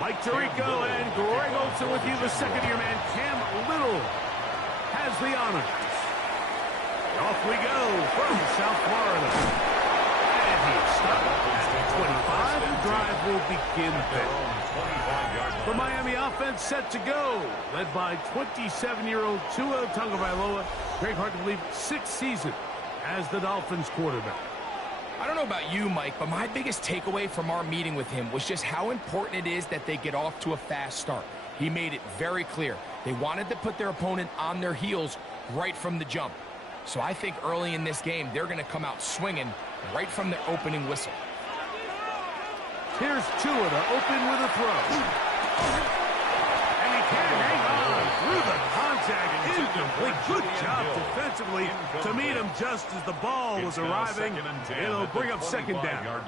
Mike Tirico and Greg Olson with you. The second-year man, Cam Little, has the honors. Off we go from South Florida. And he's stopped at 25. The drive will begin there. The Miami offense set to go, led by 27-year-old Tua Tagovailoa. Very hard to believe, 6th season as the Dolphins quarterback. I don't know about you, Mike, but my biggest takeaway from our meeting with him was just how important it is that they get off to a fast start. He made it very clear. They wanted to put their opponent on their heels right from the jump. So I think early in this game, they're going to come out swinging right from the opening whistle. Here's Tua to open with a throw. And he can hang on through the contact. Incomplete. Good job defensively to meet him just as the ball was arriving. It'll bring up second down.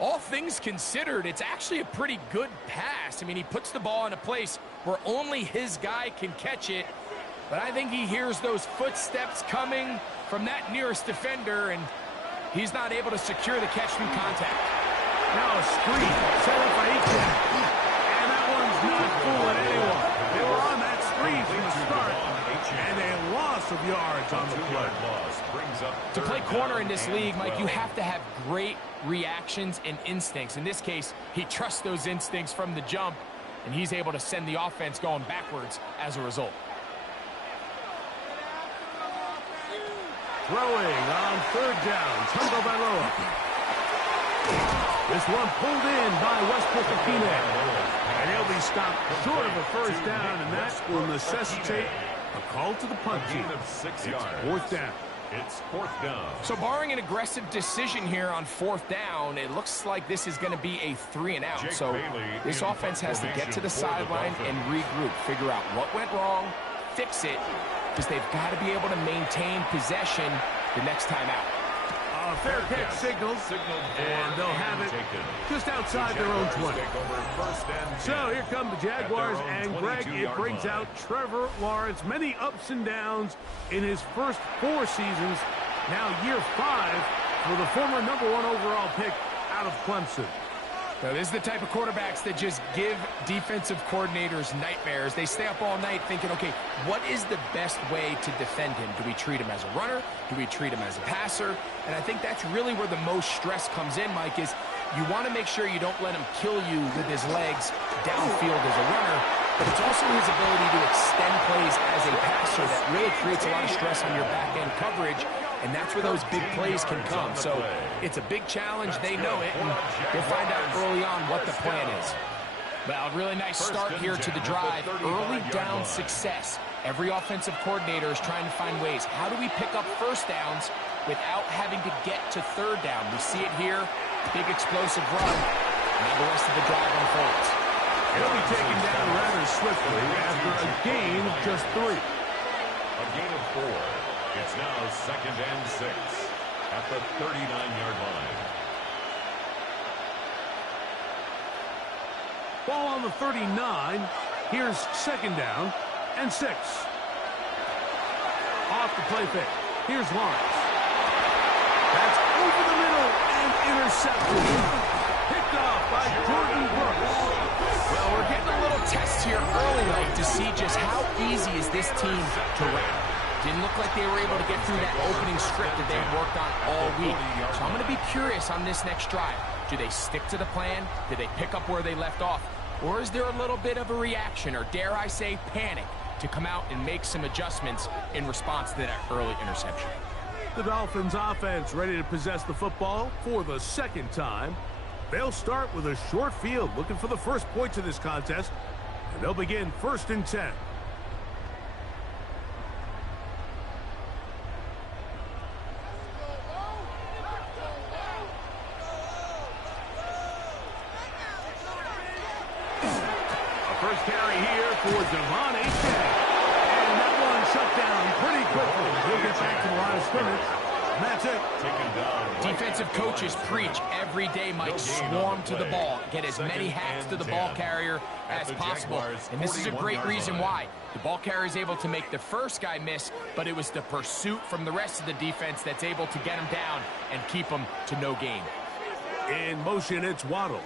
All things considered, it's actually a pretty good pass. I mean, he puts the ball in a place where only his guy can catch it. But I think he hears those footsteps coming from that nearest defender, and he's not able to secure the catch through contact. Now a screen set up by Aiken. And that one's not fooling anyone. They were on that screen from the start, and a loss of yards on the play. To play corner in this league, Mike, you have to have great reactions and instincts. In this case, he trusts those instincts from the jump, and he's able to send the offense going backwards as a result. Throwing on third down, Tagovailoa. This one pulled in by Westbrook-Akine. And he'll be stopped short of a first down, and that will necessitate a call to the punt team. It's 4th down. It's 4th down. So barring an aggressive decision here on 4th down, it looks like this is going to be a 3-and-out. So this offense has to get to the sideline and regroup, figure out what went wrong, fix it, because they've got to be able to maintain possession the next time out. Fair catch signals, and they'll have it just outside their own 20. So here come the Jaguars, and Greg, it brings out Trevor Lawrence. Many ups and downs in his first 4 seasons. Now year 5 for the former #1 overall pick out of Clemson. Now, this is the type of quarterbacks that just give defensive coordinators nightmares. They stay up all night thinking, okay, what is the best way to defend him? Do we treat him as a runner? Do we treat him as a passer? And I think that's really where the most stress comes in, Mike, is you want to make sure you don't let him kill you with his legs downfield as a runner, but it's also his ability to extend plays as a passer that really creates a lot of stress on your back-end coverage, and that's where those big plays can come. So it's a big challenge. They know it, and we'll find out early on what the plan is. Well, really nice start here to the drive. Early down success. Every offensive coordinator is trying to find ways. How do we pick up first downs without having to get to third down? We see it here. Big explosive run. Now the rest of the drive unfolds. He'll be taken down rather swiftly after a gain of just 3. A gain of 4. It's now 2nd and 6 at the 39-yard line. Ball on the 39. Here's 2nd down and 6. Off the play fake. Here's Lawrence. That's over the middle and intercepted. Picked off by Jordan Brooks. Well, we're getting a little test here early, Mike, to see just how easy is this team to run. Didn't look like they were able to get through that opening script that they worked on all week. So I'm going to be curious on this next drive. Do they stick to the plan? Do they pick up where they left off? Or is there a little bit of a reaction, or dare I say panic, to come out and make some adjustments in response to that early interception? The Dolphins offense ready to possess the football for the 2nd time. They'll start with a short field, looking for the first points of this contest. And they'll begin 1st and 10. First carry here for Devon Aiken. And that one shut down pretty quickly. He'll get back to the line of scrimmage. And that's it. Defensive coaches preach every day, Mike, swarm to the ball. Get as many hacks to the ball carrier as possible. And this is a great reason why. The ball carrier is able to make the first guy miss, but it was the pursuit from the rest of the defense that's able to get him down and keep him to no gain. In motion, it's Waddle.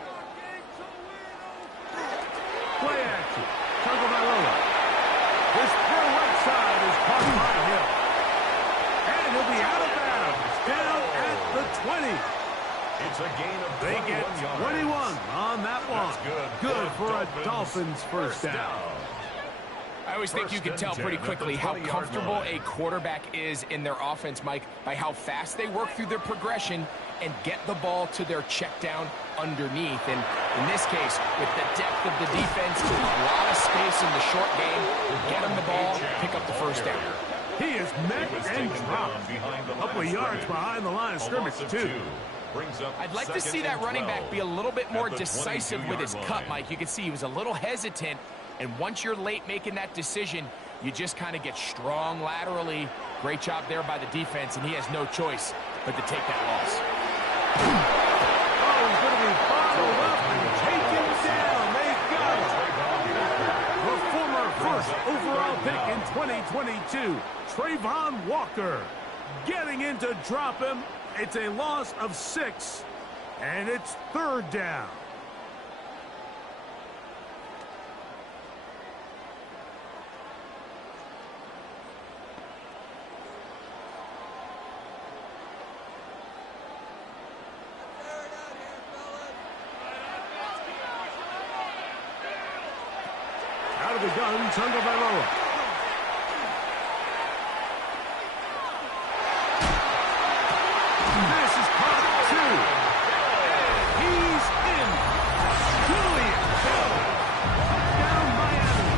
It's a gain of They 21 get yards. 21 on that one. That's Good for a Dolphins first down. I always think you can tell pretty quickly how comfortable a quarterback is in their offense, Mike, by how fast they work through their progression and get the ball to their check down underneath. And in this case, with the depth of the defense, a lot of space in the short game, get them the ball, pick up the first down. He is met and dropped. A couple of yards behind the line of scrimmage, too. I'd like to see that running back be a little bit more decisive with his cut, Mike. You can see he was a little hesitant, and once you're late making that decision, you just kind of get strong laterally. Great job there by the defense, and he has no choice but to take that loss. Oh, he's going to be bottled up and taken down. They got him. The former first overall pick in 2022, Trayvon Walker, getting in to drop him. It's a loss of 6, and it's third down. Out of the gun, Tagovailoa. This is part 2. He's in. Julian Hill. Down Miami.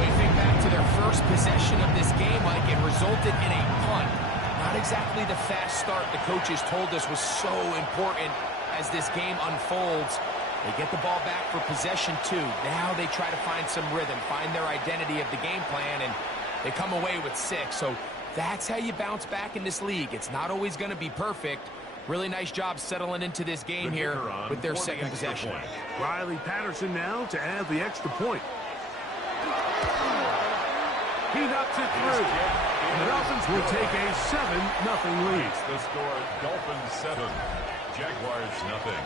We think back to their first possession of this game, Mike. It resulted in a punt. Not exactly the fast start the coaches told us was so important as this game unfolds. They get the ball back for possession 2. Now they try to find some rhythm, find their identity of the game plan, and they come away with 6. So that's how you bounce back in this league. It's not always going to be perfect. Really nice job settling into this game here with their second possession. Riley Patterson now to add the extra point. He knocks it through. And the Dolphins will take a 7-0 lead. The score, Dolphins 7, Jaguars 0.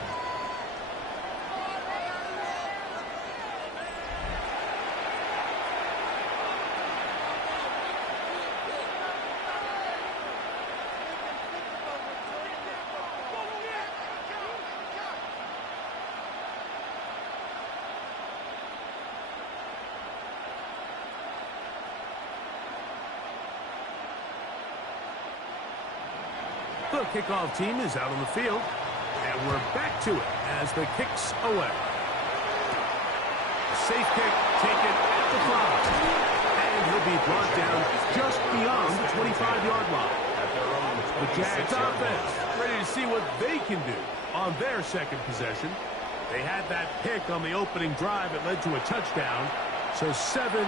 The kickoff team is out on the field, and we're back to it as the kick's away. Safe kick taken at the 5, and he'll be brought down just beyond the 25-yard line. The Jags offense ready to see what they can do on their second possession. They had that pick on the opening drive that led to a touchdown, so 7-0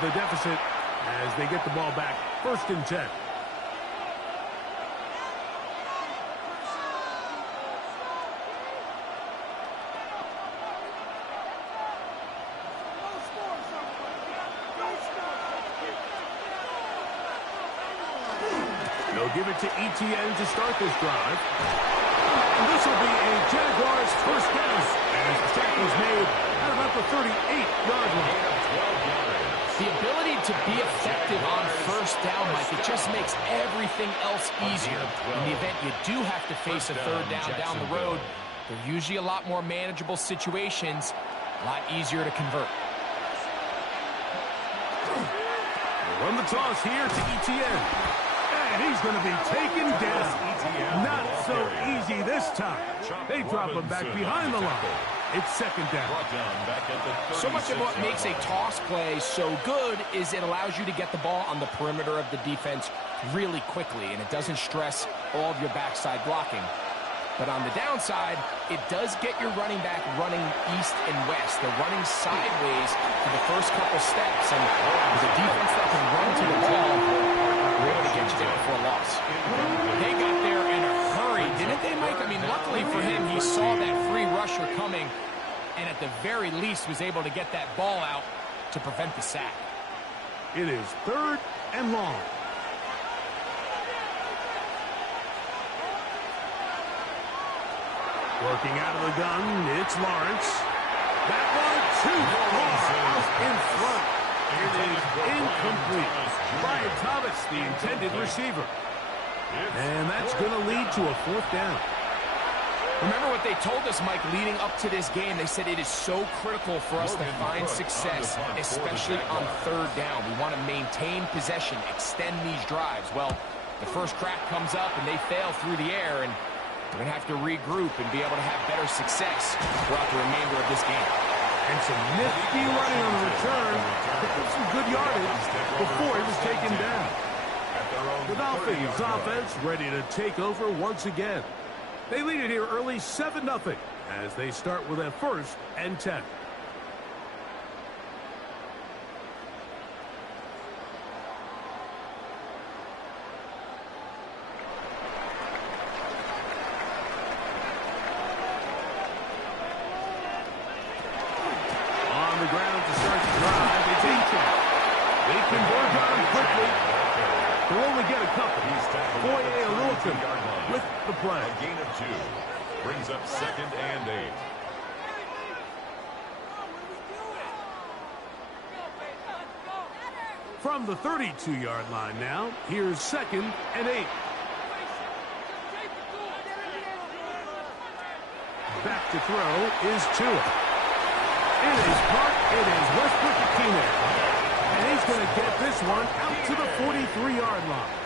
the deficit as they get the ball back, 1st and 10. They'll give it to Etienne to start this drive. And this will be a Jaguars first down as the tackle's made at about the 38-yard line. The ability to be effective on first down, Mike, it just makes everything else easier. In the event you do have to face a third down the road, they're usually a lot more manageable situations, a lot easier to convert. Run the toss here to Etienne. And he's going to be taken down. Not so easy this time. They drop him back behind the line. It's 2nd down. So much of what makes a toss play so good is it allows you to get the ball on the perimeter of the defense really quickly, and it doesn't stress all of your backside blocking. But on the downside, it does get your running back running east and west. They're running sideways for the first couple steps, and with a defense that can run to the ball, we're able to get you down for a loss. They got there in a hurry, didn't they, Mike? I mean, luckily for him, he saw that free rusher coming, and at the very least was able to get that ball out to prevent the sack. It is 3rd and long. Working out of the gun, it's Lawrence. That one too far out in front. It is incomplete. Brian Thomas, the intended receiver. And that's going to lead to a 4th down. Remember what they told us, Mike, leading up to this game. They said it is so critical for us to find success, especially on 3rd down. We want to maintain possession, extend these drives. Well, the first crack comes up, and they fail through the air, and we're going to have to regroup and be able to have better success throughout the remainder of this game. And some nifty running on the return. Picked up some good yardage before he was taken down. The Dolphins offense ready to take over once again. They lead it here early 7-0 as they start with a 1st and 10. On the ground to start the drive, it's Inchin. They converge on him quickly. They'll only get a couple. Foye Aluakim with the play. A gain of 2 brings up 2nd and 8. From the 32-yard line now, here's 2nd and 8. Back to throw is Tua. It is Park. It is Westbrook-Ikine. And he's going to get this one out to the 43-yard line.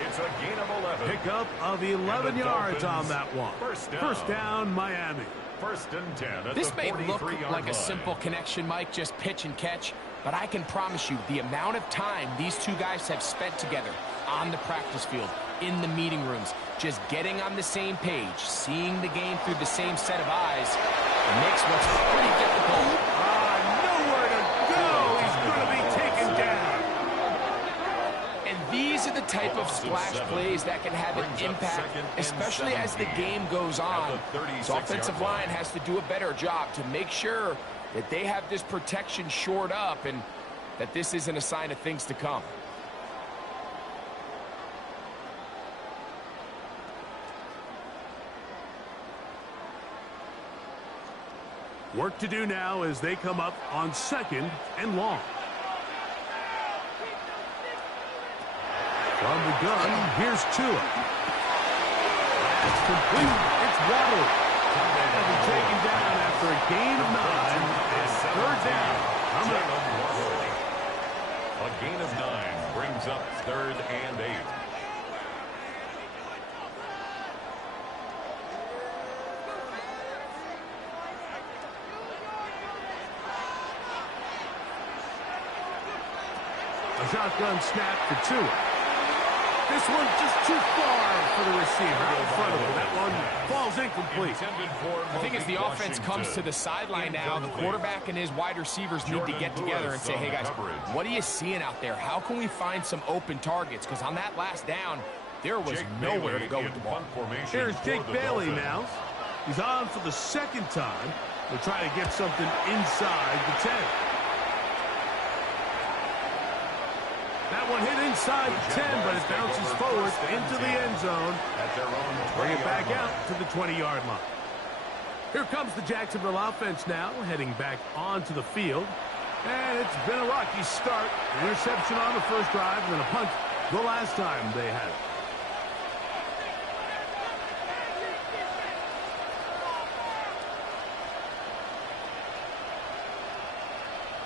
It's a gain of 11. Pickup of 11 yards on that one. First down, Miami. 1st and 10 at This the may look 43-yard like line. a simple connection, Mike, just pitch and catch, but I can promise you the amount of time these two guys have spent together on the practice field, in the meeting rooms, just getting on the same page, seeing the game through the same set of eyes, makes what's pretty difficult. Nowhere to go. He's going to be taken down. And these are the type of splash plays that can have an impact, especially as the game goes on. So offensive line has to do a better job to make sure that they have this protection shored up and that this isn't a sign of things to come. Work to do now as they come up on 2nd and long. From the gun, here's Tua. It's complete. It's Waddle. He'll be taken down after a gain of 9. And 3rd down. A gain of 9 brings up 3rd and 8. A shotgun snap for Tua. This one's just too far for the receiver out in front of him. That one falls incomplete. I think as the offense comes to the sideline now, the quarterback and his wide receivers need to get together and say, hey guys, what are you seeing out there? How can we find some open targets? Because on that last down, there was nowhere to go with the ball. Here's Jake Bailey now. He's on for the 2nd time. They'll try to get something inside the 10. That one hit inside the 10, but it bounces forward into the end zone. Bring it back out to the 20-yard line. Here comes the Jacksonville offense now, heading back onto the field. And it's been a rocky start. An interception on the first drive and then a punt the last time they had it.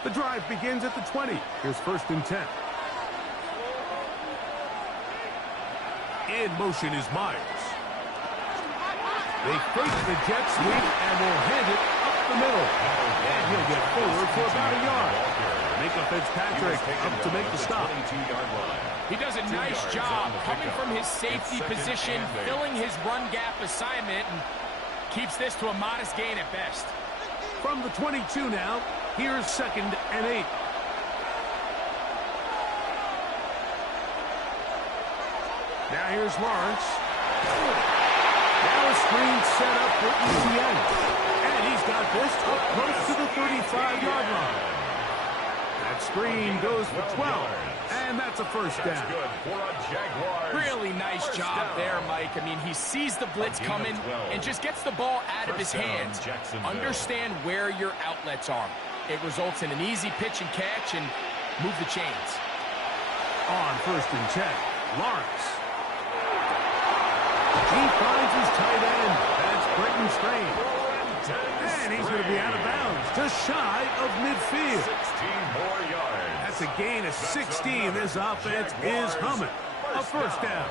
The drive begins at the 20. Here's 1st and 10. In motion is Myers. They fake the jet sweep and will hand it up the middle. And he'll get forward for about a yard. Micah Fitzpatrick up to make the stop. He does a nice job coming from his safety position, filling his run gap assignment, and keeps this to a modest gain at best. From the 22 now, here's 2nd and 8. Now here's Lawrence. Now a screen set up for ETN. And he's got this up close to the 35-yard line. That screen goes for 12. And that's a 1st down. Really nice job there, Mike. I mean, he sees the blitz coming and just gets the ball out of his hands. Understand where your outlets are. It results in an easy pitch and catch and move the chains. On 1st and 10, Lawrence. He finds his tight end. That's Britton Strain. And he's going to be out of bounds, just shy of midfield. 16 more yards. That's a gain of 16. This offense is humming. A first down.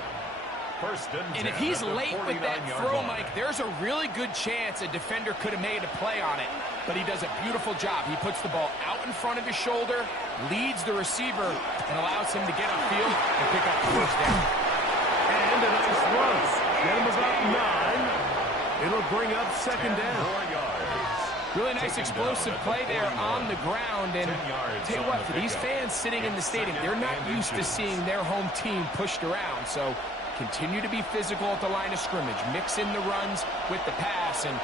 And if he's late with that throw, Mike, there's a really good chance a defender could have made a play on it. But he does a beautiful job. He puts the ball out in front of his shoulder, leads the receiver, and allows him to get upfield and pick up the first down. And a nice run. Get him about 9. It'll bring up second down. Really nice explosive play there on the ground. And tell you what, for these fans sitting in the stadium, they're not used to seeing their home team pushed around. So continue to be physical at the line of scrimmage. Mix in the runs with the pass. And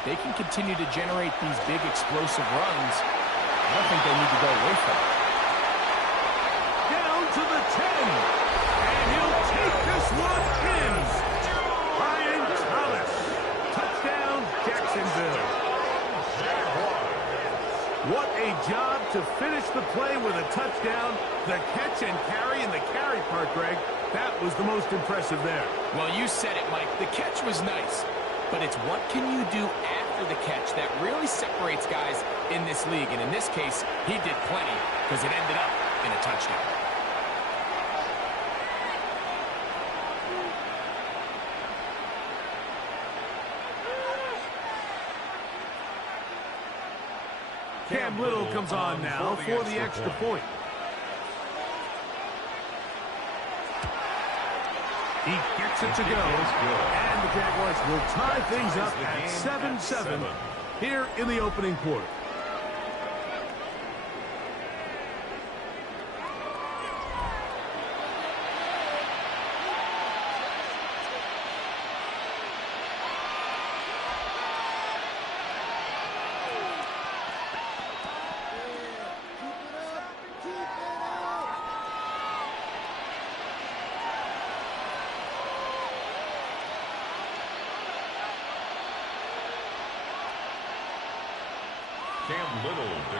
if they can continue to generate these big explosive runs, I don't think they need to go away from it. Down to the 10. And he'll take this one in. Brian Thomas. Touchdown, Jacksonville. What a job to finish the play with a touchdown. The catch and carry, and the carry part, Greg, that was the most impressive there. Well, you said it, Mike. The catch was nice, but it's what can you do after the catch that really separates guys in this league. And in this case, he did plenty because it ended up in a touchdown. Cam Little comes on now for the extra point. He gets it to go. And the Jaguars will tie things up at 7-7 here in the opening quarter.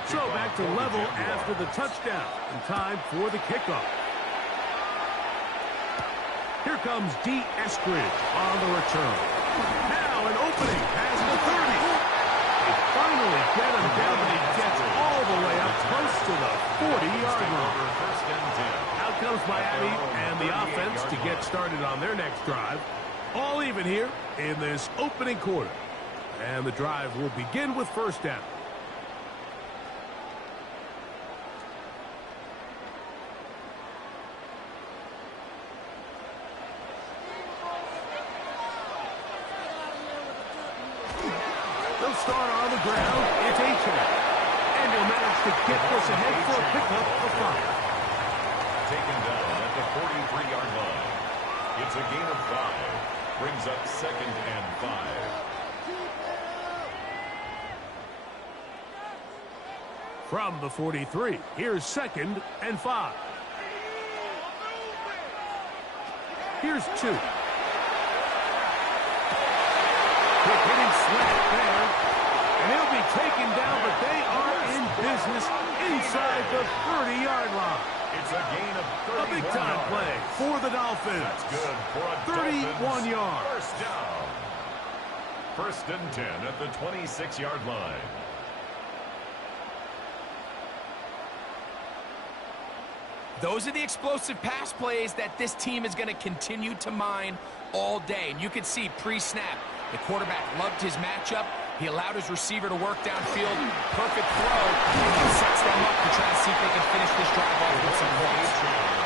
So back to level after the touchdown. And time for the kickoff. Here comes D. Eskridge on the return. Now an opening past the 30. They finally get him down, but he gets all the way up close to the 40-yard line. Out comes Miami and the offense to get started on their next drive. All even here in this opening quarter. And the drive will begin with first down. Start on the ground. It's Achane. And he'll manage to get this ahead for a pickup of 5. Taken down at the 43-yard line. It's a gain of 5. Brings up second and 5. From the 43, here's second and 5. Here's 2. Quick hitting slant there. And he'll be taken down, but they are in business inside the 30-yard line. It's a gain of 31 A big-time play for the Dolphins. That's good for a 31 yards. First down. First and 10 at the 26-yard line. Those are the explosive pass plays that this team is going to continue to mine all day. And you can see pre-snap, the quarterback loved his matchup. He allowed his receiver to work downfield. Perfect throw. And he sets them up to try to see if they can finish this drive off with some points.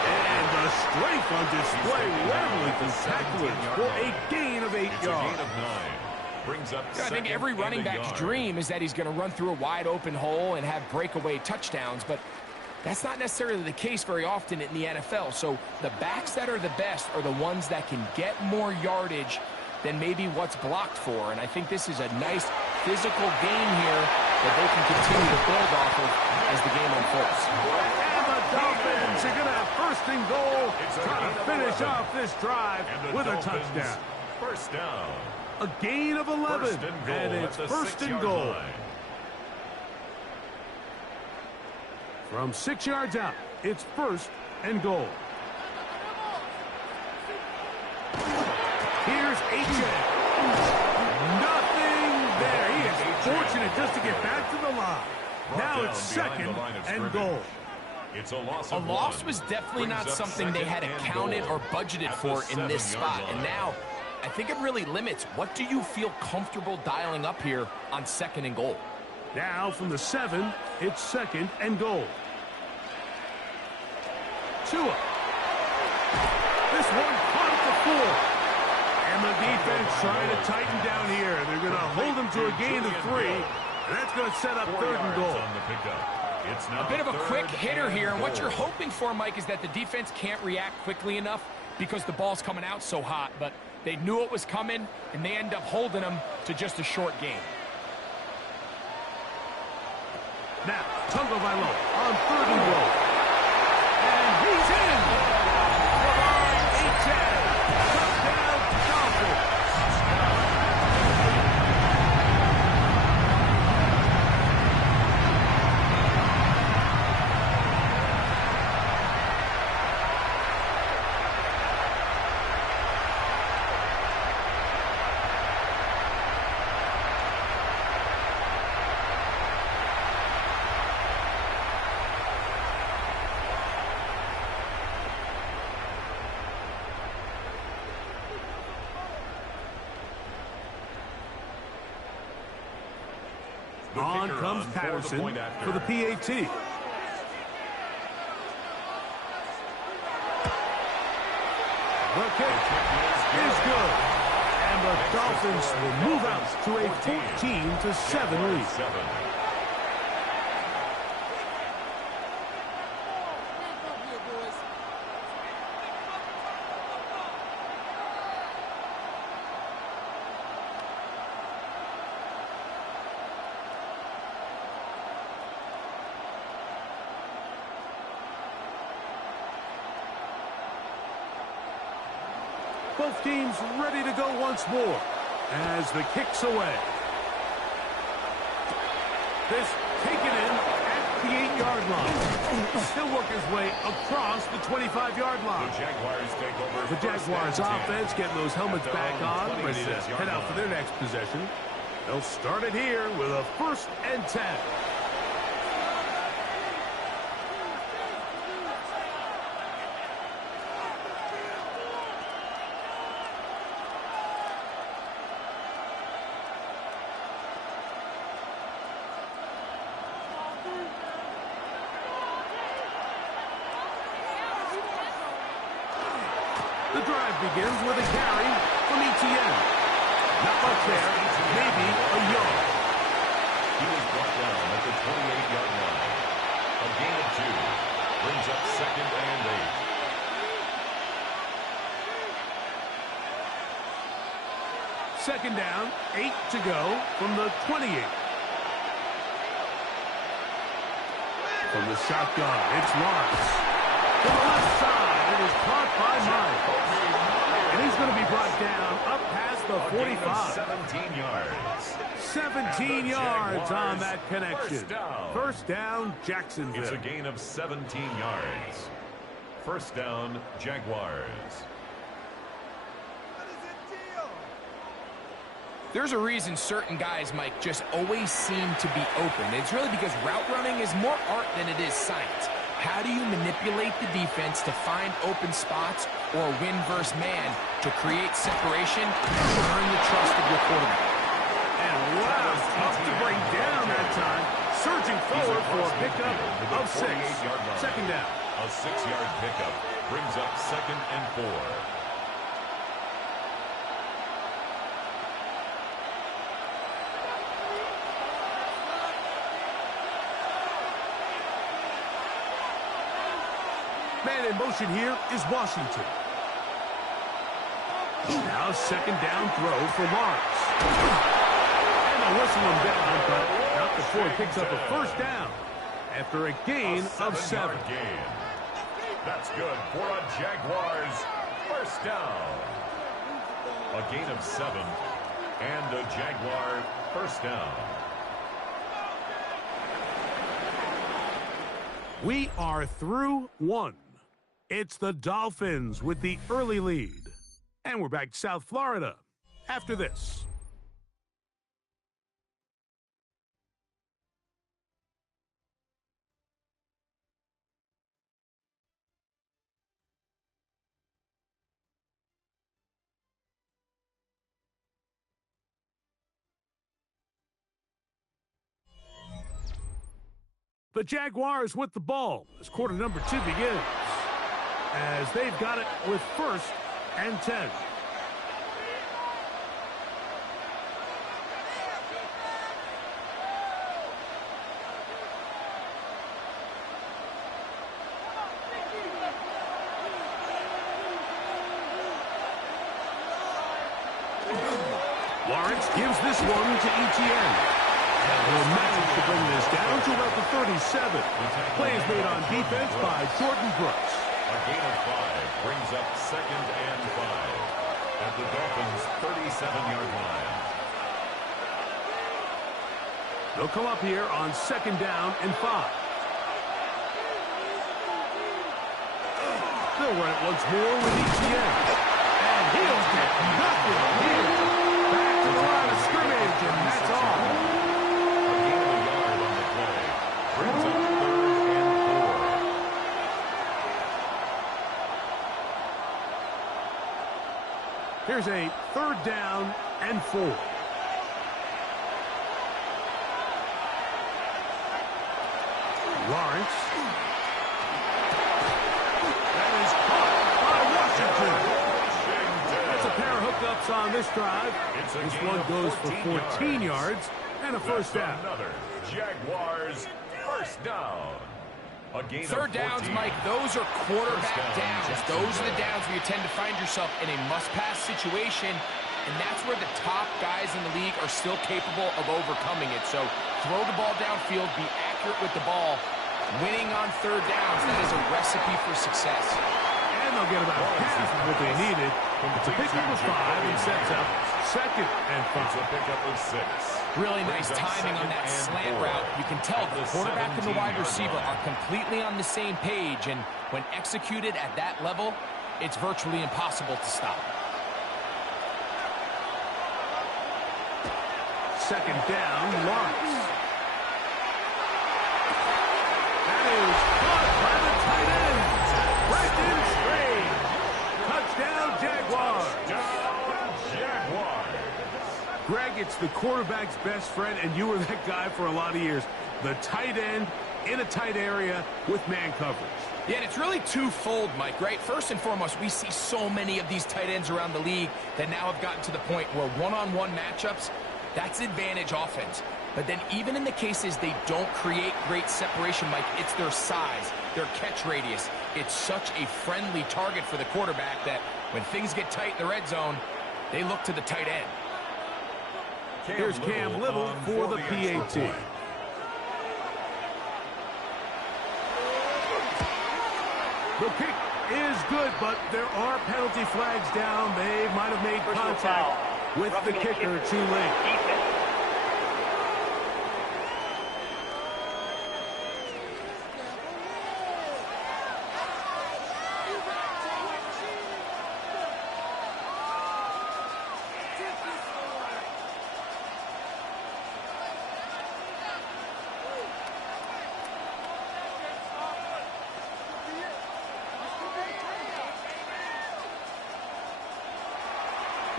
And the strength on display leveling through tacklers for a gain of 8 yards. It's a gain of 9. Brings up I think every running back's dream is that he's going to run through a wide open hole and have breakaway touchdowns, but that's not necessarily the case very often in the NFL. So the backs that are the best are the ones that can get more yardage than maybe what's blocked for. And I think this is a nice physical game here that they can continue to build off of as the game unfolds. And the Dolphins are going to have first and goal, trying to finish off this drive with a touchdown. First down. A gain of 11, and it's first and goal. From 6 yards out, it's first and goal. Here's to get back to the line. Now it's second and goal. It's a loss A of loss one. was definitely Brings not up something they had second and accounted goal or budgeted at for the in this 7-yard spot. And line. now, I think it really limits. What do you feel comfortable dialing up here on second and goal? Now from the 7, it's second and goal. Tua. This one caught at the 4. And the defense trying to tighten down here. They're going to hold him to a gain of 3. And that's going to set up 3rd and goal. It's now A bit of a quick 3rd hitter and here, and what goal. you're hoping for, Mike, is that the defense can't react quickly enough because the ball's coming out so hot, but they knew it was coming, and they end up holding them to just a short game. Now, Tagovailoa on 3rd and goal. And he's in! The line, 8-10. Touchdown, Dolphins. On comes Patterson for the PAT. The kick is good. And the Dolphins will move out to a 14-7 lead. Both teams ready to go once more as the kick's away. This taken in at the 8-yard line. He'll work his way across the 25-yard line. The Jaguars take over. The Jaguars offense getting those helmets back on, ready to head out for their next possession. They'll start it here with a 1st and 10. The drive begins with a carry from ETN. Not much there, maybe a yard. He was brought down at the 28-yard line. A gain of 2 brings up 2nd and 8. 2nd down, 8 to go from the 28. From the shotgun, it's Lawrence. To the left side, it is caught by Myers. And he's going to be brought down up past the 45. 17 yards. 17 yards on that connection. First down, Jacksonville. It's a gain of 17 yards. First down, Jaguars. There's a reason certain guys, Mike, just always seem to be open. It's really because route running is more art than it is science. How do you manipulate the defense to find open spots or win versus man to create separation and earn the trust of your quarterback? And wow, tough to bring down that time. Surging forward for a pickup of 6. 2nd down. A 6-yard pickup brings up 2nd and 4. Man in motion here is Washington. Now 2nd down throw for Lawrence. And they'll whistle him down, but not before he picks up a 1st down after a gain of 7. Gain. That's good for a Jaguars 1st down. A gain of 7 and a Jaguar 1st down. We are through 1. It's the Dolphins with the early lead. And we're back to South Florida after this. The Jaguars with the ball as quarter number 2 begins, as they've got it with 1st and 10. Lawrence gives this one to Etienne. And will manage to bring this down to about the 37. Play is made on defense by Jordan Brooks. A gain of 5 brings up 2nd and 5 at the Dolphins' 37-yard line. They'll come up here on 2nd down and 5. They'll run it once more with Etienne. And he'll get nothing here. Back to the line of scrimmage, and that's all. A gain of a yard on the play brings up 3rd and 4. Here's a 3rd down and 4. Lawrence. That is caught by Washington. That's a pair of hookups on this drive. This one goes for 14 yards and a 1st down. Another Jaguars 1st down. A gain of 3rd downs, 14. Mike, those are quarterback First down, downs. Those are the downs where you tend to find yourself in a must-pass situation, and that's where the top guys in the league are still capable of overcoming it. So throw the ball downfield, be accurate with the ball. Winning on 3rd downs, that is a recipe for success. And they'll get about half of what they needed. It's a pickup of 5 and sets up 2nd and 5. It's a pickup of 6. Really nice timing on that slant route. You can tell the quarterback and the wide receiver are completely on the same page, and when executed at that level, it's virtually impossible to stop. 2nd down, Lawrence. That is caught by the tight end. Brendan Strange. Touchdown, Jaguars. Touchdown, Jaguars. Greg, it's the quarterback's best friend, and you were that guy for a lot of years. The tight end in a tight area with man coverage. Yeah, and it's really twofold, Mike, right? First and foremost, we see so many of these tight ends around the league that now have gotten to the point where one-on-one matchups, that's advantage offense. But then even in the cases they don't create great separation, Mike, it's their size, their catch radius. It's such a friendly target for the quarterback that when things get tight in the red zone, they look to the tight end. Here's Cam Little for the PAT. The kick is good, but there are penalty flags down. They might have made contact with the kicker too late.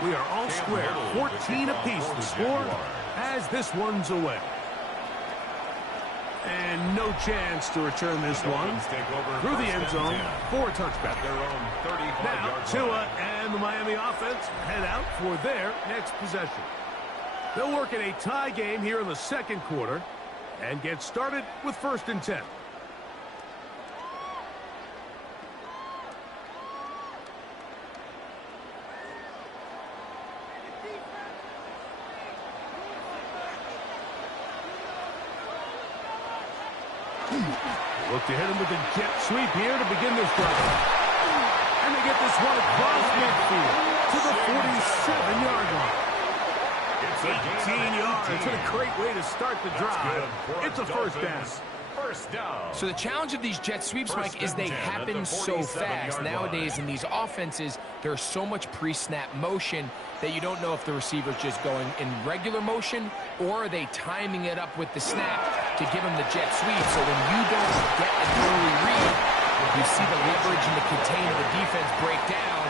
We are all square, 14 apiece to score as this one's away. And no chance to return this one through the end zone for a touchback. Now, Tua and the Miami offense head out for their next possession. They'll work in a tie game here in the 2nd quarter and get started with 1st and 10. Look to hit him with a jet sweep here to begin this drive. And they get this one across midfield to the 47-yard line. It's 18 yards. It's a great way to start the drive. It's a 1st down. First down. So the challenge of these jet sweeps, Mike, is they happen so fast. Nowadays in these offenses, there's so much pre-snap motion that you don't know if the receiver's just going in regular motion or are they timing it up with the snap to give him the jet sweep. So when you don't get an early read, you see the leverage and the contain of the defense break down.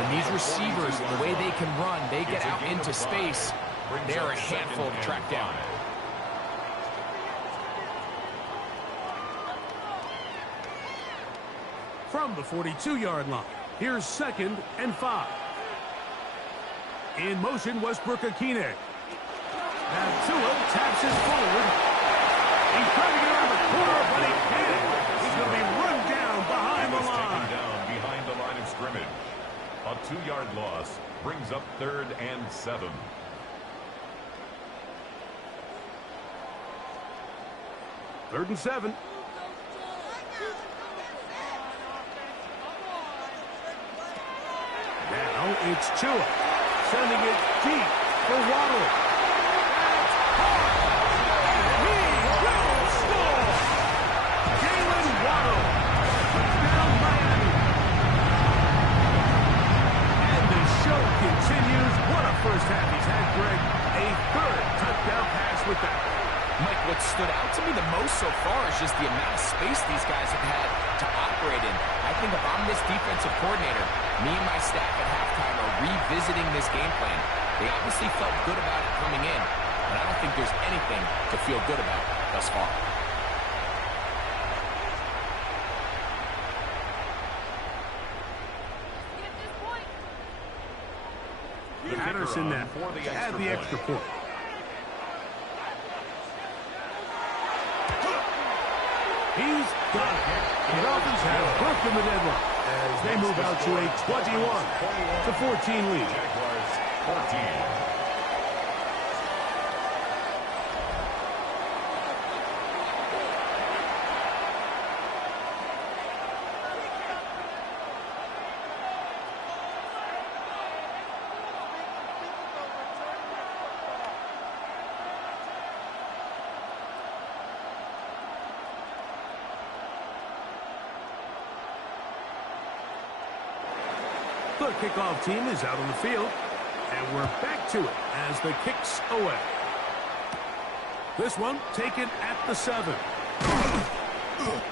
And these receivers, the way they can run, they get out into space, they're a handful to track down. from the 42-yard line. Here's 2nd and 5. In motion, Westbrook-Akine. Now Tua taps it forward. He's trying to get around the corner, but he can't. He's going to be run down behind the line. Taken down behind the line of scrimmage. A 2-yard loss brings up 3rd and 7. Third and 7. Now it's Tua, sending it deep for Waddle. He will score! Jalen Waddle, touchdown Miami. And the show continues. What a first half he's had, Greg. A 3rd touchdown pass with that. Mike, what stood out to me the most so far is just the amount of space these guys have had to operate in. I think if I'm this defensive coordinator, me and my staff at halftime are revisiting this game plan. They obviously felt good about it coming in, but I don't think there's anything to feel good about thus far. Patterson now to add the extra point. He's got it. The Dolphins have broken the deadlock as they move out to a 21-14 lead. Jaguars 14. The kickoff team is out on the field, and we're back to it as the kick's away. This one taken at the 7.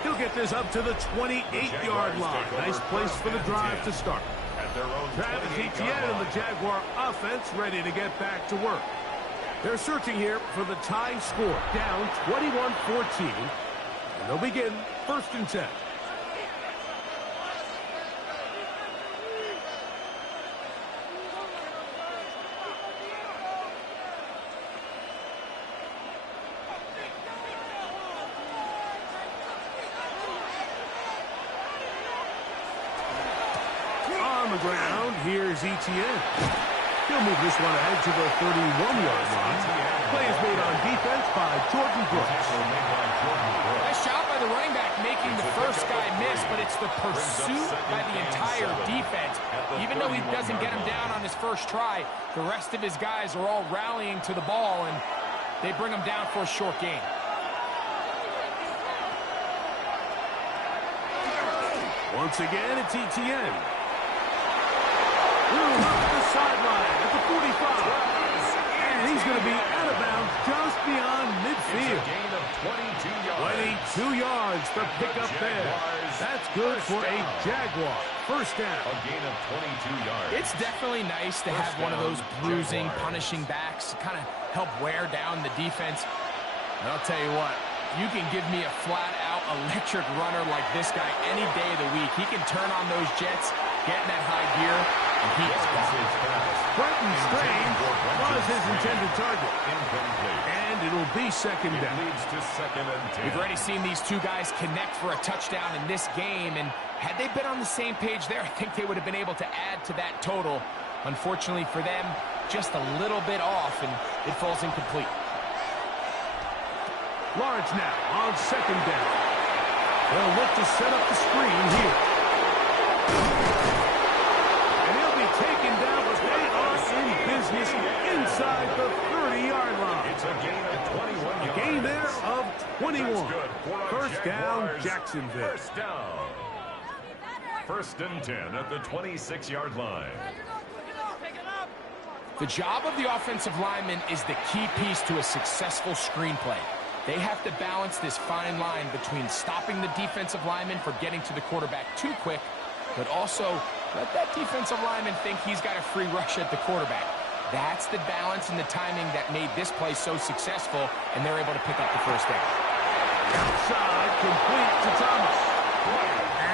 He'll get this up to the 28-yard line. Nice place for the drive to start. Travis Etienne and the Jaguar offense ready to get back to work. They're searching here for the tie score, down 21-14, and they'll begin 1st and 10. On the ground, here's Etienne. He'll move this one ahead to the 31-yard line. Play is made on defense by Jordan Brooks. Nice job by the running back making the first guy miss, but it's the pursuit by the entire defense. Even though he doesn't get him down on his first try, the rest of his guys are all rallying to the ball, and they bring him down for a short gain. Once again, it's Etienne. Room up the sideline at the 45. And he's going to be out of bounds just beyond midfield. It's a gain of 22 yards. 22 yards for pickup there. That's good for a Jaguar. First down. A gain of 22 yards. It's definitely nice to have one of those bruising, punishing backs to kind of help wear down the defense. And I'll tell you what, you can give me a flat-out electric runner like this guy any day of the week. He can turn on those jets, get in that high gear, and he is gone. Brenton Strange was his intended target. And it'll be 2nd down. Leads to 2nd and 10. We've already seen these two guys connect for a touchdown in this game, and had they been on the same page there, I think they would have been able to add to that total. Unfortunately for them, just a little bit off, and it falls incomplete. Lawrence now on 2nd down. They'll look to set up the screen here. And he'll be taken down, but they are in business inside the 30-yard line. It's a gain of 21 yards. A gain there of 21. That's good for First down, Jacksonville. First down. 1st and 10 at the 26-yard line. The job of the offensive lineman is the key piece to a successful screenplay. They have to balance this fine line between stopping the defensive lineman from getting to the quarterback too quick, but also let that defensive lineman think he's got a free rush at the quarterback. That's the balance and the timing that made this play so successful, and they're able to pick up the first down. Outside, complete to Thomas.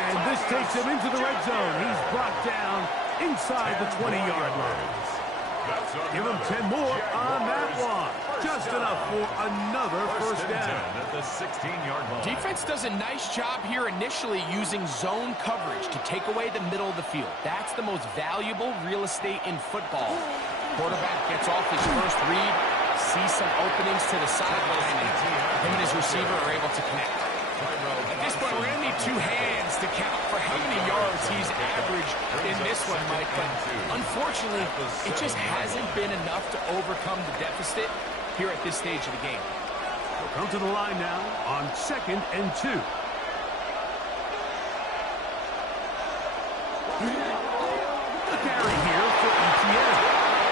And this takes Takes him into the red zone. He's brought down inside the 20-yard line. Give him 10 more on that one. Just enough for another first down. At the 16-yard line. Defense does a nice job here initially using zone coverage to take away the middle of the field. That's the most valuable real estate in football. Quarterback gets off his first read, sees some openings to the sideline, and him and his receiver are able to connect. At this point, we're going to need two hands to count for how many yards he's averaged in this one, Mike. But unfortunately, it just hasn't been enough to overcome the deficit here at this stage of the game. We'll come to the line now on 2nd and 2. The carry here for ETN.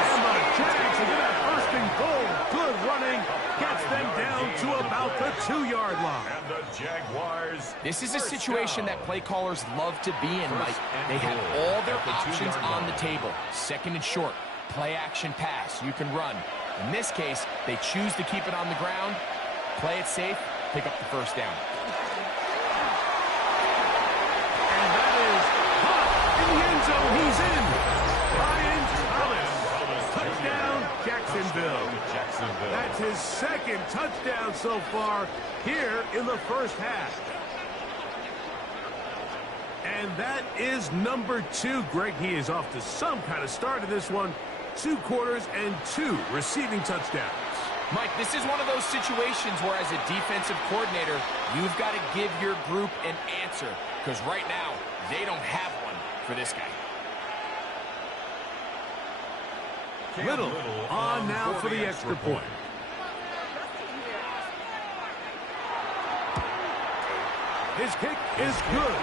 And the Jags will get that first and goal. Good running. Gets them down to about the 2-yard line. And the Jaguars. This is a situation that play callers love to be in, Mike. They have all their options on the table. 2nd and short, play action pass. You can run. In this case, they choose to keep it on the ground, play it safe, pick up the first down. And that is caught in the end zone. He's in. Ryan Thomas. Touchdown, Jacksonville. That's his 2nd touchdown so far here in the first half. And that is number 2. Greg, he is off to some kind of start in this one. 2 quarters and 2 receiving touchdowns. Mike, this is one of those situations where as a defensive coordinator, you've got to give your group an answer. Because right now, they don't have one for this guy. Little on now for the extra point. His kick is good.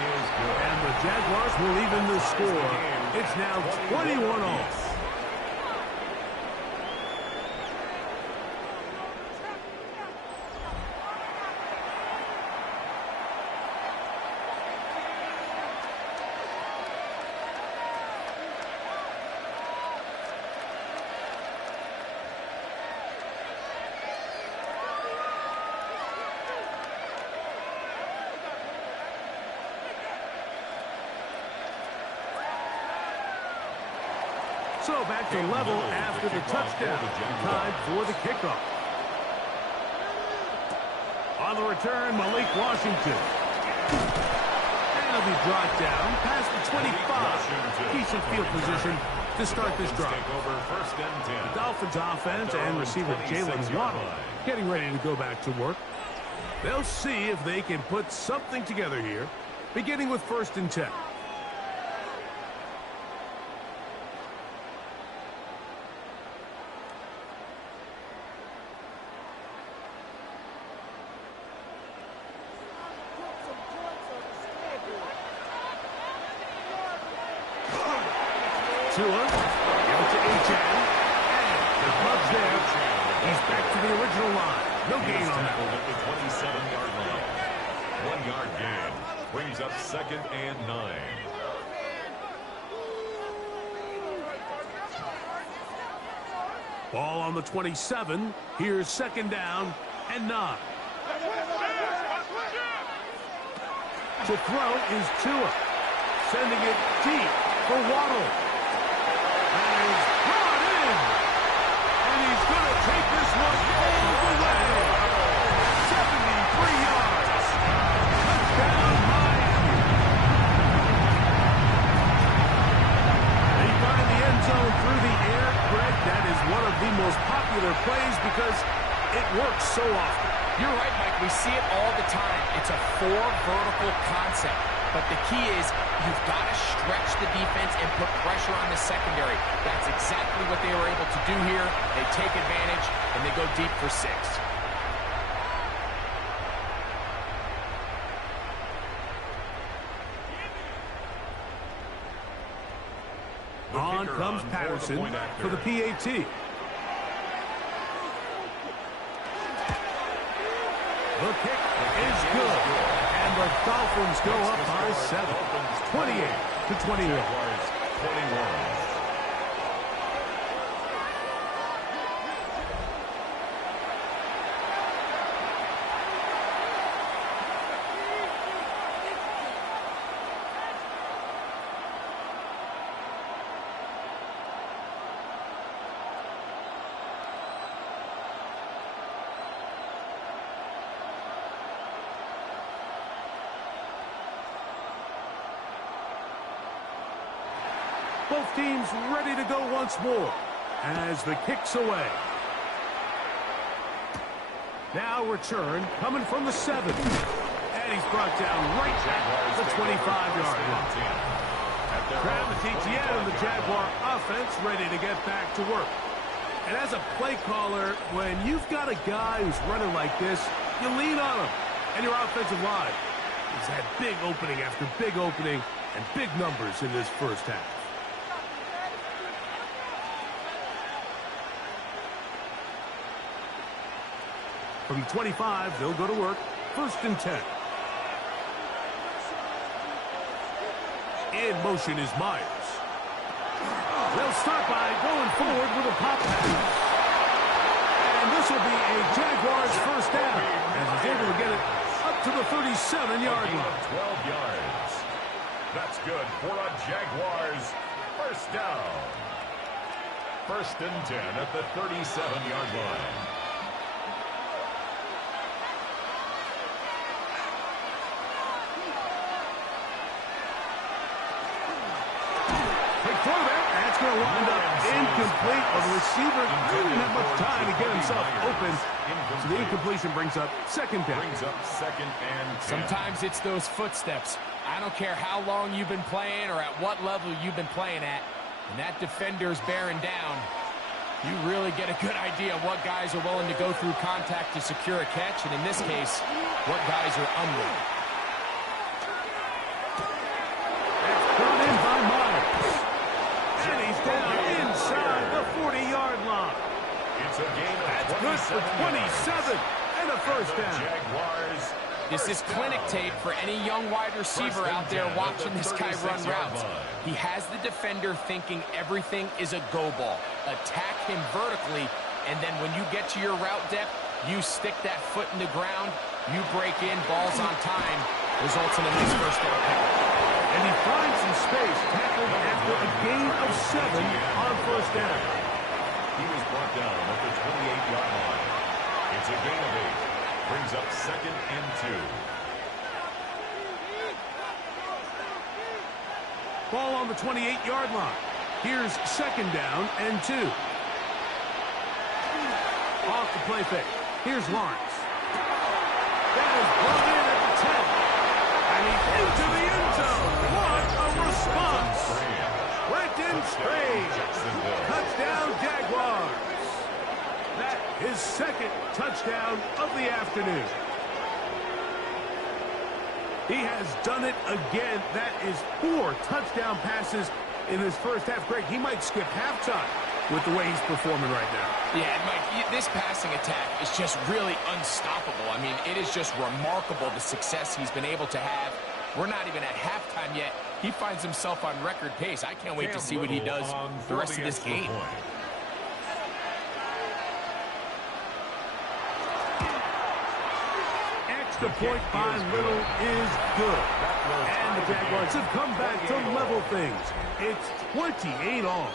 And the Jaguars will even the score. It's now 21-all. So back to level after the touchdown. Time for the kickoff. On the return, Malik Washington. And he'll be brought down past the 25. Decent field position to start this drive. The Dolphins offense and receiver Jalen Waddle getting ready to go back to work. They'll see if they can put something together here, beginning with 1st and 10. Tua, give it to H.N. And the club's there. He's back to the original line. No gain on that one. At the 27-yard line. 1-yard gain. Brings up 2nd and 9. Ball on the 27. Here's 2nd down and 9. To throw is Tua. Sending it deep for Waddle. And he's brought in. And he's going to take this one all the way. 73 yards. Touchdown, Miami. They find the end zone through the air. Greg, that is one of the most popular plays because it works so often. You're right, Mike. We see it all the time. It's a 4 vertical concept. But the key is you've got to stretch the defense and put pressure on the secondary. That's exactly what they were able to do here. They take advantage, and they go deep for 6. On comes Patterson for the PAT. The kick is good. And the Dolphins go up by 7. 28-21. Both teams ready to go once more as the kick's away. Now return coming from the 7. And he's brought down right at the 25-yard line. Travis Etienne and the Jaguar offense ready to get back to work. And as a play caller, when you've got a guy who's running like this, you lean on him. And your offensive line has had big opening after big opening and big numbers in this first half. From the 25, they'll go to work. 1st and 10. In motion is Myers. They'll start by going forward with a pop pass. And this will be a Jaguars first down as he's able to get it up to the 37-yard line. 12 yards. That's good for a Jaguars first down. 1st and 10 at the 37-yard line. Going to wind up incomplete. Well, the receiver didn't have much time to get himself open. So the incompletion brings up 2nd down. Sometimes it's those footsteps. I don't care how long you've been playing or at what level you've been playing at. When that defender's bearing down, you really get a good idea of what guys are willing to go through contact to secure a catch. And in this case, what guys are unwilling. That's brought in by Myers. And he's down inside the 40-yard line. It's a gain of That's good for 27 and a first down. This is clinic tape for any young wide receiver out there watching this guy run routes. He has the defender thinking everything is a go ball. Attack him vertically, and then when you get to your route depth, you stick that foot in the ground, you break in, balls on time, results in a nice first down pick. And he finds some space, tackled after a gain of 7 on first down. He was brought down at the 28-yard line. It's a gain of 8. Brings up 2nd and 2. Ball on the 28-yard line. Here's 2nd down and 2. Off the play fake. Here's Lawrence. That is brought in at the 10. And he's into the end zone. What a response. Brenton Strange. Touchdown, Jaguars. That is 2nd touchdown of the afternoon. He has done it again. That is 4 touchdown passes in his first half. Greg, he might skip halftime with the way he's performing right now. Yeah, Mike, this passing attack is just really unstoppable. I mean, it is just remarkable the success he's been able to have. We're not even at halftime yet. He finds himself on record pace. I can't wait to see what he does the rest of this game. The point by Little is good. And the Jaguars have come back to level things. It's 28 all.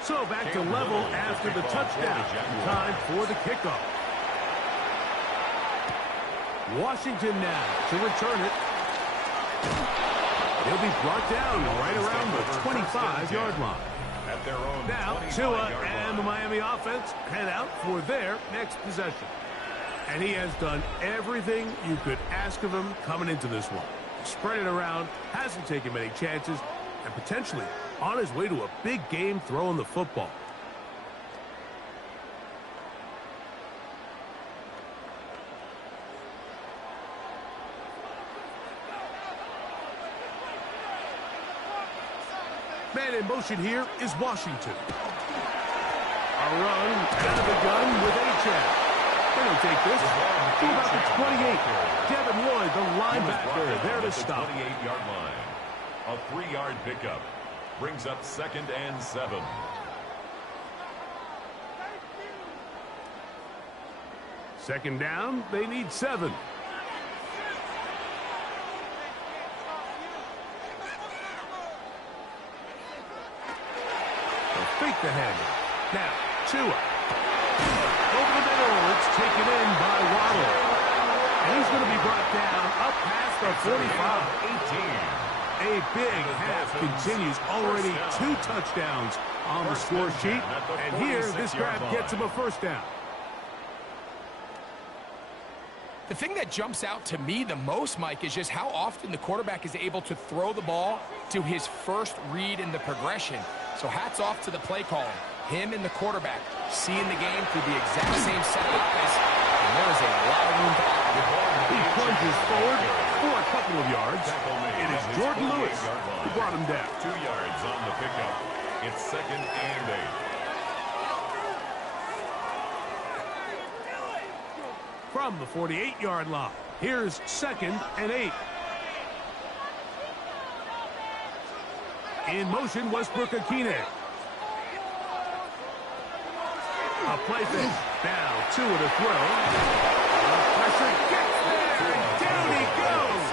So back to level after the touchdown. Time for the kickoff. Washington now to return it. He'll be brought down right around the 25-yard line. Now Tua and the Miami offense head out for their next possession. And he has done everything you could ask of him coming into this one. Spread it around, hasn't taken many chances, and potentially on his way to a big game throwing the football. Man in motion here is Washington. A run out of the gun with H.A. They'll take this to about the 28. Devin Lloyd, the linebacker, there to stop. 28-yard line. A 3-yard pickup. Brings up 2nd and 7. Second down, they need 7. They'll fake the handle. Now, Tua. Over the middle, it's taken in by Waddle. And he's going to be brought down up past the 45. 18. A big half continues. Already 2 touchdowns on the score sheet. And here, this grab gets him a first down. The thing that jumps out to me the most, Mike, is just how often the quarterback is able to throw the ball to his first read in the progression. So hats off to the play calling. Him and the quarterback seeing the game through the exact same set of eyes. And there is a lot of room to operate. He plunges forward for a couple of yards. It is Jordan Lewis who brought him down. 2 yards on the pickup. It's 2nd and 8. From the 48-yard line, here's 2nd and 8. In motion, Westbrook-Akine. A play fake. Now, Tua to throw. Pressure gets there, and down he goes.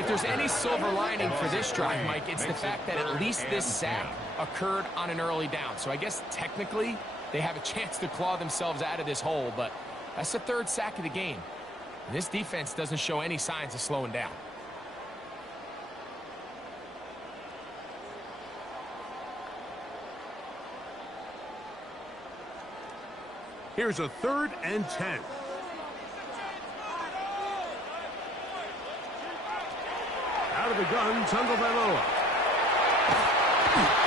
If there's any silver lining for this drive, Mike, it's the fact that at least this sack occurred on an early down. So I guess technically they have a chance to claw themselves out of this hole, but that's the 3rd sack of the game. And this defense doesn't show any signs of slowing down. Here's a 3rd and 10. Out of the gun, Tagovailoa.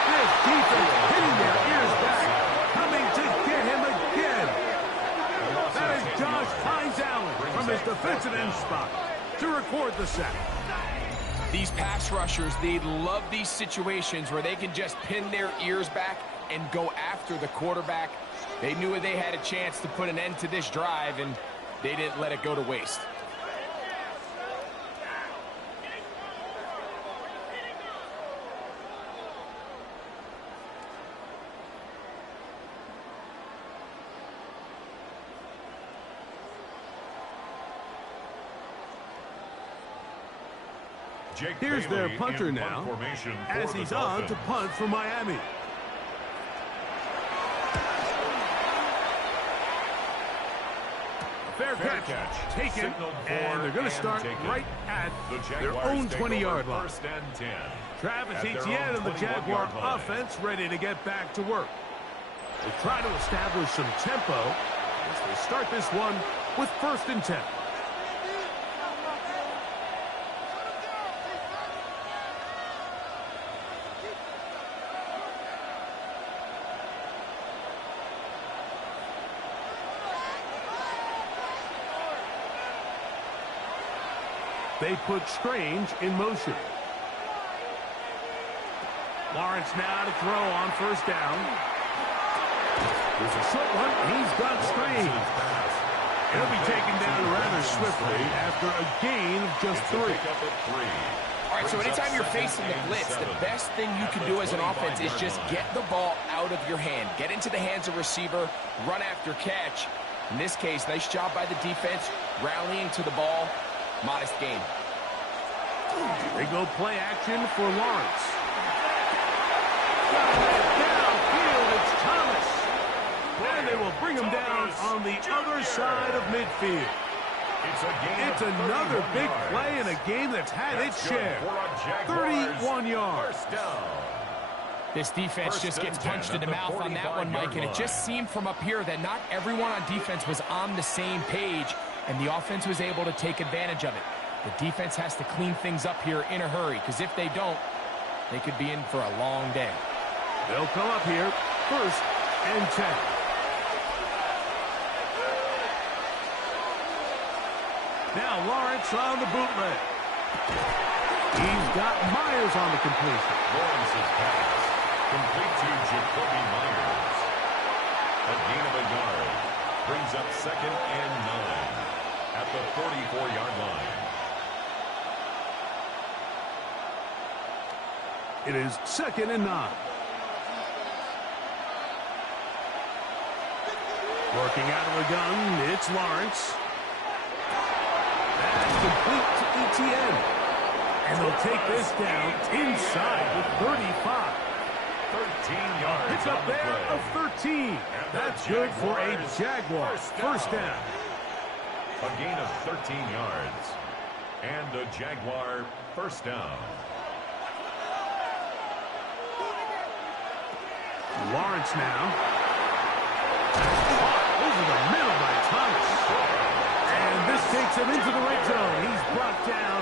This defense hitting their ears back, coming to get him again. That is Josh Hines-Allen from his defensive end spot to record the sack. These pass rushers, they love these situations where they can just pin their ears back and go after the quarterback. They knew they had a chance to put an end to this drive, and they didn't let it go to waste. Here's their punter now, as he's on to punt for Miami. Fair catch. Taken, and they're going to start right at their own 20-yard line. Travis Etienne and the Jaguar offense ready to get back to work. They try to establish some tempo as they start this one with 1st and 10. They put Strange in motion. Lawrence now to throw on 1st down. There's a short one. He's got Strange. He'll be taken down rather swiftly after a gain of just 3. All right, so anytime you're facing the blitz, the best thing you can do as an offense is just get the ball out of your hand. Get into the hands of receiver, run after catch. In this case, nice job by the defense, rallying to the ball. Modest game. They go play action for Lawrence. Downfield, it's Thomas. And they will bring him down on the other side of midfield. It's another big play in a game that's had its share. 31 yards. This defense just gets punched in the mouth on that one, Mike, and it just seemed from up here that not everyone on defense was on the same page, and the offense was able to take advantage of it. The defense has to clean things up here in a hurry, because if they don't, they could be in for a long day. They'll come up here, 1st and 10. Now Lawrence on the bootleg. He's got Myers on the completion. Lawrence's pass complete to Jacoby Myers. A gain of a yard brings up 2nd and 9 at the 44-yard line. It is 2nd and 9. Working out of the gun, it's Lawrence. That's complete to ETN. And they'll take this down inside the 35. 13 yards. Pick up there of 13. That's good for a Jaguar first down. A gain of 13 yards. And a Jaguar first down. Lawrence now. Caught over the middle by Thomas. And this takes him into the red zone. He's brought down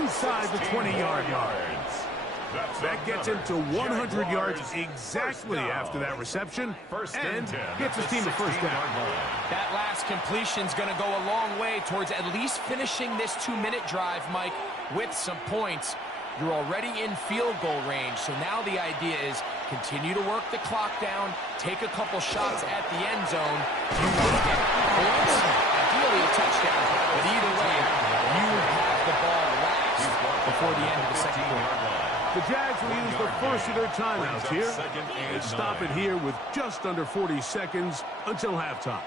inside the 20-yard line. That gets him to 100 yards exactly after that reception and gets his team a first down. That last completion's going to go a long way towards at least finishing this 2-minute drive, Mike, with some points. You're already in field goal range, so now the idea is continue to work the clock down, take a couple shots at the end zone. You will get points, ideally a touchdown, but either way, you have the ball last before the end of the second quarter. The Jags will use the first of their timeouts here and stop it here with just under 40 seconds until halftime.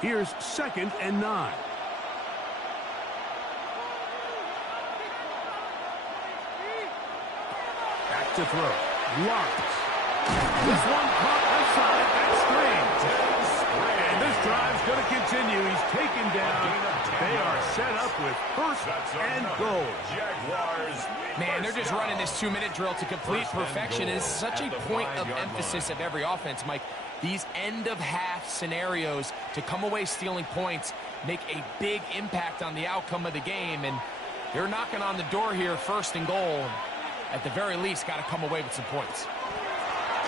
Here's 2nd and 9. Back to throw. Lawrence. This one caught outside. That's screen. And this drive's going to continue. He's taken down. They are set up with first and goal. Man, they're just running this 2-minute drill to complete perfection. It's such a point of emphasis of every offense, Mike. These end-of-half scenarios to come away stealing points make a big impact on the outcome of the game, and they're knocking on the door here, 1st and goal. At the very least, got to come away with some points.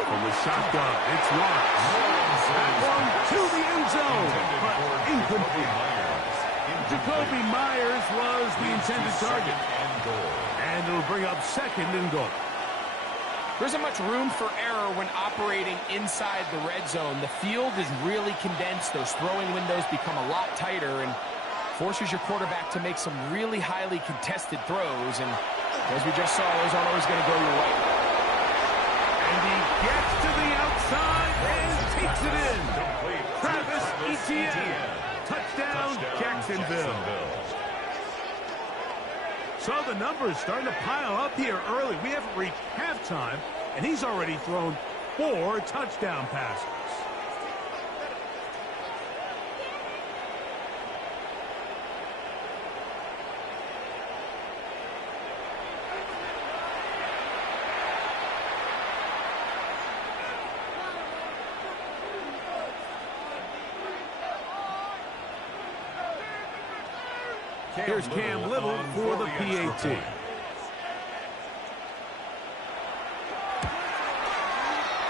From the shotgun, it's Lawrence. That one to the end zone, but incomplete. Jacoby Myers was the intended target. And it'll bring up 2nd and goal. There isn't much room for error when operating inside the red zone. The field is really condensed. Those throwing windows become a lot tighter and forces your quarterback to make some really highly contested throws. And as we just saw, those aren't always going to go your way. And he gets to the outside and takes it in. Travis Etienne. Touchdown, Jacksonville. So the numbers starting to pile up here early. We haven't reached halftime, and he's already thrown 4 touchdown passes. Here's Cam Little for the PAT.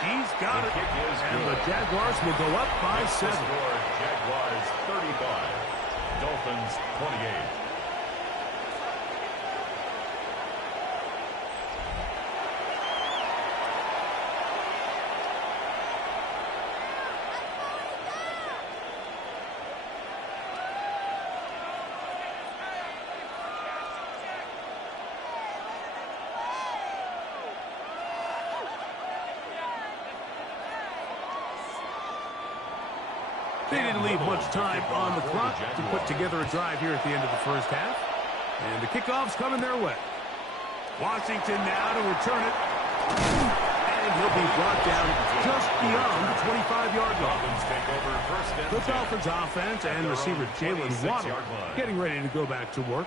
He's got it, and the Jaguars will go up by 7. Jaguars 35, Dolphins 28. They didn't leave much time on the clock to put together a drive here at the end of the first half. And the kickoff's coming their way. Washington now to return it. And he'll be brought down just beyond the 25-yard line. The Dolphins offense and receiver Jalen Waddle getting ready to go back to work.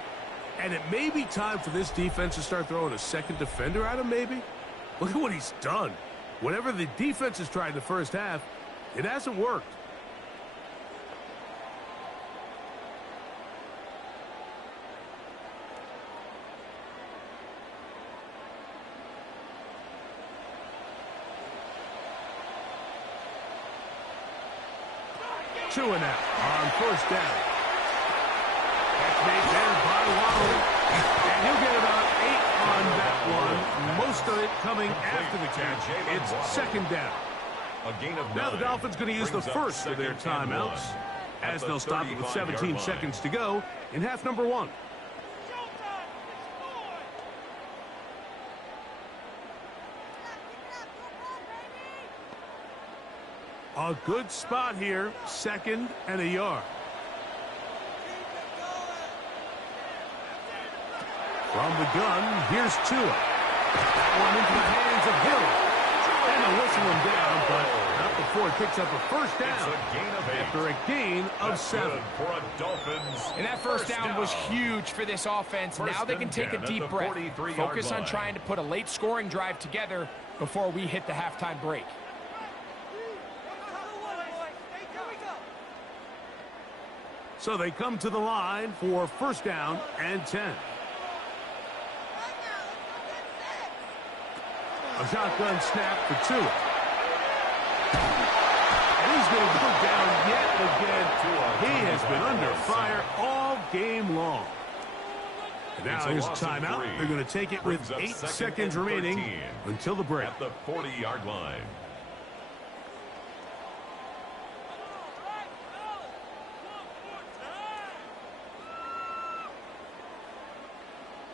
And it may be time for this defense to start throwing a second defender at him, maybe. Look at what he's done. Whatever the defense has tried in the first half, it hasn't worked. Two and out on first down. That's made there by Waddle. And he'll get about 8 on that one. Most of it coming after the catch. It's 2nd down. A gain of 9. Now the Dolphins going to use the first of their timeouts as they'll stop it with 17 seconds to go in half number 1. A good spot here, 2nd and a yard. From the gun, here's Tua. That one into the hands of Hill. And they'll whistle him down, but not before it picks up a first down. It's a gain of 8. After a gain of That's 7. good for a Dolphins. And that first down was huge for this offense. Now they can take a deep breath. Focus on trying to put a late scoring drive together before we hit the halftime break. So they come to the line for 1st down and 10. A shotgun snap for Tua. And he's going to go down yet again. He has been under fire all game long. And now here's a timeout. They're going to take it with 8 seconds remaining until the break. At the 40-yard line.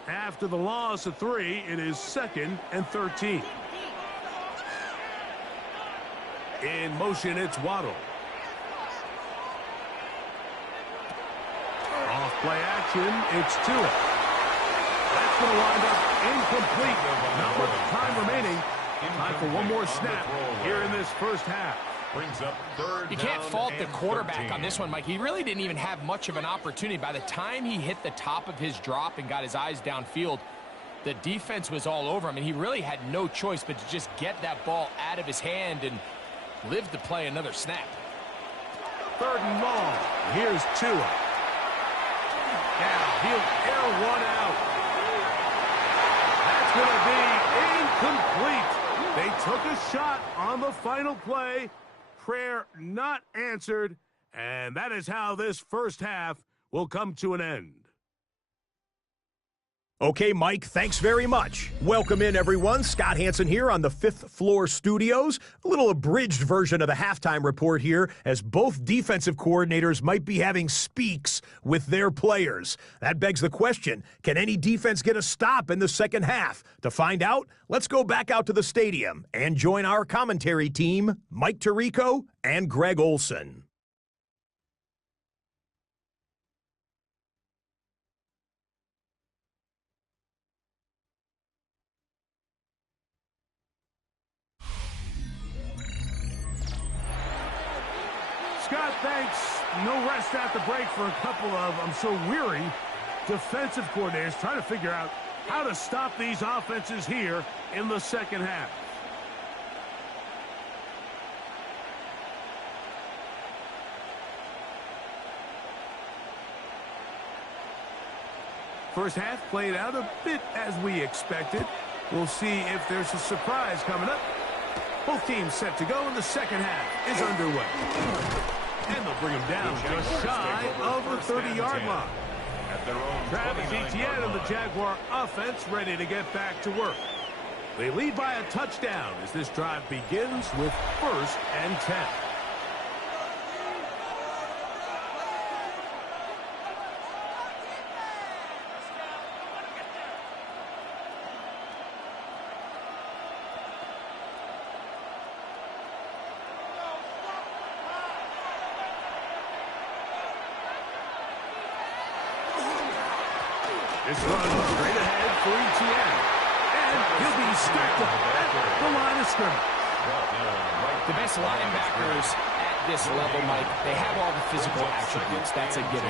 After the loss of 3, it is 2nd and 13. In motion, it's Waddle. Off play action, it's Tua. That's going to wind up incomplete. Not much time remaining. Time for one more snap here in this first half. Brings up 3rd. You can't fault the quarterback on this one, Mike. He really didn't even have much of an opportunity. By the time he hit the top of his drop and got his eyes downfield, the defense was all over him, and he really had no choice but to just get that ball out of his hand and live to play another snap. 3rd and long. Here's Tua. Now he'll air one out. That's going to be incomplete. They took a shot on the final play. Prayer not answered, and that is how this first half will come to an end. Okay, Mike, thanks very much. Welcome in, everyone. Scott Hansen here on the 5th floor studios. A little abridged version of the halftime report here, as both defensive coordinators might be having speaks with their players. That begs the question, can any defense get a stop in the second half? To find out, let's go back out to the stadium and join our commentary team, Mike Tirico and Greg Olson. Scott, thanks. No rest at the break for a couple of, I'm so weary, defensive coordinators trying to figure out how to stop these offenses here in the second half. First half played out a bit as we expected. We'll see if there's a surprise coming up. Both teams set to go, and the second half is underway. And they'll bring them down just shy of the 30-yard line. Travis Etienne and the Jaguar offense ready to get back to work. They lead by a touchdown as this drive begins with 1st and 10. This run straight ahead for Etienne. And he'll be stacked up at the line of scrimmage. The best linebackers at this level, Mike, they have all the physical attributes. That's a given.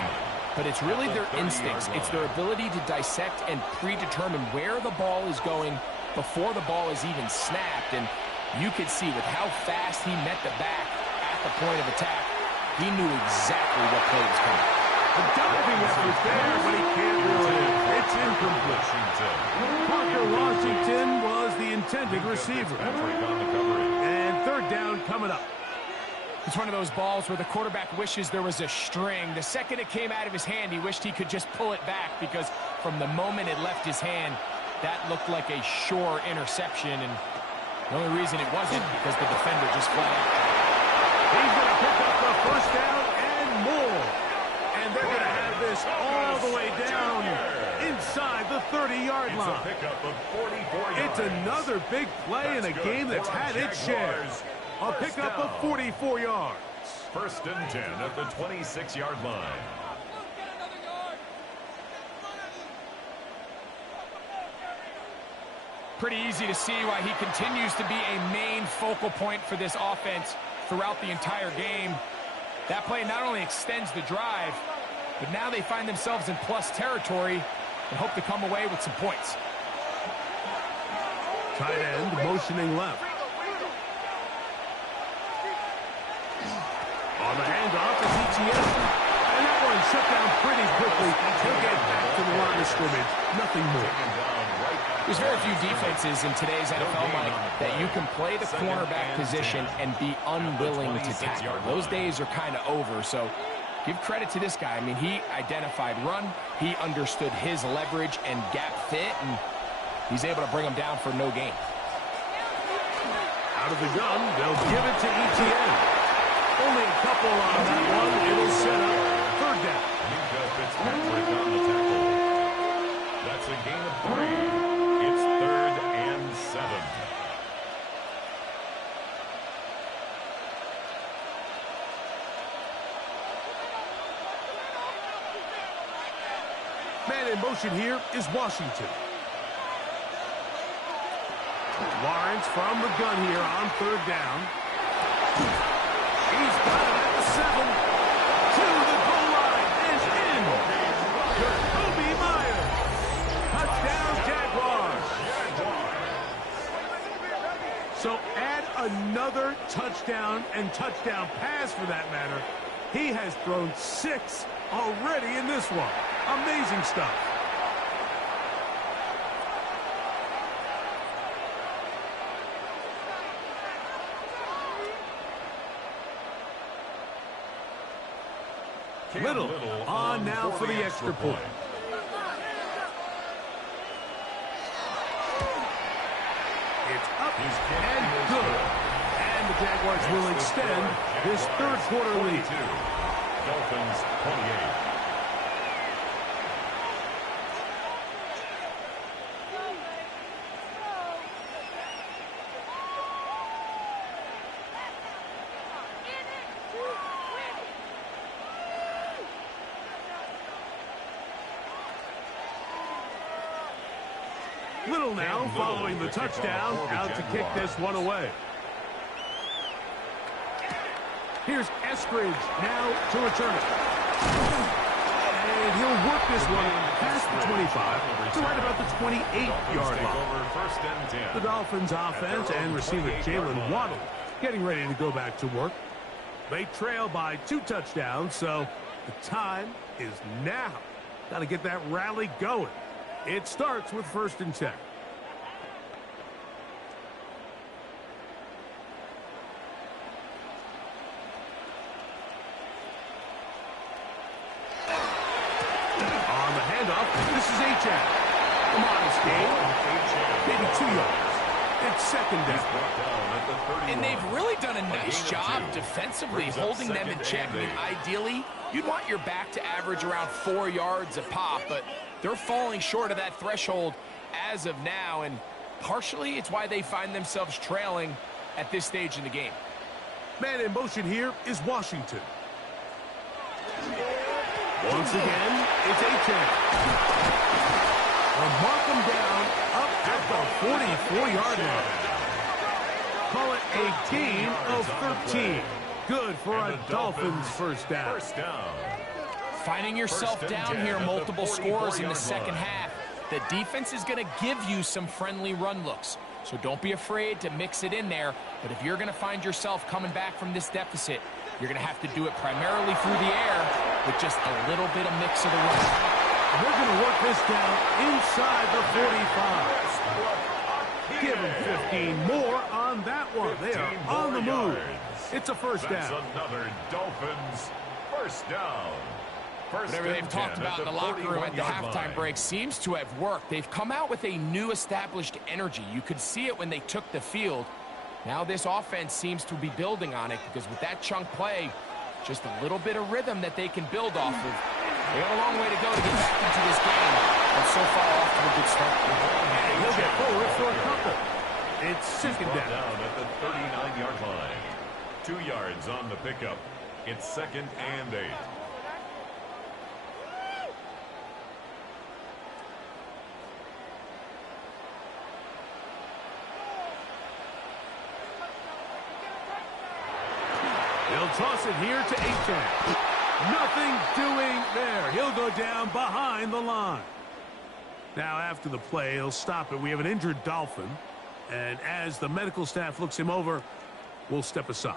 But it's really their instincts. It's their ability to dissect and predetermine where the ball is going before the ball is even snapped. And you could see with how fast he met the back at the point of attack, he knew exactly what play was coming. The diving effort there, but he can't reel it in. It's incomplete. Parker Washington was the intended receiver. And 3rd down coming up. It's one of those balls where the quarterback wishes there was a string. The second it came out of his hand, he wished he could just pull it back, because from the moment it left his hand, that looked like a sure interception. And the only reason it wasn't because the defender just flat out. He's going to pick up the 1st down and more. And they're going to have this all the way down inside the 30-yard line. It's another big play in a game that's had its share. A pickup of 44 yards. First and 10 at the 26-yard line. Pretty easy to see why he continues to be a main focal point for this offense throughout the entire game. That play not only extends the drive, but now they find themselves in plus territory and hope to come away with some points. Tight end motioning left. On the handoff is ETN. And that one shut down pretty quickly. He'll get back to the line of scrimmage. Nothing more. There's very few defenses in today's NFL, Mike, that you can play the cornerback position and be unwilling to tackle. Those days are kind of over, so give credit to this guy. I mean, he identified run, he understood his leverage and gap fit, and he's able to bring him down for no gain. Out of the gun, they'll give it to ETN. Only a couple on that one. It'll set up third down. Fitzpatrick on the tackle. That's a gain of 3. It's 3rd and 7. Man in motion here is Washington. Lawrence from the gun here on third down. He's got it at the 7. To the goal line and in. Jacoby Myers. Touchdown, Jaguars. So add another touchdown and touchdown pass for that matter. He has thrown 6 already in this one. Amazing stuff. Little on now for the extra point. It's up and good. And the Jaguars will extend this third quarter lead. Dolphins 28. Little now following the touchdown, out to kick this one away. Here's Eskridge now to return it. And he'll work this one past the 25 to right about the 28-yard line. The Dolphins offense and receiver Jalen Waddle getting ready to go back to work. They trail by 2 touchdowns, so the time is now. Got to get that rally going. It starts with 1st and 10. On the handoff, this is H.A. A modest gain, maybe 2 yards. It's 2nd down. And they've really done a nice job defensively holding them in check. I mean, ideally, you'd want your back to average around 4 yards a pop, but they're falling short of that threshold as of now, and partially it's why they find themselves trailing at this stage in the game. Man in motion here is Washington. Once again, it's H.A. They'll mark them down up at the 44-yard line. Call it a gain of 13. Good for a Dolphins first down. Finding yourself down here multiple scores in the second half, the defense is going to give you some friendly run looks. So don't be afraid to mix it in there. But if you're going to find yourself coming back from this deficit, you're going to have to do it primarily through the air with just a little bit of mix of the run. They're going to work this down inside the 45. Give them 15 more on that one. They are on the move. It's a first down. That's another Dolphins first down. Whatever they've talked about in the locker room at the halftime break seems to have worked. They've come out with a new established energy. You could see it when they took the field. Now this offense seems to be building on it because with that chunk play, just a little bit of rhythm that they can build off of. They got a long way to go to get back into this game, but so far off to a good start. And he'll get forward for a couple. It's second Brought down. down at the 39-yard line. 2 yards on the pickup. It's 2nd and 8. He'll toss it here to Achane. Nothing doing there. He'll go down behind the line. Now, after the play, he'll stop it. We have an injured Dolphin. And as the medical staff looks him over, we'll step aside.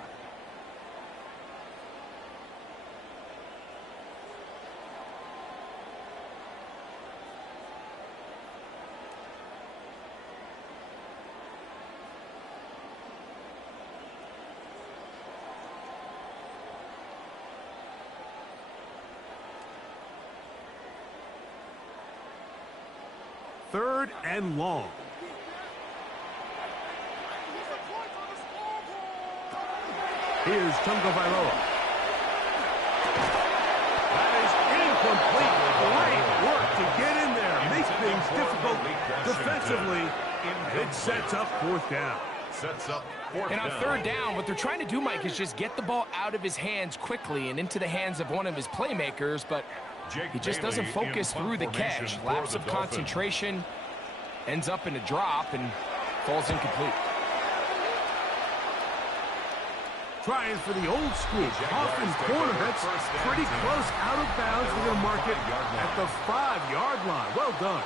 Third and long. Here's Tunga Vailoa. That is incomplete. Great work to get in there. Makes things difficult defensively. It sets up 4th down. Sets up 4th down. And on 3rd down, what they're trying to do, Mike, is just get the ball out of his hands quickly and into the hands of one of his playmakers, but he just doesn't focus through the catch. Lapse of concentration, ends up in a drop, and falls incomplete. Trying for the old school coffin corner. That's pretty close out of bounds. We're going to mark it at the 5-yard line. Well done.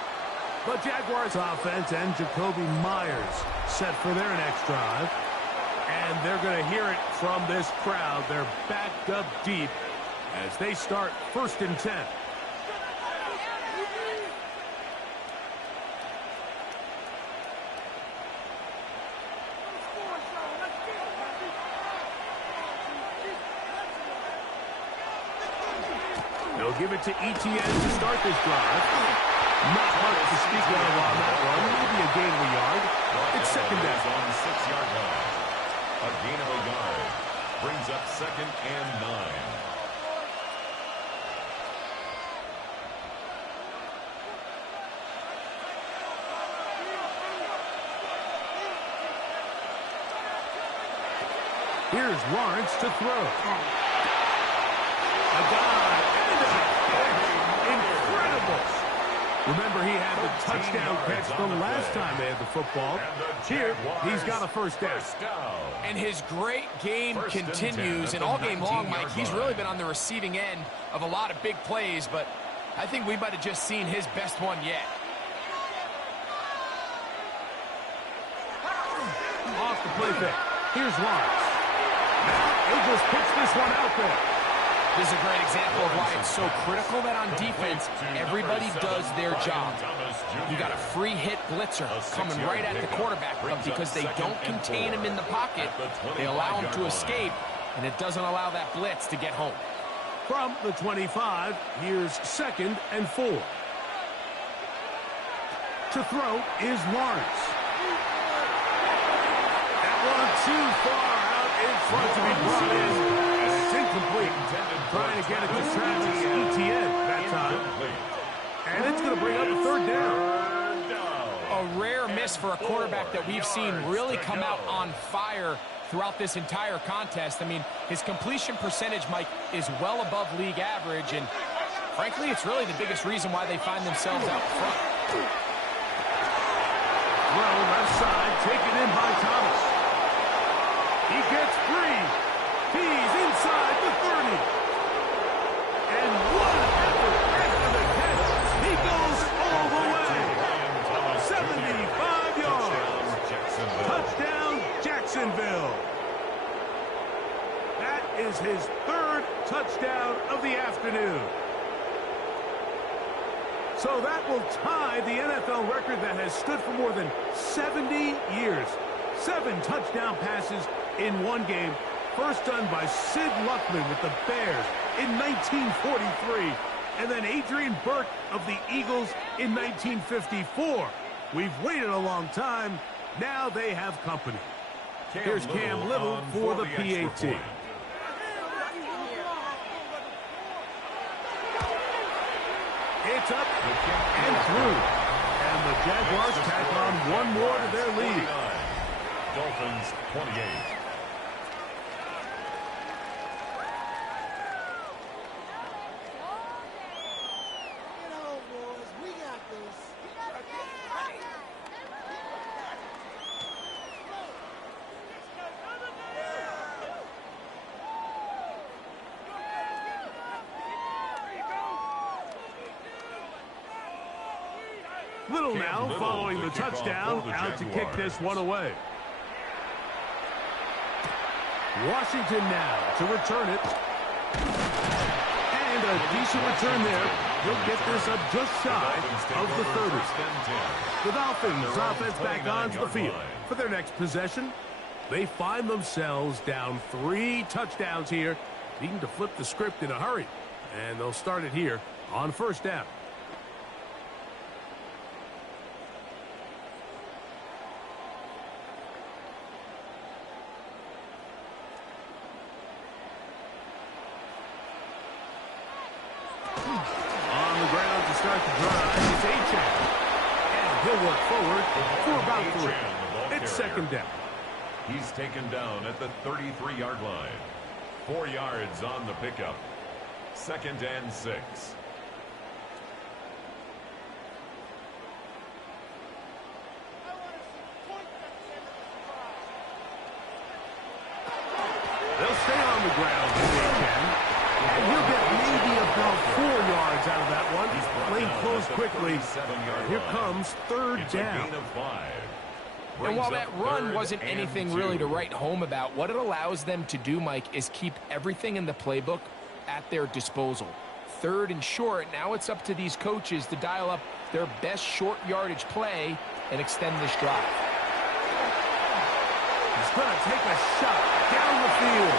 But Jaguars offense and Jacoby Myers set for their next drive. And they're going to hear it from this crowd. They're backed up deep as they start 1st and 10. They'll give it to Etienne to start this drive. Not much to speak of on that one. Maybe a gain of a yard. It's 2nd down. On the 6-yard line. A gain of a yard. Brings up 2nd and 9. Here's Lawrence to throw. A guy and a catch. Incredible. Remember, he had the touchdown catch the last time they had the football. Here, he's got a 1st down. And his great game continues, and all game long, Mike, he's really been on the receiving end of a lot of big plays, but I think we might have just seen his best one yet. Off the play fake. Here's Lawrence. Now, he'll just pitch this one out there. This is a great example of why it's so critical that on defense, everybody does their job. You got a free hit blitzer coming right at the quarterback, but because they don't contain him in the pocket, they allow him to escape, and it doesn't allow that blitz to get home. From the 25, here's 2nd and 4. To throw is Lawrence. That one too far out in front to be brought in. It's incomplete. Trying to get it to Travis Etienne that time. And it's going to bring up a 3rd down. A rare miss for a quarterback that we've seen really come out on fire throughout this entire contest. I mean, his completion percentage, Mike, is well above league average, and frankly, it's really the biggest reason why they find themselves out front. Well, left side, taken in by Thomas. He gets free. He's inside the 30. And what an effort after the catch. He goes all the way. 75 yards. Touchdown, Jacksonville. That is his 3rd touchdown of the afternoon. So that will tie the NFL record that has stood for more than 70 years. 7 touchdown passes in one game. First done by Sid Luckman with the Bears in 1943. And then Adrian Burke of the Eagles in 1954. We've waited a long time. Now they have company. Here's Cam Little for the PAT. It's up and through. And the Jaguars tack on one more to their lead. Dolphins 28. Little now following the touchdown, out to kick this one away. Washington now to return it. And a decent return there. He'll get this up just shy of the 30. The Dolphins offense back onto the field for their next possession. They find themselves down 3 touchdowns here, needing to flip the script in a hurry. And they'll start it here on first down. On the ground to start the drive, it's Achane. And he'll work forward for about 3. It's second down. He's taken down at the 33-yard line. 4 yards on the pickup. Second and 6. They'll stay on the ground if they can. And he'll get maybe about 4 yards out of that one. Lane closed quickly. And here comes third down. And while that run wasn't anything really to write home about, what it allows them to do, Mike, is keep everything in the playbook at their disposal. Third and short, now it's up to these coaches to dial up their best short yardage play and extend this drive. He's going to take a shot down the field.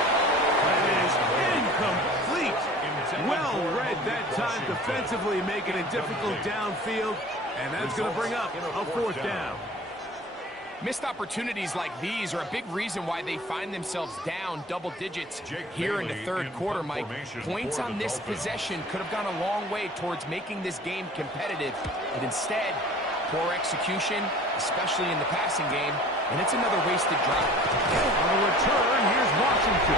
That is incomplete. Well read that time defensively, making it difficult downfield. And that's going to bring up a fourth down. Missed opportunities like these are a big reason why they find themselves down double digits here in the third quarter, Mike. Points on this possession could have gone a long way towards making this game competitive, but instead, poor execution, especially in the passing game, and it's another wasted drive. On the return, here's Washington.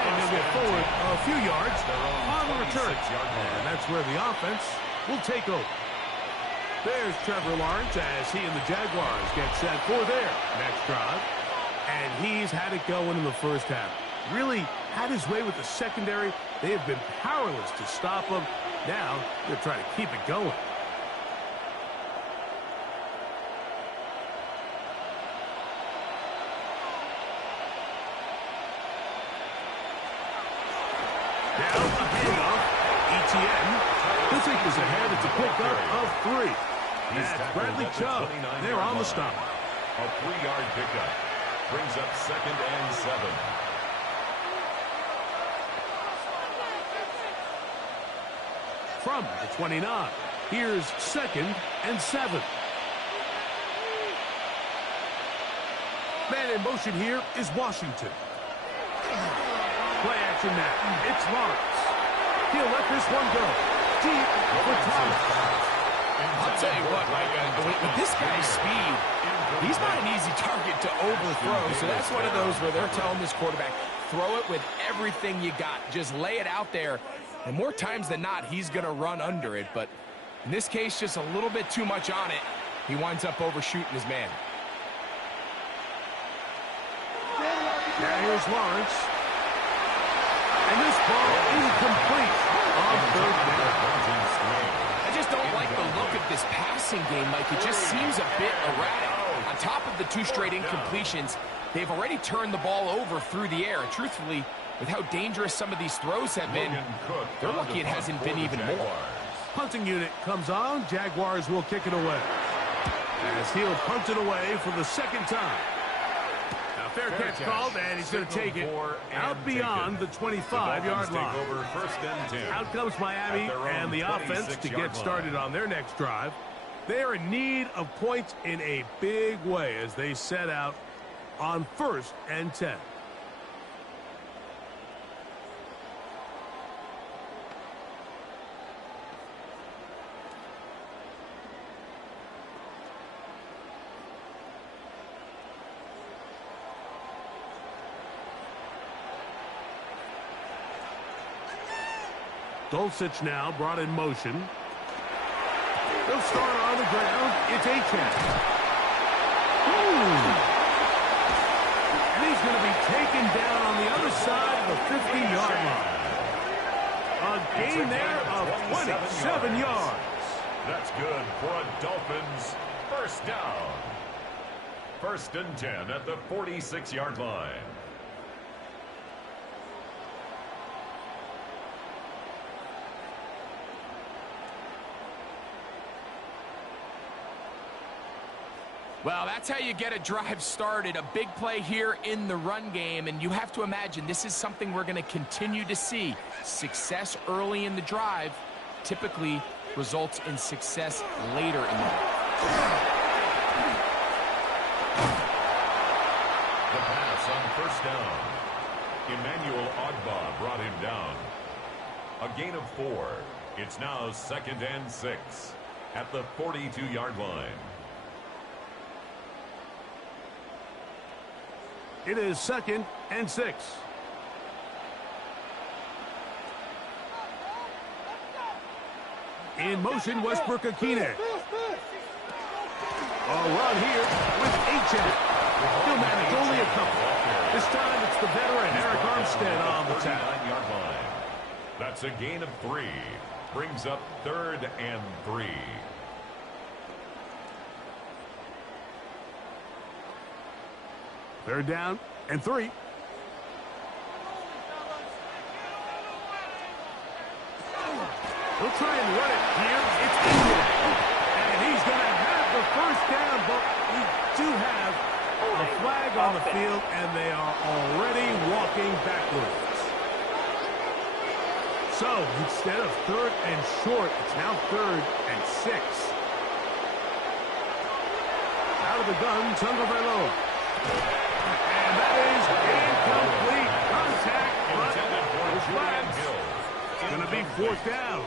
And he'll get forward a few yards on the return. And that's where the offense will take over. There's Trevor Lawrence as he and the Jaguars get set for their next drive. And he's had it going in the first half. Really had his way with the secondary. They have been powerless to stop him. Now they're trying to keep it going. Now a handoff. ETN. He'll take this ahead. It's a pickup of 3. That's Bradley Chubb. They're on the stop. A 3-yard pickup brings up second and 7. From the 29, here's second and 7. Man in motion here is Washington. Play action now. It's Lawrence. He'll let this one go. Deep for Thomas. I'll tell you what, Mike, with this guy's speed, he's not an easy target to overthrow. So that's one of those where they're telling this quarterback, throw it with everything you got. Just lay it out there. And more times than not, he's going to run under it. But in this case, just a little bit too much on it. He winds up overshooting his man. Now here's Lawrence. And this ball incomplete on third down. I just don't like the look of this passing game, Mike. It just seems a bit erratic. On top of the 2 straight incompletions, they've already turned the ball over through the air. And truthfully, with how dangerous some of these throws have been, they're lucky it hasn't been even more. Punting unit comes on. Jaguars will kick it away. As he'll punt it away for the second time. Now fair catch called, and he's going to take it out beyond the 25-yard line. Out comes Miami and the offense to get started on their next drive. They are in need of points in a big way as they set out on 1st and 10. Dulcich now brought in motion. They'll start on the ground. It's Achan. And he's going to be taken down on the other side of the 50-yard line. A gain there of 27 yards. That's good for a Dolphins first down. 1st and 10 at the 46-yard line. Well, that's how you get a drive started. A big play here in the run game, and you have to imagine this is something we're going to continue to see. Success early in the drive typically results in success later in the drive. The pass on 1st down. Emmanuel Ogbah brought him down. A gain of 4. It's now 2nd and 6 at the 42-yard line. It is 2nd and 6. In motion, Westbrook-Ikhine. A run here with Achan. He'll manage only a couple. This time it's the veteran Eric Armstead on the tackle. 49-yard line. That's a gain of 3. Brings up 3rd and 3. Third down and 3. He'll try and run it here. It's Ingram. And he's going to have the first down, but we do have a flag on the field, and they are already walking backwards. So instead of 3rd and short, it's now 3rd and 6. Out of the gun, Tagovailoa. And that is incomplete contact. It's going to be 4th down.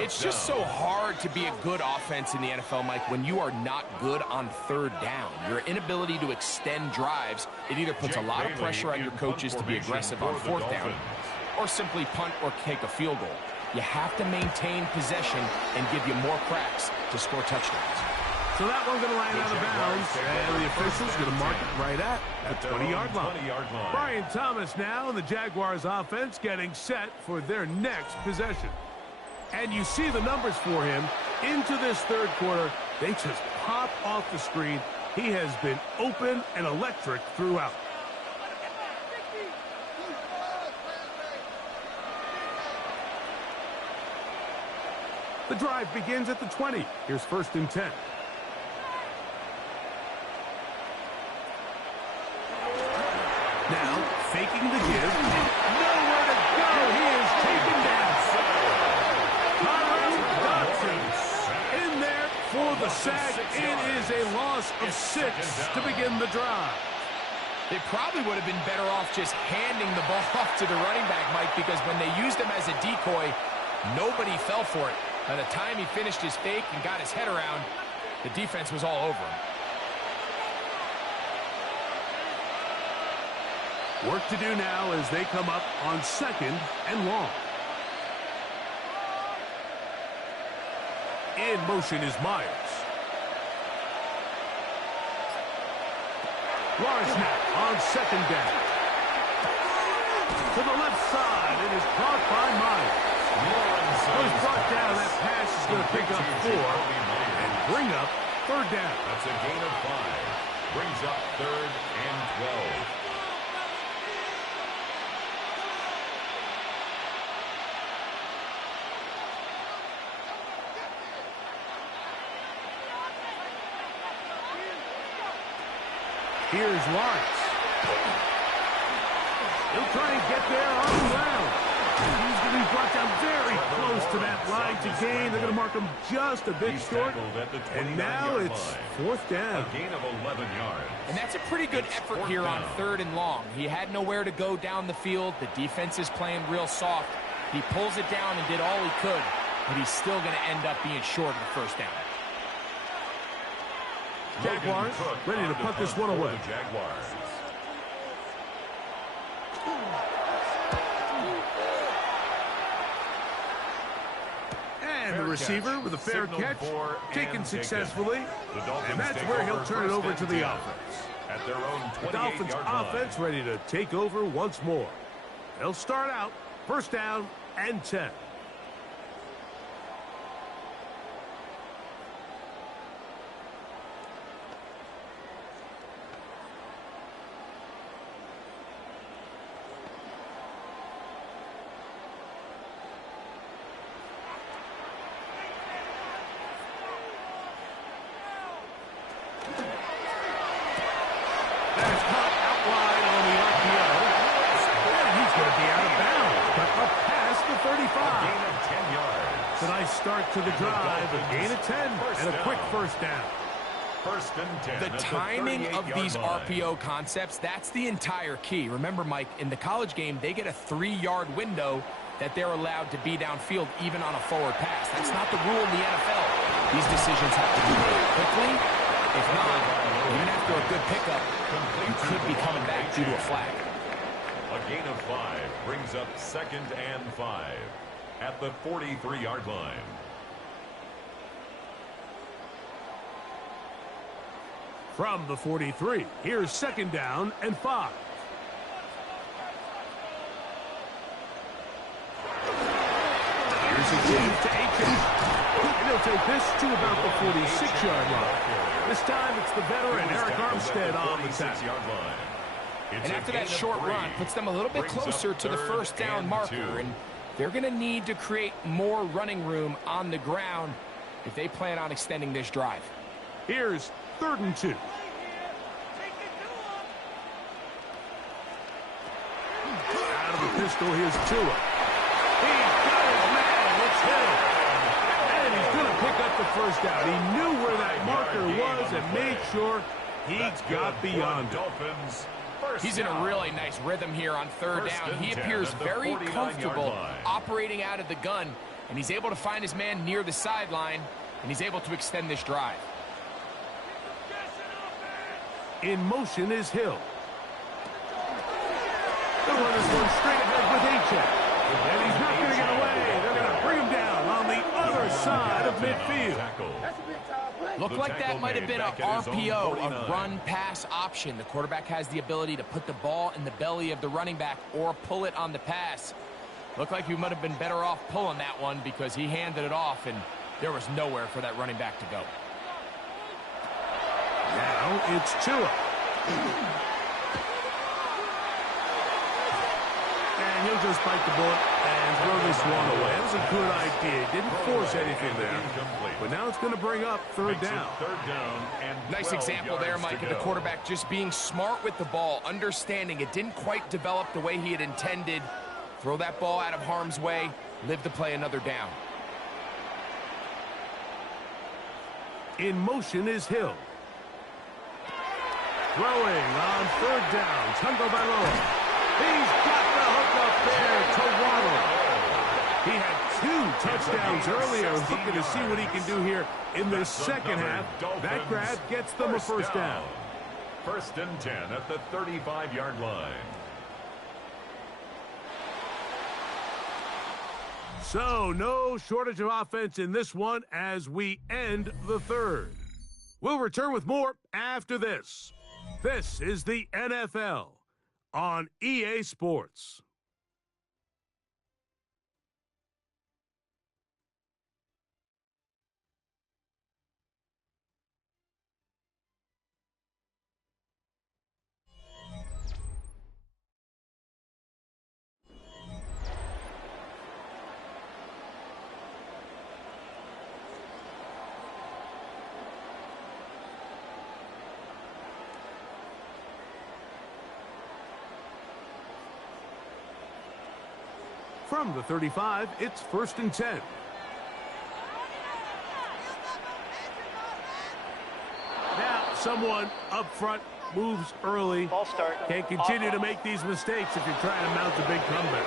It's just so hard to be a good offense in the NFL, Mike, when you are not good on 3rd down. Your inability to extend drives, it either puts a lot of pressure on your coaches to be aggressive on 4th down or simply punt or take a field goal. You have to maintain possession and give you more cracks to score touchdowns. So that one's going to land out of bounds, and the official's going to mark it right at the 20-yard line. Brian Thomas now, and the Jaguars offense getting set for their next possession. And you see the numbers for him into this 3rd quarter. They just pop off the screen. He has been open and electric throughout. The drive begins at the 20. Here's 1st and 10. Now, faking the give. Nowhere to go. He is taken down. Tyrone Dodson in there for the sack. It is a loss of 6 to begin the drive. They probably would have been better off just handing the ball off to the running back, Mike, because when they used him as a decoy, nobody fell for it. By the time he finished his fake and got his head around, the defense was all over him. Work to do now as they come up on 2nd and long. In motion is Myers. Large snap on 2nd down. To the left side, it is caught by Myers. Was brought down. That pass is going to pick up 4 and bring up 3rd down. That's a gain of 5. Brings up 3rd and 12. Here's Lawrence. He'll try and get there on the ground. He's going to be brought down very close to that line to gain. They're going to mark him just a bit short. And now it's 4th down. A gain of 11 yards. And that's a pretty good effort here on 3rd and long. He had nowhere to go down the field. The defense is playing real soft. He pulls it down and did all he could, but he's still going to end up being short of the 1st down. Jaguars ready to punt this one away. Jaguars. And the receiver with a fair catch, taken successfully. And that's where he'll turn it over to the offense. At their own The Dolphins offense ready to take over once more. They'll start out first down and 10. That's caught out wide on the RPO. And he's going to be out of bounds, but up past the 35. Gain of 10 yards. It's a nice start to the drive, a gain of 10, and a quick first down. First and 10. The timing of these RPO concepts, that's the entire key. Remember, Mike, in the college game, they get a 3-yard window that they're allowed to be downfield even on a forward pass. That's not the rule in the NFL. These decisions have to be made quickly. If not, even after a good pickup, you could be coming back due to a flag. A gain of 5 brings up second and 5 at the 43-yard line. From the 43, here's second down and 5. Here's a give to Aiken. And he'll take this to about the 46-yard line. This time it's the veteran Eric Armstead on the tackle. And after that short run, puts them a little bit closer to the first down marker. And they're going to need to create more running room on the ground if they plan on extending this drive. Here's third and 2. Out of the pistol, here's Tua. He's got his man. Let's hit him. And he's going to pick up the first down. He knew where that marker was and made sure he got beyond it. He's in a really nice rhythm here on third down. He appears very comfortable operating out of the gun, and he's able to find his man near the sideline, and he's able to extend this drive. In motion is Hill. They'll run this one straight ahead with H.A. And he's not going to get away. They're going to bring him down on the other side of midfield. Looked like that might have been an RPO, a run-pass option. The quarterback has the ability to put the ball in the belly of the running back or pull it on the pass. Looked like he might have been better off pulling that one because he handed it off, and there was nowhere for that running back to go. Now it's Tua. And he'll just bite the bullet and throw this one away. That was a good idea. Didn't force anything there. But now it's going to bring up third down. Nice example there, Mike, of the quarterback just being smart with the ball, understanding it didn't quite develop the way he had intended. Throw that ball out of harm's way, live to play another down. In motion is Hill. Throwing on third down, Tungo Bailoa. He's got the hook up there to Waddle. He had 2 touchdowns earlier. Looking to see what he can do here in the second half. That grab gets them a first down. First and 10 at the 35-yard line. So no shortage of offense in this one as we end the third. We'll return with more after this. This is the NFL on EA Sports. From the 35, it's first and 10. Now, someone up front moves early. False start. Can't continue to make these mistakes if you're trying to mount a big comeback.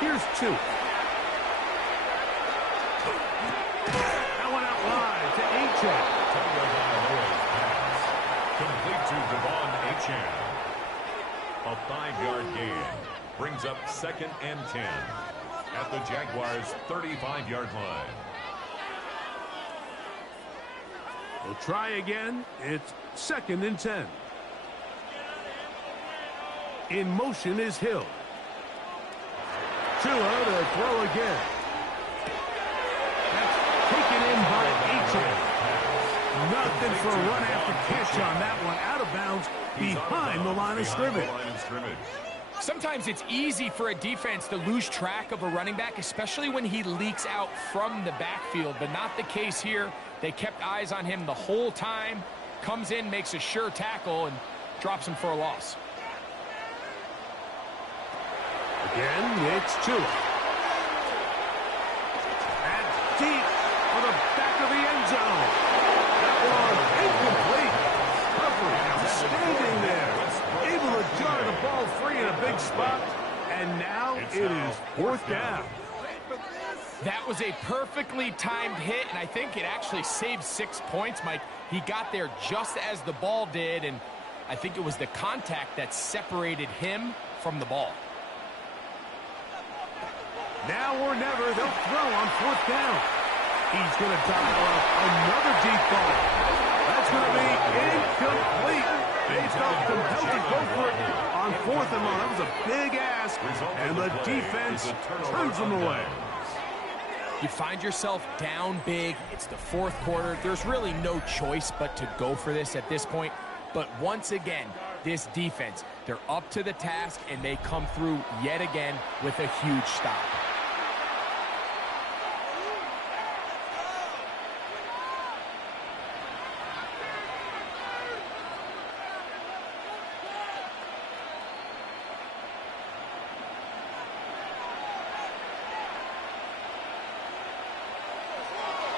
Here's 2. That one out wide to H. H.M. Complete to Devon H.M. A 5-yard gain brings up 2nd and 10 at the Jaguars' 35-yard line. We'll try again. It's 2nd and 10. In motion is Hill. Tua to throw again. That's taken in by H.M. Nothing for a run after catch on that one. Out of bounds behind the line of scrimmage. Sometimes it's easy for a defense to lose track of a running back, especially when he leaks out from the backfield, but not the case here. They kept eyes on him the whole time. Comes in, makes a sure tackle, and drops him for a loss. Again, it's Tua. And deep for the back of the end zone. That one incomplete. Coverage standing there. Able to jar the ball free in a big spot. And now it is 4th down. That was a perfectly timed hit, and I think it actually saved 6 points, Mike. He got there just as the ball did, and I think it was the contact that separated him from the ball. Now or never, they'll throw on 4th down. He's going to dial up another deep ball. That's going to be incomplete. They felt compelled to go for it on 4th and long. That was a big ask, and the defense turns them away. You find yourself down big. It's the 4th quarter. There's really no choice but to go for this at this point. But once again, this defense, they're up to the task, and they come through yet again with a huge stop.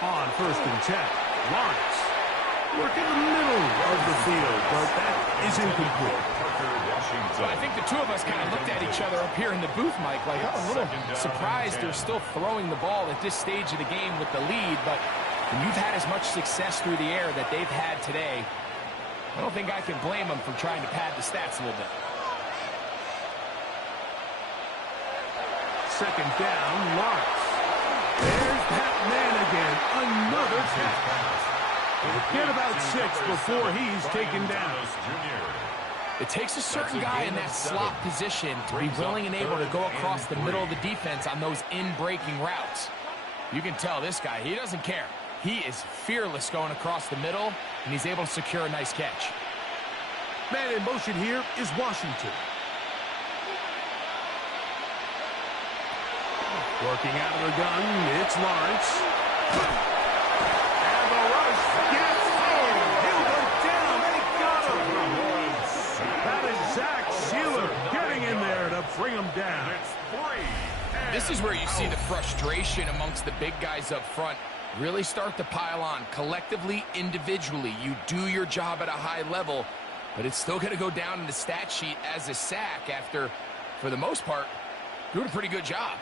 On 1st and 10, Lawrence. Work in the middle of the field, but that is incomplete. So I think the two of us kind of looked at each other up here in the booth, Mike, like, oh, a little surprised they're still throwing the ball at this stage of the game with the lead, but when you've had as much success through the air that they've had today, I don't think I can blame them for trying to pad the stats a little bit. 2nd down, Lawrence. There's that man again. Another catch. Get about 6 before he's taken down. It takes a certain guy in that slot position to be willing and able to go across the middle of the defense on those in-breaking routes. You can tell this guy, he doesn't care. He is fearless going across the middle, and he's able to secure a nice catch. Man in motion here is Washington. Working out of the gun, it's Lawrence. And the rush gets home. He'll go down. They got him. That is Zach Sheeler getting in there to bring him down. This is where you see the frustration amongst the big guys up front really start to pile on. Collectively, individually, you do your job at a high level, but it's still going to go down in the stat sheet as a sack after, for the most part, doing a pretty good job.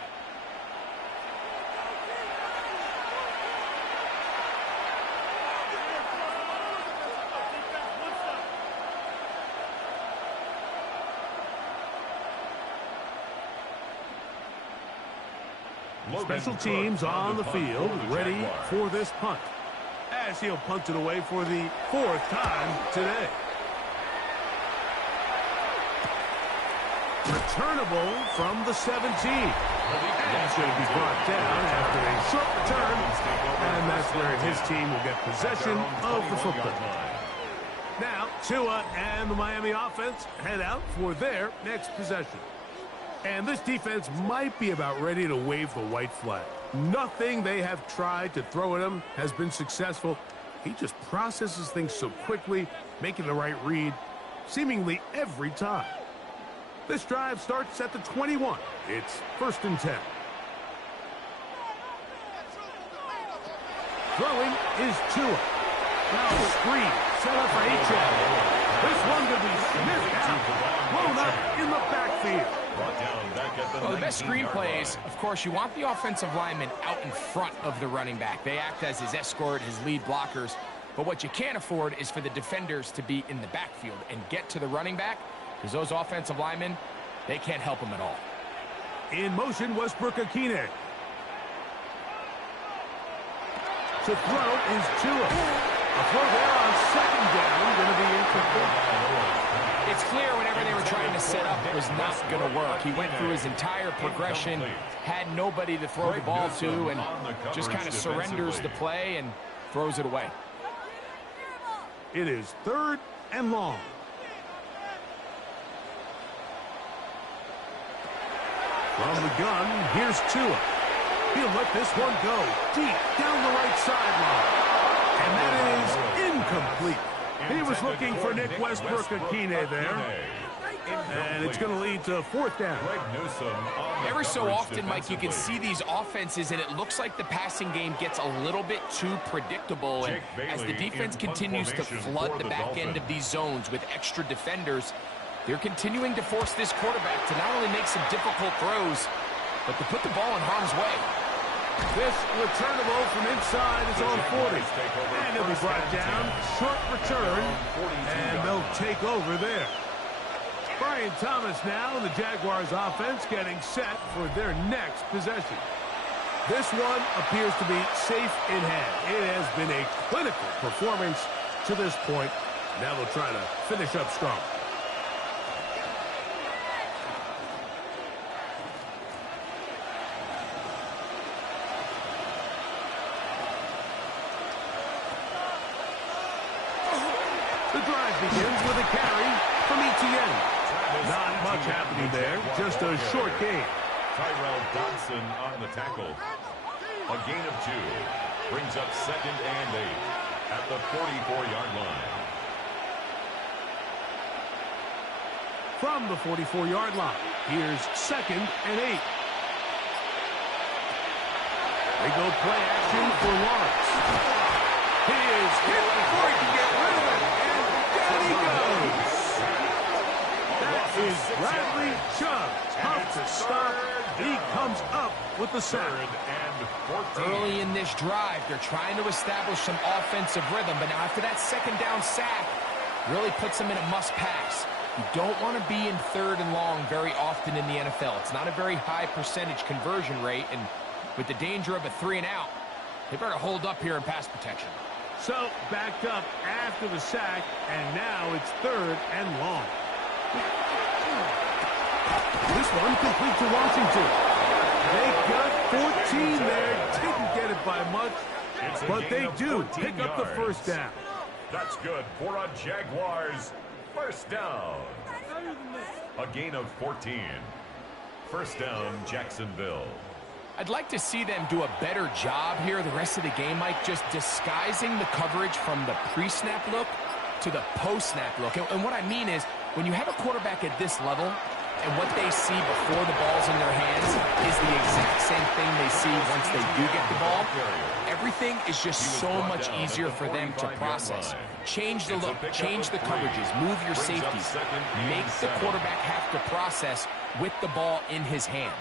Special teams on the field, ready for this punt, as he'll punt it away for the 4th time today. Returnable from the 17. And it's going to be brought down after a short return, and that's where his team will get possession of the football. Now, Tua and the Miami offense head out for their next possession. And this defense might be about ready to wave the white flag. Nothing they have tried to throw at him has been successful. He just processes things so quickly, making the right read, seemingly every time. This drive starts at the 21. It's 1st and 10. Throwing is Tua. Now screen set up for H.M. This one could be sniffed out. Blown up in the backfield. Brought down back at the Well, the best 19-yard screenplays, line. of course, you want the offensive lineman out in front of the running back. They act as his escort, his lead blockers. But what you can't afford is for the defenders to be in the backfield and get to the running back, because those offensive linemen, they can't help him at all. In motion, Westbrook-Akine. To throw is Tua. A throw there on second down, going to be incomplete. It's clear whenever they were trying to set up, it was not going to work. He went through his entire progression, had nobody to throw the ball to, and just kind of surrenders the play and throws it away. It is 3rd and long. From the gun, here's Tua. He'll let this one go deep down the right sideline. And that is incomplete. He was looking for Nick Westbrook-Akine there. And it's going to lead to 4th down. Every so often, Mike, you can see these offenses, and it looks like the passing game gets a little bit too predictable. And as the defense continues to flood the back end of these zones with extra defenders, they're continuing to force this quarterback to not only make some difficult throws, but to put the ball in harm's way. This returnable from inside is on 40. And it'll be brought down. Short return. And they'll take over there. Brian Thomas now, the Jaguars offense getting set for their next possession. This one appears to be safe in hand. It has been a clinical performance to this point. Now they'll try to finish up strong. The drive begins with a carry from Etienne. Not much happening there, just a short gain. Tyrell Dodson on the tackle. A gain of 2. Brings up 2nd and 8 at the 44-yard line. From the 44-yard line, here's 2nd and 8. They go play action for Lawrence. He is hit before he can get rid of it, and down he goes. That is Bradley Chubb. Tough to stop. He comes up with the sack. 3rd and 14. Early in this drive, they're trying to establish some offensive rhythm, but now after that 2nd down sack, really puts them in a must-pass. You don't want to be in 3rd and long very often in the NFL. It's not a very high percentage conversion rate, and with the danger of a 3 and out, they better hold up here in pass protection. So, backed up after the sack, and now it's 3rd and long. This one complete to Washington. They got 14 there. Didn't get it by much, but they do pick up the 1st down. That's good for a Jaguars 1st down. A gain of 14. 1st down, Jacksonville. I'd like to see them do a better job here the rest of the game, Mike, just disguising the coverage from the pre-snap look to the post-snap look. And what I mean is, when you have a quarterback at this level, and what they see before the ball's in their hands is the exact same thing they see once they do get the ball, everything is just so much easier for them to process. Change the look, change the coverages, move your safeties. Make the quarterback have to process with the ball in his hand.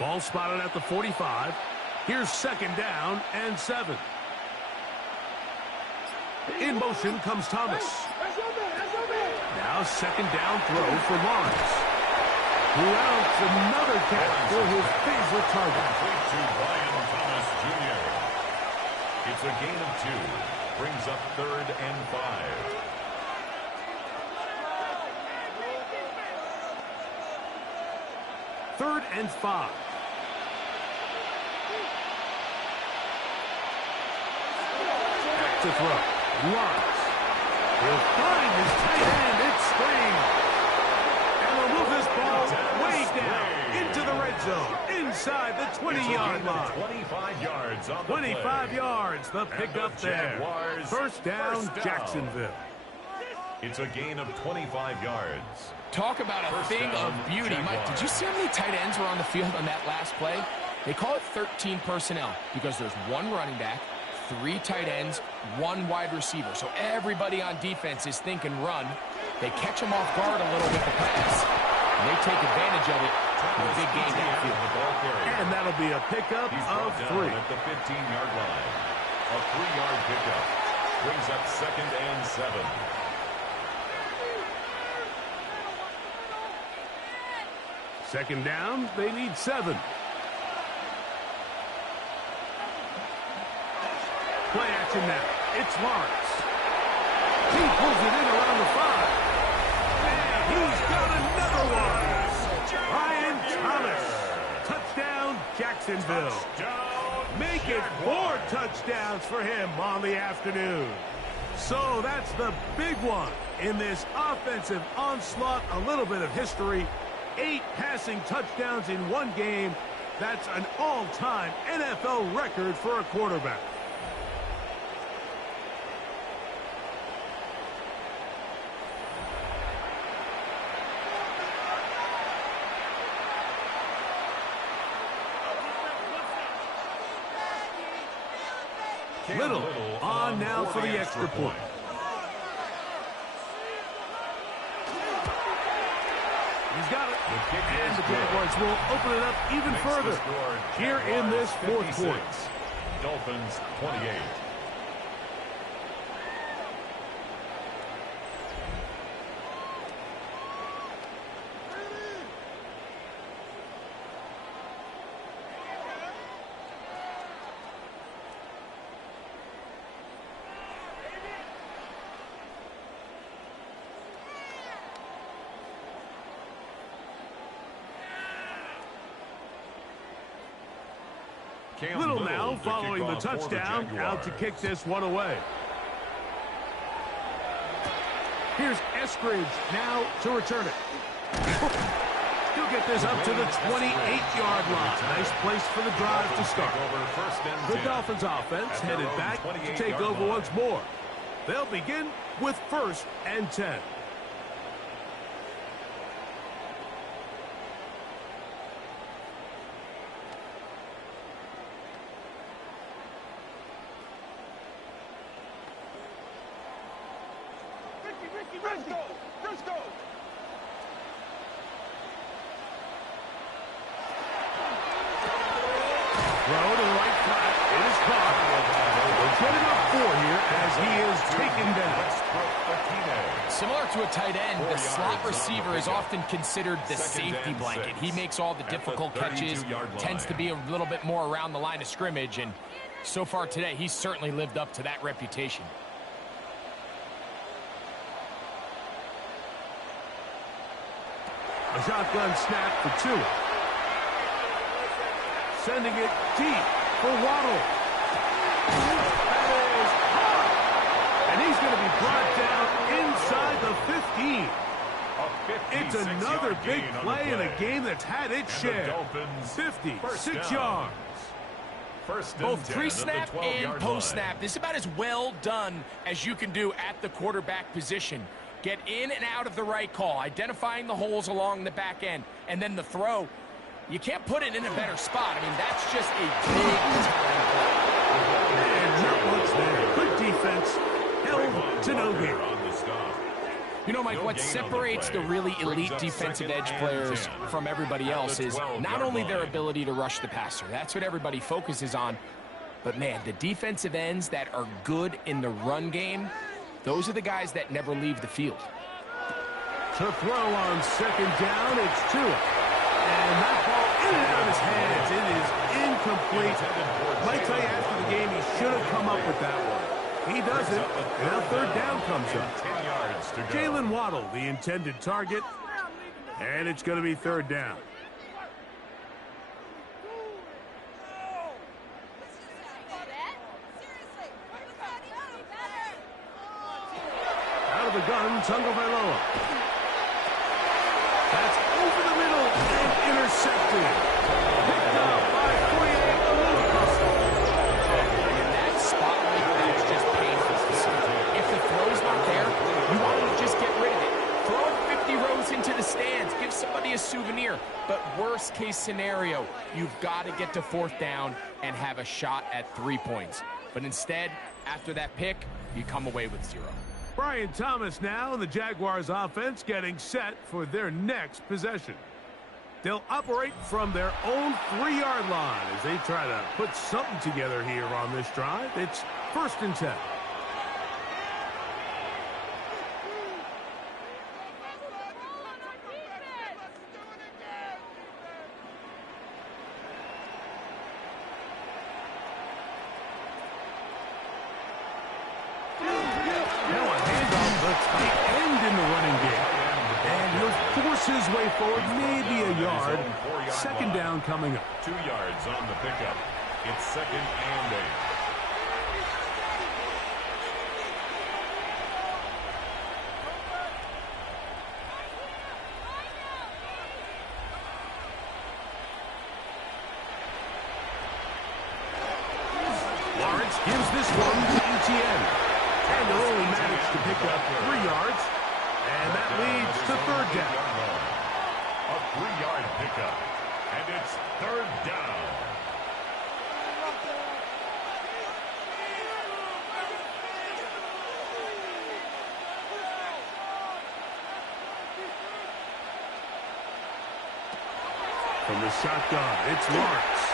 Ball spotted at the 45. Here's 2nd down and 7. In motion comes Thomas. Now 2nd down throw for Lawrence. Who outs another catch for his favorite target. To Brian Thomas Jr. It's a gain of 2. Brings up 3rd and 5. Third and 5. Back to throw. Lawrence. He'll find his tight end. It's Spring. And they'll move this ball way down into the red zone. Inside the 20-yard line. 25 yards on the 25 play. yards. The pickup there. Jaguars, 1st down, Jacksonville. It's a gain of 25 yards. Talk about a thing of beauty. Mike, did you see how many tight ends were on the field on that last play? They call it 13 personnel because there's one running back, 3 tight ends, 1 wide receiver. So everybody on defense is thinking run. They catch him off guard a little with the pass, and they take advantage of it with a big gain downfield. And that'll be a pickup of 3. At the 15-yard line. A 3-yard pickup brings up 2nd and 7. Second down, they need 7. Play action now. It's Lawrence. He pulls it in around the 5. And he's got another one. Ryan Thomas. Touchdown, Jacksonville. Make it 4 touchdowns for him on the afternoon. So that's the big one in this offensive onslaught. A little bit of history. 8 passing touchdowns in one game. That's an all-time NFL record for a quarterback. Little on now for the extra point. He's got it. And the Jaguars will open it up even further here in this 4th quarter. Dolphins 28. Little now following the touchdown, out to kick this one away. Here's Eskridge now to return it. He'll get this up to the 28-yard line. Nice place for the drive to start. The Dolphins offense headed back to take over once more. They'll begin with 1st and 10. Throw to the right flat. It is caught. They'll get it up 4 here as he is taken down. Similar to a tight end, the slot receiver is often considered the safety blanket. He makes all the difficult catches, tends to be a little bit more around the line of scrimmage, and so far today, he's certainly lived up to that reputation. A shotgun snap for 2. Sending it deep for Waddle. That is hard. And he's going to be brought down inside the 15. It's another big play in a game that's had its share. 56 yards. Both pre-snap and post-snap, this is about as well done as you can do at the quarterback position. Get in and out of the right call, identifying the holes along the back end, and then the throw. You can't put it in a better spot. I mean, that's just a big time play. And not much there. Good defense. Held to no gain. You know, Mike, what separates the really elite defensive edge players from everybody else is not only their ability to rush the passer. That's what everybody focuses on. But, man, the defensive ends that are good in the run game, those are the guys that never leave the field. To throw on 2nd down, it's Tua. And that ball in and out of his hands. It is incomplete. Might tell you after the game he should have come up with that one. He doesn't. And now 3rd down comes up. Jalen Waddle, the intended target. And it's going to be 3rd down. Out of the gun, Tagovailoa. That's over the middle and intercepted. Picked up by 48. In that spot like that, it's just painful to see. If the throw's not there, you want to just get rid of it. Throw 50 rows into the stands. Give somebody a souvenir. But worst case scenario, you've got to get to 4th down and have a shot at 3 points. But instead, after that pick, you come away with 0. Brian Thomas now and the Jaguars offense getting set for their next possession. They'll operate from their own 3-yard line as they try to put something together here on this drive. It's 1st and 10. His way forward, maybe a yard. 2nd down coming up. 2 yards on the pickup. It's 2nd and 8. Lawrence gives this one to Etienne. And they'll only manage to pick up 3 yards. And that leads to 3rd down. A 3-yard pickup. And it's 3rd down. From the shotgun, it's Lawrence.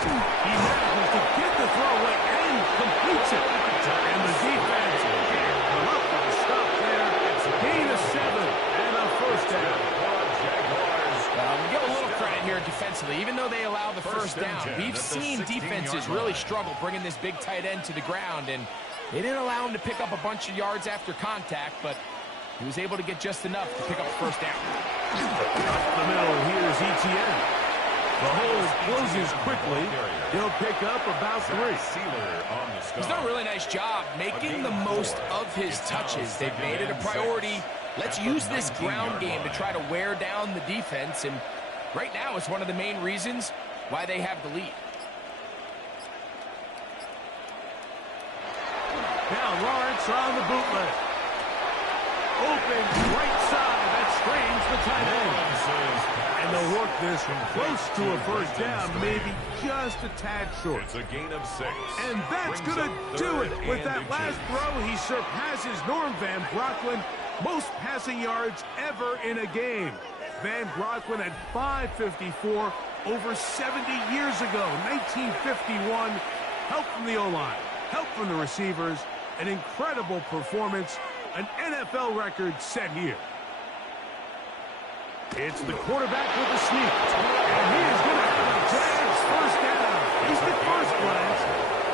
He manages to get the throw away and completes it. And the defense can't come up with a stop there. It's a gain of 7 and a 1st down. We give a little credit here defensively. Even though they allow the 1st down, we've seen defenses really struggle bringing this big tight end to the ground, and they didn't allow him to pick up a bunch of yards after contact, but he was able to get just enough to pick up the 1st down. Up the middle, here's Etienne. The hole closes quickly. He'll pick up about 3. He's done a really nice job making the most of his touches. They've made it a priority. Let's use this ground game to try to wear down the defense, and right now it's one of the main reasons why they have the lead. Now Lawrence on the bootleg. Open right side. That strains the tight end. And they'll work this close to a 1st down, maybe just a tad short. It's a gain of 6. And that's going to do it. With that last throw, he surpasses Norm Van Brocklin. Most passing yards ever in a game. Van Brocklin at 554 over 70 years ago, 1951. Help from the O-line, help from the receivers, an incredible performance, an NFL record set here. It's the quarterback with the sneak, and he is going to have the Jags 1st down. At least at first glance,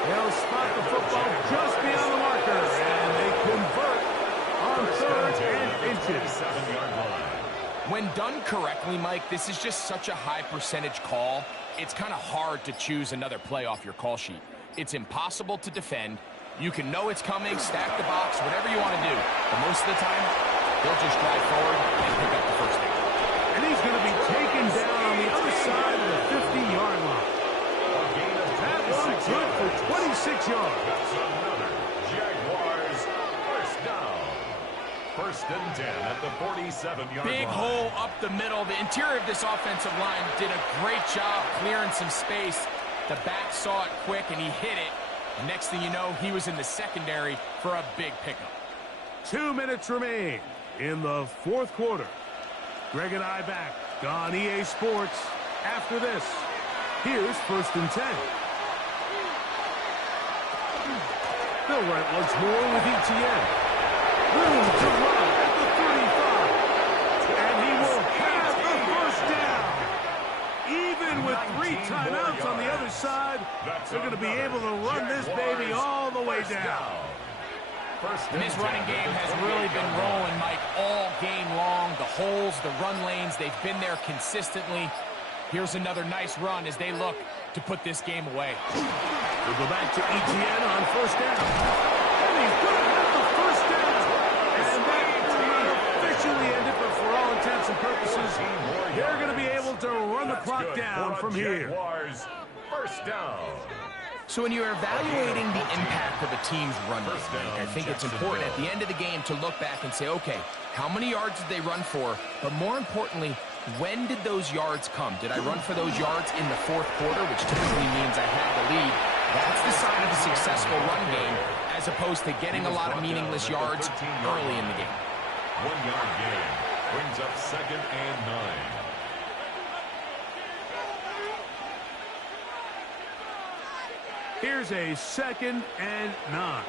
they'll spot the football just beyond the marker, and they convert on 3rd and inches. When done correctly, Mike, this is just such a high percentage call. It's kind of hard to choose another play off your call sheet. It's impossible to defend. You can know it's coming, stack the box, whatever you want to do. But most of the time, they'll just drive forward and pick up the 1st down. And he's going to be taken down on the other side of the 50-yard line. That one good for 26 yards. That's another Jaguars 1st down. 1st and 10 at the 47-yard line. Big hole up the middle. The interior of this offensive line did a great job clearing some space. The back saw it quick, and he hit it. And next thing you know, he was in the secondary for a big pickup. 2 minutes remain in the 4th quarter. Greg and I back on EA Sports after this. Here's 1st and 10. They'll run it once more with Etienne. Room to run at the 35. And he will have the 1st down. Even with 3 timeouts on the other side, they're going to be able to run this baby all the way down. And this running game has really been rolling, Mike, all game long. The holes, the run lanes, they've been there consistently. Here's another nice run as they look to put this game away. We'll go back to Etienne on 1st down. And he's going to have the 1st down. And that will officially end it, but for all intents and purposes, they're going to be able to run the clock down from here. 1st down. So when you're evaluating the impact of a team's run game, I think it's important at the end of the game to look back and say, okay, how many yards did they run for? But more importantly, When did those yards come? Did I run for those yards in the fourth quarter, which typically means I had the lead? That's the sign of a successful run game, as opposed to getting a lot of meaningless yards early in the game. 1 yard gain brings up 2nd and 9. Here's a 2nd and 9.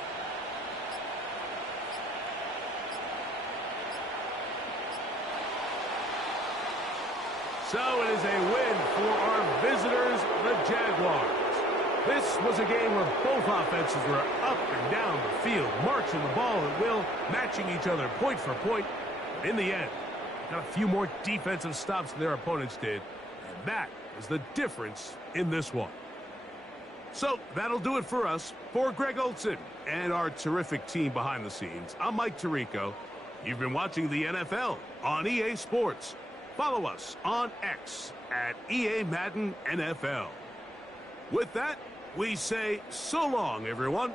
So it is a win for our visitors, the Jaguars. This was a game where both offenses were up and down the field, marching the ball at will, matching each other point for point. But in the end, got a few more defensive stops than their opponents did, and that is the difference in this one. So that'll do it for us. For Greg Olson and our terrific team behind the scenes, I'm Mike Tirico. You've been watching the NFL on EA Sports. Follow us on X at EA Madden NFL. With that, we say so long, everyone.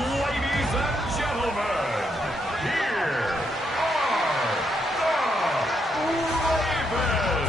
Ladies and gentlemen, here are the Ravens.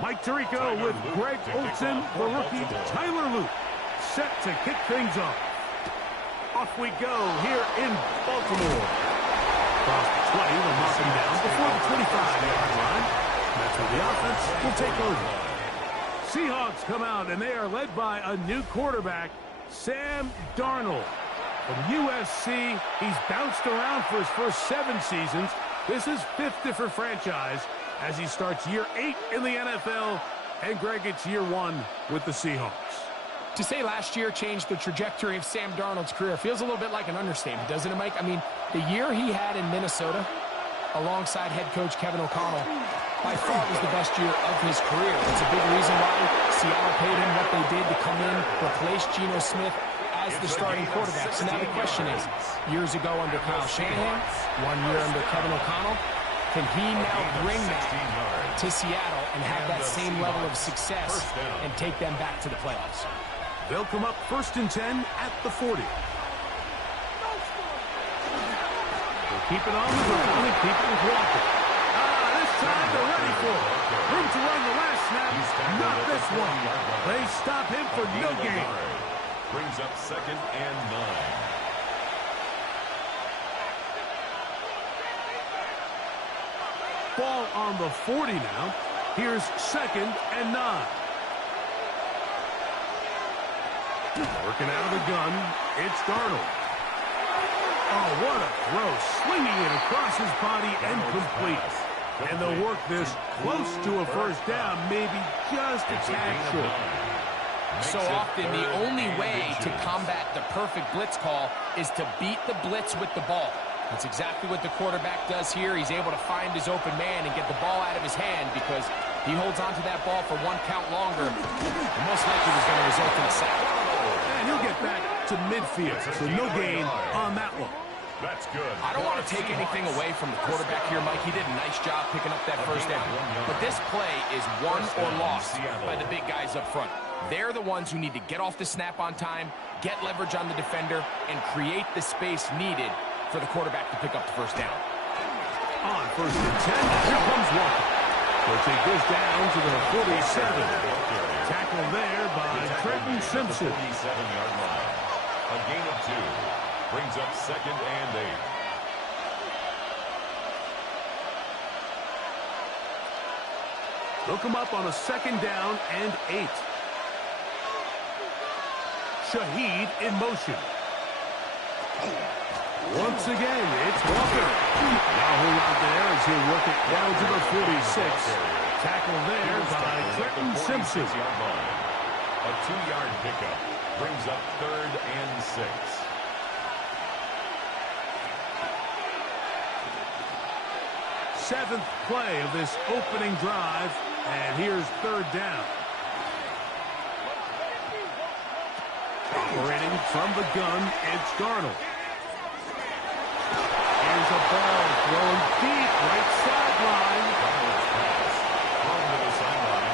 Mike Tirico with Greg Olsen, the rookie Tyler Luke, set to kick things off. Off we go here in Baltimore. Across the 20, they'll knock him down before the 25-yard line. That's where the offense will take over. Seahawks come out, and they are led by a new quarterback, Sam Darnold. From USC, he's bounced around for his first 7 seasons. This is 5th different franchise as he starts year 8 in the NFL. And, Greg, it's year 1 with the Seahawks. To say last year changed the trajectory of Sam Darnold's career feels a little bit like an understatement, doesn't it, Mike? I mean, the year he had in Minnesota alongside head coach Kevin O'Connell by far was the best year of his career. It's a big reason why Seattle paid him what they did to come in, replace Geno Smith as the starting quarterback. So now the question is, years ago under Kyle Shanahan, 1 year under Kevin O'Connell, can he now bring that to Seattle and have that same level of success and take them back to the playoffs? They'll come up 1st and 10 at the 40. They'll keep it on the ground and keep it walking. This time they're ready for it. Room to run the last snap. Not this one. They stop him for no gain. Brings up 2nd and 9. Ball on the 40 now. Here's 2nd and 9. Working out of the gun, it's Darnold. Oh, what a throw. Slinging it across his body and complete. And they'll work this close to a first down, maybe just a tad short. So often, the only way to combat the perfect blitz call is to beat the blitz with the ball. That's exactly what the quarterback does here. He's able to find his open man and get the ball out of his hand because he holds onto that ball for 1 count longer. And most likely was going to result in a sack. And he'll get back to midfield, so no gain on that one. That's good. I don't want to take anything away from the quarterback here, Mike. He did a nice job picking up that first down. But this play is won or lost by the big guys up front. They're the ones who need to get off the snap on time, get leverage on the defender, and create the space needed for the quarterback to pick up the first down. On 1st and 10, here comes Walker. They'll take this down to the 47. Tackled there by Trenton Simpson. 47-yard line. A gain of 2. Brings up 2nd and 8. They'll come up on a 2nd down and 8. Shaheed in motion. Once again, it's Walker. Now hold it there as he'll work it down to the 46. Tackle there by Trenton Simpson. A 2-yard pickup brings up 3rd and 6. Seventh play of this opening drive, and here's 3rd down. Operating from the gun, it's Darnold. Here's a ball thrown deep, right sideline.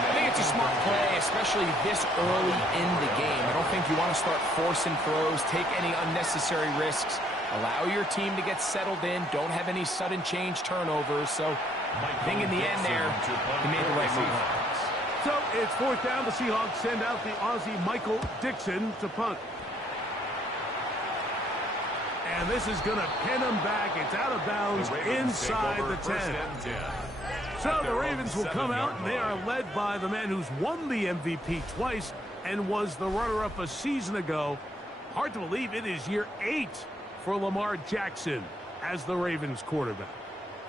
I think it's a smart play, especially this early in the game. I don't think you want to start forcing throws, take any unnecessary risks. Allow your team to get settled in. Don't have any sudden change turnovers. So I think in the end there, he made the right move. So it's fourth down. The Seahawks send out the Aussie Michael Dixon to punt. And this is going to pin him back. It's out of bounds inside the 10. So the Ravens will come out, and they are led by the man who's won the MVP twice and was the runner-up a season ago. Hard to believe it is year 8 for Lamar Jackson as the Ravens quarterback.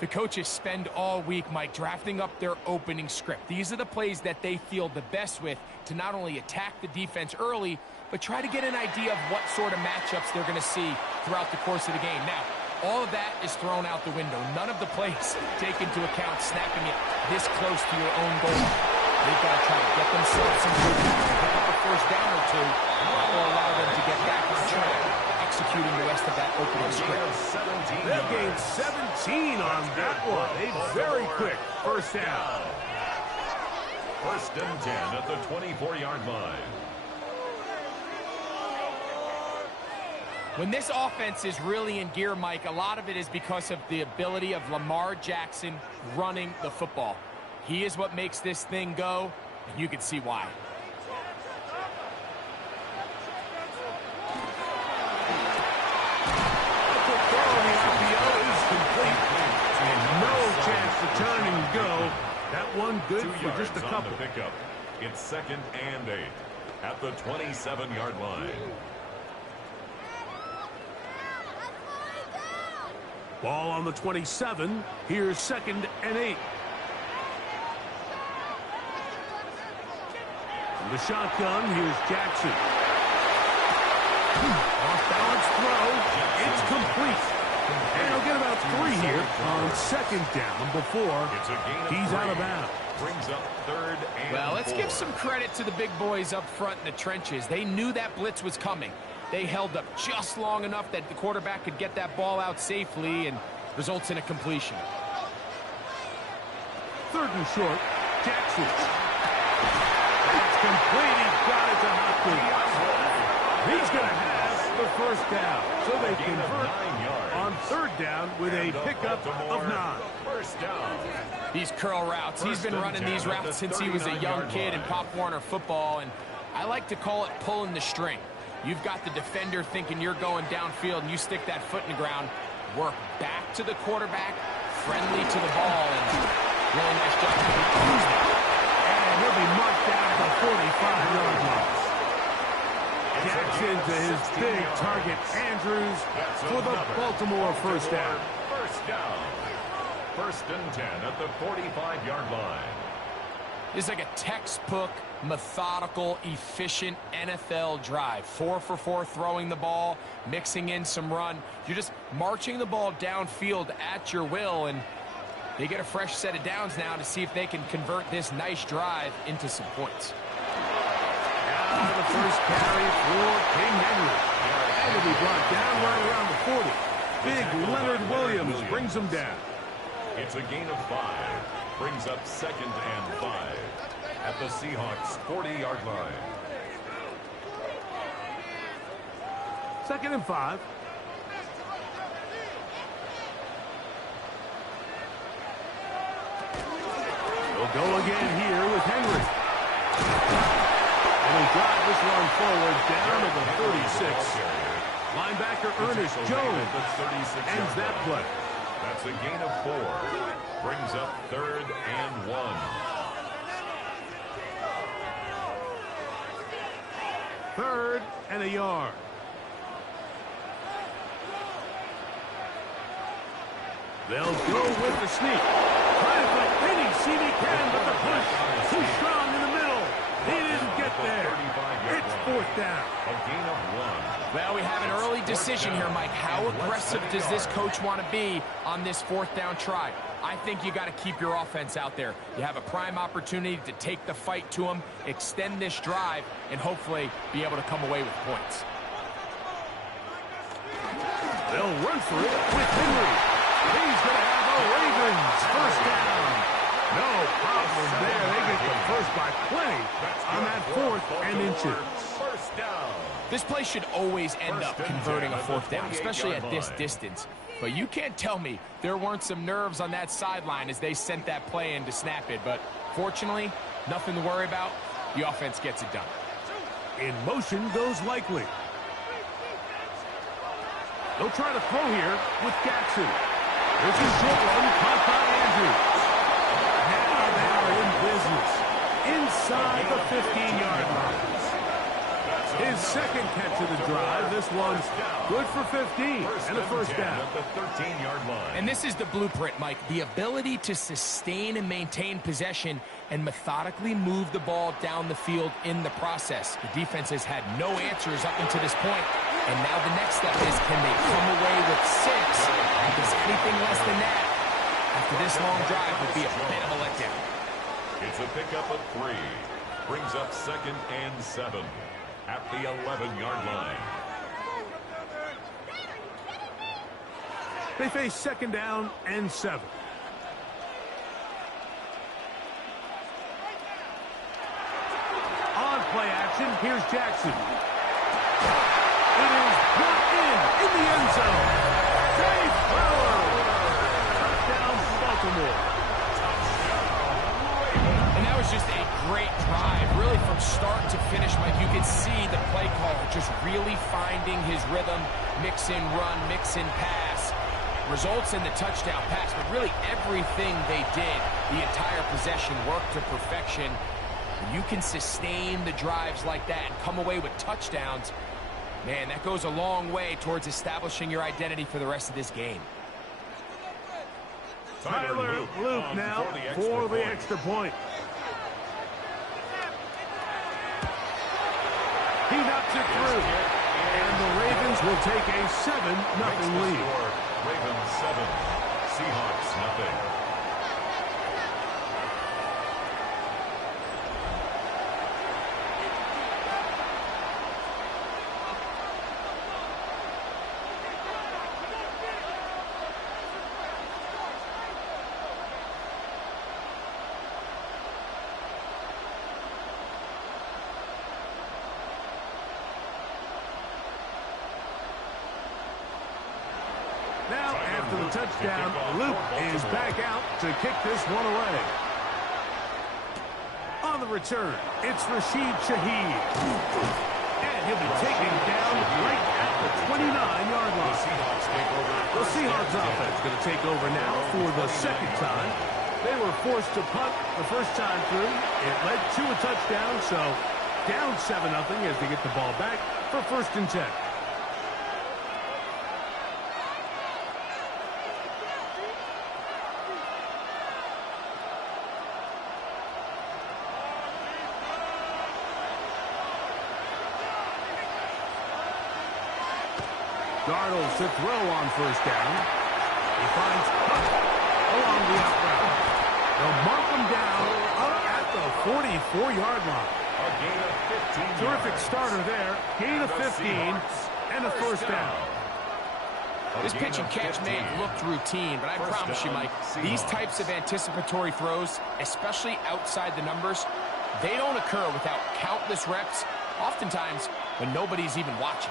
The coaches spend all week, Mike, drafting up their opening script. These are the plays that they feel the best with to not only attack the defense early, but try to get an idea of what sort of matchups they're going to see throughout the course of the game. Now, all of that is thrown out the window. None of the plays take into account snapping it this close to your own goal. They've got to try to get themselves some good, pick up a first down or two, that will allow them to get back on track, executing the rest of that opening script. They've gained 17 on that one. A very quick first down. First and 10 at the 24-yard line. When this offense is really in gear, Mike, a lot of it is because of the ability of Lamar Jackson running the football. He is what makes this thing go, and you can see why. No chance to turn and go. That one good for just a couple. Pickup. It's second and 8 at the 27-yard line. Ball on the 27. Here's second and 8. From the shotgun, here's Jackson. Off-balance throw. It's complete. And he'll get about 3 here on second down before he's out of bounds. Brings up third and Well, let's 4. give some credit to the big boys up front in the trenches. They knew that blitz was coming. They held up just long enough that the quarterback could get that ball out safely and results in a completion. Third and short, Jackson. It's complete. He's got it to Hopkins. He's going to have the first down. So they convert on third down with a pickup of 9. First down. These curl routes, he's been running these routes since he was a young kid in Pop Warner football, and I like to call it pulling the string. You've got the defender thinking you're going downfield, and you stick that foot in the ground, work back to the quarterback, friendly to the ball, and really nice job. And he'll be marked down at the 45-yard line. Jackson to his big target, Andrews, for the Baltimore first down. First down. First and 10 at the 45-yard line. It's like a textbook, methodical, efficient NFL drive. 4 for 4 throwing the ball, mixing in some run. You're just marching the ball downfield at your will, and they get a fresh set of downs now to see if they can convert this nice drive into some points. Now the first carry for King Henry. And will be brought down right around the 40. Big Leonard Williams brings him down. It's a gain of 5. Brings up second and 5 at the Seahawks 40-yard line. Second and 5. We'll go again here with Henry. And he drives this one forward down to the 36. Linebacker Ernest Jones ends that play. That's a gain of 4. Brings up third and 1. Third and a yard. They'll go with the sneak. Trying to find any seam he can, but the push too strong in the middle. He didn't get there. It's fourth down. A gain of 1. Well, we have an early decision here, Mike. How aggressive does this coach want to be on this fourth down try? I think you got to keep your offense out there. You have a prime opportunity to take the fight to them, extend this drive, and hopefully be able to come away with points. They'll run for it with Henry. He's going to have the Ravens first down. No problem there. They get the first by plenty on that 4th and inches. First down. This play should always end up converting a fourth down, especially at this distance. But you can't tell me there weren't some nerves on that sideline as they sent that play in to snap it. But fortunately, nothing to worry about. The offense gets it done. In motion goes Likely. They'll try to throw here with Jackson. There's a short one caught by Andrews. Now they are in business inside the 15-yard line. His second catch of the drive. This one's good for 15 and a first down. At the 13-yard line. And this is the blueprint, Mike. The ability to sustain and maintain possession and methodically move the ball down the field in the process. The defense has had no answers up until this point. And now the next step is, can they come away with 6? Because anything less than that, after this long drive, would be a bit of a letdown. It's a pickup of 3. Brings up 2nd and 7 at the 11-yard line. They face 2nd down and 7. On play action, here's Jackson. It is brought in the end zone. Jay Flowers. Touchdown, Baltimore. And that was just a great drive, really from start to finish, Mike. You could see the play caller just really finding his rhythm, mix in run, mix in pass. Results in the touchdown pass, but really everything they did, the entire possession worked to perfection. When you can sustain the drives like that and come away with touchdowns, man, that goes a long way towards establishing your identity for the rest of this game. Tyler Luke now for the extra point. He knocks it through. And the Ravens will take a 7-0 lead. Ravens 7, Seahawks nothing. Now, after the touchdown, Luke is back out to kick this one away. On the return, it's Rashid Shaheed. And he'll be taken down right at the 29-yard line. The Seahawks offense going to take over now for the second time. They were forced to punt the first time through. It led to a touchdown, so down 7-0 as they get the ball back for 1st and 10. Darnold to throw on 1st down. He finds Hunt along the out route. They'll mark him down up at the 44-yard line. A gain of 15 Terrific yards. starter there. Gain of 15 and a 1st down. This pitch and catch may have looked routine, but I promise you, Mike, these types of anticipatory throws, especially outside the numbers, they don't occur without countless reps, oftentimes when nobody's even watching.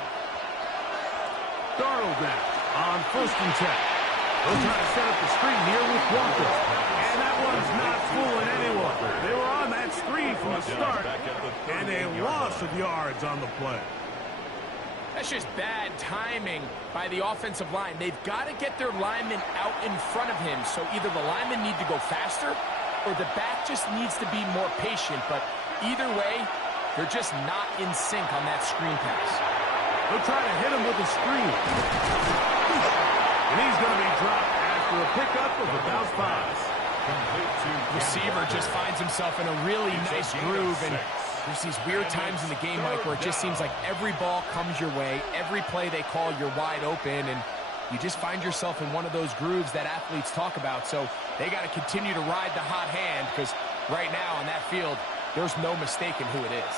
Darnold now on 1st and 10. They'll try to set up the screen here with Walker. And that one's not fooling anyone. They were on that screen from the start. And a loss of yards on the play. That's just bad timing by the offensive line. They've got to get their linemen out in front of him. So either the linemen need to go faster or the back just needs to be more patient. But either way, they're just not in sync on that screen pass. They'll try to hit him with a screen. And he's going to be dropped after a pickup of about 5. Receiver just finds himself in a really nice groove, and there's these weird times in the game, Mike, where it just seems like every ball comes your way, every play they call, you're wide open, and you just find yourself in one of those grooves that athletes talk about. So they got to continue to ride the hot hand, because right now on that field, there's no mistaking who it is.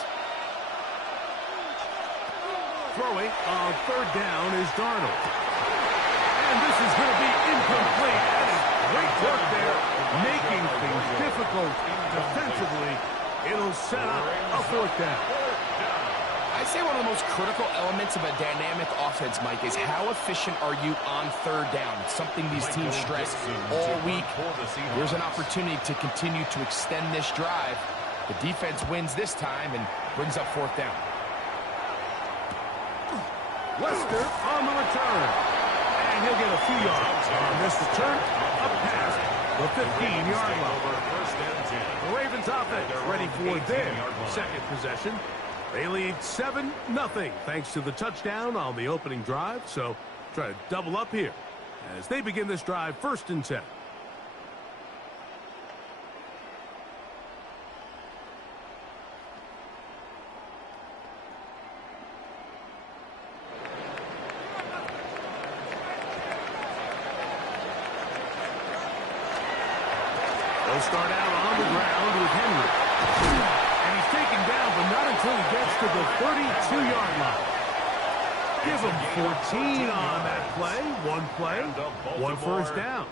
Throwing on 3rd down is Darnold. And this is going to be incomplete. That is great work there, making things difficult defensively. It'll set up a 4th down. I'd say one of the most critical elements of a dynamic offense, Mike, is how efficient are you on third down. It's something these teams stress all week. Here's an opportunity to continue to extend this drive. The defense wins this time and brings up fourth down. Lester on the return. And he'll get a few yards on this return up past the 15-yard line. The Ravens offense ready for their second possession. They lead 7-0 thanks to the touchdown on the opening drive. So try to double up here as they begin this drive 1st and 10. They'll start out on the ground with Henry. And he's taken down, but not until he gets to the 32-yard line. Give him 14 on that play. One first down.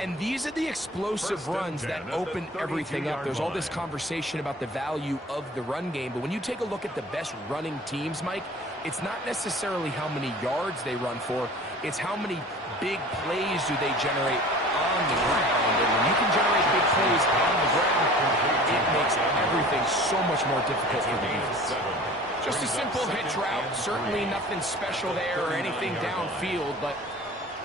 And these are the explosive runs that open everything up. There's all this conversation about the value of the run game, but when you take a look at the best running teams, Mike, it's not necessarily how many yards they run for, it's how many big plays do they generate on the ground. And when you can generate big plays on the ground, it makes everything so much more difficult for the defense. Just a simple hitch route, certainly nothing special there or anything downfield, but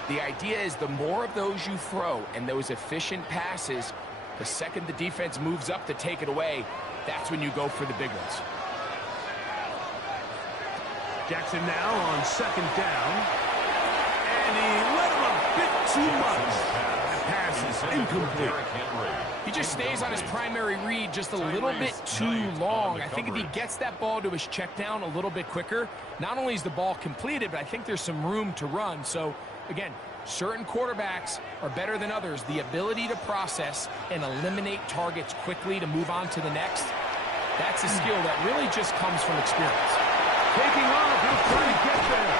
the idea is the more of those you throw and those efficient passes, the second the defense moves up to take it away, that's when you go for the big ones. Jackson now on 2nd down. And he let him a bit too much. That pass is incomplete. He just stays on his primary read just a little bit too long. I think if he gets that ball to his check down a little bit quicker, not only is the ball completed, but I think there's some room to run. So, again, certain quarterbacks are better than others. The ability to process and eliminate targets quickly to move on to the next, that's a skill that really just comes from experience. Taking off, he's trying to get there.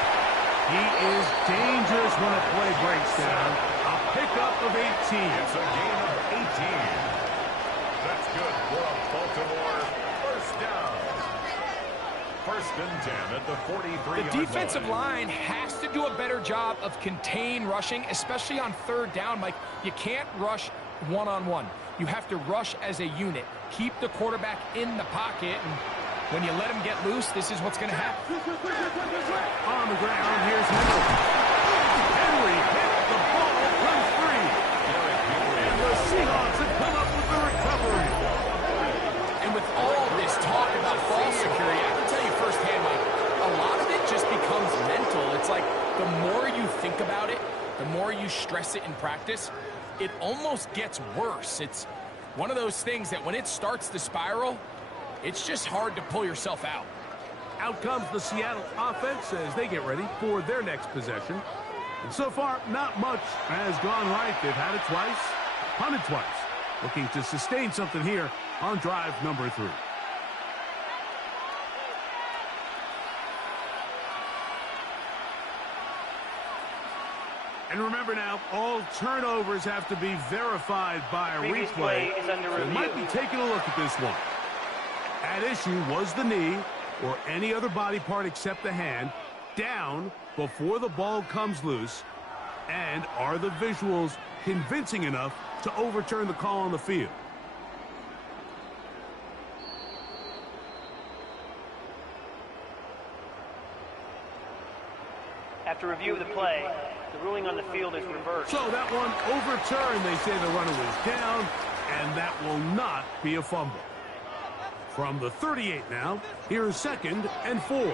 He is dangerous when a play breaks down. A pickup of 18. It's a gain of 18. That's good for a Baltimore first down. 1st and 10 at the 43-yard line. The defensive line has to do a better job of contain rushing, especially on 3rd down. Mike, you can't rush one-on-one. You have to rush as a unit. Keep the quarterback in the pocket, and when you let him get loose, this is what's going to happen. On the ground, here's Henry. Henry hit the ball, runs free. And the Seahawks have come up with the recovery. And with all this talk about ball security, I can tell you firsthand, Mike, a lot of it just becomes mental. It's like the more you think about it, the more you stress it in practice, it almost gets worse. It's one of those things that when it starts to spiral, it's just hard to pull yourself out. Out comes the Seattle offense as they get ready for their next possession. And so far, not much has gone right. They've had it twice, punted twice. Looking to sustain something here on drive number 3. And remember now, all turnovers have to be verified by a replay. So we might be taking a look at this one. At issue was the knee or any other body part except the hand down before the ball comes loose. And are the visuals convincing enough to overturn the call on the field? After review of the play, the ruling on the field is reversed. So that one overturned. They say the runner was down, and that will not be a fumble. From the 38 now, here's 2nd and 4. On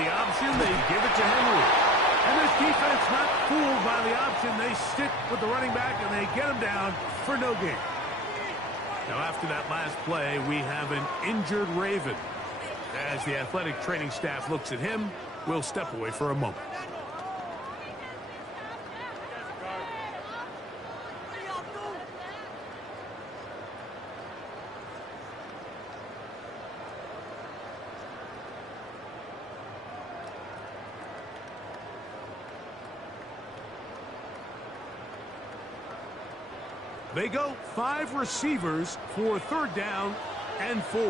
the option, they give it to Henry. And this defense not fooled by the option. They stick with the running back, and they get him down for no gain. Now, after that last play, we have an injured Raven. As the athletic training staff looks at him, we'll step away for a moment. They go 5 receivers for 3rd down and 4.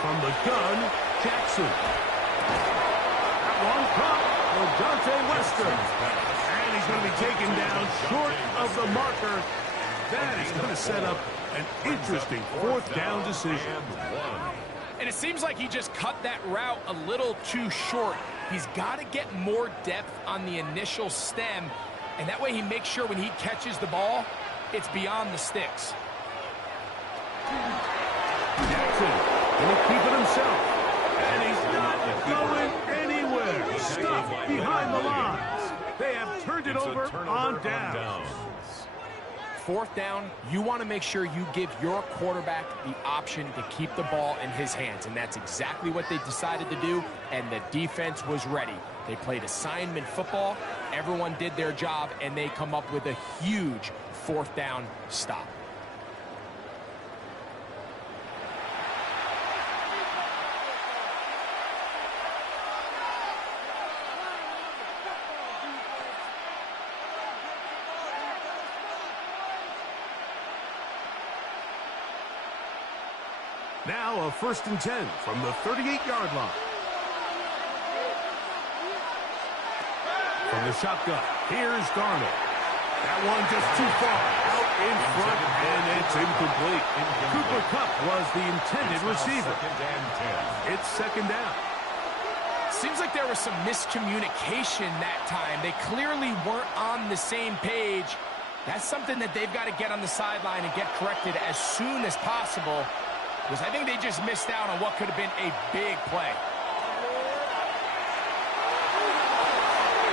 From the gun, Jackson. That one caught for Dante Western. And he's going to be taken down short of the marker. That is going to set up an interesting 4th down decision. And it seems like he just cut that route a little too short. He's got to get more depth on the initial stem, and that way he makes sure when he catches the ball, it's beyond the sticks. Jackson going to keep it himself. And he's not going anywhere. Stuffed behind the lines. They have turned it over on downs. 4th down, you want to make sure you give your quarterback the option to keep the ball in his hands, and that's exactly what they decided to do, and the defense was ready. They played assignment football, everyone did their job, and they come up with a huge 4th down stop. Now a 1st and 10 from the 38-yard line. From the shotgun, here's Darnold. That one just too far out in front, and it's incomplete. Cooper Kupp was the intended receiver. It's 2nd down. Seems like there was some miscommunication that time. They clearly weren't on the same page. That's something that they've got to get on the sideline and get corrected as soon as possible, because I think they just missed out on what could have been a big play.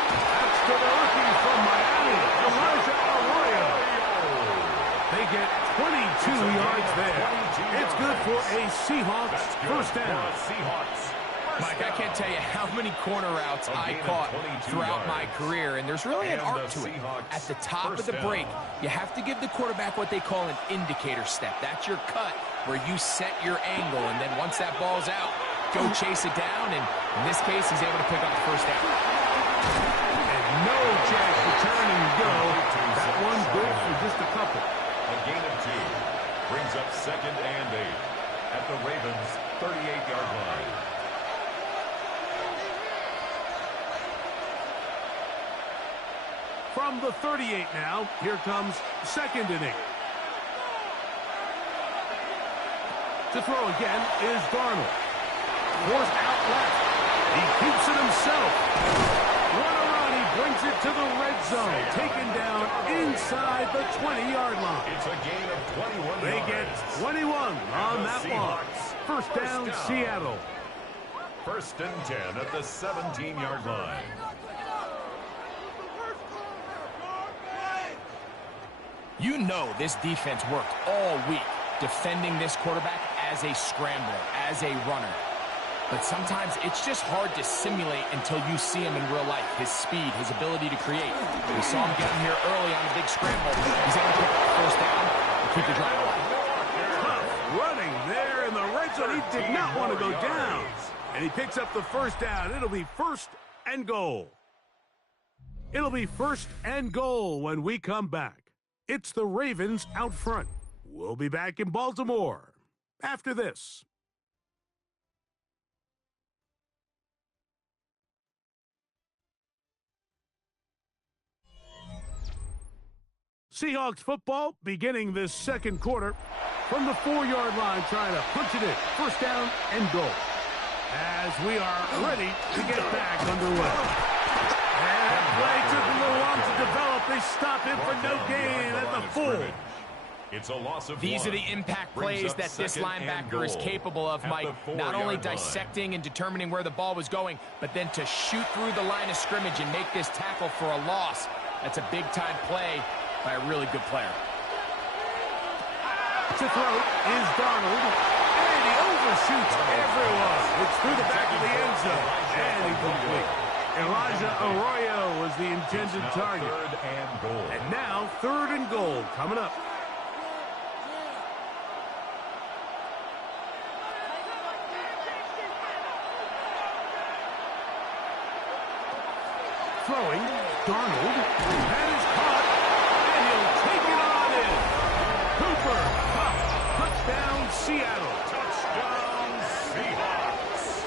That's to the rookie from Miami, Elijah Arroyo. They get 22 yards there. It's good for a Seahawks 1st down. Mike, I can't tell you how many corner routes I caught throughout my career, and there's really an art to it. At the top of the break, you have to give the quarterback what they call an indicator step. That's your cut, where you set your angle, and then once that ball's out, go chase it down, and in this case, he's able to pick up the 1st down. And no chance to turn and go. That one good for just a couple. A gain of 2 brings up 2nd and 8 at the Ravens' 38-yard line. From the 38 now, here comes 2nd and 8. To throw again is Darnold. Forced out left. He keeps it himself. What a run. He brings it to the red zone. Taken down inside the 20-yard line. It's a gain of 21 They get 21 on that one. 1st down, Seattle. 1st and 10 at the 17-yard line. You know this defense worked all week defending this quarterback as a scrambler, as a runner. But sometimes it's just hard to simulate until you see him in real life. His speed, his ability to create. We saw him get him here early on a big scramble. He's able to pick up the 1st down and keep the drive alive. Tough running there in the red zone. He did not want to go down. And he picks up the 1st down. It'll be 1st and goal. It'll be 1st and goal when we come back. It's the Ravens out front. We'll be back in Baltimore after this. Seahawks football beginning this 2nd quarter from the 4-yard line, trying to punch it in. 1st down and goal. As we are ready to get back underway. And that play took a little long to develop. They stop him for no gain at the 4. It's a loss of These 1. are the impact plays that this linebacker is capable of, Mike. Not only dissecting and determining where the ball was going, but then to shoot through the line of scrimmage and make this tackle for a loss. That's a big-time play by a really good player. To throw is Darnold, and he overshoots everyone. It's through the back of the end zone, and incomplete. Elijah Arroyo was the intended target. 3rd and goal. And now 3rd and goal coming up. Throwing, Darnold, and Seattle. Touchdown, Seahawks.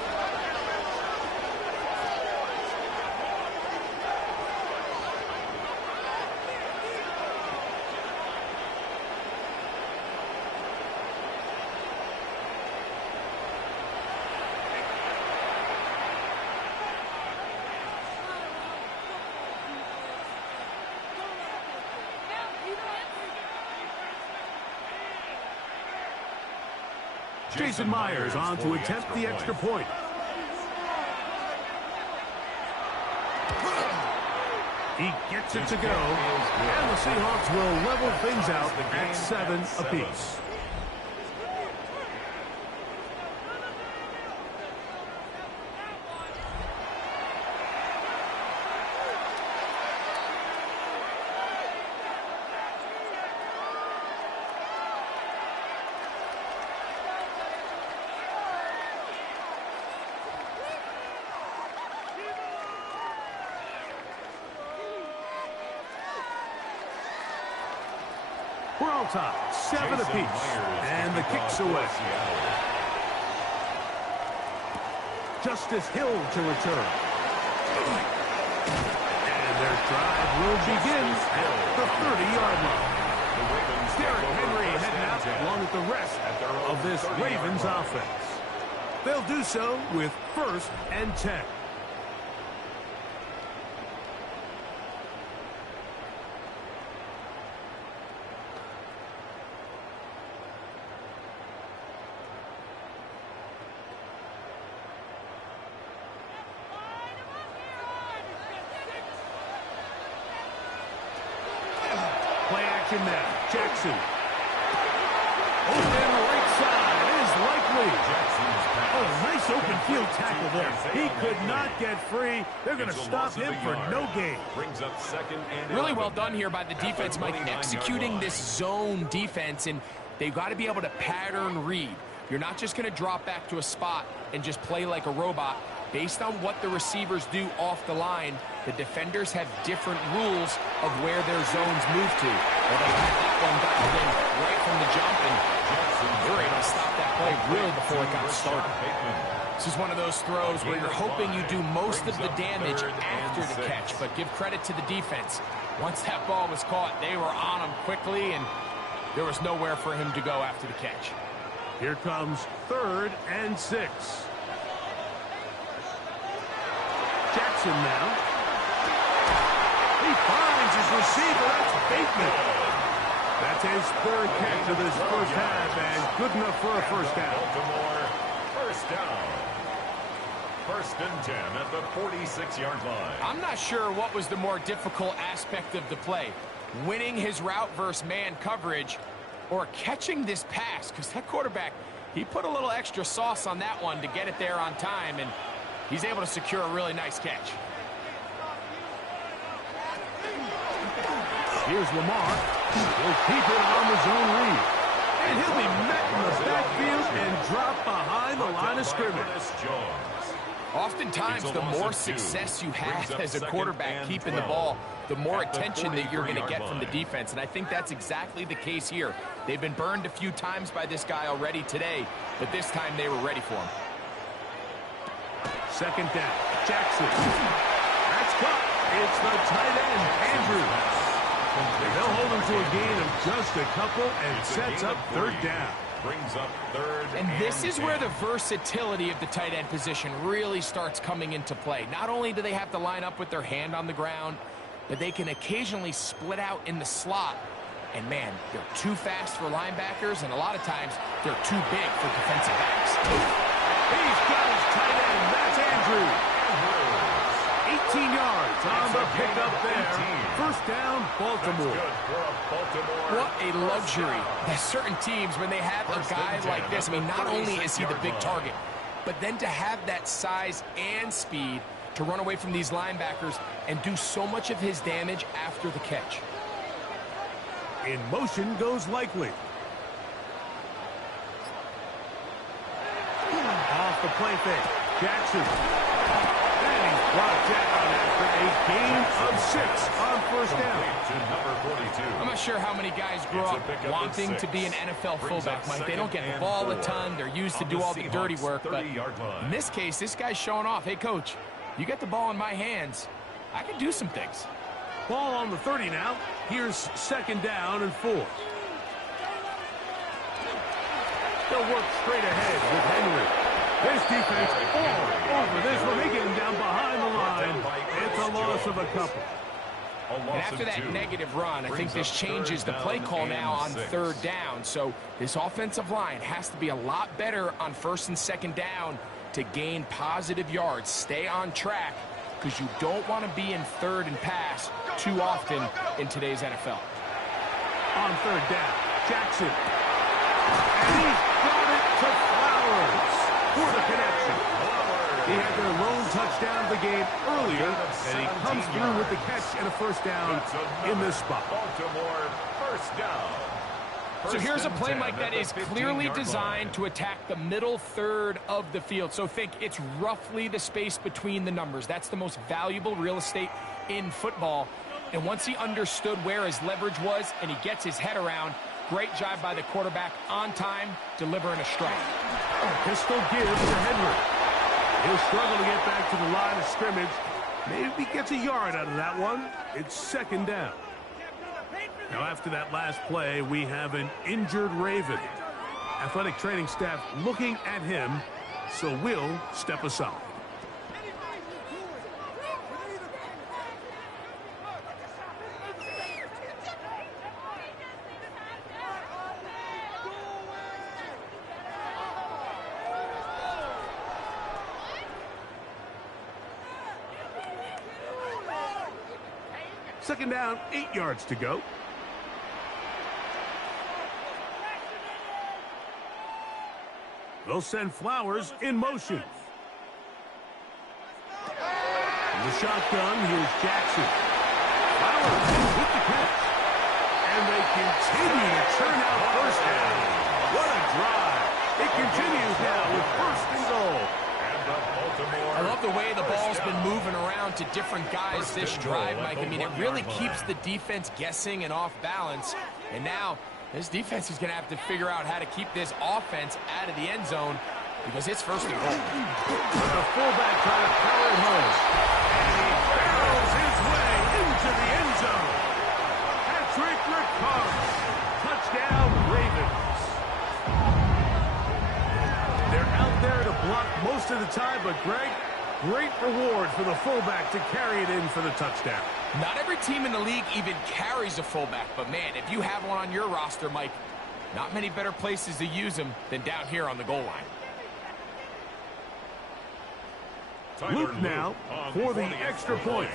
Jason Myers on to attempt the extra point. He gets it to go, and the Seahawks will level things out at 7 apiece. We're on top, 7 apiece, and the kick's away. Justice Hill to return. And their drive will begin at the 30-yard line. Derrick Henry heading out along with the rest of this Ravens offense. They'll do so with 1st and 10. Play action now. Jackson. Open right side is likely. Oh, nice open field tackle there. He could not get free. They're going to stop him for no gain. Brings up 2nd and Really well done here by the defense, Mike, executing this zone defense, and they've got to be able to pattern read. You're not just going to drop back to a spot and just play like a robot. Based on what the receivers do off the line, the defenders have different rules of where their zones move to. Well, they had that one dialed in right from the jump, and they were able to stop that play really before it got started. This is one of those throws where you're hoping you do most of the damage after the catch, but give credit to the defense. Once that ball was caught, they were on him quickly, and there was nowhere for him to go after the catch. Here comes 3rd and 6. Jackson now. He finds his receiver. That's Bateman. That's his 3rd catch of this first half, and good enough for a first down. Baltimore, 1st down. 1st and 10 at the 46-yard line. I'm not sure what was the more difficult aspect of the play. Winning his route versus man coverage or catching this pass, because that quarterback, he put a little extra sauce on that one to get it there on time, and he's able to secure a really nice catch. Here's Lamar. He'll keep it on the zone read. And he'll be met in the backfield and dropped behind the line of scrimmage. Oftentimes, the more success you have as a quarterback keeping the ball, the more attention that you're going to get from the defense. And I think that's exactly the case here. They've been burned a few times by this guy already today, but this time they were ready for him. 2nd down. Jackson. That's caught. It's the tight end, Andrews. They'll hold him to a gain of just a couple and sets up 3rd down. Brings up 3rd and this is where the versatility of the tight end position really starts coming into play. Not only do they have to line up with their hand on the ground, but they can occasionally split out in the slot. And man, they're too fast for linebackers, and a lot of times they're too big for defensive backs. He's got his tight end. That's Andrews. 18 yards on the pickup there. 1st down, Baltimore. What a luxury that certain teams, when they have a guy like this, I mean, not only is he the big target, but then to have that size and speed to run away from these linebackers and do so much of his damage after the catch. In motion goes Likely. Off the play fake. Jackson. And he's Brought down after a gain of 6 on first down. To number 42. I'm not sure how many guys grow up wanting to be an NFL fullback, Mike. They don't get the ball a ton. They're used to do all the dirty work. But in this case, this guy's showing off. Hey, coach, you get the ball in my hands. I can do some things. Ball on the 30 now. Here's second down and 4. They'll work straight ahead with Henry. This defense all over this one. They get him down behind the line. It's a loss of a couple. And after that negative run, I think this changes the play call now on third down. So this offensive line has to be a lot better on first and second down to gain positive yards. Stay on track because you don't want to be in third and pass too often in today's NFL. On third down, Jackson. And he's got it to Flowers for the connection. He had their lone touchdown of the game earlier, and he comes through with the catch and a first down in this spot. Baltimore, first down. So here's a play, Mike, that is clearly designed to attack the middle third of the field. So think it's roughly the space between the numbers. That's the most valuable real estate in football. And once he understood where his leverage was and he gets his head around, great job by the quarterback on time, delivering a strike. Pistol gives to Henry. He'll struggle to get back to the line of scrimmage. Maybe gets a yard out of that one. It's second down. Now, after that last play, we have an injured Raven. Athletic training staff looking at him, so we'll step aside. Second down, 8 yards to go. They'll send Flowers in motion. In the shotgun, here's Jackson. Flowers with the catch. And they continue to churn out first down. What a drive. It continues now with first and goal. I love the way the ball's been moving around to different guys this drive, Mike. I mean, it really keeps the defense guessing and off balance. And now this defense is going to have to figure out how to keep this offense out of the end zone because it's first and goal. The fullback trying to power it home. And he barrels his way into the end zone. Patrick Ricard. Touchdown, Ravens. They're out there to block most of the time, but Greg, great reward for the fullback to carry it in for the touchdown. Not every team in the league even carries a fullback, but man, if you have one on your roster, Mike, not many better places to use him than down here on the goal line. Luke now for the extra point.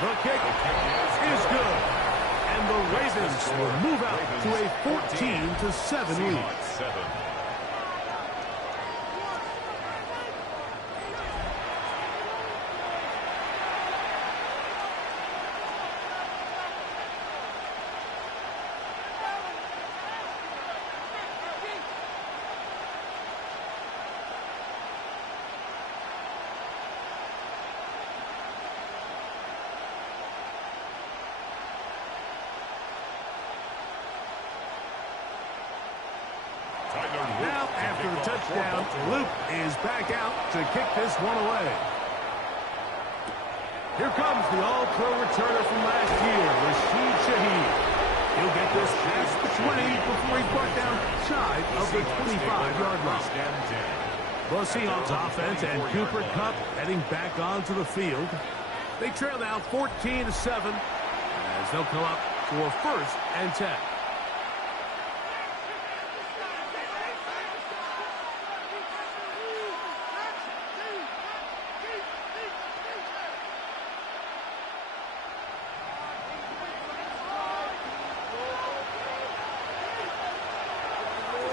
The kick is good. And the Ravens will move out to a 14-7 lead. Now, after the touchdown, Luke is back out to kick this one away. Here comes the all-pro returner from last year, Rashid Shaheed. He'll get this past the 20 before he's brought down shy of the 25-yard line. The Seahawks offense and Cooper Kupp heading back onto the field. They trail now 14-7 as they'll come up for first and 10.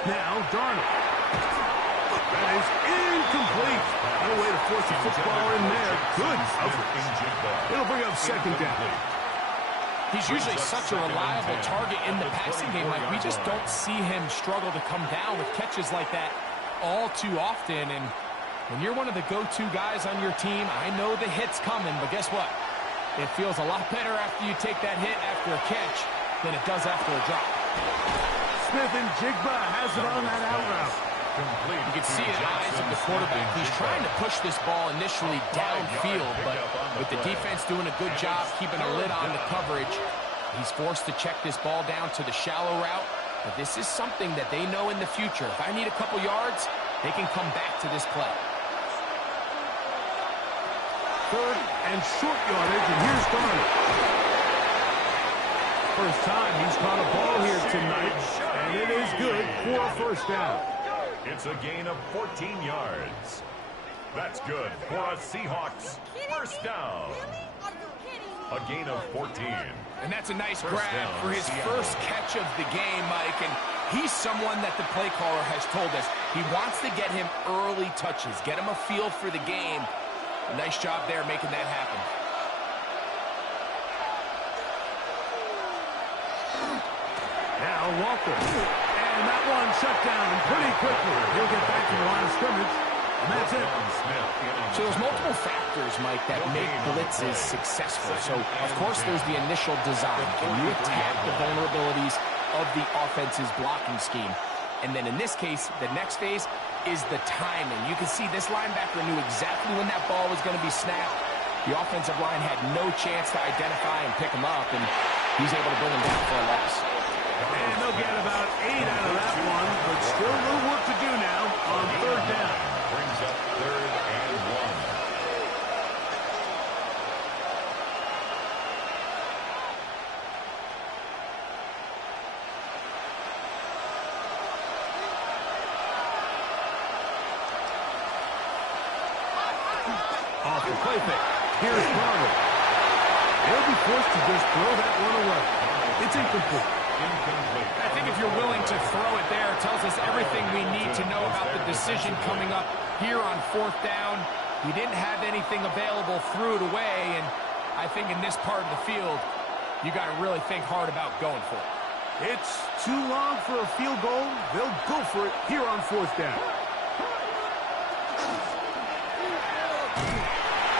Now, Darnold. That is incomplete. No way to force the football in there. Good coverage. It'll bring up second down. He's usually such a reliable target in the passing game. Like, we just don't see him struggle to come down with catches like that. all too often, and when you're one of the go-to guys on your team, I know the hit's coming, but guess what? It feels a lot better after you take that hit after a catch than it does after a drop. Smith and Jigba has it on that out route. You can see in the eyes of the quarterback, he's trying to push this ball initially downfield, but with the defense doing a good job keeping a lid on the coverage, he's forced to check this ball down to the shallow route. But this is something that they know in the future. If I need a couple yards, they can come back to this play. Third and short yardage, and here's Garner. First time he's caught a ball here tonight, and it is good for a first down. It's a gain of 14 yards. That's good for a Seahawks first down. A gain of 14. And that's a nice grab for his first catch of the game, Mike. And he's someone that the play caller has told us he wants to get him early touches, get him a feel for the game. A nice job there making that happen. Now Walker. And that one shut down pretty quickly. He'll get back to the line of scrimmage. And that's it. So there's multiple factors, Mike, that make blitzes successful. So, of course, there's the initial design. Can you attack the vulnerabilities of the offense's blocking scheme? And then in this case, the next phase is the timing. You can see this linebacker knew exactly when that ball was going to be snapped. The offensive line had no chance to identify and pick him up, and he's able to bring him down for a loss. And they'll get about 8 out of that one, but still a little work to do now on third down. Brings up 3rd and 1. Off the play fake. Here's Garner. They'll be forced to just throw that one away. It's incomplete. I think if you're willing to throw it there, it tells us everything we need to know about the decision coming up here on 4th down. He didn't have anything available, threw it away, and I think in this part of the field, you got to really think hard about going for it. It's too long for a field goal. They'll go for it here on 4th down.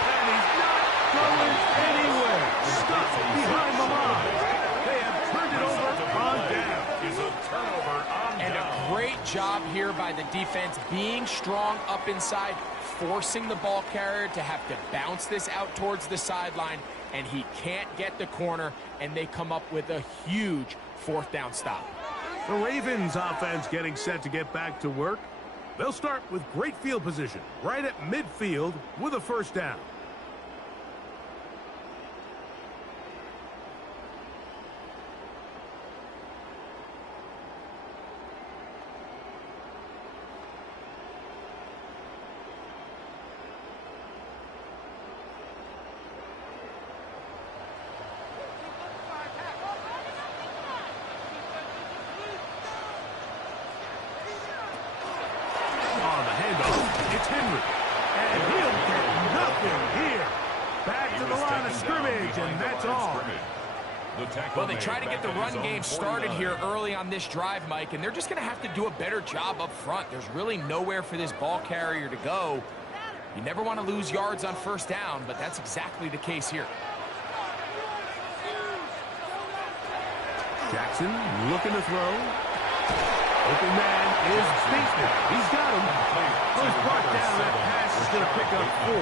And he's not going anywhere. Stuck behind the line. They have turned it over on down. Is a turnover on And down. a great job here by the defense, being strong up inside, forcing the ball carrier to have to bounce this out towards the sideline, and he can't get the corner, and they come up with a huge 4th down stop. The Ravens offense getting set to get back to work. They'll start with great field position right at midfield with a first down. On the handoff, it's Henry. And he'll get nothing here. Back to the line of scrimmage, and that's all. Well, they try to get the run game started here early on this drive, Mike, and they're just going to have to do a better job up front. There's really nowhere for this ball carrier to go. You never want to lose yards on first down, but that's exactly the case here. Jackson looking to throw. Open man is Bateman. He's got him. First brought down, that pass is going to pick up 4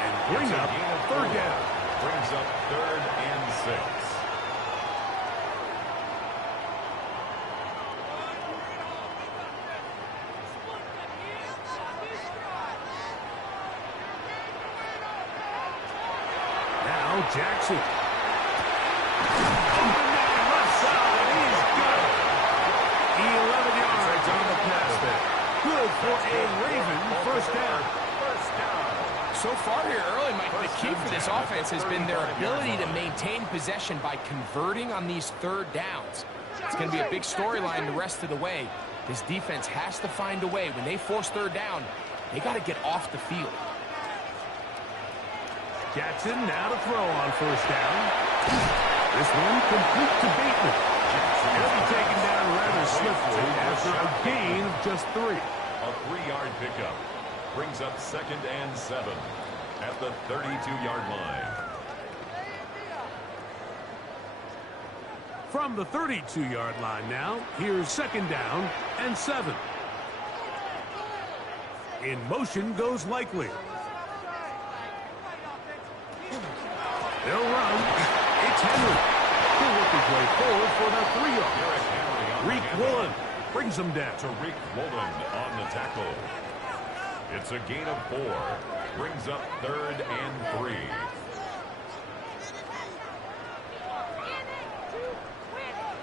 and bring up third down. Brings up 3rd and 6. Now Jackson. Open man left side. He's got it. 11 yards on the pass there. Good for a Raven first down. So far here early, Mike, the key for this offense has been their ability to maintain possession by converting on these third downs. It's going to be a big storyline the rest of the way. This defense has to find a way. When they force third down, they got to get off the field. Jackson now to throw on first down. This one complete to Bateman. He'll be taken down rather swiftly after a gain of just 3. A 3-yard pickup brings up 2nd and 7 at the 32-yard line. From the 32-yard line now, here's 2nd down and 7. In motion goes Likely. They'll run. It's Henry. He'll work his way forward for the 3-yard. Reek Woolen brings him down. Reek Woolen on the tackle. It's a gain of 4. Brings up 3rd and 3.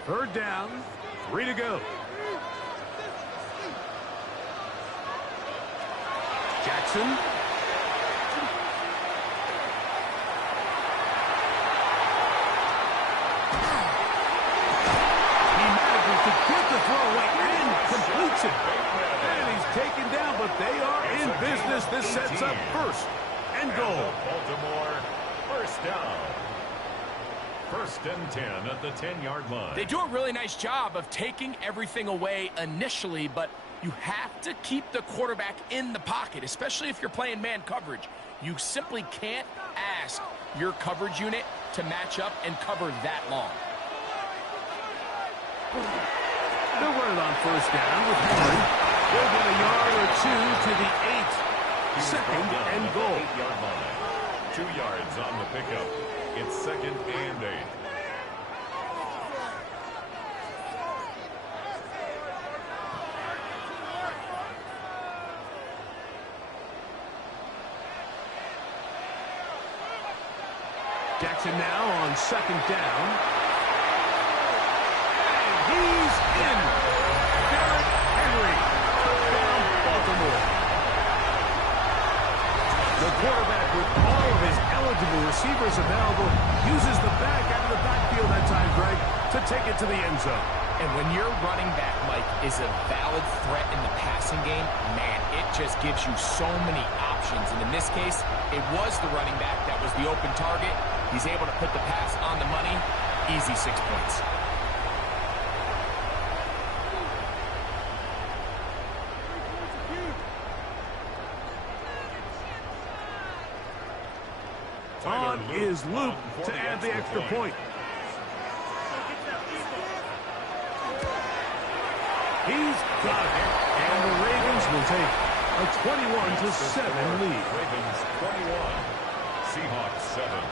Third down, 3 to go. Jackson. Throwaway and completes it. And he's taken down, but they are in business. This sets up 1st and goal. Baltimore, 1st down. 1st and 10 at the 10-yard line. They do a really nice job of taking everything away initially, but you have to keep the quarterback in the pocket, especially if you're playing man coverage. You simply can't ask your coverage unit to match up and cover that long. They'll run it on 1st down with Henry. They'll get a yard or 2 to the 8. 2nd and goal. 8-yard line. 2 yards on the pickup. It's 2nd and 8. Jackson now on 2nd down. He's in. Derrick Henry. Touchdown, Baltimore. The quarterback, with all of his eligible receivers available, uses the back out of the backfield that time, Greg, to take it to the end zone. And when your running back, Mike, is a valid threat in the passing game, man, it just gives you so many options. And in this case, it was the running back that was the open target. He's able to put the pass on the money. Easy 6 points. On is Luke to add the extra point. He's got it. And the Ravens will take a 21-7 lead. Ravens 21, Seahawks 7.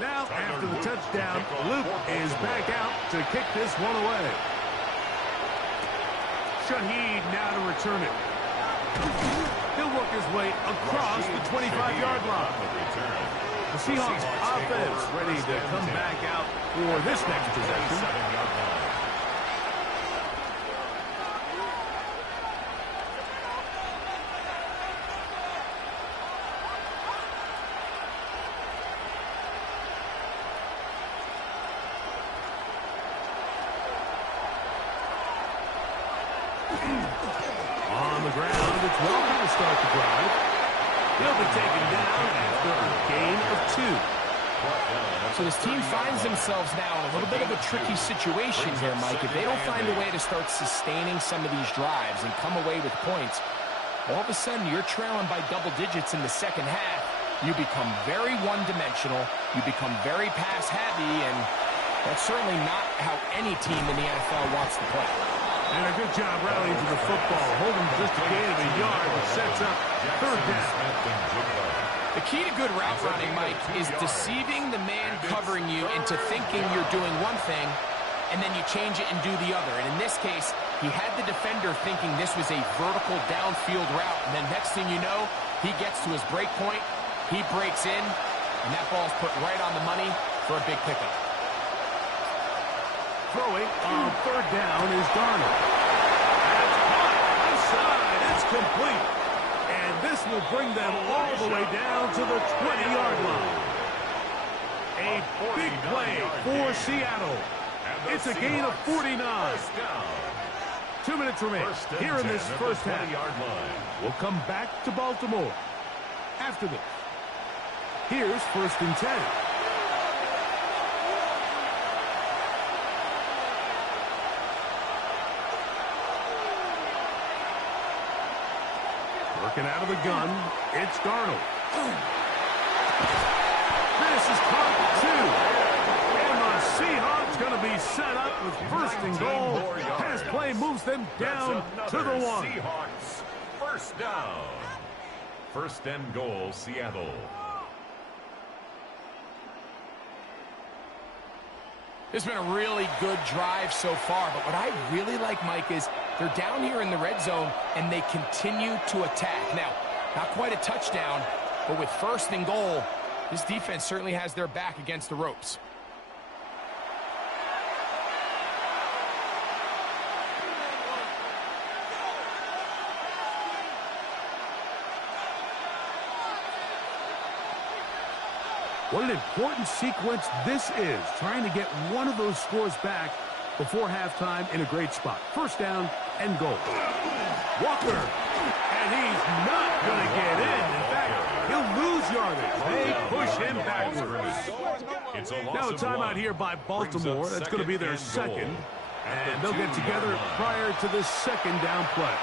Now, after the touchdown, Luke is back out to kick this one away. Shaheed now to return it. He'll work his way across the 25-yard line. The Seahawks offense ready to come back out for this next possession. On the ground, it's Welker to start the drive. He'll be taken down after a gain of 2. So this team finds themselves now in a little bit of a tricky situation here, Mike. If they don't find a way to start sustaining some of these drives and come away with points, all of a sudden you're trailing by double digits in the second half. You become very one-dimensional. You become very pass-heavy, and that's certainly not how any team in the NFL wants to play. And a good job rallying to the football, holding just a gain of a yard, which sets up third down. The key to good route running, Mike, is deceiving the man covering you into thinking you're doing one thing, and then you change it and do the other. And in this case, he had the defender thinking this was a vertical downfield route, and then next thing you know, he gets to his break point, he breaks in, and that ball's put right on the money for a big pickup. Throwing on third down is Darnold. That's caught outside. It's complete. And this will bring them all the way down to the 20-yard line. A big play for Seattle. It's a gain of 49. 2 minutes remain here in this first half. We'll come back to Baltimore after this. Here's 1st and 10. Working out of the gun, it's Darnold. This is caught 2. And the Seahawks going to be set up with 1st and goal. Pass play moves them down to the 1. Seahawks, 1st down. 1st and goal, Seattle. It's been a really good drive so far, but what I really like, Mike, is they're down here in the red zone, and they continue to attack. Now, not quite a touchdown, but with 1st and goal, this defense certainly has their back against the ropes. What an important sequence this is, trying to get one of those scores back before halftime in a great spot. 1st down and goal. Walker, and he's not going to get in. In fact, he'll lose yardage. They push him backwards. Now a timeout here by Baltimore. That's going to be their 2nd, and they'll get together prior to this 2nd down play.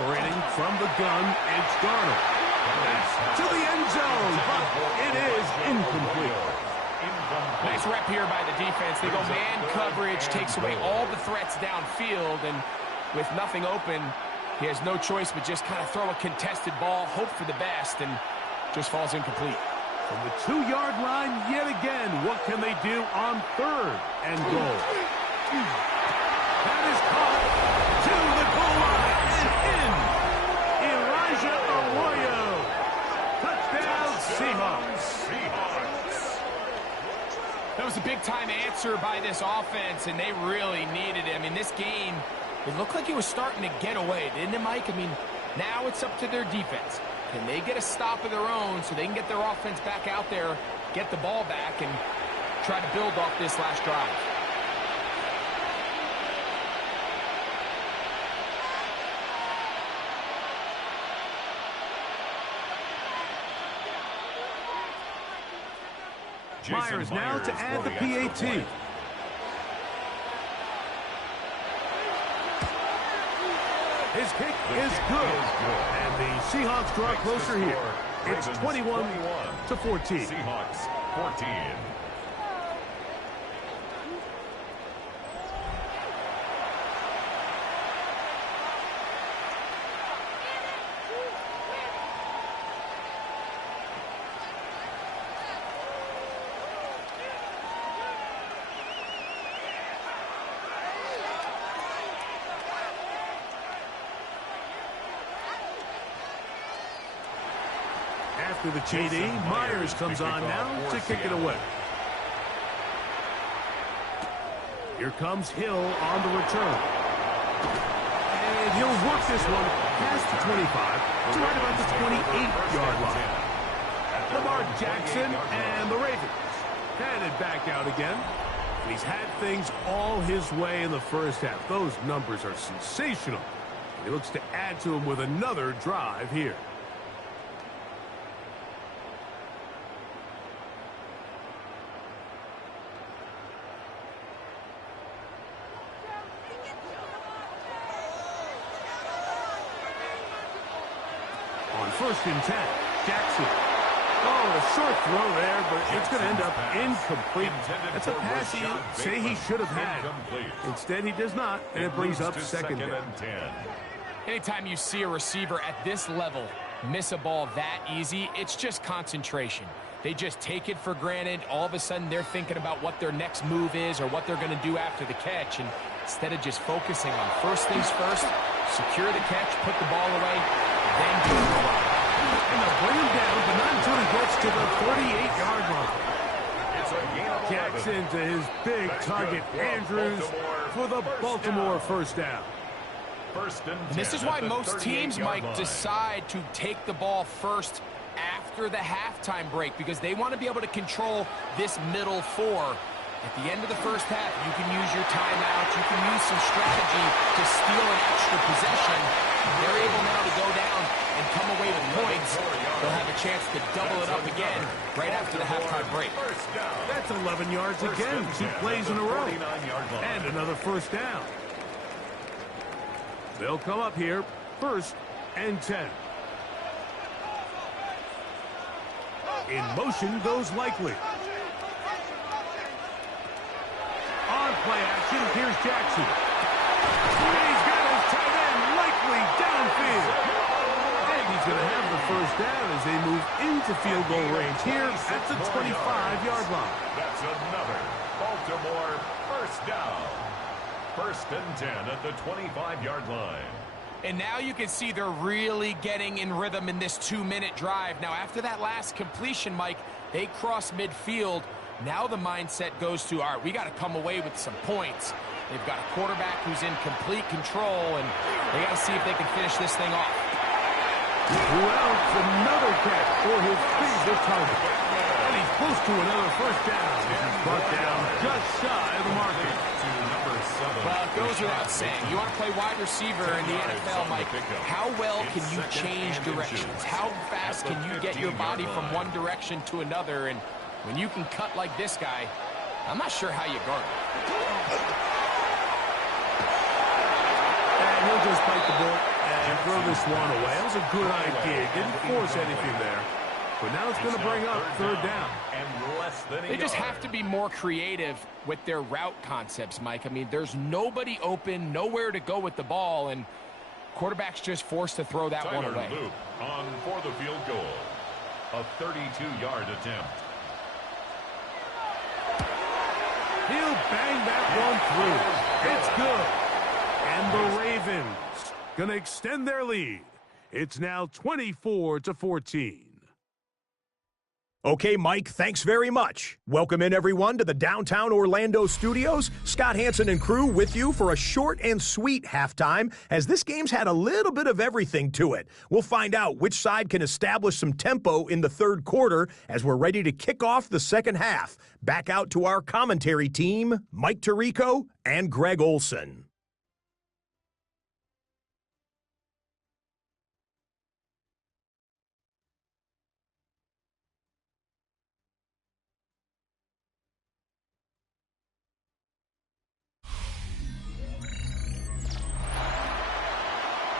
Operating from the gun, it's Darnold. To the end zone, but it is incomplete. Nice rep here by the defense. They go man coverage, takes away all the threats downfield, and with nothing open, he has no choice but just kind of throw a contested ball, hope for the best, and just falls incomplete. From the 2-yard line yet again, what can they do on 3rd and goal? That is caught to the goal line and in. Elijah Arroyo. Touchdown, Seahawks. That was a big-time answer by this offense, and they really needed it. I mean, this game, it looked like it was starting to get away, didn't it, Mike? I mean, now it's up to their defense. Can they get a stop of their own so they can get their offense back out there, get the ball back, and try to build off this last drive? Myers now to add the PAT. His kick is good. And the Seahawks draw closer here. It's 21-14. Seahawks 14. After the TD, Myers comes on now to kick it away. Here comes Hill on the return. And he'll work this one past the 25 to right about the 28-yard line. Lamar Jackson and the Ravens headed back out again. And he's had things all his way in the first half. Those numbers are sensational. And he looks to add to them with another drive here. On 1st and 10, Jackson. Oh, a short throw there, but it's going to end up incomplete. That's a pass you say he should have had. Instead, he does not, and it brings up 2nd down. Anytime you see a receiver at this level miss a ball that easy, it's just concentration. They just take it for granted. All of a sudden, they're thinking about what their next move is or what they're going to do after the catch. And instead of just focusing on first things first, secure the catch, put the ball away, then do it for one. And they'll bring him down, but not until he gets to the 38-yard line. It's a gain of 11. Jackson to his big That's target, good for Andrews, for the Baltimore first down. First and 10 And this is why at the most teams, 38-yard Mike, line. decide to take the ball first after the halftime break because they want to be able to control this middle four. At the end of the first half, you can use your timeout. You can use some strategy to steal an extra possession. They're able now to go down and come away with points. They'll have a chance to double it up again right after the halftime break. That's 11 yards again, 2 plays in a row. And another first down. They'll come up here, first and 10. In motion goes Likely. On play action, here's Jackson. He's got his tight end Likely downfield. And he's going to have the first down as they move into field goal range here at the 25-yard line. That's another Baltimore first down. First and 10 at the 25-yard line. And now you can see they're really getting in rhythm in this 2-minute drive. Now, after that last completion, Mike, they cross midfield. Now the mindset goes to, all right, we got to come away with some points. They've got a quarterback who's in complete control, and they got to see if they can finish this thing off. Throughout another catch for his favorite target. And he's close to another first down. He's brought down just shy of the marker. Well, it goes without saying. You want to play wide receiver in the NFL, Mike. How well can you change directions? How fast can you get your body from one direction to another? And when you can cut like this guy, I'm not sure how you guard it. And he'll just bite the bullet and throw this one away. That was a good idea. Didn't force anything there. But now it's going to bring up third down. They just have to be more creative with their route concepts, Mike. I mean, there's nobody open, nowhere to go with the ball, and quarterback's just forced to throw that one away. Luke on for the field goal. A 32-yard attempt. He'll bang that one through. It's good. And the Ravens going to extend their lead. It's now 24-14. Okay, Mike, thanks very much. Welcome in, everyone, to the downtown Orlando studios. Scott Hansen and crew with you for a short and sweet halftime, as this game's had a little bit of everything to it. We'll find out which side can establish some tempo in the third quarter as we're ready to kick off the second half. Back out to our commentary team, Mike Tirico and Greg Olson.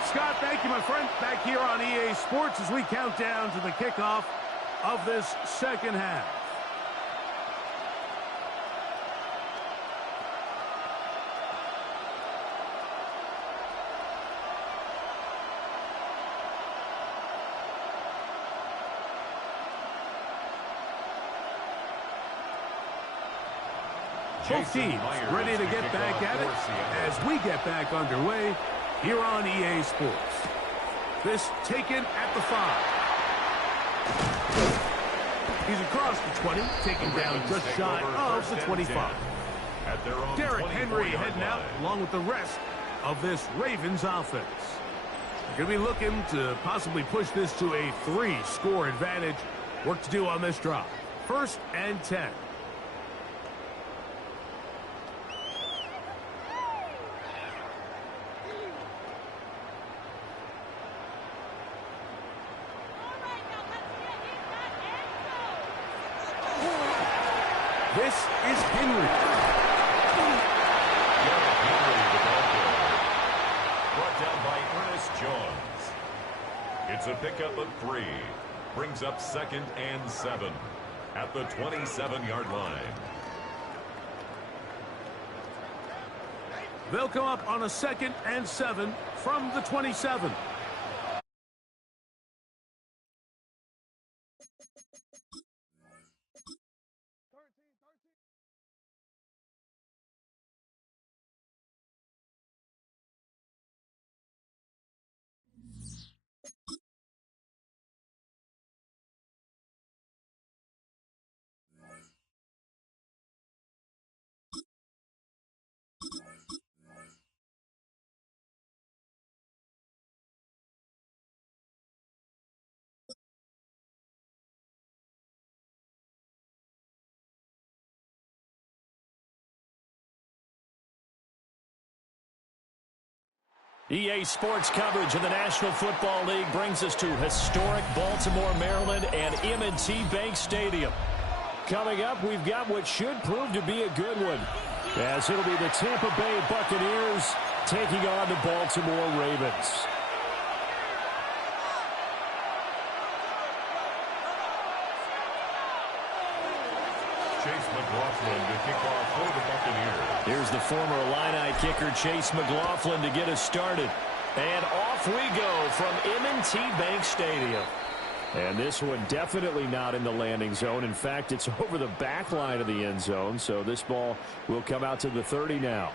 Scott, thank you, my friend. Back here on EA Sports as we count down to the kickoff of this second half. Both teams ready to get back at it as we get back underway here on EA Sports. This taken at the 5. He's across the 20, taken down just shy of the 25. Derrick Henry heading out along with the rest of this Ravens offense. Going to be looking to possibly push this to a 3-score advantage. Work to do on this drive. First and 10. This is Henry. Brought down by Ernest Jones. It's a pickup of 3. Brings up second and 7 at the 27-yard line. They'll come up on a second and 7 from the 27. EA Sports coverage of the National Football League brings us to historic Baltimore, Maryland, and M&T Bank Stadium. Coming up, we've got what should prove to be a good one, as it'll be the Tampa Bay Buccaneers taking on the Baltimore Ravens. Chase McLaughlin to kick off for the Buccaneers. Here's the former Illini kicker Chase McLaughlin to get us started. And off we go from M&T Bank Stadium. And this one definitely not in the landing zone. In fact, it's over the back line of the end zone. So this ball will come out to the 30 now.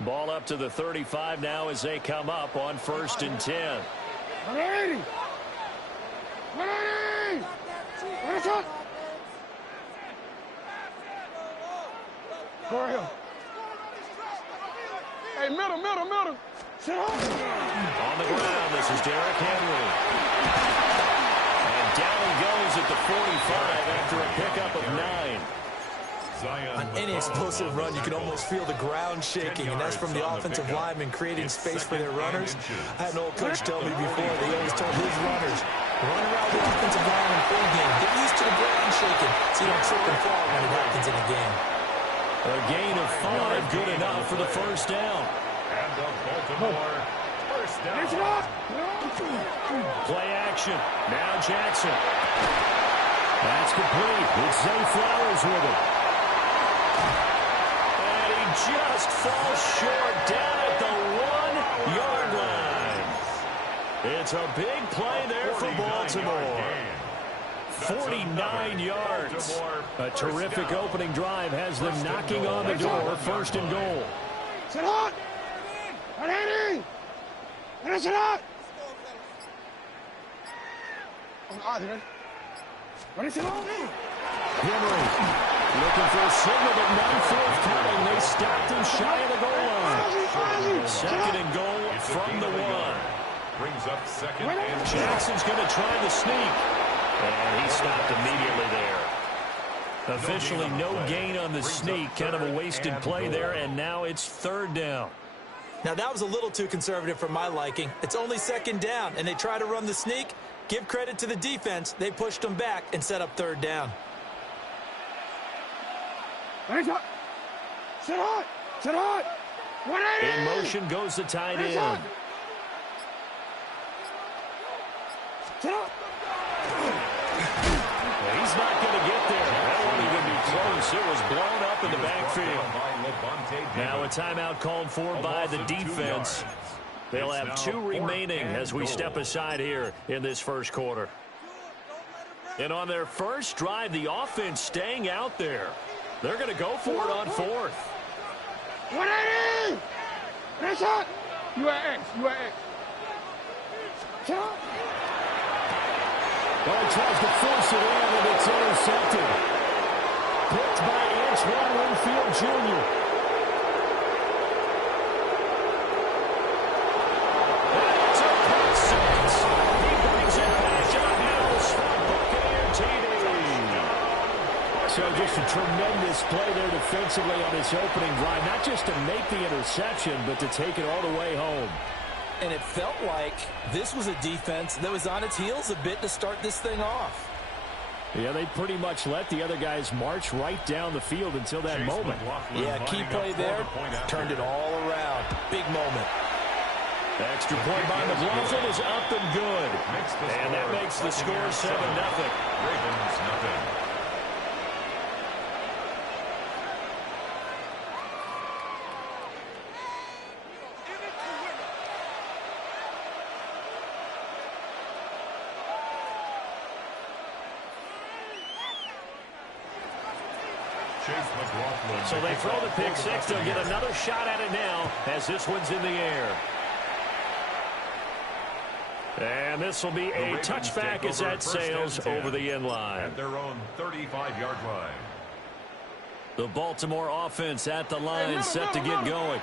Ball up to the 35 now as they come up on 1st and 10. 180! 180! Where's it? Go ahead. Hey, middle. Sit up. On the ground, this is Derrick Henry. And down he goes at the 45 after a pickup of 9. On any explosive run, you can almost feel the ground shaking, and that's from the offensive linemen creating space for their runners. I had an old coach tell me before, they always told his runners, run around the offensive line in full game. Get used to the ground shaking so you don't trip and fall when it happens in a game. A gain of 5, good enough for the first down. And the Baltimore first down. Play action. Now Jackson. That's complete. It's Zay Flowers with it. And he just falls short down at the 1-yard line. It's a big play there for Baltimore. 49 yards. A terrific opening drive has them knocking on the door. 1st and goal. Sit hot! 180! And sit hot! Henry looking for a signal, but none forthcoming. They stopped him shy of the goal line. 2nd and goal from the 1. Brings up 2nd and Jackson's going to try the sneak. And he stopped immediately there. Officially no gain on the sneak. Kind of a wasted play there, and now it's 3rd down. Now, that was a little too conservative for my liking. It's only 2nd down, and they try to run the sneak. Give credit to the defense. They pushed them back and set up 3rd down. Sit hot! 180! In motion goes the tight end. Sit hot! He's not going to get there. That won't even be close. It was blown up in the backfield. Now a timeout called for by the defense. They'll have 2 remaining as we step aside here in this first quarter. And on their first drive, the offense staying out there. They're going to go for it on 4th. 180! That's hot! You are X. Sit hot! Well, he tries to force it in, and it's intercepted. Picked by Antoine Winfield Jr. That's a pick six. He brings it back in the house for Buccaneer TV. So just a tremendous play there defensively on this opening drive. Not just to make the interception, but to take it all the way home. And it felt like this was a defense that was on its heels a bit to start this thing off. Yeah, they pretty much let the other guys march right down the field until that moment. Yeah, key play there, turned it all around. Big moment. Extra point by McLaughlin is up and good. And that makes the score 7-0. Ravens nothing. So they throw the pick six. They'll get another shot at it now as this one's in the air. And this will be a touchback as that sails over the end line. At their own 35-yard line. The Baltimore offense at the line set to get going.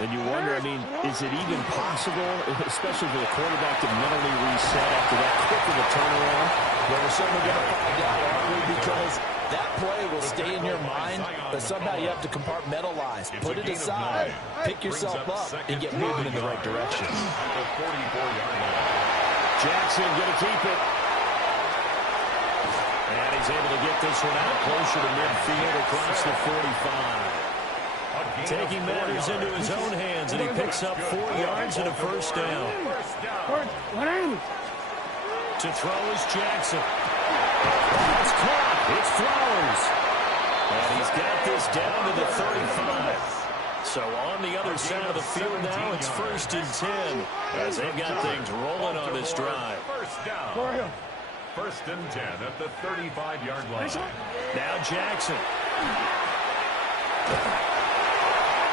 And you wonder, I mean, is it even possible, especially for the quarterback, to mentally reset after that quick of a turnaround? Well, we're certainly going to find out, aren't we? Because that play will stay in your mind, but somehow you have to compartmentalize. Put it aside, pick yourself up, and get moving in the right direction. Jackson going to keep it. And he's able to get this one out closer to midfield across the 45. Taking matters into his own hands, and he picks up 4 yards and a first down. To throw is Jackson. It's caught. It's Flowers. And he's got this down to the 35. So on the other side of the field now, it's 1st and 10 as they've got things rolling on this drive. First down. 1st and 10 at the 35-yard line. Now Jackson.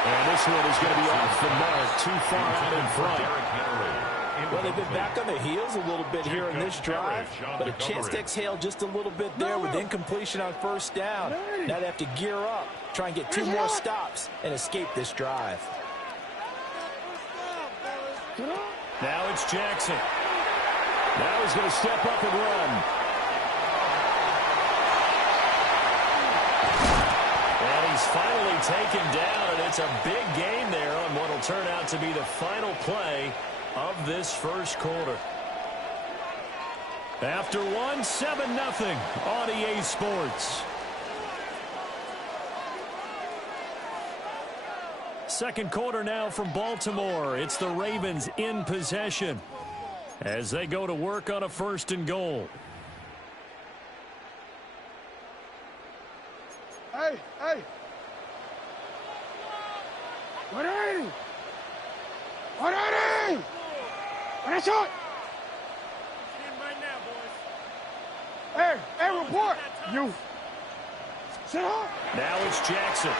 And this one is going to be off the mark, too far out in front. Well, they've been back on the heels a little bit here in this drive, but a chance to exhale just a little bit there with incompletion on 1st down. Now they have to gear up, try and get 2 more stops, and escape this drive. Now it's Jackson. Now he's going to step up and run. And he's finally taken down, and it's a big gain there on what will turn out to be the final play of this first quarter. After one, 7-0 on EA Sports. Second quarter now from Baltimore. It's the Ravens in possession as they go to work on a 1st and goal. Hey, hey. What are you? What are you? What is it? Hey, hey, report. You. Sit up. Now it's Jackson.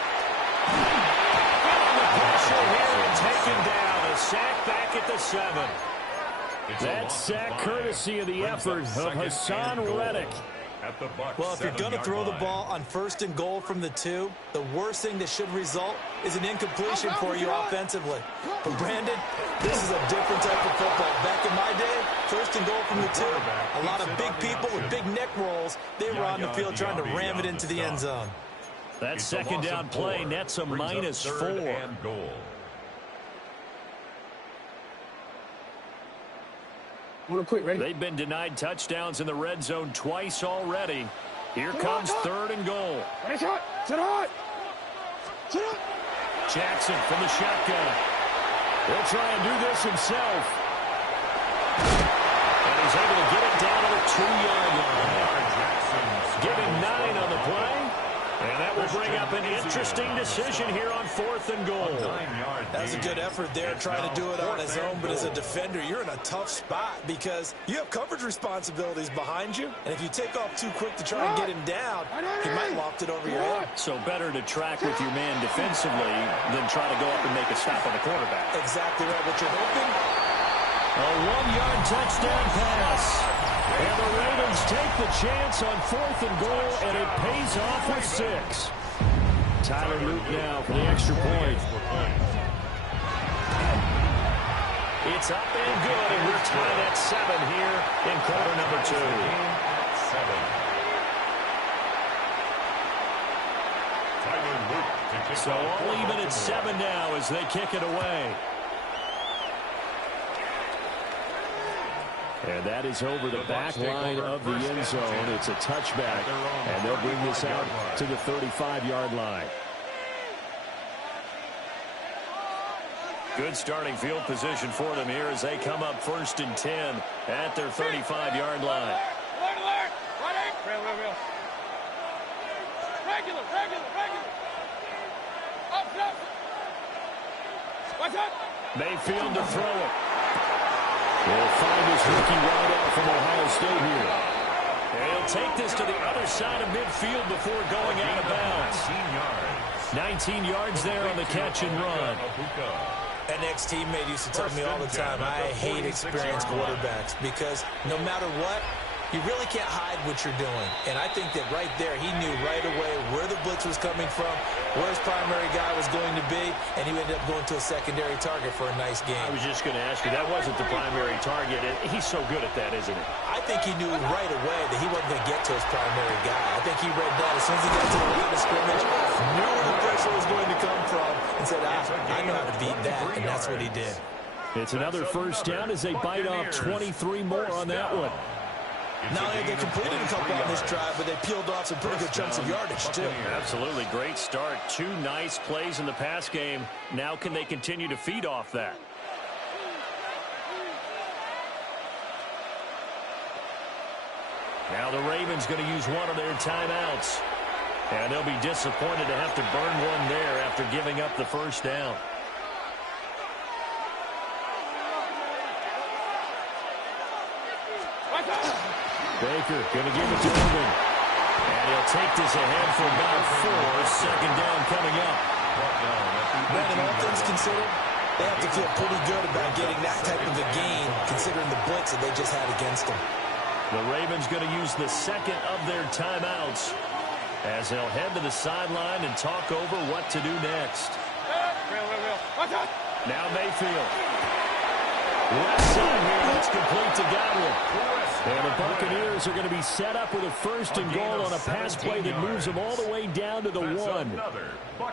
Under pressure here and taken down. A sack back at the 7. That sack courtesy of the effort of Hassan Reddick. Well, if you're going to throw the ball on 1st and goal from the 2, the worst thing that should result is an incompletion for you offensively. But, Brandon, this is a different type of football. Back in my day, 1st and goal from the 2, a lot of big people with big neck rolls, they were on the field trying to ram it into the end zone. That 2nd down play nets a -4. They've been denied touchdowns in the red zone twice already. Here comes 3rd and goal. Jackson from the shotgun. He'll try and do this himself. And he's able to get it down to the 2-yard line. Giving 9 on the play. And that will bring up an interesting decision here on 4th and goal. That's a good effort there, trying to do it on his own. But as a defender, you're in a tough spot because you have coverage responsibilities behind you. And if you take off too quick to try and get him down, he might loft it over your head. So better to track with your man defensively than try to go up and make a stop on the quarterback. Exactly right. What you're hoping? A 1-yard touchdown pass. And the Ravens take the chance on 4th and goal, and it pays off with 6. Tyler Luke now for the extra point. It's up and good, and we're tied at 7 here in quarter number 2. So all even at 7 now as they kick it away. And that is over the back line of the end zone. It's a touchback, and they'll bring this out to the 35-yard line. Good starting field position for them here as they come up 1st and 10 at their 35-yard line. Regular. What's up? Mayfield to throw it. We'll find this rookie wideout from Ohio State here. And he'll take this to the other side of midfield before going out of bounds. 19 yards there on the catch and run. An ex-teammate used to tell me all the time, I hate experienced quarterbacks because no matter what, You really can't hide what you're doing. And I think that right there, he knew right away where the blitz was coming from, where his primary guy was going to be, and he ended up going to a secondary target for a nice game. I was just going to ask you, that wasn't the primary target, and he's so good at that, isn't he? I think he knew right away that he wasn't going to get to his primary guy. I think he read that as soon as he got to the line of scrimmage, knew where the pressure was going to come from, and said, I know how to beat that, and that's what he did. It's another first down as they bite off 23 more on that one. Not only have they completed a couple on this drive, but they peeled off some pretty good chunks of yardage, too. Absolutely. Great start. 2 nice plays in the pass game. Now can they continue to feed off that? Now the Ravens going to use one of their timeouts. And they'll be disappointed to have to burn one there after giving up the first down. Baker going to give it to Irvin. And he'll take this ahead for about 4. Second down coming up. Man, and all things considered, they have to feel pretty good about getting that type of a gain, considering the blitz that they just had against them. The Ravens going to use the second of their timeouts as they'll head to the sideline and talk over what to do next. Now Mayfield. Left side here, it's complete to Godwin. And the Buccaneers are going to be set up with a first and goal on a pass play that moves them all the way down to the 1.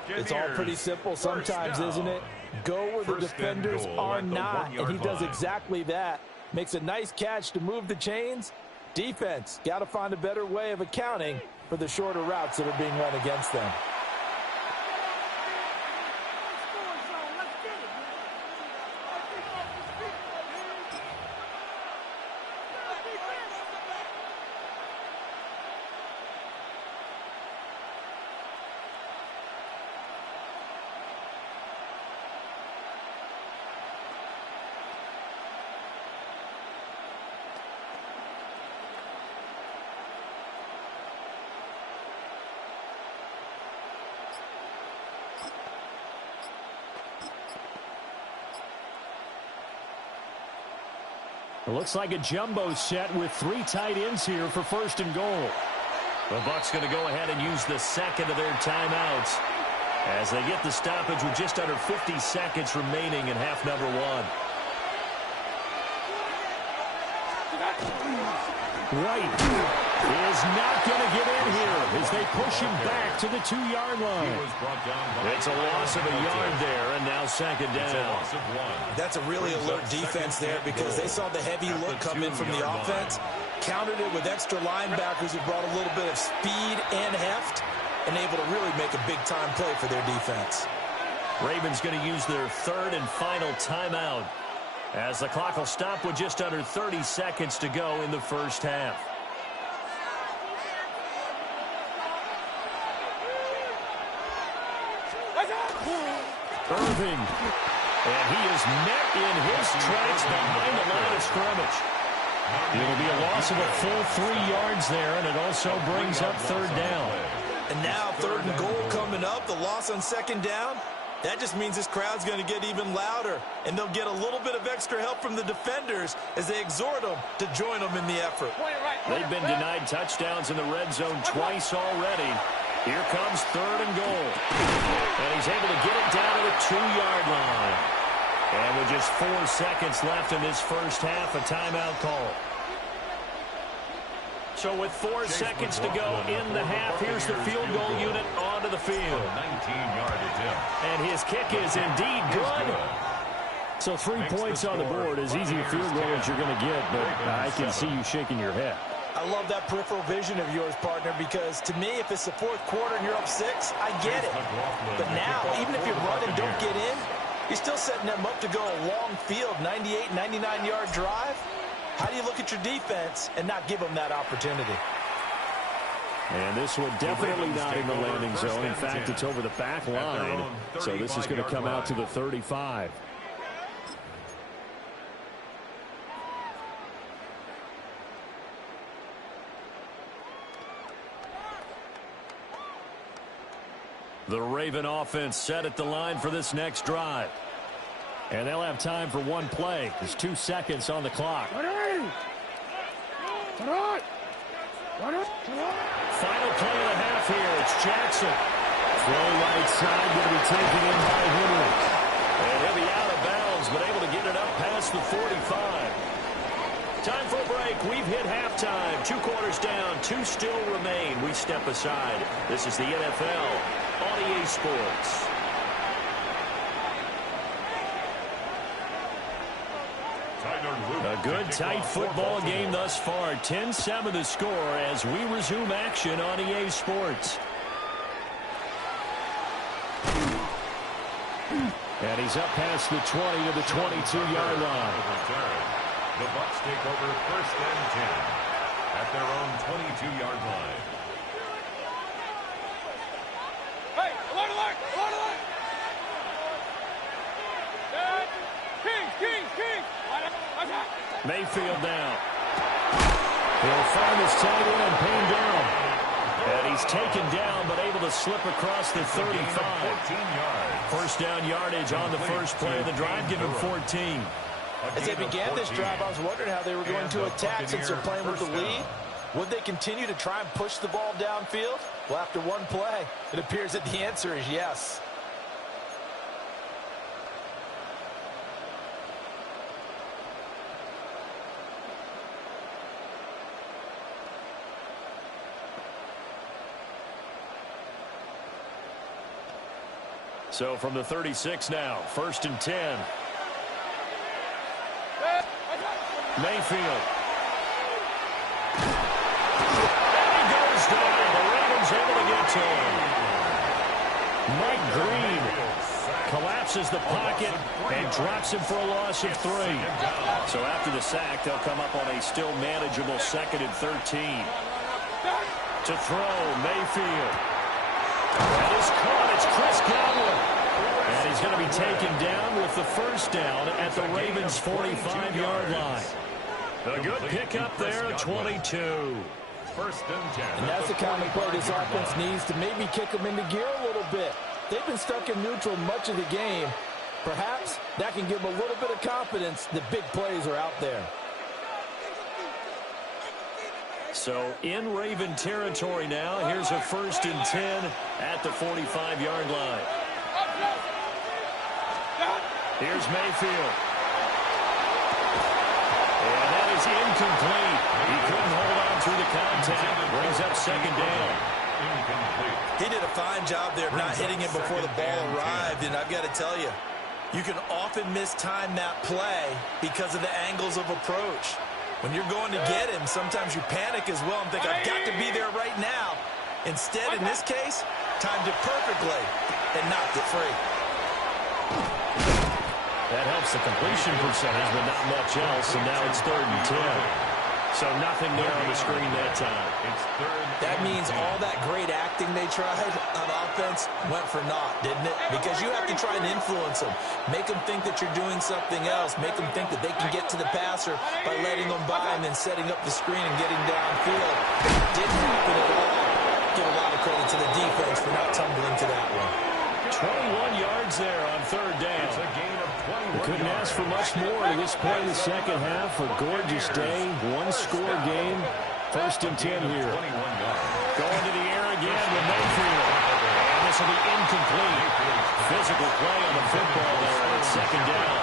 It's all pretty simple sometimes, isn't it? Go where the defenders are not, and he does exactly that. Makes a nice catch to move the chains. Defense, got to find a better way of accounting for the shorter routes that are being run against them. It looks like a jumbo set with 3 tight ends here for first and goal. The Bucs going to go ahead and use the second of their timeouts as they get the stoppage with just under 50 seconds remaining in half number 1. White is not going to get in here as they push him back to the 2-yard line. It's a loss of a yard there, and now second down. That's a really alert defense there because they saw the heavy look come in from the offense, countered it with extra linebackers who brought a little bit of speed and heft, and able to really make a big-time play for their defense. Ravens going to use their third and final timeout as the clock will stop with just under 30 seconds to go in the first half. Irving. And he is met in his tracks behind the line of scrimmage. It'll be a loss of a full 3 yards there, and it also brings up third down. And now third and goal coming up, the loss on second down. That just means this crowd's going to get even louder, and they'll get a little bit of extra help from the defenders as they exhort them to join them in the effort. They've been denied touchdowns in the red zone twice already. Here comes third and goal. And he's able to get it down to the 2-yard line. And with just 4 seconds left in this first half, a timeout call. So with 4 seconds to go in the half, here's the field goal unit onto the field. 19-yard attempt. And his kick is indeed good. So 3 points on the board, as easy a field goal as you're going to get, but I can see you shaking your head. I love that peripheral vision of yours, partner, because to me, if it's the 4th quarter and you're up 6, I get it. But now, even if you run and don't get in, you're still setting them up to go a long field, 98, 99-yard drive. How do you look at your defense and not give them that opportunity? And this one definitely not in the landing zone. In fact, it's over the back line. So this is going to come out to the 35. The Raven offense set at the line for this next drive. And they'll have time for one play. There's 2 seconds on the clock. Final play of the half here. It's Jackson. Throw right side, going to be taken in by Henry. And he'll be out of bounds, but able to get it up past the 45. Time for a break. We've hit halftime. 2 quarters down. 2 still remain. We step aside. This is the NFL on EA Sports. A good, tight football game thus far. 10-7 the score as we resume action on EA Sports. And he's up past the 20 to the 22-yard line. The Bucs take over 1st and 10 at their own 22-yard line. Hey, alert! King! Mayfield down. He'll find his tight end, pinned down. And he's taken down, but able to slip across the 35. 14 yards. First down yardage on the first play of the drive, give him 14. As they began this drive, I was wondering how they were going to attack since they're playing with the lead. Would they continue to try and push the ball downfield? Well, after one play, it appears that the answer is yes. So from the 36 now, 1st and 10. Mayfield. And he goes down. The Ravens able to get to him. Mike Green collapses the pocket and drops him for a loss of 3. So after the sack, they'll come up on a still manageable 2nd and 13. To throw, Mayfield. That is caught. It's Chris Godwin. And he's going to be taken down with the first down at the Ravens' 45-yard line. A good pickup there at 22. 1st and 10. And that's the kind of play this offense needs to maybe kick them into gear a little bit. They've been stuck in neutral much of the game. Perhaps that can give them a little bit of confidence that big plays are out there. So in Raven territory now, here's a 1st and 10 at the 45-yard line. Here's Mayfield. And that is incomplete. He couldn't hold on through the contact. Brings up 2nd down. He did a fine job there of not hitting him before the ball arrived, and I've got to tell you, you can often mistime that play because of the angles of approach. When you're going to get him, sometimes you panic as well and think, I've got to be there right now. Instead, in this case, timed it perfectly and knocked it free. That helps the completion percentage, but not much else, and now it's 3rd and 10. So nothing there on the screen that time. That means all that great acting they tried on offense went for naught, didn't it? Because you have to try and influence them. Make them think that you're doing something else. Make them think that they can get to the passer by letting them by and then setting up the screen and getting downfield. Didn't happen at all. Give a lot of credit to the defense for not tumbling to that one. 21 yards there on 3rd down. It's a gain of 21 Couldn't ask for much more to this point in the second half. A gorgeous day, one-score game. 1st and 10 here. Going to the air again with Mayfield. And this will be incomplete. Physical play on the football there, and it's 2nd down.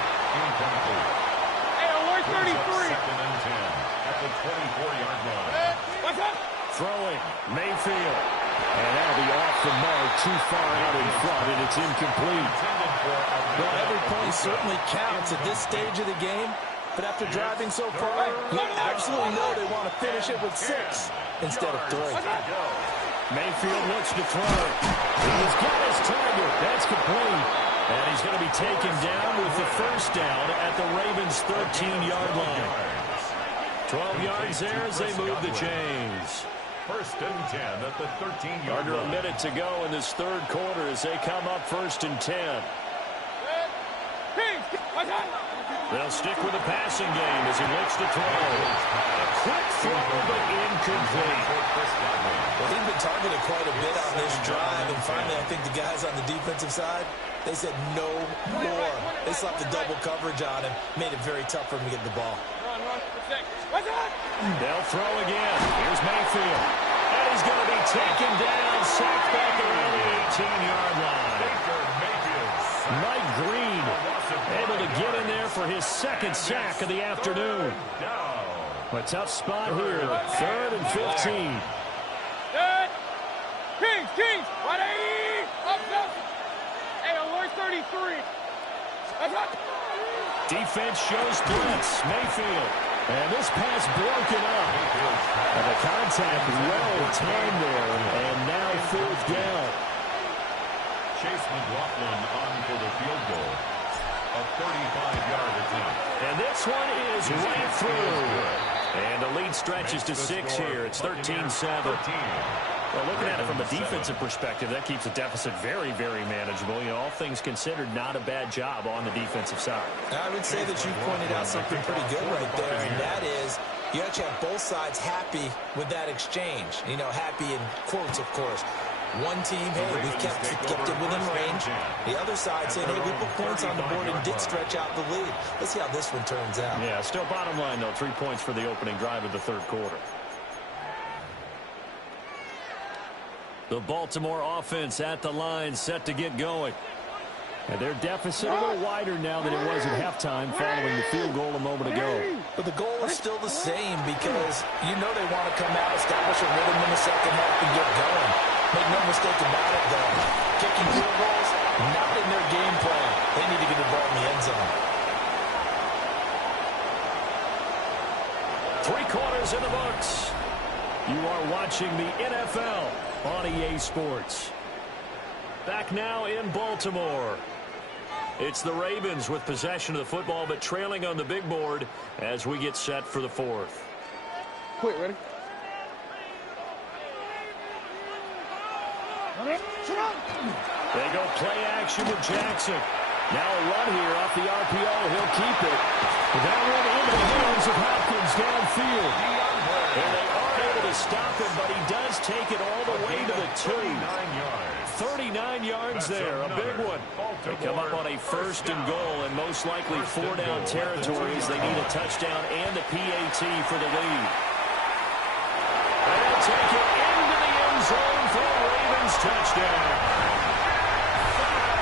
Hey, alert 33. 2nd and 10 at the 24-yard line. What's up? Throwing, Mayfield. And that'll be off the mark, too far out in front, and it's incomplete. Well, every point certainly counts at this stage of the game. But after driving so far, you absolutely know they want to finish it with 6 instead of 3. Mayfield looks to throw. He's got his target. That's complete. And he's going to be taken down with the first down at the Ravens' 13-yard line. 12 yards there as they move the chains. 1st and 10 at the 13-yard line. Under a minute to go in this 3rd quarter as they come up 1st and 10. They'll stick with the passing game as he looks to throw. A quick throw, but incomplete. Well, he's been targeted quite a bit on this drive, and finally I think the guys on the defensive side, they said no more. They slapped the double coverage on him, made it very tough for him to get the ball. They'll throw again. Here's Mayfield. And he's going to be taken down, sacked back around the 18-yard line. Mike Green able to get in there for his second sack of the afternoon. A tough spot here. 3rd and 15. Kings, 180, up, hey, alert 33. Defense shows blitz. Mayfield. And this pass broken up. And the contact well timed there. And now 4th down. Chase McLaughlin on for the field goal. A 35-yard attempt. And this one is right through. And the lead stretches to 6 here. It's 13-7. Well, looking at it from a defensive perspective, that keeps the deficit very, very manageable. You know, all things considered, not a bad job on the defensive side. I would say that you pointed out something pretty good right there, and that is you actually have both sides happy with that exchange. You know, happy in quotes, of course. One team, hey, we've kept it within range. The other side saying, hey, we put points on the board and did stretch out the lead. Let's see how this one turns out. Yeah, still bottom line, though, 3 points for the opening drive of the 3rd quarter. The Baltimore offense at the line, set to get going. And their deficit a little wider now than it was at halftime following the field goal a moment ago. But the goal is still the same because you know they want to come out, establish a rhythm in the second half, and get going. Make no mistake about it, though. Kicking field goals, not in their game plan. They need to get the ball in the end zone. 3 quarters in the books. You are watching the NFL on EA Sports. Back now in Baltimore. It's the Ravens with possession of the football, but trailing on the big board as we get set for the 4th. Quick, ready? They go play action with Jackson. Now a run here off the RPO. He'll keep it. That one into the hands of Hopkins downfield. And they are able to stop him, but he does take it all the way to the 2. 39 yards there, a big one. They come up on a 1st and goal, and most likely 4-down territories. They need a touchdown and a PAT for the lead. And they'll take it into the end zone for a Ravens touchdown.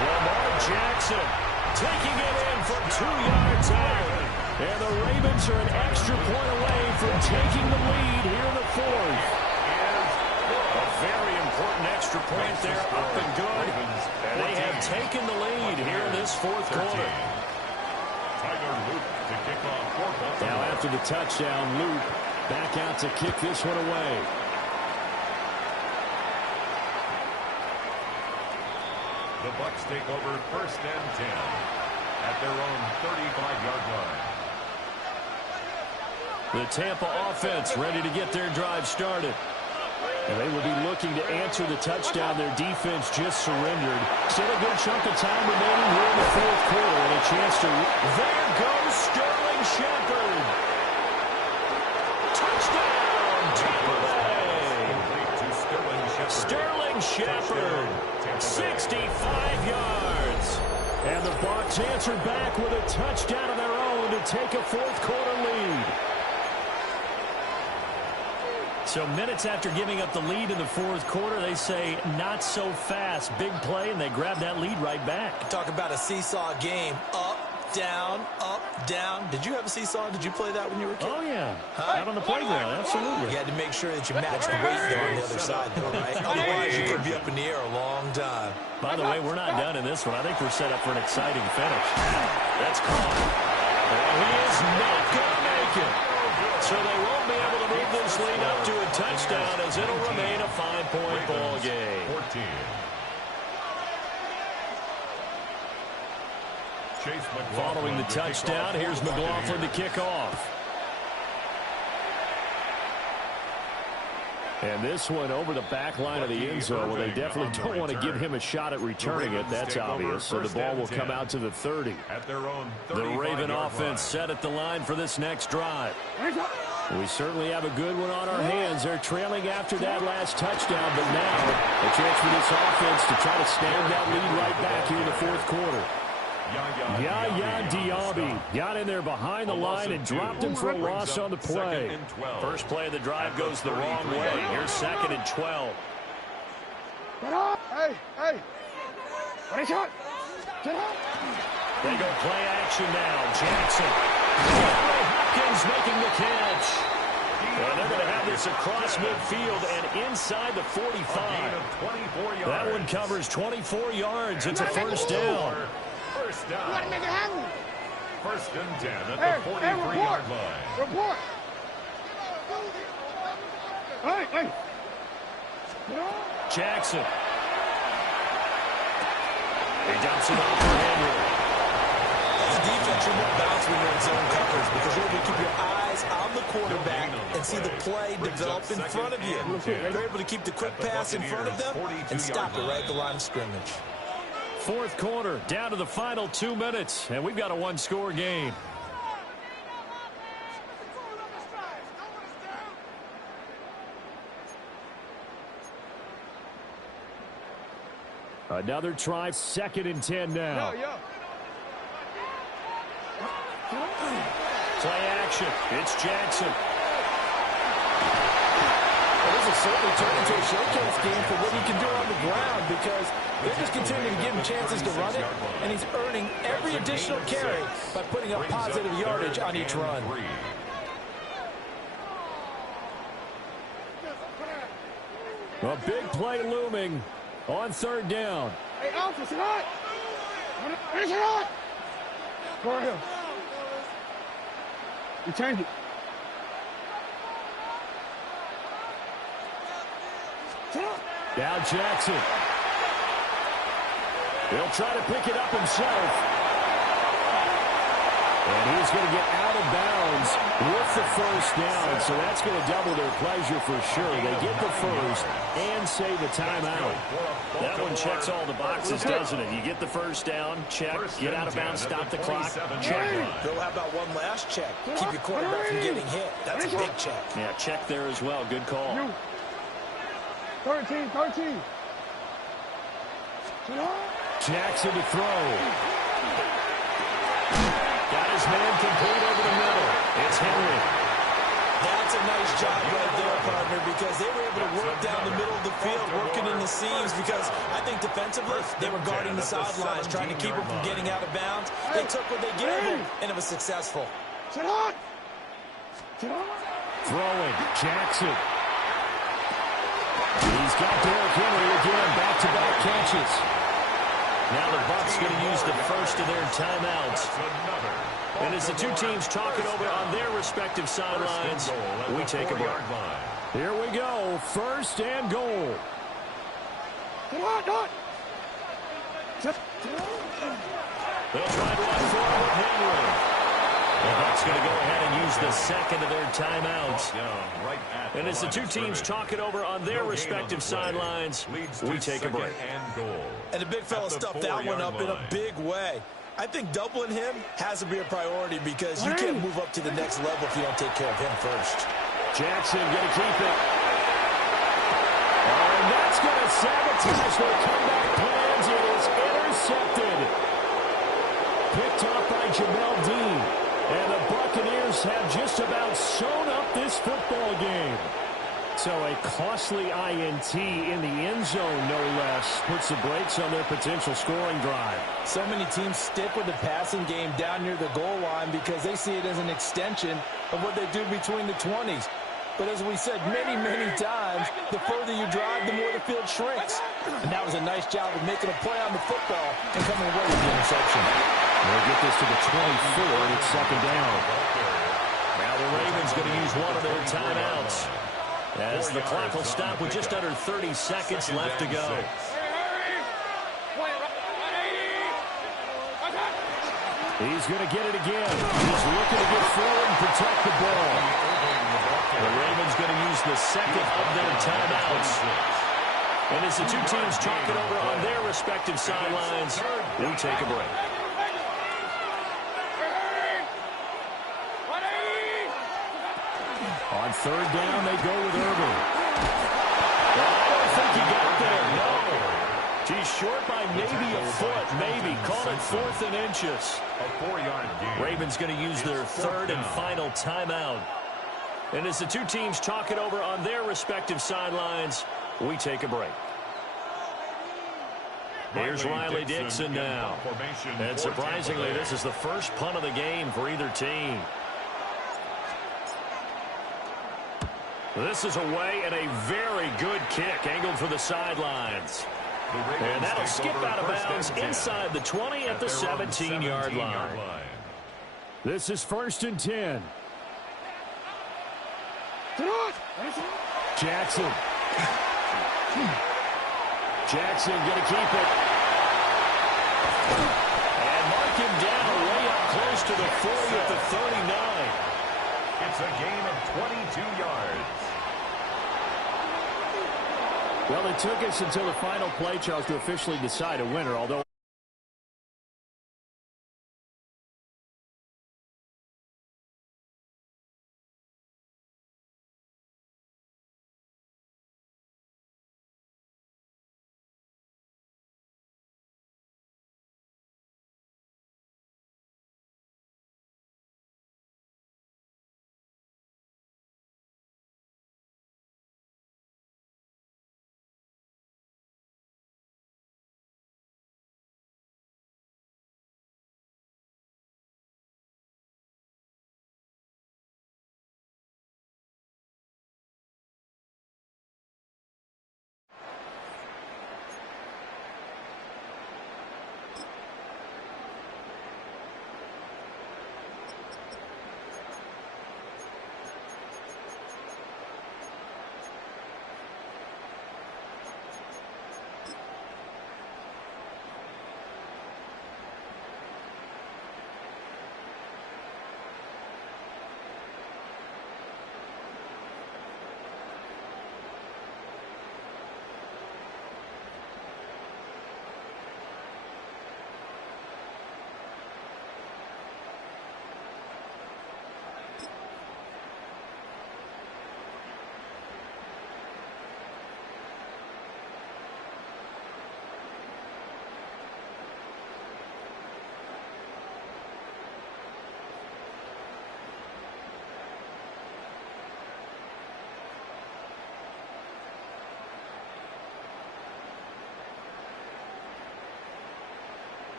Lamar Jackson taking it in from 2 yards out. And the Ravens are an extra point away from taking the lead here in the 4th. A very important extra point there, up and good. And they have taken the lead here in this 4th quarter. Now after the touchdown, Luke back out to kick this one away. The Bucs take over 1st and 10 at their own 35-yard line. The Tampa offense ready to get their drive started. And they will be looking to answer the touchdown their defense just surrendered. Still a good chunk of time remaining here in the 4th quarter and a chance to... There goes Sterling Shepard. Touchdown, Tampa Bay. Sterling Shepard, 65 yards. And the Bucs answer back with a touchdown of their own to take a 4th quarter lead. So minutes after giving up the lead in the 4th quarter, they say not so fast. Big play, and they grab that lead right back. Talk about a seesaw game. Up, down, up, down. Did you have a seesaw? Did you play that when you were a kid? Oh, yeah. Out on the playground, absolutely. You had to make sure that you matched the weight there on the other side, though, right? Otherwise, you could be up in the air a long time. By the way, we're not done in this one. I think we're set up for an exciting finish. That's caught. And he is not going to make it. So they won't be able to move this lead up to a touchdown as it'll remain a 5-point ball game. 14. Following the touchdown, here's McLaughlin to kick off. And this one over the back line of the end zone. Well, they definitely don't want to give him a shot at returning it. That's obvious. So the ball will come out to the 30. The Raven offense set at the line for this next drive. We certainly have a good one on our hands. They're trailing after that last touchdown, but now a chance for this offense to try to snag that lead right back here in the 4th quarter. Yaya Diaby got in there behind the line and dropped him for a loss on the play. First play of the drive goes the wrong way. Here's 2nd and 12. Hey, hey. Ready, shot. They go play action now. Jackson. Hopkins making the catch. And they're going to have this across midfield and inside the 45. That one covers 24 yards. It's a first down. First down. You got to make it happen. 1st and 10 at the 43-yard line. Report. Hey. Jackson. He dumps it off for Henry. As a defense, you're more balanced when you're in zone coverage because you're able to keep your eyes on the quarterback and see the play develop in front of you. You're able to keep the quick pass in front of them and stop it right at the line of scrimmage. 4th quarter, down to the final 2 minutes, and we've got a one-score game. Another try, 2nd and 10 now. Play action. It's Jackson. Well, this is certainly turned into a showcase game for what he can do on the ground because they're just continuing to give him chances to run it, and he's earning every additional carry by putting up positive yardage on each run. A big play looming on 3rd down. Hey, Alpha, sit out. Finish it out. Go ahead. You change it. Now Jackson. He'll try to pick it up himself. And he's going to get out of bounds with the first down. So that's going to double their pleasure for sure. They get the first and save the timeout. That one checks all the boxes, doesn't it? You get the first down, check, get out of bounds, stop the clock, check. Bill, how about one last check? Keep your quarterback from getting hit. That's a big check. Yeah, check there as well. Good call. 13. Jackson to throw. Got his man complete over the middle. It's Henry. That's a nice job right there, partner, because they were able to work down the middle of the field, working in the seams, because I think defensively, they were guarding the sidelines, trying to keep him from getting out of bounds. They took what they gave him, and it was successful. Throwing, Jackson. He's got Derrick Henry again, back-to-back catches. Now the Bucs going to use the first of their timeouts. And as the two teams talk it over on their respective sidelines, we take a break. Here we go, 1st and goal. They'll try to run forward with Henry. The Bucs going to go ahead and use the second of their timeouts. And as the two teams talk it over on their respective sidelines, we take a break. And the big fella stuffed that one up in a big way. I think doubling him has to be a priority because you can't move up to the next level if you don't take care of him first. Jackson going to keep it. And that's going to sabotage their comeback plans. It is intercepted. Picked off by Jamel Dean. And the Buccaneers have just about sewn up this football game. So a costly INT in the end zone, no less, puts the brakes on their potential scoring drive. So many teams stick with the passing game down near the goal line because they see it as an extension of what they do between the 20s. But as we said many, many times, the further you drive, the more the field shrinks. And that was a nice job of making a play on the football and coming away with the interception. They'll get this to the 24, and it's 2nd down. Now the Ravens going to use one of their timeouts as the clock will stop with just under 30 seconds left to go. He's going to get it again. He's looking to get forward and protect the ball. The Ravens going to use the second of their timeouts. And as the two teams talk it over on their respective sidelines, we take a break. On 3rd down, they go with Irvin. Well, I don't think he got there, no. He's short by maybe a foot, maybe. Call it 4th and inches. A 4-yard gain. Ravens going to use their third and final timeout. And as the two teams talk it over on their respective sidelines, we take a break. Here's Riley Dixon now. And surprisingly, this is the first punt of the game for either team. This is away and a very good kick angled for the sidelines. And that'll skip out of bounds inside the 20 at the 17-yard line. This is 1st and 10. Jackson. Jackson going to keep it. And mark him down way up close to the 40 at the 39. It's a gain of 22 yards. Well, it took us until the final play, Charles, to officially decide a winner, although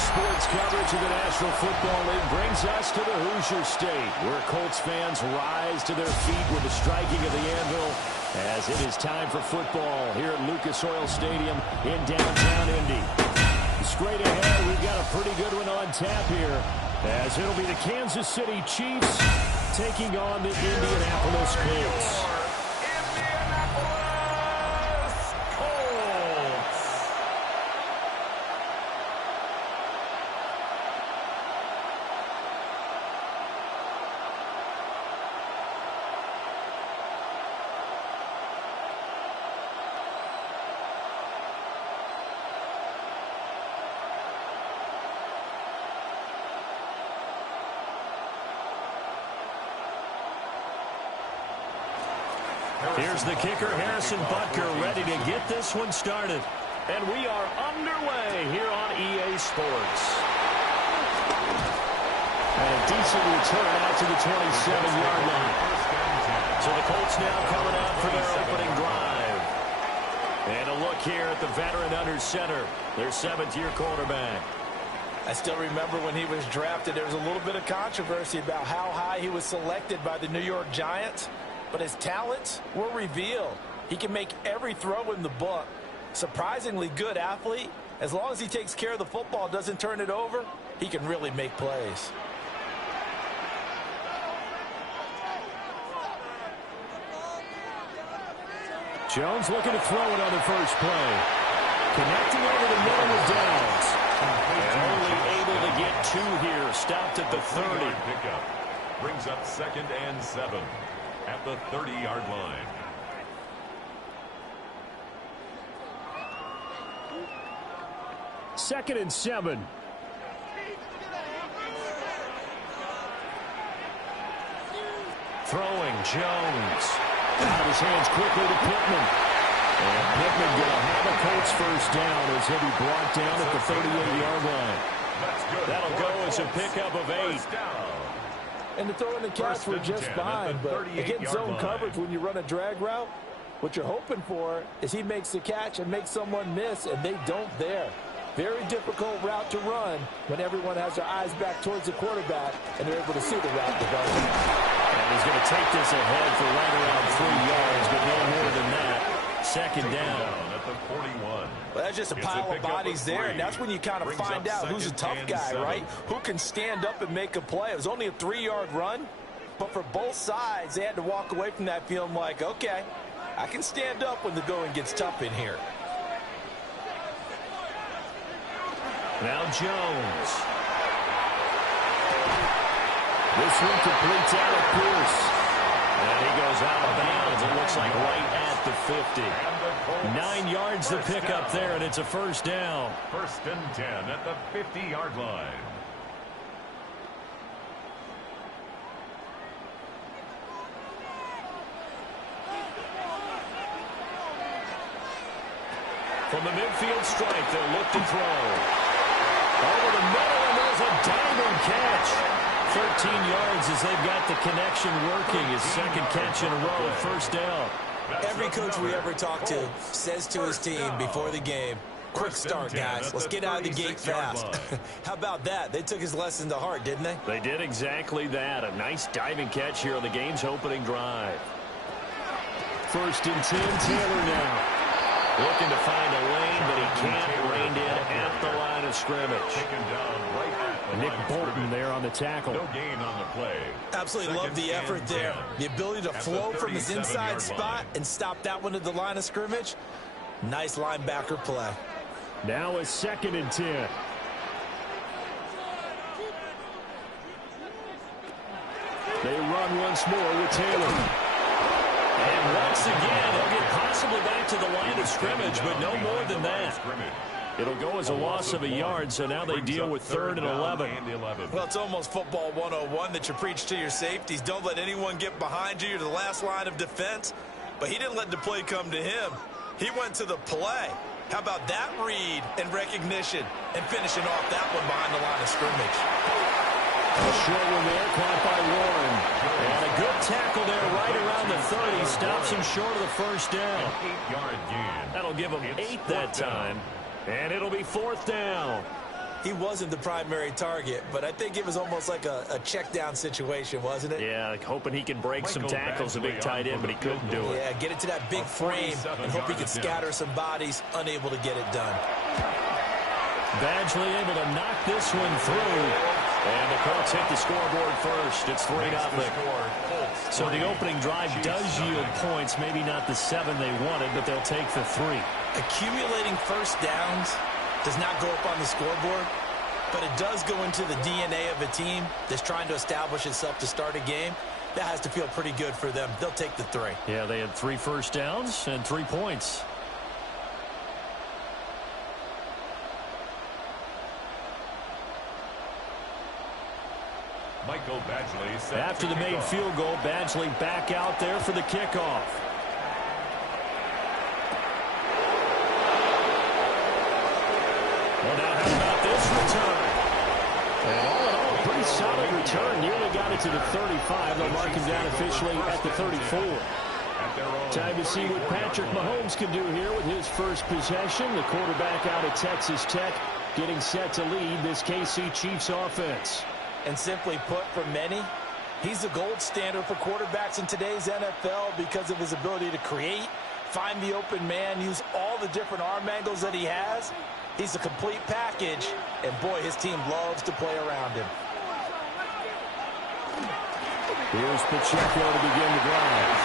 Sports coverage of the National Football League brings us to the Hoosier State, where Colts fans rise to their feet with the striking of the anvil as it is time for football here at Lucas Oil Stadium in downtown Indy. Straight ahead, we've got a pretty good one on tap here, as it'll be the Kansas City Chiefs taking on the Indianapolis Colts. Here's the kicker, Harrison Butker, ready to get this one started. And we are underway here on EA Sports. And a decent return out to the 27-yard line. So the Colts now coming out for their opening drive. And a look here at the veteran under center, their seventh-year quarterback. I still remember when he was drafted, there was a little bit of controversy about how high he was selected by the New York Giants. But his talents were revealed. He can make every throw in the book. Surprisingly good athlete. As long as he takes care of the football, doesn't turn it over, he can really make plays. Jones looking to throw it on the first play. Connecting over the middle of downs. And only able to get two here. Stopped at the 30. Pickup brings up 2nd and 7. At the 30-yard line. Second and 7. Throwing Jones. Out of his hands quickly to Pittman. And Pittman going to have a Colts first down as he'll be brought down at the 38-yard line. That'll go as a pickup of 8. And the throw and the catch were just fine, but against zone coverage when you run a drag route, what you're hoping for is he makes the catch and makes someone miss, and they don't there. Very difficult route to run when everyone has their eyes back towards the quarterback and they're able to see the route develop. And he's going to take this ahead for right around 3 yards, but no more than that. Second down at the 41. Well, that's just a pile of bodies there, and that's when you kind of find out who's a tough guy, right? Who can stand up and make a play. It was only a 3-yard run, but for both sides, they had to walk away from that feeling like, okay, I can stand up when the going gets tough in here. Now Jones. This one completes out of Pierce. And he goes out of bounds. It looks like right at the 50. 9 yards to pick up there, and it's a first down. 1st and 10 at the 50-yard line. From the midfield stripe, they'll look to throw. Over the middle, and there's a diving catch. 13 yards as they've got the connection working. His second catch in a row, first down. Every coach we ever talk to says to his team before the game, quick start, guys. Let's get out of the gate fast. How about that? They took his lesson to heart, didn't they? They did exactly that. A nice diving catch here on the game's opening drive. 1st and 10, Taylor now. Looking to find a lane, but he can't. Reined in at the line of scrimmage. Taken down right at the Nick line of Bolton scrimmage. there on the tackle. No gain on the play. Absolutely love the effort there. The ability to flow from his inside 37-yard spot line. and stop that one at the line of scrimmage. Nice linebacker play. Now a 2nd and 10. They run once more with Taylor. And once again, they'll get possibly back to the line of scrimmage, but no more than that. It'll go as a loss of a yard, so now they deal with 3rd and 11. Well, it's almost football 101 that you preach to your safeties. Don't let anyone get behind you. You're the last line of defense. But he didn't let the play come to him. He went to the play. How about that read and recognition and finishing off that one behind the line of scrimmage? A short one there, caught by Warren. And a good tackle there right around the 30. Stops him short of the first down. 8-yard gain. That'll give him 8 that time. And it'll be 4th down. He wasn't the primary target, but I think it was almost like a check down situation, wasn't it? Yeah, hoping he can break some tackles, a big tight end, but he couldn't do it. Yeah, get it to that big frame and hope he can scatter some bodies, unable to get it done. Badgley able to knock this one through. And the Colts hit the scoreboard first. It's 3-0. So the opening drive does yield points, maybe not the 7 they wanted, but they'll take the 3. Accumulating first downs does not go up on the scoreboard, but it does go into the DNA of a team that's trying to establish itself to start a game. That has to feel pretty good for them. They'll take the 3. Yeah, they had 3 first downs and 3 points. Michael Badgley. After the made field goal, Badgley back out there for the kickoff. Well, now how about this return? And all in all, a pretty solid return. Nearly got it to the 35. They'll mark him down officially at the 34. Time to see what Patrick Mahomes can do here with his first possession. The quarterback out of Texas Tech getting set to lead this KC Chiefs offense. And simply put, for many, he's the gold standard for quarterbacks in today's NFL because of his ability to create, find the open man, use all the different arm angles that he has. He's a complete package, and boy, his team loves to play around him. Here's Pacheco to begin the drive.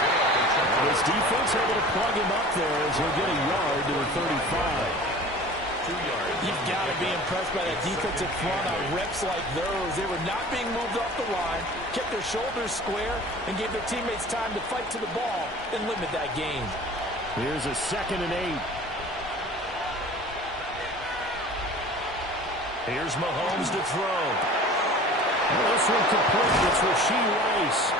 And his defense able to plug him up there as he'll get a yard to the 35. You've got to be impressed by that defensive front on reps like those. They were not being moved off the line, kept their shoulders square, and gave their teammates time to fight to the ball and limit that gain. Here's a 2nd and 8. Here's Mahomes to throw. This one complete. It's Rashee Rice.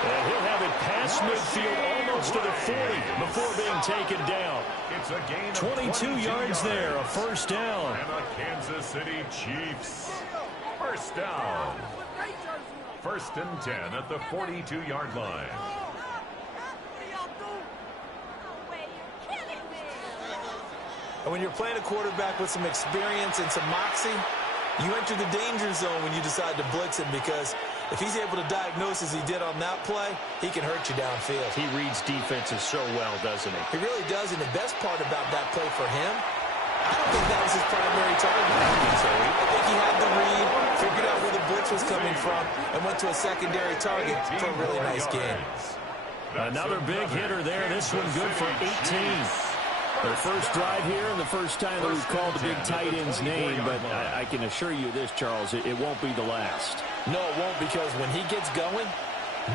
And he'll have it past midfield almost to the 40 before being taken down. It's a gain of 22 yards there, a first down. And the Kansas City Chiefs. First down. 1st and 10 at the 42-yard line. And when you're playing a quarterback with some experience and some moxie, you enter the danger zone when you decide to blitz him, because if he's able to diagnose as he did on that play, he can hurt you downfield. He reads defenses so well, doesn't he? He really does, and the best part about that play for him, I don't think that was his primary target. I think he had the read, figured out where the blitz was coming from, and went to a secondary target for a really nice game. Another big hitter there. This one good for 18. Their first drive here, and the first time that we've called the big tight end's name, but I can assure you this, Charles, it won't be the last. No, it won't, because when he gets going,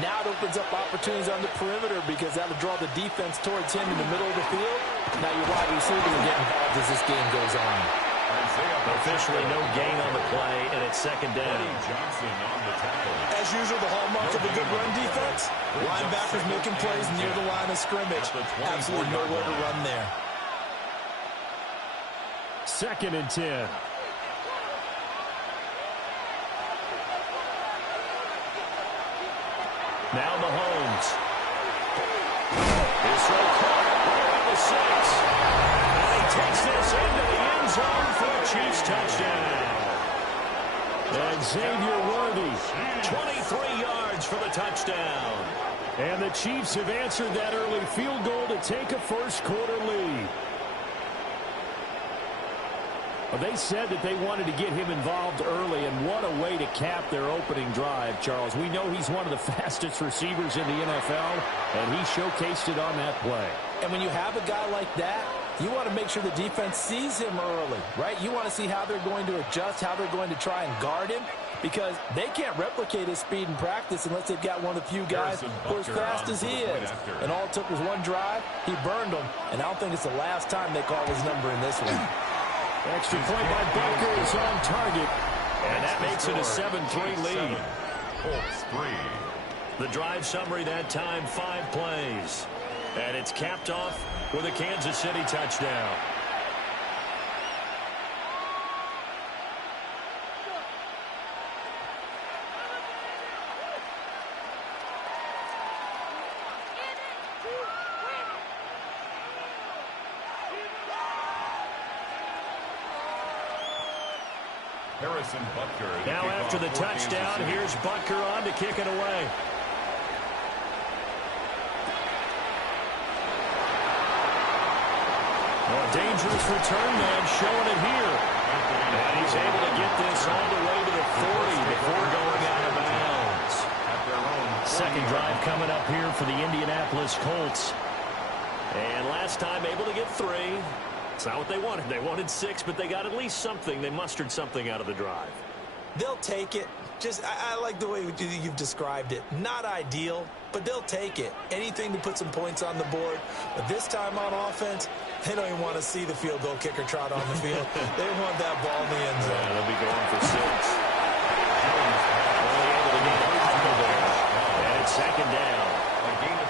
now it opens up opportunities on the perimeter, because that'll draw the defense towards him in the middle of the field. Now your wide receiver will get involved as this game goes on. Officially no gain on the play, and it's 2nd down. As usual, the hallmark of a good run defense, linebackers making plays near the line of scrimmage. Absolutely nowhere to run there. 2nd and 10. Now Mahomes. His throw caught right around the 6. And he takes this into the end zone for a Chiefs touchdown. And Xavier Worthy, 23 yards for the touchdown. And the Chiefs have answered that early field goal to take a first-quarter lead. Well, they said that they wanted to get him involved early, and what a way to cap their opening drive, Charles. We know he's one of the fastest receivers in the NFL, and he showcased it on that play. And when you have a guy like that, you want to make sure the defense sees him early, right? You want to see how they're going to adjust, how they're going to try and guard him, because they can't replicate his speed in practice unless they've got one of the few guys who are as fast as he is. And all it took was one drive. He burned them, and I don't think it's the last time they call his number in this one. Extra point by Butker is on target. And that makes it a 7-3 lead. Colts 3. The drive summary that time, 5 plays. And it's capped off with a Kansas City touchdown. Harrison Butker. Now after the touchdown, here's Butker on to kick it away. A dangerous return man showing it here. And he's able to get this all the way to the 40 before going out of bounds. Second drive coming up here for the Indianapolis Colts. And last time able to get 3. It's not what they wanted. They wanted 6, but they got at least something. They mustered something out of the drive. They'll take it. I like the way you've described it. Not ideal, but they'll take it. Anything to put some points on the board. But this time on offense, they don't even want to see the field goal kicker trot on the field. They want that ball in the end zone. Yeah, they'll be going for 6. Only able to get a couple there. And it's second down.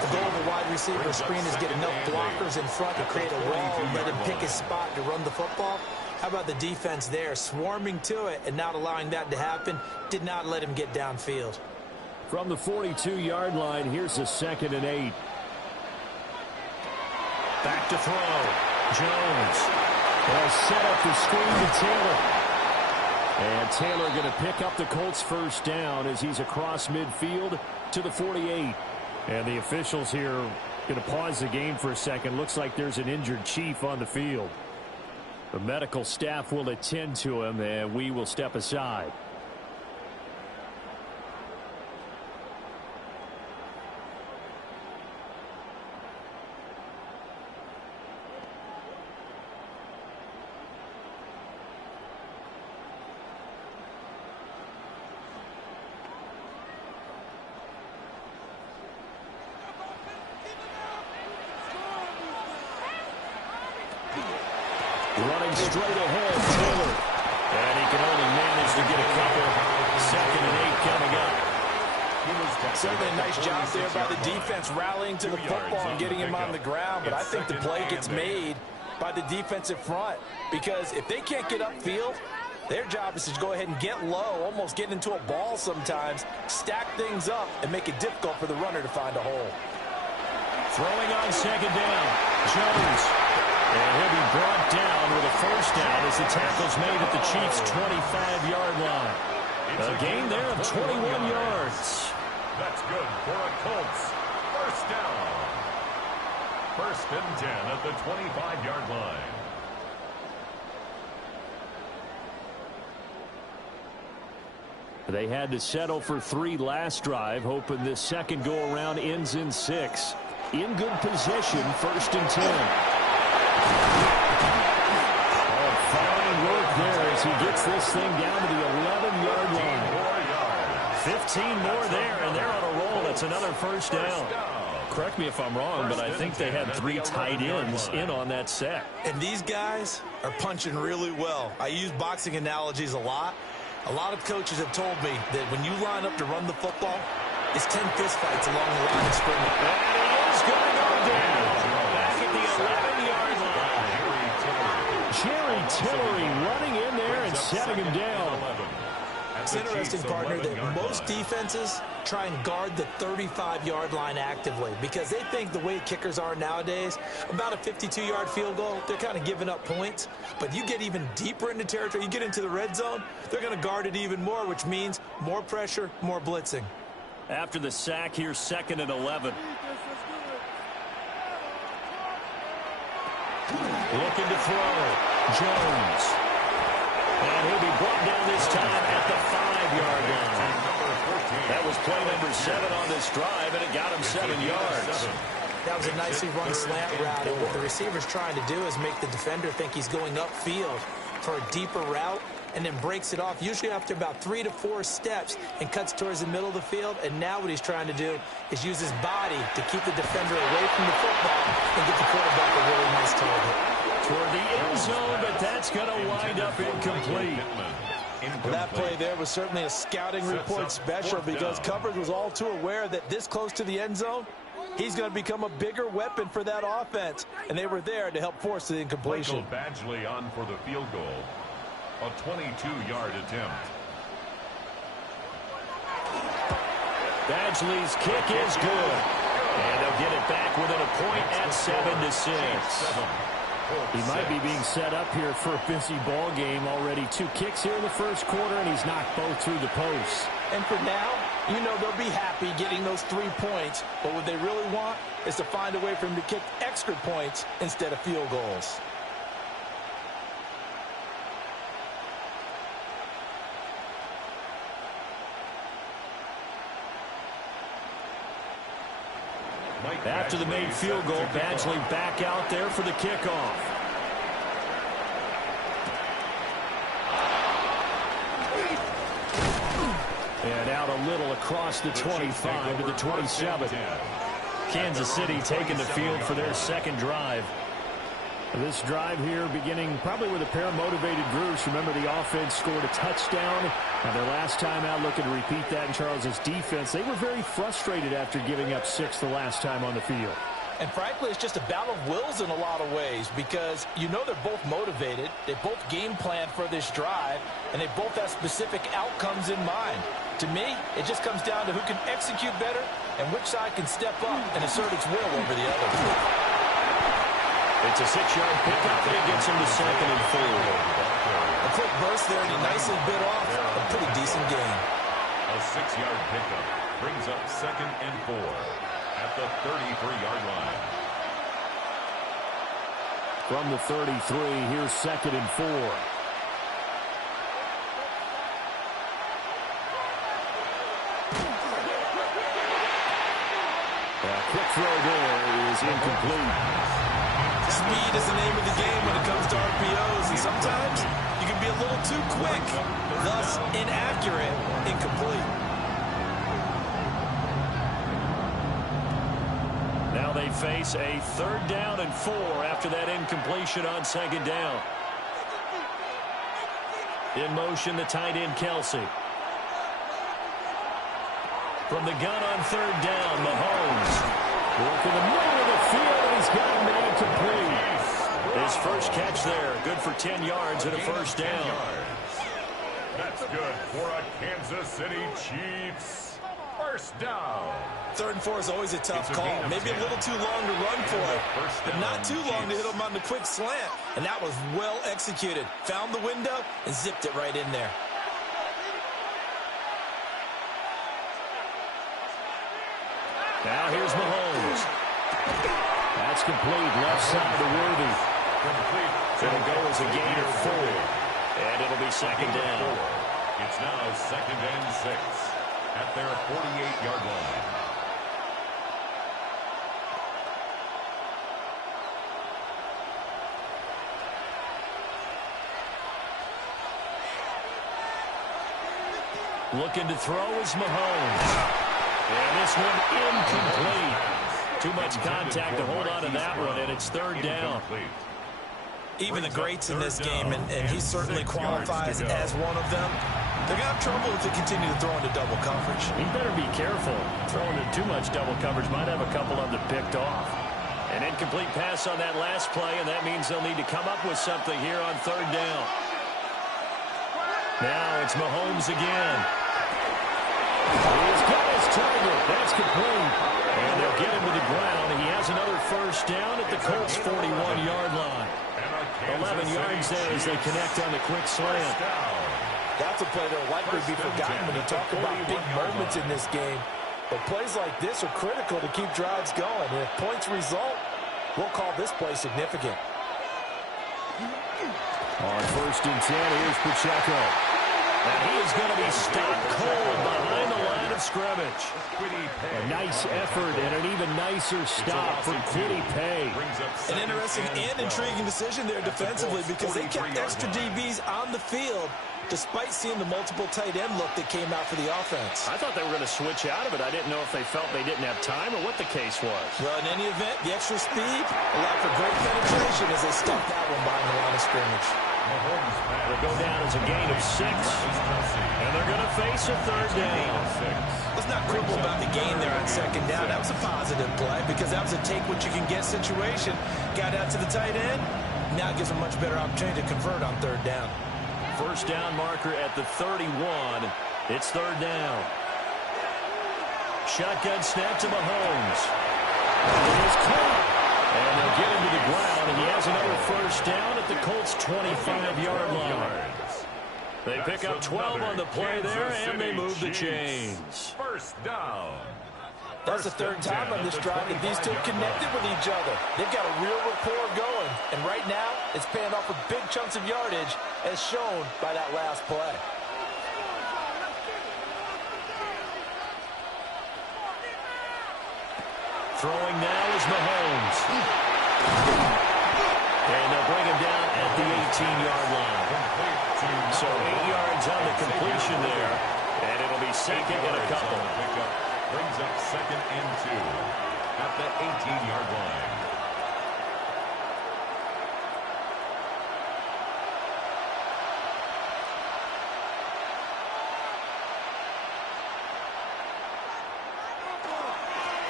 The goal of a wide receiver screen is get enough blockers in front to create a wall and let him pick his spot to run the football. How about the defense there, swarming to it and not allowing that to happen? Did not let him get downfield. From the 42-yard line, here's a 2nd and 8. Back to throw. Jones. They'll set up the screen to Taylor. And Taylor going to pick up the Colts' first down as he's across midfield to the 48. And the officials here going to pause the game for a second. Looks like there's an injured Chief on the field. The medical staff will attend to him, and we will step aside. Running straight ahead, Taylor. And he can only manage to get a couple. 2nd and 8 coming up. Certainly a nice job there by the defense rallying to the football and getting him on the ground. But I think the play gets made by the defensive front. Because if they can't get upfield, their job is to go ahead and get low, almost get into a ball sometimes, stack things up, and make it difficult for the runner to find a hole. Throwing on 2nd down. Jones. And he'll be brought down with a first down as the tackle's made at the Chiefs' 25-yard line. A gain there of 21 yards. That's good for a Colts. First down. 1st and 10 at the 25-yard line. They had to settle for 3 last drive, hoping this second go-around ends in 6. In good position, 1st and 10. Fine work there as he gets this thing down to the 11-yard line. 15 more there, and they're on a roll. That's another first down. Correct me if I'm wrong, but I think they had 3 tight ends in on that set. And these guys are punching really well. I use boxing analogies a lot. A lot of coaches have told me that when you line up to run the football, it's 10 fistfights along the line of scrimmage. And he is going to go down. Back at the 11-yard line. Jerry Tillery running in there and setting him down. It's interesting, partner, that most defenses try and guard the 35-yard line actively because they think the way kickers are nowadays, about a 52-yard field goal, they're kind of giving up points. But you get even deeper into territory, you get into the red zone, they're going to guard it even more, which means more pressure, more blitzing. After the sack, here's 2nd and 11. Looking to throw. Jones. And he'll be brought down this time at the 5-yard line. That was play number 7 on this drive, and it got him 7 yards. That was a nicely run slant route, and what the receiver's trying to do is make the defender think he's going upfield for a deeper route, and then breaks it off, usually after about 3 to 4 steps, and cuts towards the middle of the field. And now what he's trying to do is use his body to keep the defender away from the football and get the quarterback a really nice target. toward the end zone, but that's going to wind up incomplete. Well, that play there was certainly a scouting report special because coverage was all too aware that this close to the end zone, he's going to become a bigger weapon for that offense, and they were there to help force the incompletion. Michael Badgley on for the field goal. A 22-yard attempt. Badgley's kick is good. And they'll get it back within a point at 7-6. He might be being set up here for a busy ball game. Already 2 kicks here in the first quarter, and he's knocked both through the posts. And for now, you know they'll be happy getting those 3 points, but what they really want is to find a way for him to kick extra points instead of field goals. After the made field goal, Badgley back out there for the kickoff. And out a little across the 25 to the 27. Kansas City taking the field for their second drive. This drive here beginning probably with a pair of motivated groups. Remember, the offense scored a touchdown. And their last time out, looking to repeat that in Charles's defense. They were very frustrated after giving up 6 the last time on the field. And frankly, it's just a battle of wills in a lot of ways because you know they're both motivated. They both game plan for this drive, and they both have specific outcomes in mind. To me, it just comes down to who can execute better and which side can step up and assert its will over the other. It's a 6-yard pickup, and it gets him to 2nd and 4. A quick burst there, and he nicely bit off a pretty decent gain. A 6-yard pickup brings up 2nd and 4 at the 33-yard line. From the 33, here's 2nd and 4. A quick throw there is incomplete. Speed is the name of the game when it comes to RPOs, and sometimes you can be a little too quick, thus inaccurate, incomplete. Now they face a 3rd down and 4 after that incompletion on 2nd down. In motion, the tight end, Kelsey. From the gun on 3rd down, Mahomes. Working the middle of the field, and he's got him incomplete. His first catch there, good for 10 yards and a first down. That's good for a Kansas City Chiefs first down. 3rd and 4 is always a tough call. Maybe a little too long to run for it, but not too long to hit him on the quick slant. And that was well executed. Found the window and zipped it right in there. Now here's Mahomes. That's complete. Left side to Worthy. It'll go as a gain of 4. And it'll be 2nd down. It's now 2nd and 6 at their 48-yard line. Looking to throw is Mahomes. And this one incomplete. Too much contact to hold on to that one, and it's 3rd down. Even the greats in this game, and he certainly qualifies as one of them, they're going to have trouble if they continue to throw into double coverage. He better be careful. Throwing into too much double coverage might have a couple of them picked off. An incomplete pass on that last play, and that means they'll need to come up with something here on 3rd down. Now it's Mahomes again. He's got his target. That's complete. And they'll get him to the ground. He has another first down at the Colts' 41-yard line. 11 yards there as they connect on the quick slant. That's a play that will likely be forgotten when you talk about big moments in this game. But plays like this are critical to keep drives going. And if points result, we'll call this play significant. On 1st and 10, here's Pacheco. And he is going to be stopped cold behind the line of scrimmage. A nice effort and an even nicer stop from Kwity Paye. An interesting and intriguing decision there defensively because they kept extra DBs on the field, despite seeing the multiple tight end look that came out for the offense. I thought they were going to switch out of it. I didn't know if they felt they didn't have time or what the case was. Well, in any event, the extra speed allowed for great penetration as they stuffed that one behind the line of scrimmage. It'll go down as a gain of 6, and they're going to face a third down. Let's not quibble about the gain there on second down. That was a positive play because that was a take-what-you-can-get situation. Got out to the tight end. Now it gives them a much better opportunity to convert on third down. First down marker at the 31. It's third down. Shotgun snap to Mahomes. It is caught. And they'll get him to the ground, and he has another first down at the Colts' 25-yard line. They pick up 12 on the play there, and they move the chains. First down. That's the third time on this drive that these two connected with each other. They've got a real rapport going, and right now it's paying off with big chunks of yardage as shown by that last play. Throwing now is Mahomes. And they'll bring him down at the 18-yard line. So 8 yards on the completion there, and it'll be second and a couple. Brings up second and 2 at the 18-yard line.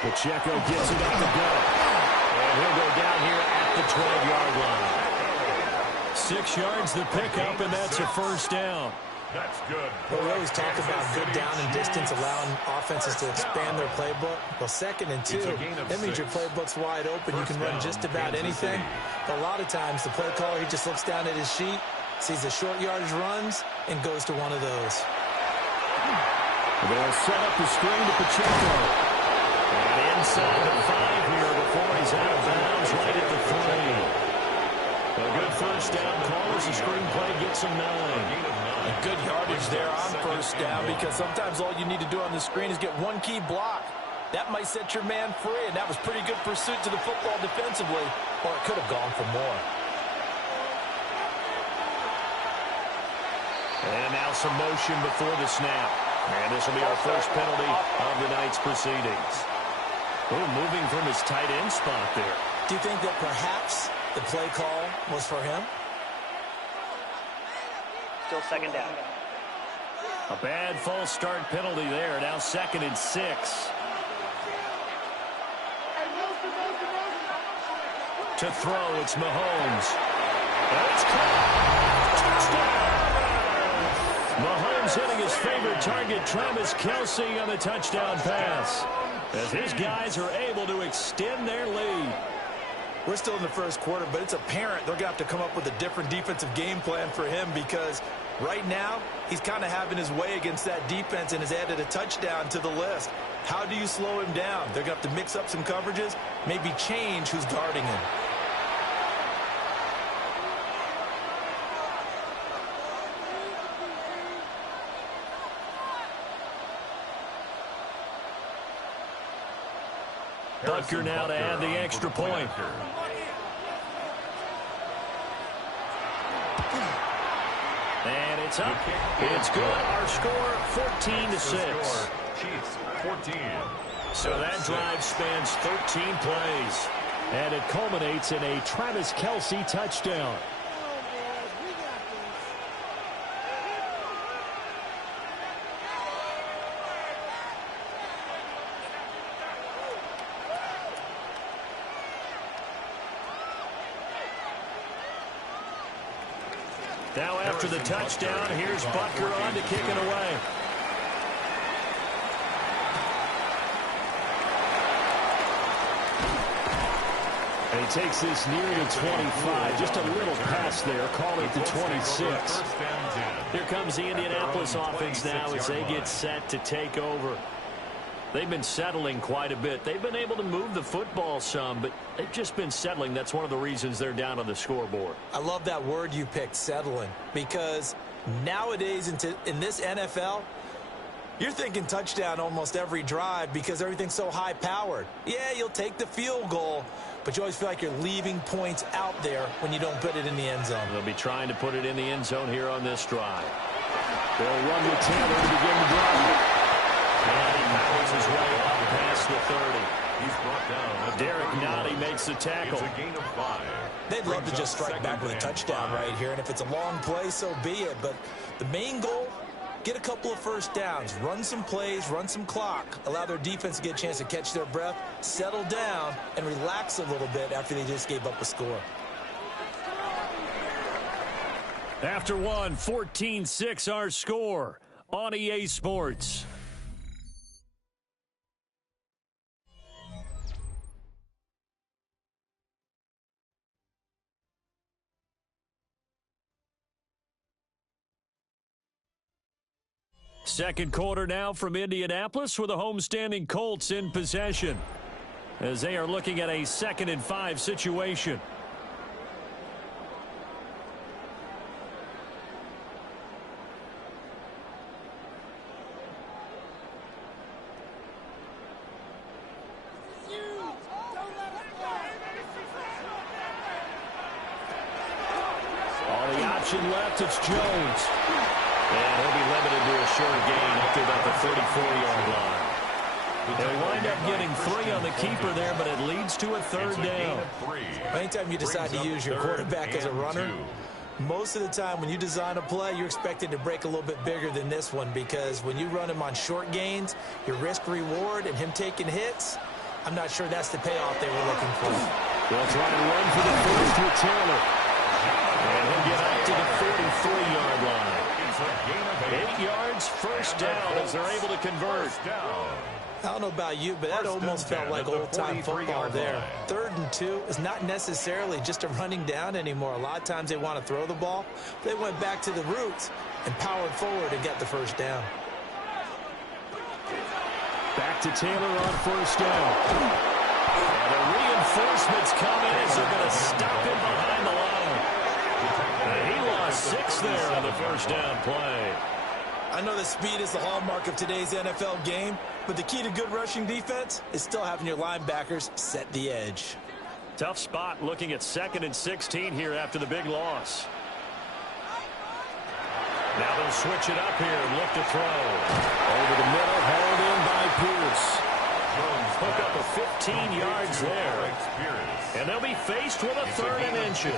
Pacheco gets it up the gut. And he'll go down here at the 12-yard line. 6 yards the pickup, and that's a first down. That's good. Well, we always talk about good down and distance, allowing offenses to expand their playbook. Well, second and 2, that means your playbook's wide open. You can run just about anything. But a lot of times, the play caller, he just looks down at his sheet, sees the short yardage runs, and goes to one of those. They'll set up the screen to Pacheco. And inside the 5 here before he's out of bounds right at the 3. A good first down call as the screenplay gets him 9. A good yardage there on first down because sometimes all you need to do on the screen is get one key block. That might set your man free, and that was pretty good pursuit to the football defensively, or it could have gone for more. And now some motion before the snap. And this will be our first penalty of the night's proceedings. Oh, moving from his tight end spot there. Do you think that perhaps the play call was for him? Still second down. A bad false start penalty there. Now second and 6. To throw, it's Mahomes. And it's caught. Touchdown! Mahomes hitting his favorite target, Travis Kelce, on the touchdown pass. As his guys are able to extend their lead. We're still in the first quarter, but it's apparent they're going to have to come up with a different defensive game plan for him because right now he's kind of having his way against that defense and has added a touchdown to the list. How do you slow him down? They're going to have to mix up some coverages, maybe change who's guarding him. Butker now to add the extra point. And it's up. It's good. Our score, 14-6. Chiefs, 14. So that drive spans 13 plays. And it culminates in a Travis Kelce touchdown. Now after the touchdown, here's Butker on to kick it away. And he takes this near the 25. Just a little pass there. Call it the 26. Here comes the Indianapolis offense now as they get set to take over. They've been settling quite a bit. They've been able to move the football some, but they've just been settling. That's one of the reasons they're down on the scoreboard. I love that word you picked, settling, because nowadays in this NFL, you're thinking touchdown almost every drive because everything's so high-powered. Yeah, you'll take the field goal, but you always feel like you're leaving points out there when you don't put it in the end zone. They'll be trying to put it in the end zone here on this drive. They'll run with Taylor to begin the drive. And he powers his way up past the 30. He's brought down. Derek Nottie makes the tackle. It's a gain of 5. They'd love to just strike back with a touchdown right here, and if it's a long play, so be it. But the main goal, get a couple of first downs, run some plays, run some clock, allow their defense to get a chance to catch their breath, settle down, and relax a little bit after they just gave up a score. After one, 14-6 our score on EA Sports. Second quarter now from Indianapolis with the homestanding Colts in possession as they are looking at a 2nd and 5 situation. On the option left, it's Jones. And he'll be limited to a short gain up to about the 34-yard line. They'll wind up getting 3 on the keeper there, but it leads to a 3rd down. Anytime you decide to use your quarterback as a runner, most of the time when you design a play, you're expected to break a little bit bigger than this one, because when you run him on short gains, your risk-reward and him taking hits, I'm not sure that's the payoff they were looking for. They'll try and run for the first with Taylor. And he'll get out to the 43-yard line. 8 yards, first down as they're able to convert. I don't know about you, but that almost felt like old-time football there. 3rd and 2 is not necessarily just a running down anymore. A lot of times they want to throw the ball. They went back to the roots and powered forward and got the first down. Back to Taylor on first down. And the reinforcements come in as they're going to stop him behind the line. And he lost 6 there on the first down play. I know that speed is the hallmark of today's NFL game, but the key to good rushing defense is still having your linebackers set the edge. Tough spot looking at 2nd and 16 here after the big loss. Now they'll switch it up here and look to throw. Over the middle, held in by Pierce. Hook up a 15 yards there. And they'll be faced with a 3rd and inches.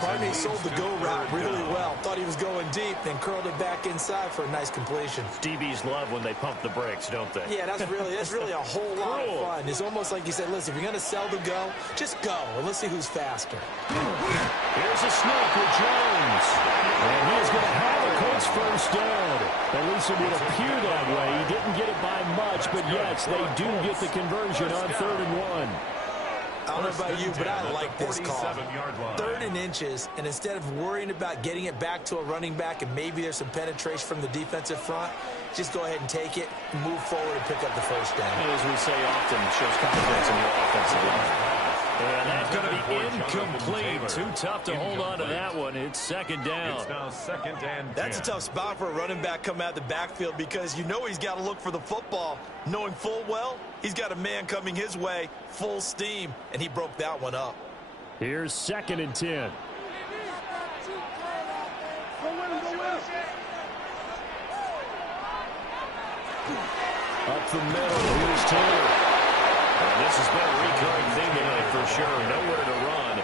Barney sold the go route really well. Thought he was going deep, then curled it back inside for a nice completion. DBs love when they pump the brakes, don't they? Yeah, that's really a whole lot of fun. It's almost like you said, listen, if you're going to sell the go, just go, and let's see who's faster. Here's a sneak with Jones. And he's going to have a Colts first down. At least it would appear that way. He didn't get it by much, but yes, they do get the conversion on 3rd and 1. I don't know about you, but I like this call. 3rd and inches, and instead of worrying about getting it back to a running back and maybe there's some penetration from the defensive front, just go ahead and take it, move forward, and pick up the first down. As we say often, shows confidence in your offensive line. And that's going to be incomplete. Too tough to hold on to that one. It's 2nd down. It's now 2nd and 10. That's a tough spot for a running back coming out of the backfield, because you know he's got to look for the football, knowing full well he's got a man coming his way, full steam, and he broke that one up. Here's 2nd and 10. Up the middle, here's Taylor. And this has been a recurring theme tonight for sure. Nowhere to run.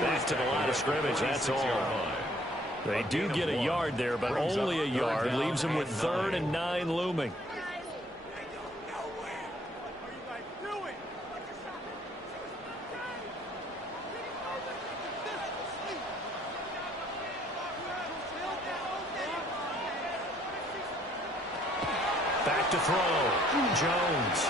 Back to the line of scrimmage, that's all. They do get a yard there, but only a yard. Leaves them with 3rd and 9 looming. Back to throw. Jones.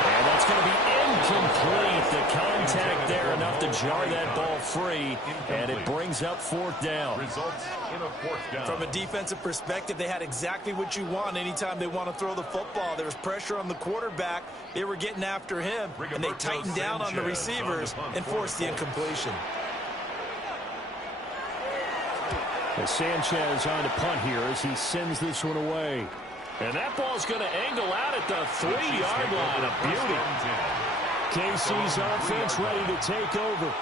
And that's going to be incomplete. The contact there enough to jar that ball free, and it brings up 4th down. Results in a 4th down. From a defensive perspective, they had exactly what you want anytime they want to throw the football. There was pressure on the quarterback. They were getting after him, and they tightened down on the receivers and forced the incompletion. As Sanchez on to punt here as he sends this one away. And that ball's going to angle out at the 3-yard line. A beauty. KC's offense ready to take over.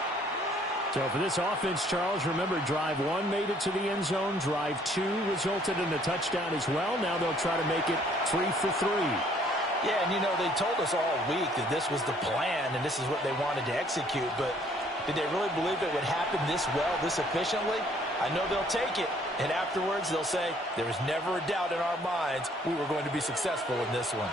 So for this offense, Charles, remember, drive 1 made it to the end zone. Drive 2 resulted in a touchdown as well. Now they'll try to make it 3 for 3. Yeah, and, you know, they told us all week that this was the plan and this is what they wanted to execute. But did they really believe it would happen this well, this efficiently? I know they'll take it. And afterwards, they'll say, there was never a doubt in our minds we were going to be successful in this one.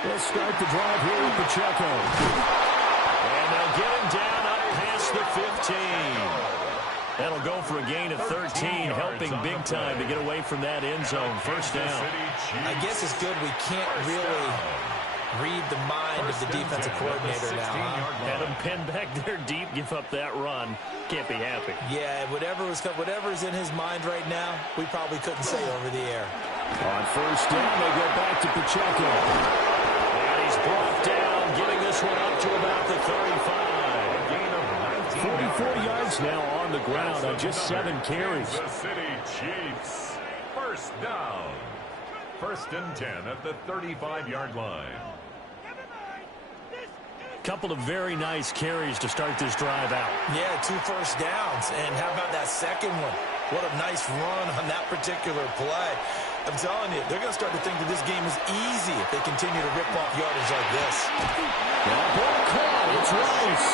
We'll start the drive here with Pacheco. And they'll get him down up past the 15. That'll go for a gain of 13, helping big time to get away from that end zone. First down. I guess it's good we can't really read the mind of the defensive coordinator now, huh? Had him pinned back there deep, give up that run. Can't be happy. Yeah, whatever's in his mind right now, we probably couldn't say over the air. On first down, they go back to Pacheco. And he's brought down, getting this one up to about the 35. Gain of 44 yards now on the ground on just 7 carries. The City Chiefs. First down. First and 10 at the 35-yard line. Couple of very nice carries to start this drive out. Yeah, 2 first downs. And how about that second one? What a nice run on that particular play. I'm telling you, they're going to start to think that this game is easy if they continue to rip off yardage like this. Ball caught. It's Rice.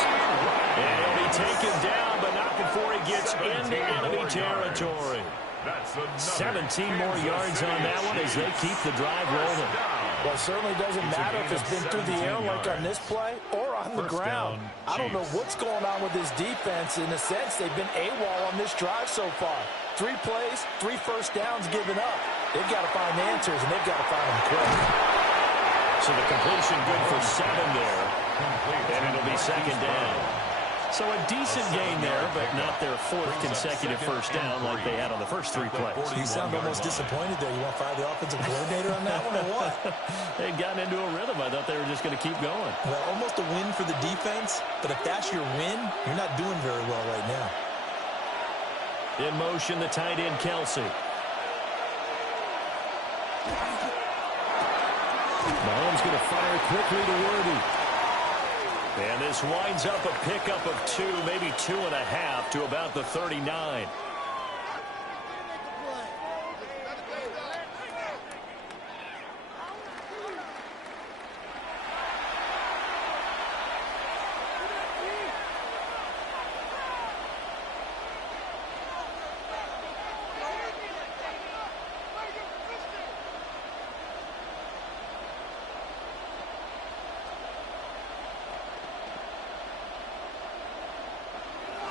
And he'll be taken down, but not before he gets into enemy territory. 17 more yards on that one as they keep the drive rolling. Well, it certainly doesn't matter if it's been through the air like on this play or on the ground. I don't know what's going on with this defense. In a sense, they've been AWOL on this drive so far. 3 plays, 3 first downs given up. They've got to find answers, and they've got to find them quick. So the completion good for 7 there. And it'll be second down. So a decent gain there, but not their 4th consecutive first down like they had on the first 3 plays. You sound almost disappointed there. You want to fire the offensive coordinator on that one or what? They'd gotten into a rhythm. I thought they were just going to keep going. Well, almost a win for the defense, but if that's your win, you're not doing very well right now. In motion, the tight end, Kelsey. Mahomes going to fire quickly to Worthy. And this winds up a pickup of 2, maybe 2.5 to about the 39.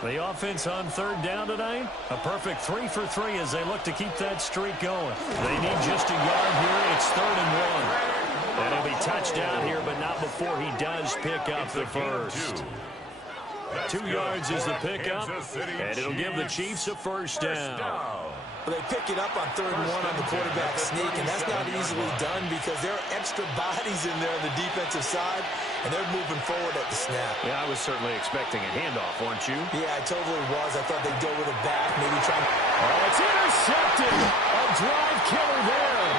The offense on third down tonight, a perfect 3 for 3 as they look to keep that streak going. They need just a yard here. It's 3rd and 1. And he'll be touchdown here, but not before he does pick up the first. 2 yards is the pickup, and it'll give the Chiefs a first down. Well, they pick it up on 3rd and 1 on the quarterback sneak, and that's not easily done because there are extra bodies in there on the defensive side, and they're moving forward at the snap. Yeah, I was certainly expecting a handoff, weren't you? Yeah, I totally was. I thought they'd go with it back, maybe try. Oh, it's intercepted. A drive killer there.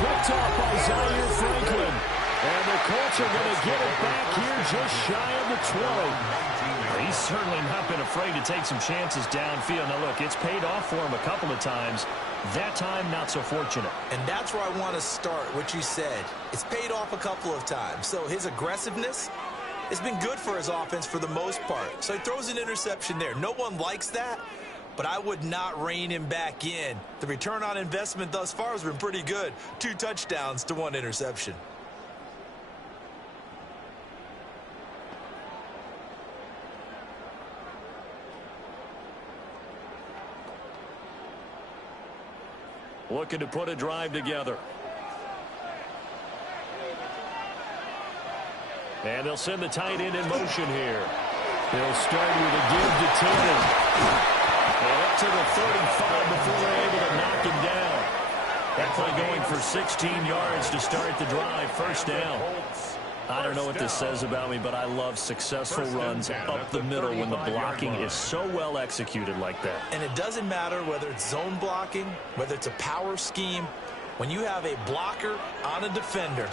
Picked off by Zaire Franklin. And the Colts are going to get it back here just shy of the 20. He's certainly not been afraid to take some chances downfield. Now, look, it's paid off for him a couple of times. That time, not so fortunate. And that's where I want to start, what you said. It's paid off a couple of times. So his aggressiveness has been good for his offense for the most part. So he throws an interception there. No one likes that, but I would not rein him back in. The return on investment thus far has been pretty good. 2 touchdowns to 1 interception. Looking to put a drive together. And they'll send the tight end in motion here. They'll start with a give to Taylor. And up to the 35 before they're able to knock him down. That play going for 16 yards to start the drive. First down. I don't know what this says about me, but I love successful runs up the middle when the blocking is so well executed like that. And it doesn't matter whether it's zone blocking, whether it's a power scheme. When you have a blocker on a defender,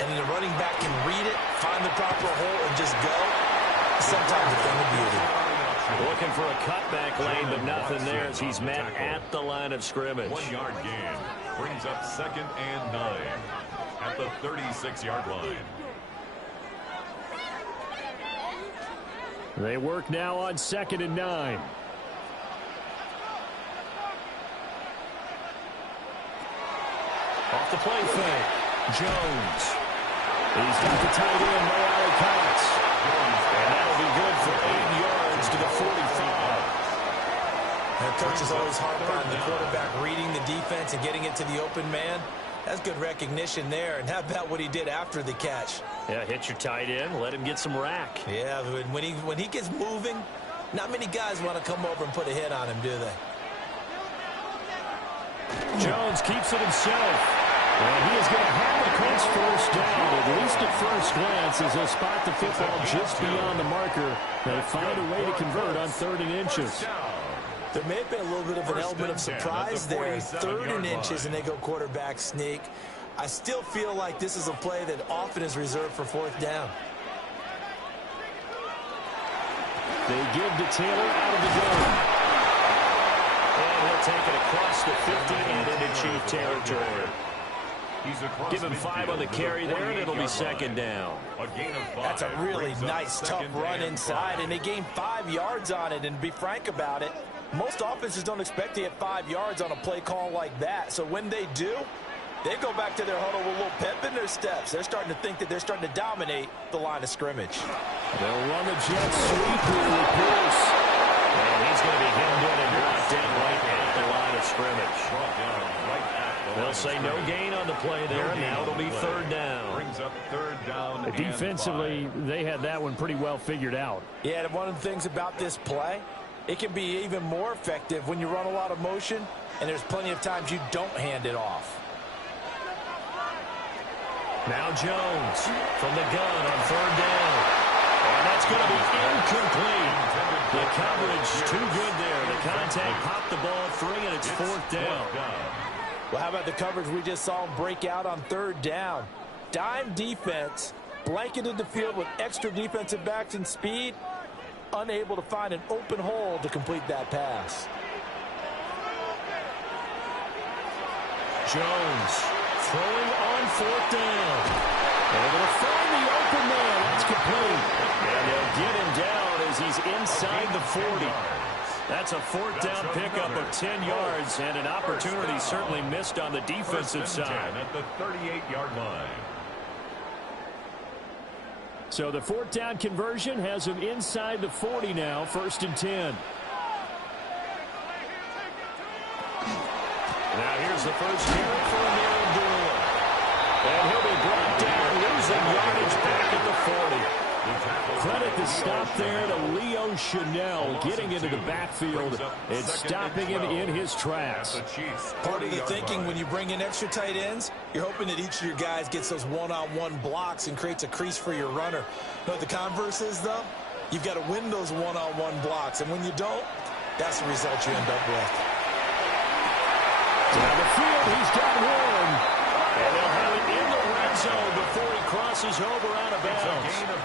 and the running back can read it, find the proper hole, and just go, sometimes a thing of beauty. Looking for a cutback lane, but nothing there as he's met at the line of scrimmage. 1 yard gain brings up 2nd and 9 at the 36-yard line. They work now on 2nd and 9. Off the play fake. Jones. He's got the tight end, no alley Cox. And that'll be good for 8 yards to the 45. And coaches always harp on the quarterback reading the defense and getting it to the open man. That's good recognition there. And how about what he did after the catch? Yeah, hit your tight end, let him get some rack. Yeah, when he gets moving, not many guys want to come over and put a hit on him, do they? Jones keeps it himself. And he is going to have the Colts first down, at least at first glance, as they'll spot the football just beyond the marker. They find a way to convert on 3rd and inches. There may have been a little bit of an element of surprise there. 3rd and inches, and they go quarterback sneak. I still feel like this is a play that often is reserved for 4th down. They give to Taylor out of the gun. And he'll take it across the 50 and into Chief territory. Give him 5 on the carry there, and it'll be 2nd down. That's a really nice, tough run inside, and they gained 5 yards on it. And to be frank about it, most offenses don't expect to get 5 yards on a play call like that. So when they do, they go back to their huddle with a little pep in their steps. They're starting to think that they're starting to dominate the line of scrimmage. They'll run the jet sweep here with Pierce. And he's going to be hemmed in and brought down right at the line of scrimmage. They'll say no gain on the play there, and now it'll be 3rd down. Brings up 3rd down. Defensively, they had that one pretty well figured out. Yeah, and one of the things about this play, it can be even more effective when you run a lot of motion, and there's plenty of times you don't hand it off. Now Jones from the gun on 3rd down. And that's going to be incomplete. The coverage too good there. The contact popped the ball free, and it's 4th down. Well, how about the coverage we just saw him break out on 3rd down? Dime defense, blanketed the field with extra defensive backs and speed, unable to find an open hole to complete that pass. Jones throwing on 4th down. Able to find the open man. That's complete. And they'll get him down as he's inside the 40. That's a 4th down pickup of 10 yards, and an opportunity certainly missed on the defensive side. At the 38-yard line. So the 4th down conversion has him inside the 40 now, 1st and 10. Now here's the first carry for Aaron Dillon. And he'll be brought down, losing yardage back at the 40. Credit the stop there to Leo Chanel, getting into the backfield and stopping him in his tracks. Part of the thinking when you bring in extra tight ends, you're hoping that each of your guys gets those one-on-one blocks and creates a crease for your runner. You know what the converse is, though? You've got to win those one-on-one blocks, and when you don't, that's the result you end up with. Down the field, he's got one. And they'll have it in the red zone before he crosses over out of bounds. It's a gain of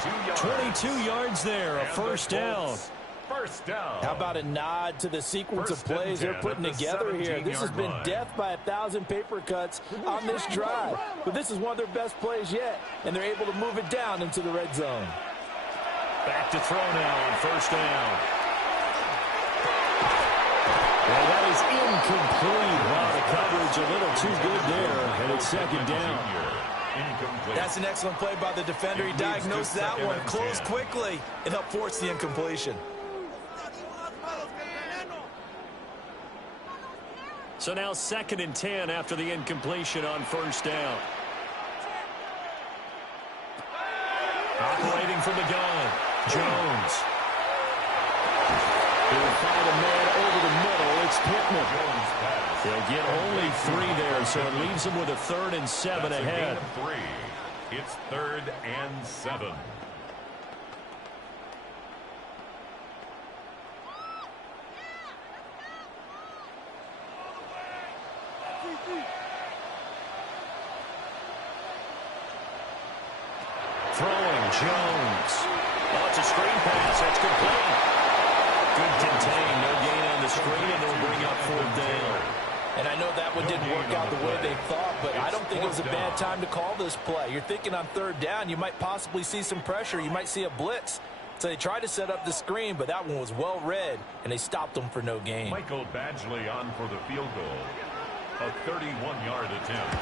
22 yards. 22 yards there, a 1st down. First down. How about a nod to the sequence of plays they're putting together here? This has been death by 1,000 paper cuts on this drive. But this is one of their best plays yet, and they're able to move it down into the red zone. Back to throw now on 1st down. Well, that is incomplete. Wow, the coverage a little too good there, and it's 2nd down. That's an excellent play by the defender. He diagnosed that one, closed quickly, and helped force the incompletion. So now 2nd and 10 after the incompletion on 1st down. Operating from the gun, Jones. He'll find a man over the middle. It's Pittman. They'll get only 3 there, so it leaves them with a 3rd and 7 ahead. It's 3rd and 7. Jones. Oh, it's a screen pass. That's complete. Good contain. No gain on the screen, and they'll bring up 4th down. And I know that one didn't work out the way they thought, but I don't think it was a bad time to call this play. You're thinking on 3rd down, you might possibly see some pressure. You might see a blitz. So they tried to set up the screen, but that one was well read, and they stopped them for no gain. Michael Badgley on for the field goal. A 31-yard attempt.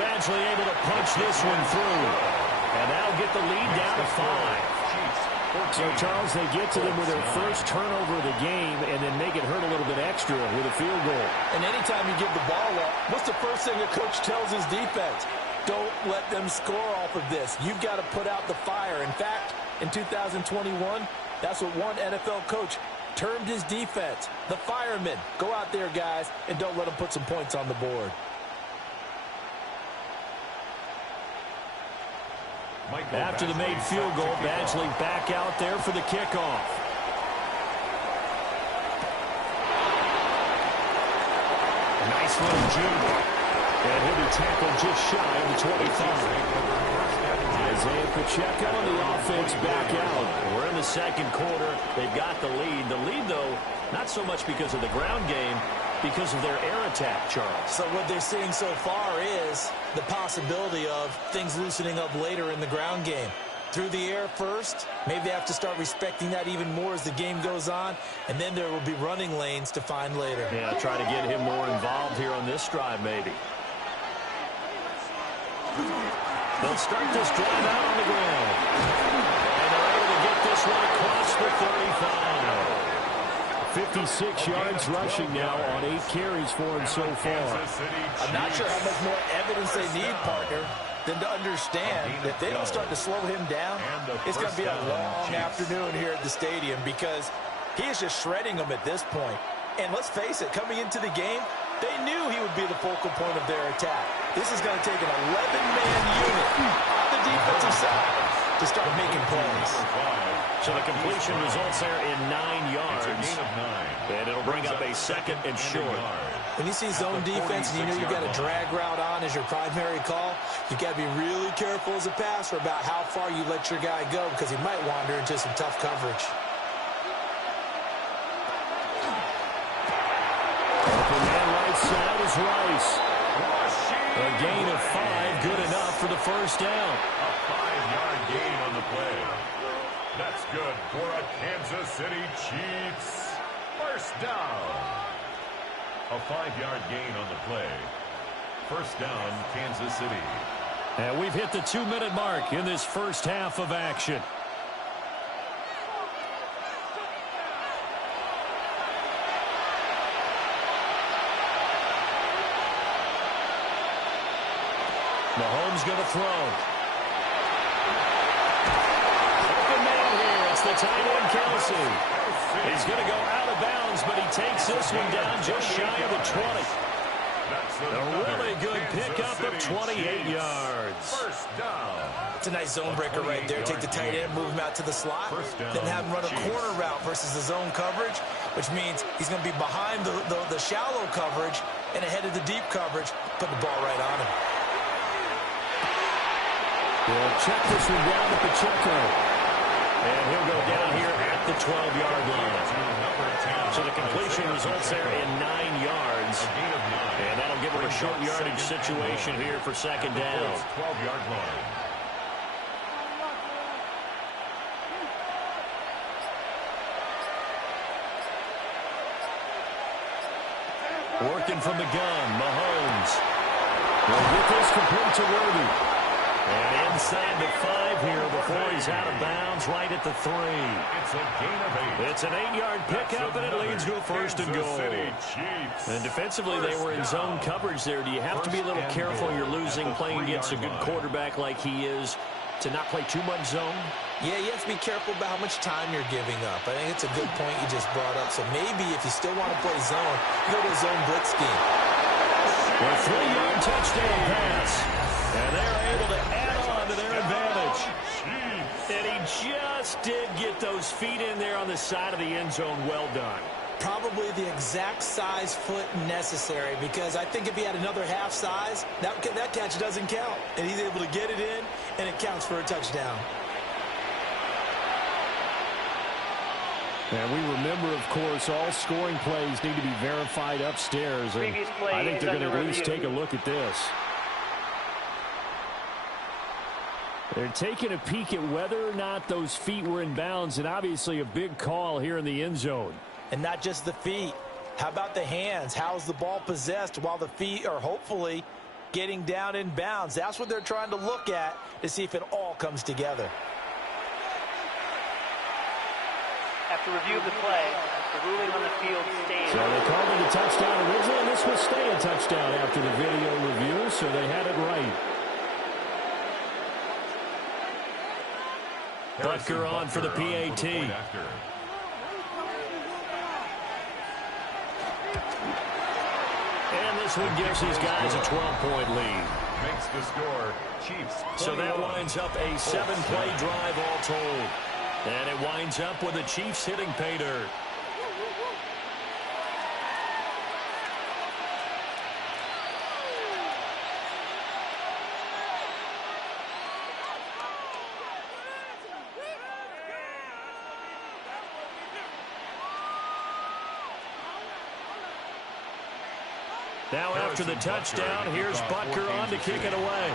Badgley able to punch this one through. And that'll get the lead down to 5. So, Charles, they get to them with their first turnover of the game and then make it hurt a little bit extra with a field goal. And anytime you give the ball up, what's the first thing a coach tells his defense? Don't let them score off of this. You've got to put out the fire. In fact, in 2021, that's what one NFL coach termed his defense. The firemen. Go out there, guys, and don't let them put some points on the board. After the made field goal, Badgley back out there for the kickoff. Nice little juke. And he'll be tackled just shy of the 25. Isaiah Pacheco and the offense back out. We're in the 2nd quarter. They've got the lead. The lead, though, not so much because of the ground game, because of their air attack, Charles. So what they're seeing so far is the possibility of things loosening up later in the ground game. Through the air first, maybe they have to start respecting that even more as the game goes on, and then there will be running lanes to find later. Yeah, try to get him more involved here on this drive, maybe. They'll start this drive out on the ground. And they're able to get this one across the 35. 56 yards rushing now on 8 carries for him so far. I'm not sure how much more evidence they need, partner, than to understand that if they don't start to slow him down, it's going to be a long afternoon here at the stadium because he is just shredding them at this point. And let's face it, coming into the game, they knew he would be the focal point of their attack. This is going to take an 11-man unit on the defensive side to start making plays. So the completion results there in 9 yards. And it'll bring up a 2nd and short. When you see zone defense and you know you've got a drag route on as your primary call, you've got to be really careful as a passer about how far you let your guy go because he might wander into some tough coverage. Open man right side is Rice. A gain of 5, good enough for the 1st down. A 5-yard gain on the play. That's good for a Kansas City Chiefs 1st down. A 5-yard gain on the play. 1st down, Kansas City. And we've hit the 2-minute mark in this first half of action. Mahomes going to throw. Open man here. It's the tight end, Kelsey. He's going to go out of bounds, but he takes this one down just shy of the 20. A really good pickup of 28 yards. 1st down. It's a nice zone breaker right there. Take the tight end, move him out to the slot, then have him run a corner route versus the zone coverage, which means he's going to be behind the shallow coverage and ahead of the deep coverage. Put the ball right on him. We'll check this one down to Pacheco. And he'll go down here at the 12-yard line. So the completion results there in 9 yards. And that'll give him a short yardage situation here for 2nd down. 12-yard line. Working from the gun, Mahomes. Will get this complete to Worthy. And inside the 5 here before he's out of bounds right at the 3. It's a gain of 8. It's an 8-yard pickup, and it leads to a 1st and goal. And defensively, they were in zone coverage there. Do you have to be a little careful? You're losing, playing against a good quarterback like he is, to not play too much zone? Yeah, you have to be careful about how much time you're giving up. I think it's a good point you just brought up. So maybe if you still want to play zone, you go to a zone blitz scheme. A 3-yard touchdown pass. And they're able to add on to their advantage. And he just did get those feet in there on the side of the end zone. Well done. Probably the exact size foot necessary, because I think if he had another half size, that catch doesn't count. And he's able to get it in, and it counts for a touchdown. And we remember, of course, all scoring plays need to be verified upstairs. And I think they're going to at least take a look at this. They're taking a peek at whether or not those feet were in bounds, and obviously a big call here in the end zone. And not just the feet. How about the hands? How's the ball possessed while the feet are hopefully getting down in bounds? That's what they're trying to look at to see if it all comes together. After review of the play, the ruling on the field stands. So they called it a touchdown originally, and this will stay a touchdown after the video review, so they had it right. Butker on for the PAT. And this one gives these guys a 12-point lead. Makes the score Chiefs. So that winds up a 7-play drive all told. And it winds up with the Chiefs hitting pay dirt. Now after the touchdown, here's Butker on to kick it away.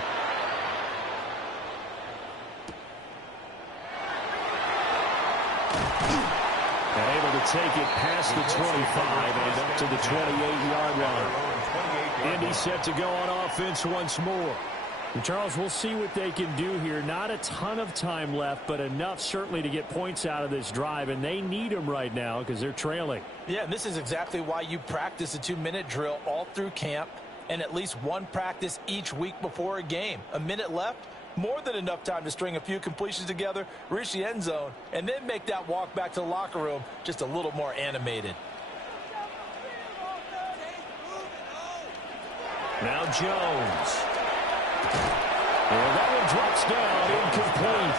And able to take it past the 25 and up to the 28-yard line. And he's set to go on offense once more. And Charles, we'll see what they can do here. Not a ton of time left, but enough certainly to get points out of this drive. And they need them right now because they're trailing. Yeah, and this is exactly why you practice a 2-minute drill all through camp and at least one practice each week before a game. A minute left, more than enough time to string a few completions together, reach the end zone, and then make that walk back to the locker room just a little more animated. Now Jones. And that one drops down, incomplete.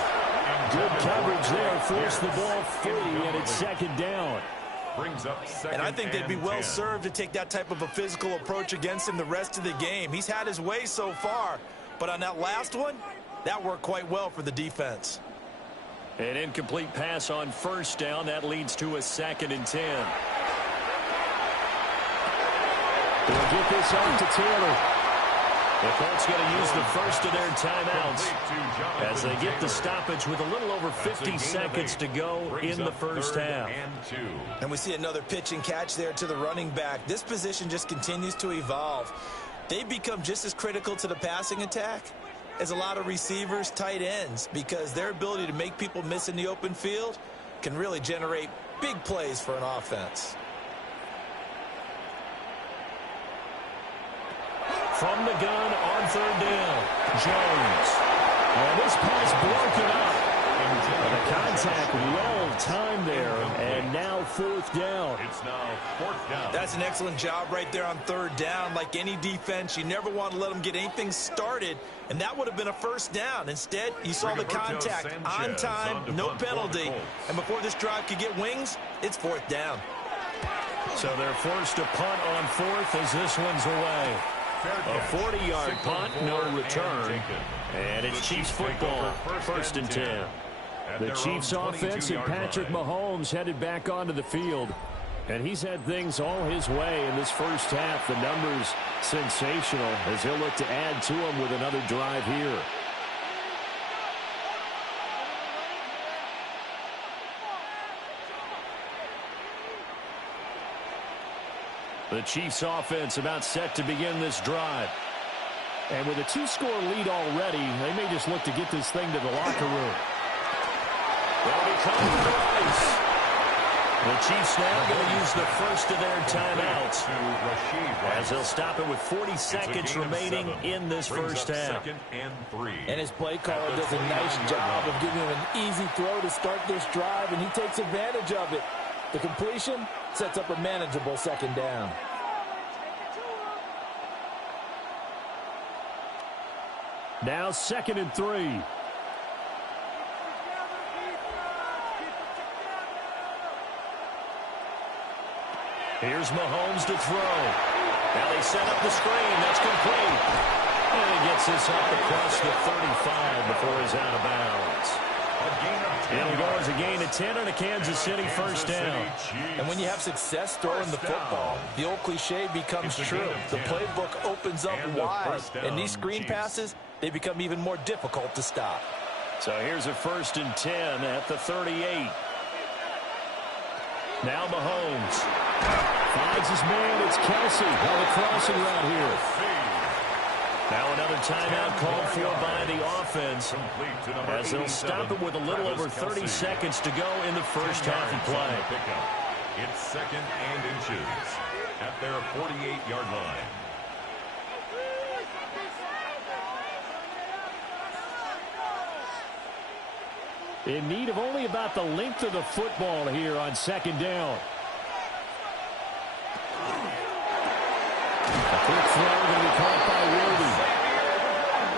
Good coverage there, forced the ball free, and it's second down. Brings up second and I think they'd be well 10. served to take that type of a physical approach against him the rest of the game. He's had his way so far, but on that last one, that worked quite well for the defense. An incomplete pass on first down. That leads to a 2nd and 10. They'll get this out to Taylor. The Colts going to use the first of their timeouts as they get the stoppage with a little over 50 seconds to go in the first half. And we see another pitch and catch there to the running back. This position just continues to evolve. They've become just as critical to the passing attack as a lot of receivers, tight ends, because their ability to make people miss in the open field can really generate big plays for an offense. From the gun on third down, Jones. And this pass broken up. The contact well timed there, and now 4th down. It's now 4th down. That's an excellent job right there on 3rd down. Like any defense, you never want to let them get anything started, and that would have been a 1st down. Instead, you saw the contact on time, no penalty. And before this drive could get wings, it's 4th down. So they're forced to punt on 4th as this one's away. A 40-yard punt, no return. And it's Chiefs football, 1st and 10. The Chiefs offense and Patrick Mahomes headed back onto the field. And he's had things all his way in this first half. The numbers sensational as he'll look to add to them with another drive here. The Chiefs offense about set to begin this drive. And with a 2-score lead already, they may just look to get this thing to the locker room. That'll be coming twice. The Chiefs now going to use the first of their timeouts as they'll stop it with 40 seconds remaining in this first half. And his play caller does a nice job of giving him an easy throw to start this drive, and he takes advantage of it. The completion sets up a manageable 2nd down. Now 2nd and 3. Here's Mahomes to throw. Now they set up the screen. That's complete. And he gets this up across the 35 before he's out of bounds. It'll go as a gain of 10 and a Kansas City first down. And when you have success throwing the football, the old cliche becomes true. The playbook opens up wide, and these screen passes, they become even more difficult to stop. So here's a 1st and 10 at the 38. Now Mahomes finds his man. It's Kelsey on the crossing route here. Now another timeout called for by the offense as they'll stop it with a little over 30 seconds to go in the first half of play. It's 2nd and inches at their 48-yard line. In need of only about the length of the football here on 2nd down. A quick throw going to be caught by Wildy.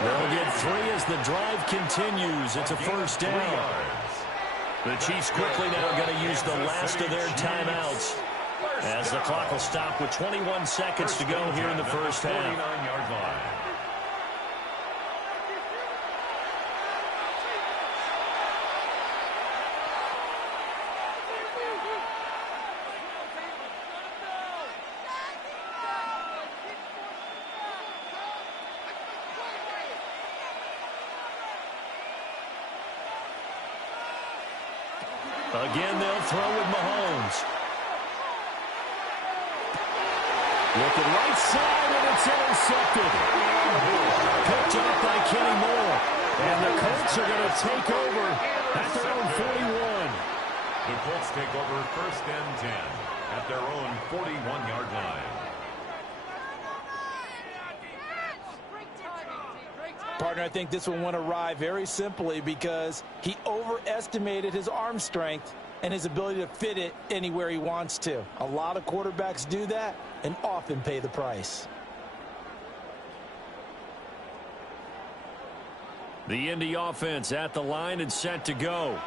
They'll get 3 as the drive continues. It's a first down. The Chiefs quickly now going to use the last of their timeouts as the clock will stop with 21 seconds to go here in the first half. 49-yard line. Again, they'll throw with Mahomes. Looking right side, and it's intercepted. Picked up by Kenny Moore. And the Colts are going to take over at their own 41. The Colts take over 1st and 10 at their own 41-yard line. Partner, I think this one went awry very simply because he overestimated his arm strength and his ability to fit it anywhere he wants to. A lot of quarterbacks do that and often pay the price. The Indy offense at the line and set to go.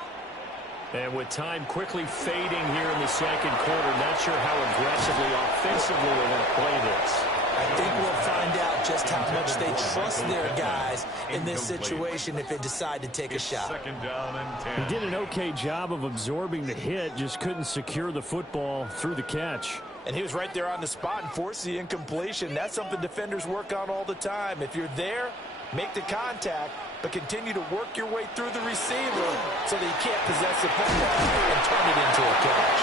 And with time quickly fading here in the second quarter, not sure how aggressively, offensively they want to play this. I think we'll find out just how much they trust their guys in this situation if they decide to take a shot. 2nd down and 10. He did an okay job of absorbing the hit, just couldn't secure the football through the catch. And he was right there on the spot and forced the incompletion. That's something defenders work on all the time. If you're there, make the contact, but continue to work your way through the receiver so that you can't possess the football and turn it into a catch.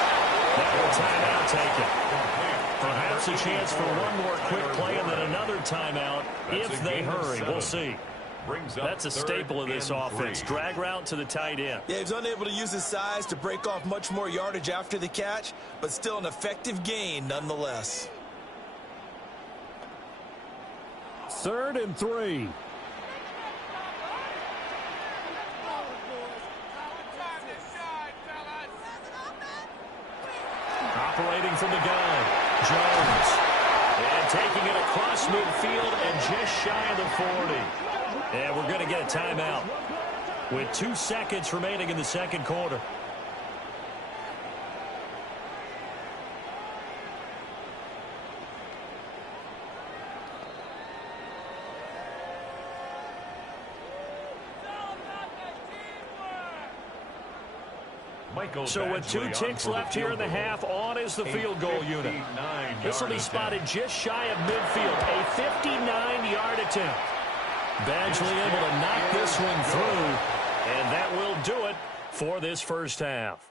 That timeout taken. Perhaps a chance for one more quick play and then another timeout if they hurry. We'll see. That's a staple of this offense. Drag route to the tight end. Yeah, he was unable to use his size to break off much more yardage after the catch, but still an effective gain nonetheless. 3rd and 3. Operating from the gun, Jones. And taking it across midfield and just shy of the 40. And we're going to get a timeout with 2 seconds remaining in the second quarter. So with 2 ticks left here in the half, on is the field goal unit. This will be spotted just shy of midfield, a 59-yard attempt. Badgley able to knock this one through, and that will do it for this first half.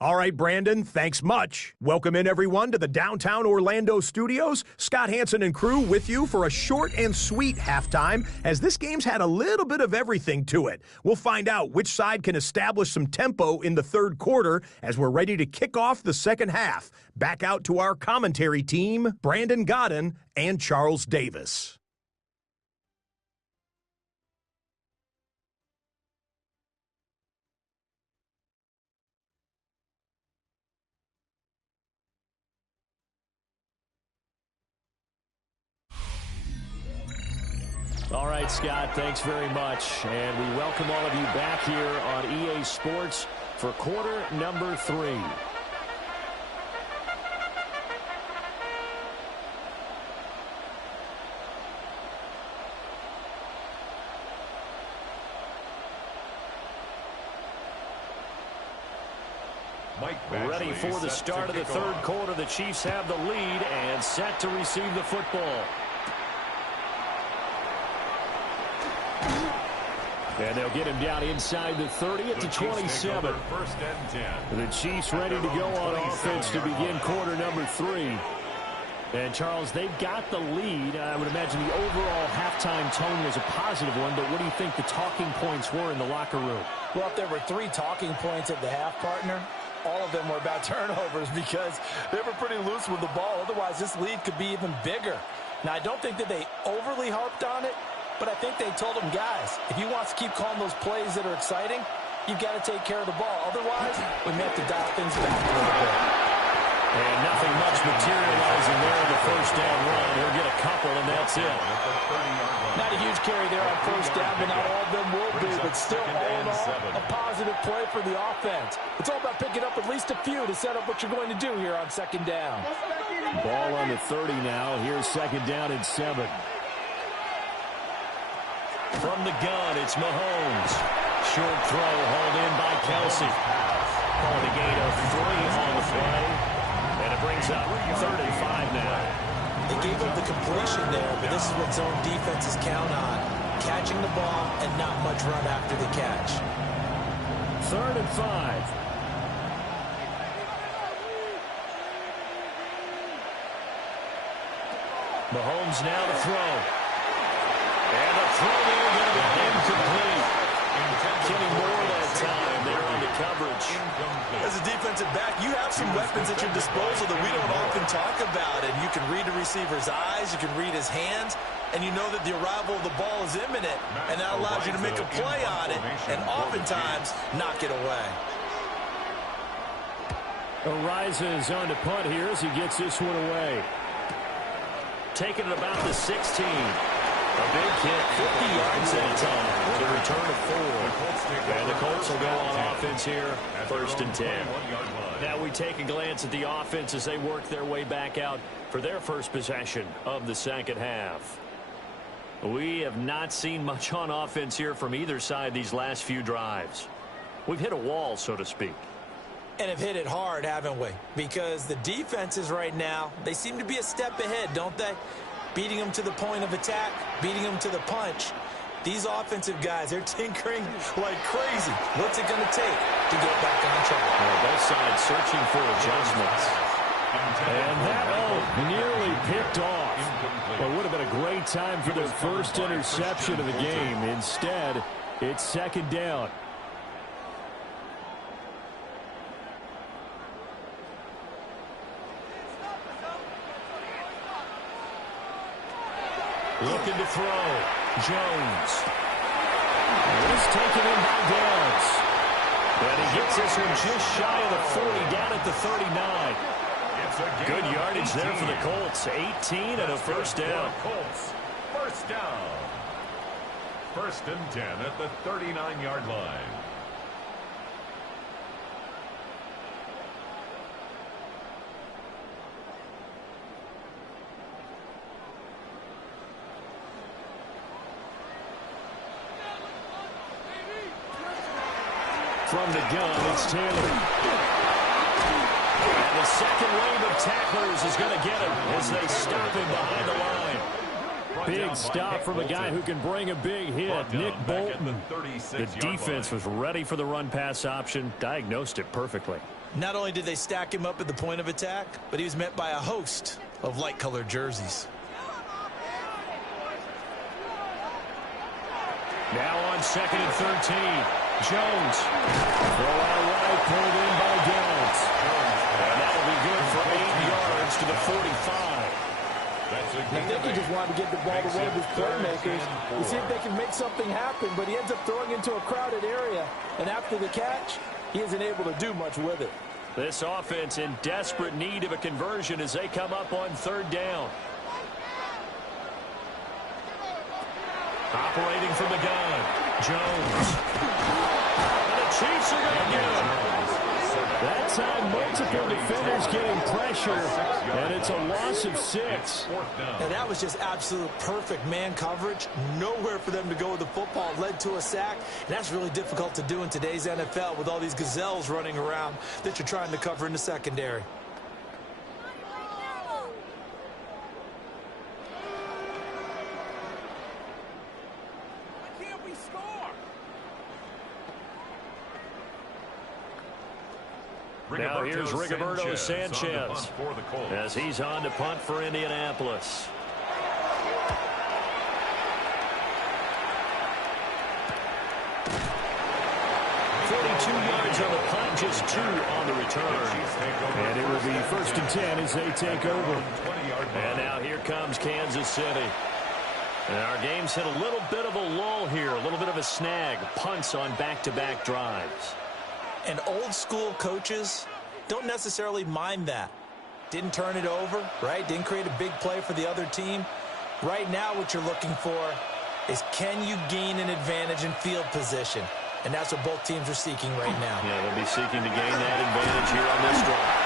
All right, Brandon, thanks much. Welcome in, everyone, to the downtown Orlando studios. Scott Hanson and crew with you for a short and sweet halftime, as this game's had a little bit of everything to it. We'll find out which side can establish some tempo in the third quarter as we're ready to kick off the second half. Back out to our commentary team, Brandon Godden and Charles Davis. All right, Scott, thanks very much. And we welcome all of you back here on EA Sports for quarter number 3. Ready for the start of the third quarter. The Chiefs have the lead and set to receive the football. And they'll get him down inside the 30 at the 27. First and 10. The Chiefs ready to go on offense to begin quarter number 3. And, Charles, they've got the lead. I would imagine the overall halftime tone was a positive one, but what do you think the talking points were in the locker room? Well, if there were 3 talking points at the half, partner, all of them were about turnovers because they were pretty loose with the ball. Otherwise, this lead could be even bigger. Now, I don't think that they overly harped on it, but I think they told them, guys, if you want to keep calling those plays that are exciting, you've got to take care of the ball. Otherwise, we may have to dial things back a little bit. And nothing much materializing there in the first down run. He'll get a couple, and that's it. Not a huge carry there on first down, but not all of them will be. But still, all in all, a positive play for the offense. It's all about picking up at least a few to set up what you're going to do here on second down. Ball on the 30 now. Here's second down and 7. From the gun, it's Mahomes. Short throw hauled in by Kelsey. Calling a gain of 3 on the play. And it brings up 3rd and 5 now. They gave up the completion there, but this is what zone defenses count on. Catching the ball and not much run after the catch. 3rd and 5. Mahomes now to throw. And the throw there going to be incomplete. Getting more that time there on the coverage. As a defensive back, you have some weapons at your disposal that we don't often talk about. And you can read the receiver's eyes, you can read his hands, and you know that the arrival of the ball is imminent. And that allows you to make a play on it and oftentimes knock it away. Ariza is on to punt here as he gets this one away. Taking it about the 16. A big hit, 50 yards that time. With a return of 4. And the Colts will go on offense here, 1st and 10. Now we take a glance at the offense as they work their way back out for their first possession of the second half. We have not seen much on offense here from either side these last few drives. We've hit a wall, so to speak. And have hit it hard, haven't we? Because the defenses right now, they seem to be a step ahead, don't they? Beating them to the point of attack, beating them to the punch. These offensive guys, they're tinkering like crazy. What's it going to take to get back on track? Well, both sides searching for adjustments. And that nearly picked off. It would have been a great time for their first interception of the game. Instead, it's second down. Looking to throw. Jones. Is taken in by Downs. And he gets this one just shy of the 40, down at the 39. Good yardage there for the Colts. 18 and a first down. Colts, first down. 1st and 10 at the 39-yard line. From the gun, it's Taylor. And the second wave of tacklers is going to get him as they stop him behind the line. Big stop from a guy who can bring a big hit. Nick Bolton. The defense was ready for the run-pass option, diagnosed it perfectly. Not only did they stack him up at the point of attack, but he was met by a host of light-colored jerseys. Now on 2nd and 13. Jones. Throw out right, pulled in by Downs. And that'll be good for 8 yards to the 45. I think he just wanted to get the ball to one of his playmakers to see if they can make something happen, but he ends up throwing into a crowded area. And after the catch, he isn't able to do much with it. This offense in desperate need of a conversion as they come up on 3rd down. Operating from the gun, Jones. And the Chiefs are going to get him. That time, multiple defenders getting pressure, and it's a loss of 6. Now, that was just absolute perfect man coverage. Nowhere for them to go with the football. Led to a sack, and that's really difficult to do in today's NFL with all these gazelles running around that you're trying to cover in the secondary. Now here's Rigoberto Sanchez as he's on to punt for Indianapolis. Yards on the punt, just 2 on the return. And it will be 1st and 10 as they take over. And now here comes Kansas City. And our game's hit a little bit of a lull here, a little bit of a snag. Punts on back-to-back drives. And old-school coaches don't necessarily mind that. Didn't turn it over, right? Didn't create a big play for the other team. Right now what you're looking for is, can you gain an advantage in field position? And that's what both teams are seeking right now. Yeah, they'll be seeking to gain that advantage here on this drive.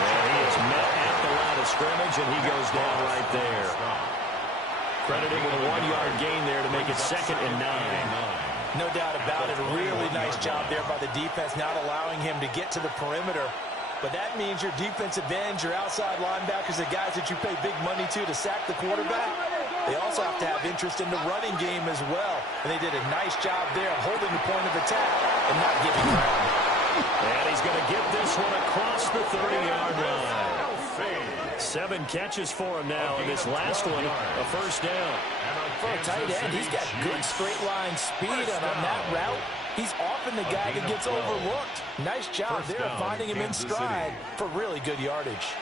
And he is met at the line of scrimmage, and he goes down right there. Credited with a 1-yard gain there to make it 2nd and 9. No doubt about it. A really nice job there by the defense, not allowing him to get to the perimeter. But that means your defense advantage, your outside linebackers, the guys that you pay big money to sack the quarterback, they also have to have interest in the running game as well. And they did a nice job there holding the point of attack and not giving ground. And he's going to get this one across the 30-yard line. 7 catches for him now, and this last one, a 1st down. For a tight end, he's got good straight line speed, and on that route, he's often the guy that gets overlooked. Nice job there finding him in stride for really good yardage.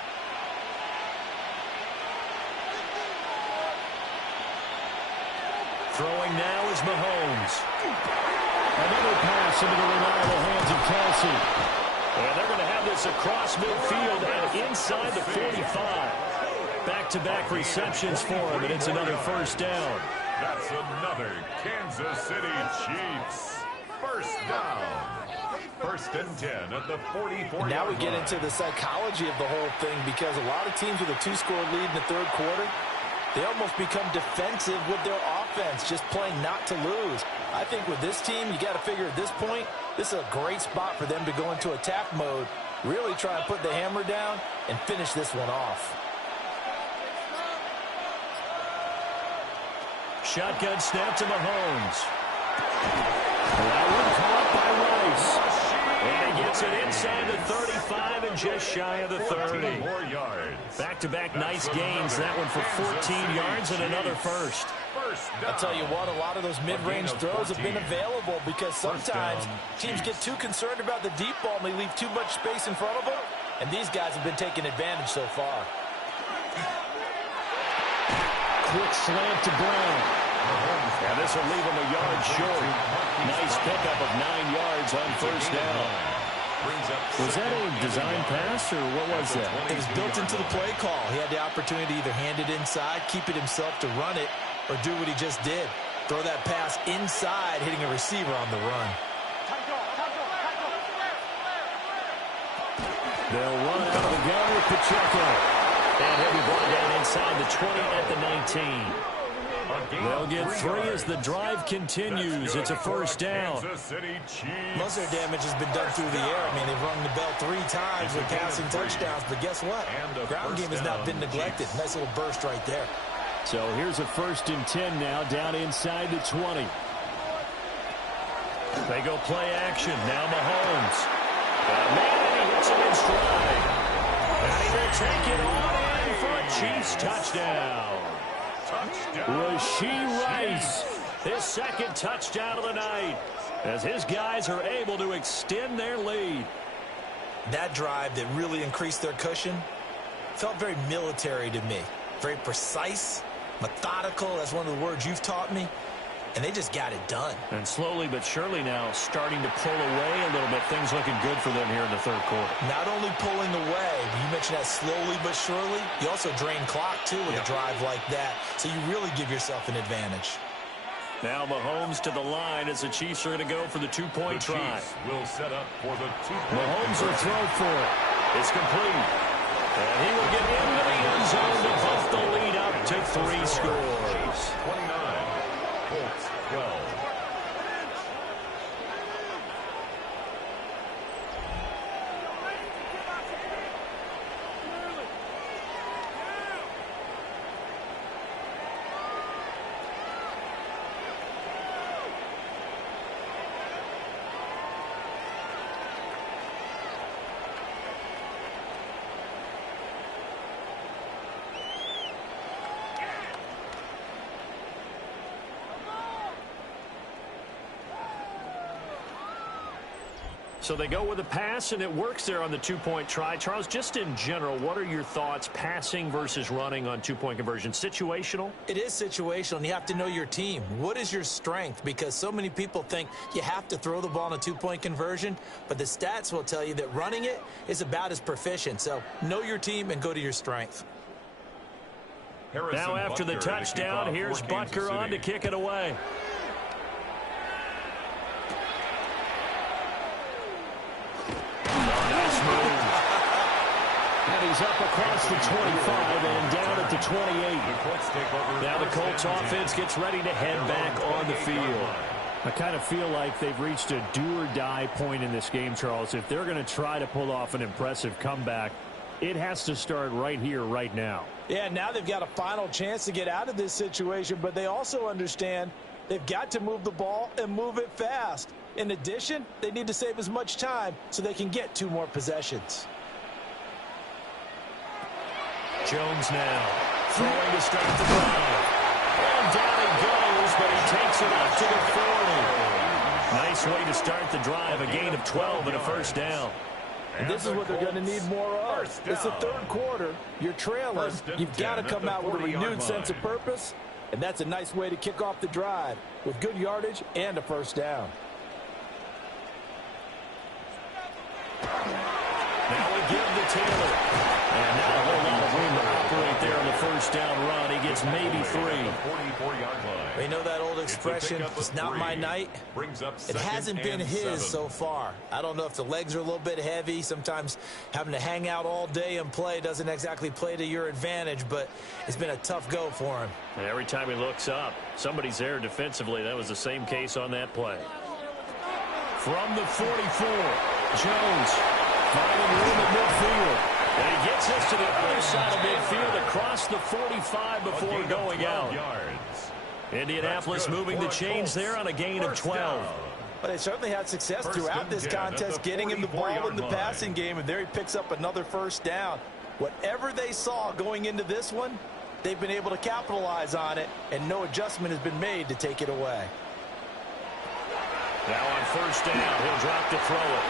Throwing now is Mahomes. Another pass into the reliable hands of Kelsey. And they're going to have this across midfield and inside the 45. Back-to-back receptions for him, and it's another 1st down. That's another Kansas City Chiefs 1st down. 1st and 10 at the 44. Now we get into the psychology of the whole thing, because a lot of teams with a 2-score lead in the 3rd quarter, they almost become defensive with their offense, just playing not to lose. I think with this team, you got to figure at this point, this is a great spot for them to go into attack mode, really try and put the hammer down and finish this one off. Shotgun snap to Mahomes. That one caught by Rice. And he gets it inside the 35 and just shy of the 30. Back-to-back nice gains. That one for 14 yards and another 1st. I'll tell you what, a lot of those mid-range throws have been available, because sometimes teams get too concerned about the deep ball and they leave too much space in front of them, and these guys have been taking advantage so far. Quick slant to Brown. And this will leave him a yard short. Nice pickup of 9 yards on 1st down. Was that a design pass, or what was that? It was built into the play call. He had the opportunity to either hand it inside, keep it himself to run it, or do what he just did. Throw that pass inside, hitting a receiver on the run. They'll run out of the gun with Pacheco. And he'll be brought down inside the 20 at the 19. They'll get 3 as the drive continues. It's a 1st down. Most of their damage has been done through the air. I mean, they've rung the bell 3 times with passing touchdowns, but guess what? Ground game has not been neglected. Nice little burst right there. So here's a 1st and 10 now, down inside the 20. They go play action. Now Mahomes. Man, he hits him in stride. And he will take it on in for a Chiefs touchdown. Rashee Rice, his 2nd touchdown of the night, as his guys are able to extend their lead. That drive that really increased their cushion felt very military to me. Very precise, methodical. That's one of the words you've taught me. And they just got it done. And slowly but surely now starting to pull away a little bit. Things looking good for them here in the 3rd quarter. Not only pulling away, but you mentioned that slowly but surely. You also drain clock, too, with a drive like that. So you really give yourself an advantage. Now Mahomes to the line as the Chiefs are going to go for the two-point try. Chiefs will set up for the two-point. Mahomes will throw for it. It's complete. And he will get into the end zone to bump the lead up to 3 scores. 29, Colts 12. So they go with a pass, and it works there on the two-point try. Charles, just in general, what are your thoughts passing versus running on two-point conversion? Situational? It is situational, and you have to know your team. What is your strength? Because so many people think you have to throw the ball in a two-point conversion, but the stats will tell you that running it is about as proficient. So know your team and go to your strength. Now after the touchdown, here's Butker on to kick it away. And he's up across the 25 and down at the 28. Now the Colts offense gets ready to head back on the field. I kind of feel like they've reached a do-or-die point in this game, Charles. If they're going to try to pull off an impressive comeback, it has to start right here, right now. Yeah, now they've got a final chance to get out of this situation, but they also understand they've got to move the ball and move it fast. In addition, they need to save as much time so they can get 2 more possessions. Jones now throwing to start the drive. And down he goes, but he takes it up to the 40. Nice way to start the drive, a gain of 12 and a first down. And this is what they're going to need more of. It's the third quarter. You're trailing. You've got to come out with a renewed sense of purpose, and that's a nice way to kick off the drive with good yardage and a first down. Now we give to Taylor. And not a whole lot of room to operate there on the first down run. He gets maybe 3. We know that old expression, it's not my night. It hasn't been his so far. I don't know if the legs are a little bit heavy. Sometimes having to hang out all day and play doesn't exactly play to your advantage, but it's been a tough go for him. And every time he looks up, somebody's there defensively. That was the same case on that play. From the 44, Jones finding room at midfield. And he gets us to the other side of midfield across the 45 before going out. Indianapolis moving the chains there on a gain of 12. But they certainly had success throughout this contest, getting him the ball in the passing game, and there he picks up another first down. Whatever they saw going into this one, they've been able to capitalize on it, and no adjustment has been made to take it away. Now on first down, he'll drop to throw it.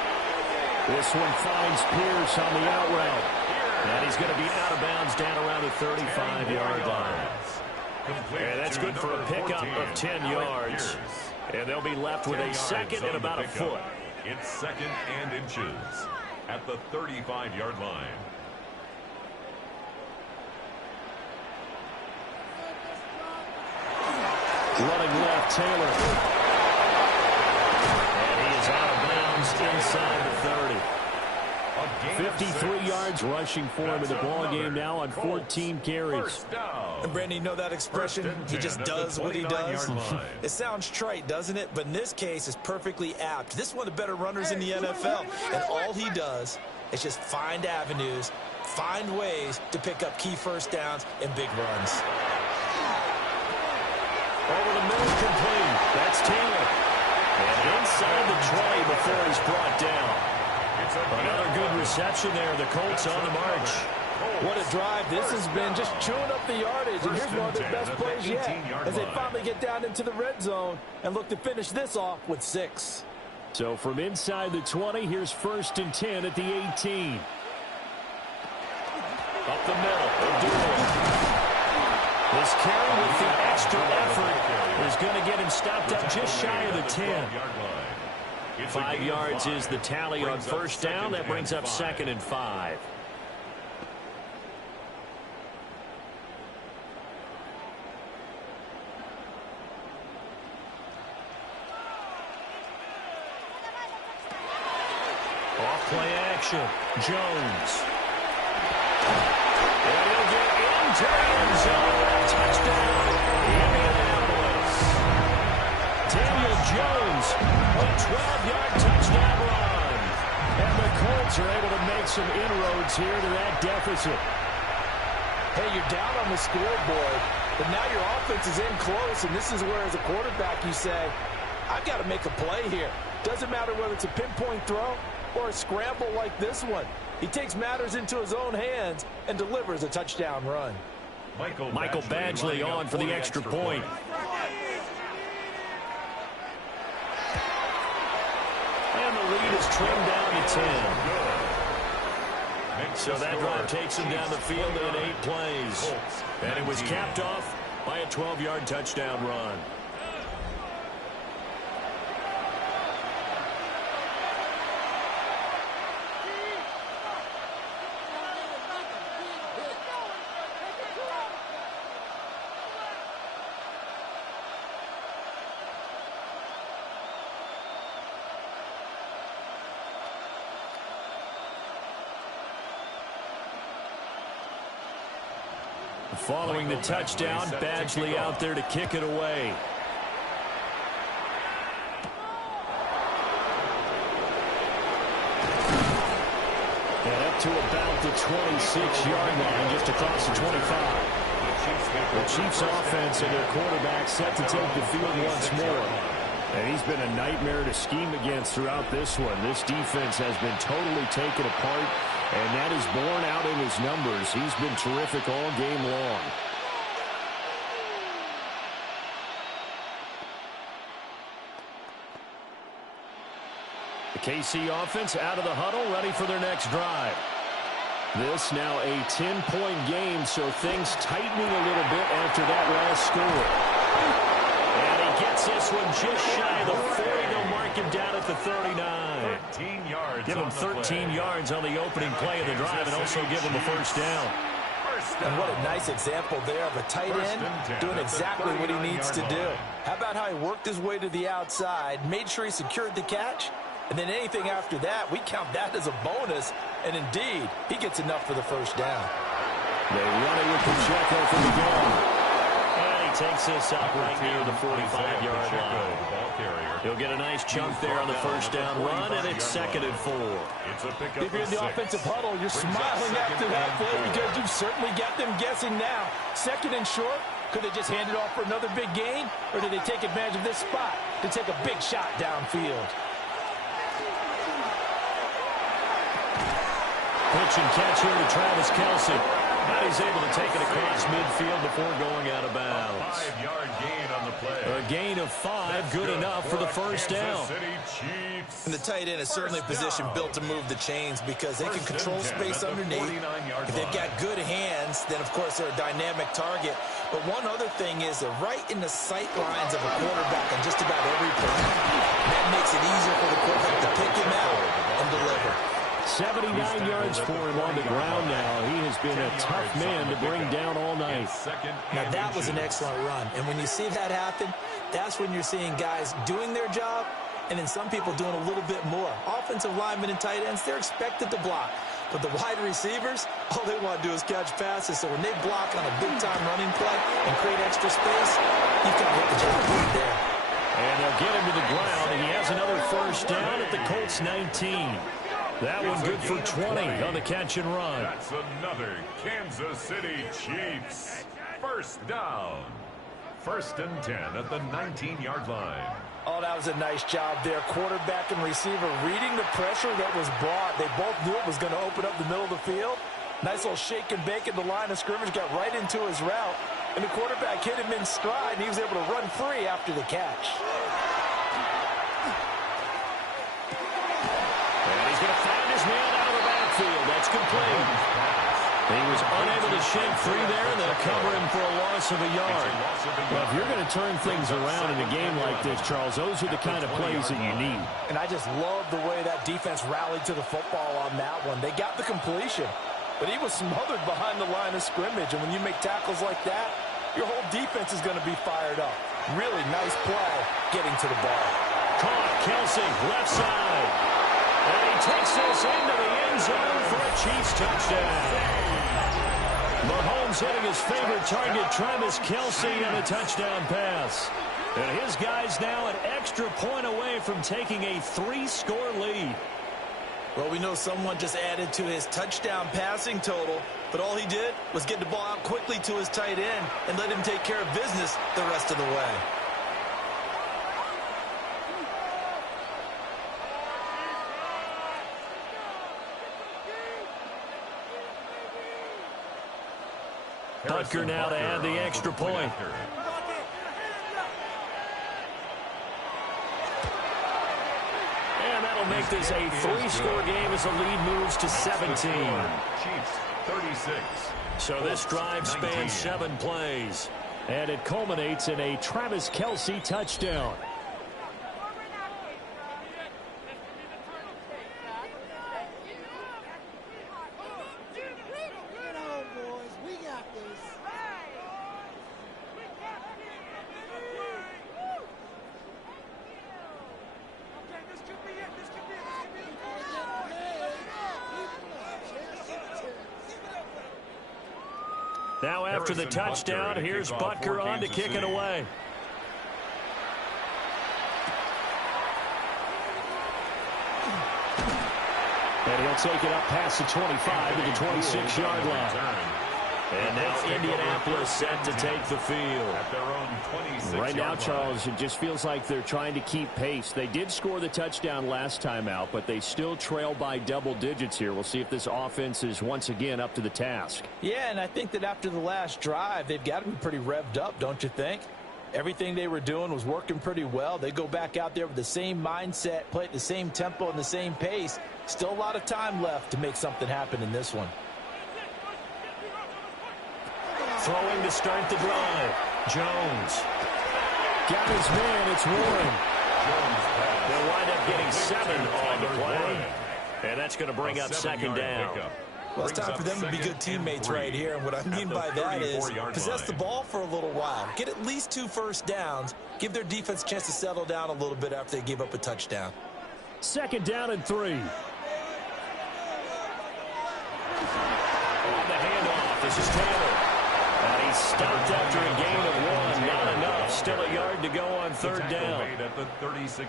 This one finds Pierce on the out route. And he's going to be out of bounds down around the 35-yard line. And that's good for a pickup of 10 yards. And they'll be left with a second and about a foot. It's second and inches at the 35-yard line. Running left, Taylor. And he is out of bounds inside the 30. 53 yards rushing for him in the ball game now on 14 carries. And Brandon, you know that expression? He just does what he does. It sounds trite, doesn't it? But in this case, it's perfectly apt. This is one of the better runners in the NFL. And all he does is just find avenues, find ways to pick up key first downs and big runs. Over the middle, complete. That's Taylor. And inside the 20 before he's brought down. Another good reception there. The Colts on the march. What a drive this has been, just chewing up the yardage. And here's one of their best plays yet as they finally get down into the red zone and look to finish this off with 6. So from inside the 20, here's 1st and 10 at the 18. Up the middle, O'Doul. This carry with the extra effort is going to get him stopped up just shy of the 10. 5 yards is the tally on first down. That brings up 2nd and 5. Play action. Jones. And he'll get into the end zone. Touchdown, Indianapolis. Daniel Jones, a 12-yard touchdown run. And the Colts are able to make some inroads here to that deficit. Hey, you're down on the scoreboard, but now your offense is in close, and this is where, as a quarterback, you say, I've got to make a play here. Doesn't matter whether it's a pinpoint throw or a scramble like this one. He takes matters into his own hands and delivers a touchdown run. Michael Badgley on for the extra point. And the lead is trimmed down to 10. So that drive takes him down the field in 8 plays. And it was capped off by a 12-yard touchdown run. Following the touchdown, Badgley out there to kick it away. And up to about the 26-yard line, just across the 25. The Chiefs' offense and their quarterback set to take the field once more. And he's been a nightmare to scheme against throughout this one. This defense has been totally taken apart, and that is borne out in his numbers. He's been terrific all game long. The KC offense out of the huddle, ready for their next drive. This now a 10-point game, so things tightening a little bit after that last score. And he gets this one just shy of the 40. They'll mark him down at the 39. 13 yards. Give him 13 yards on the opening play of the drive and also give him a first down. And what a nice example there of a tight end doing exactly what he needs to do. How about how he worked his way to the outside, made sure he secured the catch, and then anything after that, we count that as a bonus. And indeed, he gets enough for the first down. They run it with Pacheco from the gun. And he takes this up right near the 45-yard line. He'll get a nice chunk there on the first down run, and it's 2nd and 4. If you're in the offensive huddle, you're smiling after that play because you've certainly got them guessing now. 2nd and short, could they just hand it off for another big gain? Or do they take advantage of this spot to take a big shot downfield? Pitch and catch here to Travis Kelce. But he's able to take it across midfield before going out of bounds. A 5-yard gain on the play. A gain of 5, good enough for the first down. And the tight end is certainly a position built to move the chains because they can control space underneath. If they've got good hands, then of course they're a dynamic target. But one other thing is they're right in the sight lines of a quarterback on just about every play. That makes it easier for the quarterback to pick him out and deliver. 79 yards for him on the ground now. He has been a tough man to bring down all night. Now that was an excellent run. And when you see that happen, that's when you're seeing guys doing their job and then some people doing a little bit more. Offensive linemen and tight ends, they're expected to block. But the wide receivers, all they want to do is catch passes. So when they block on a big-time running play and create extra space, you've got to hit the job right there. And they'll get him to the ground, and he has another first down at the Colts 19. That one good for 20 on the catch and run. That's another Kansas City Chiefs. First down. 1st and 10 at the 19-yard line. Oh, that was a nice job there. Quarterback and receiver reading the pressure that was brought. They both knew it was going to open up the middle of the field. Nice little shake and bake at the line of scrimmage. Got right into his route. And the quarterback hit him in stride, and he was able to run free after the catch. He's going to find his man out of the backfield. That's complete. He was unable to shake free there, and they'll cover him for a loss of a yard. Well, if you're going to turn things around in a game like this, Charles, those are the kind of plays that you need. And I just love the way that defense rallied to the football on that one. They got the completion, but he was smothered behind the line of scrimmage. And when you make tackles like that, your whole defense is going to be fired up. Really nice play getting to the ball. Caught, Kelce, left side. And he takes this into the end zone for a Chiefs touchdown. Mahomes hitting his favorite target, Travis Kelce, on a touchdown pass. And his guys now an extra point away from taking a 3-score lead. Well, we know someone just added to his touchdown passing total, but all he did was get the ball out quickly to his tight end and let him take care of business the rest of the way. Butker now to add the extra point. And that'll make this a 3-score game as the lead moves to 17. Chiefs 36. So this drive spans 7 plays. And it culminates in a Travis Kelce touchdown. Now after the touchdown, here's Butker on to kick it away. And he'll take it up past the 25 to the 26-yard line. And now Indianapolis set to take the field. Right now, Charles, it just feels like they're trying to keep pace. They did score the touchdown last time out, but they still trail by double digits here. We'll see if this offense is once again up to the task. Yeah, and I think that after the last drive, they've got to be pretty revved up, don't you think? Everything they were doing was working pretty well. They go back out there with the same mindset, play at the same tempo and the same pace. Still a lot of time left to make something happen in this one. Throwing to start the drive. Jones. Got his man. It's Warren. They'll wind up getting 7 on the play. And that's going to bring up second down. Well, it's time for them to be good teammates right here. And what I mean by that is possess the ball for a little while. Get at least 2 first downs. Give their defense a chance to settle down a little bit after they give up a touchdown. Second down and 3. On the handoff, this is Taylor. And he's stopped after a gain of 1. Not enough. Still a yard to go on third down.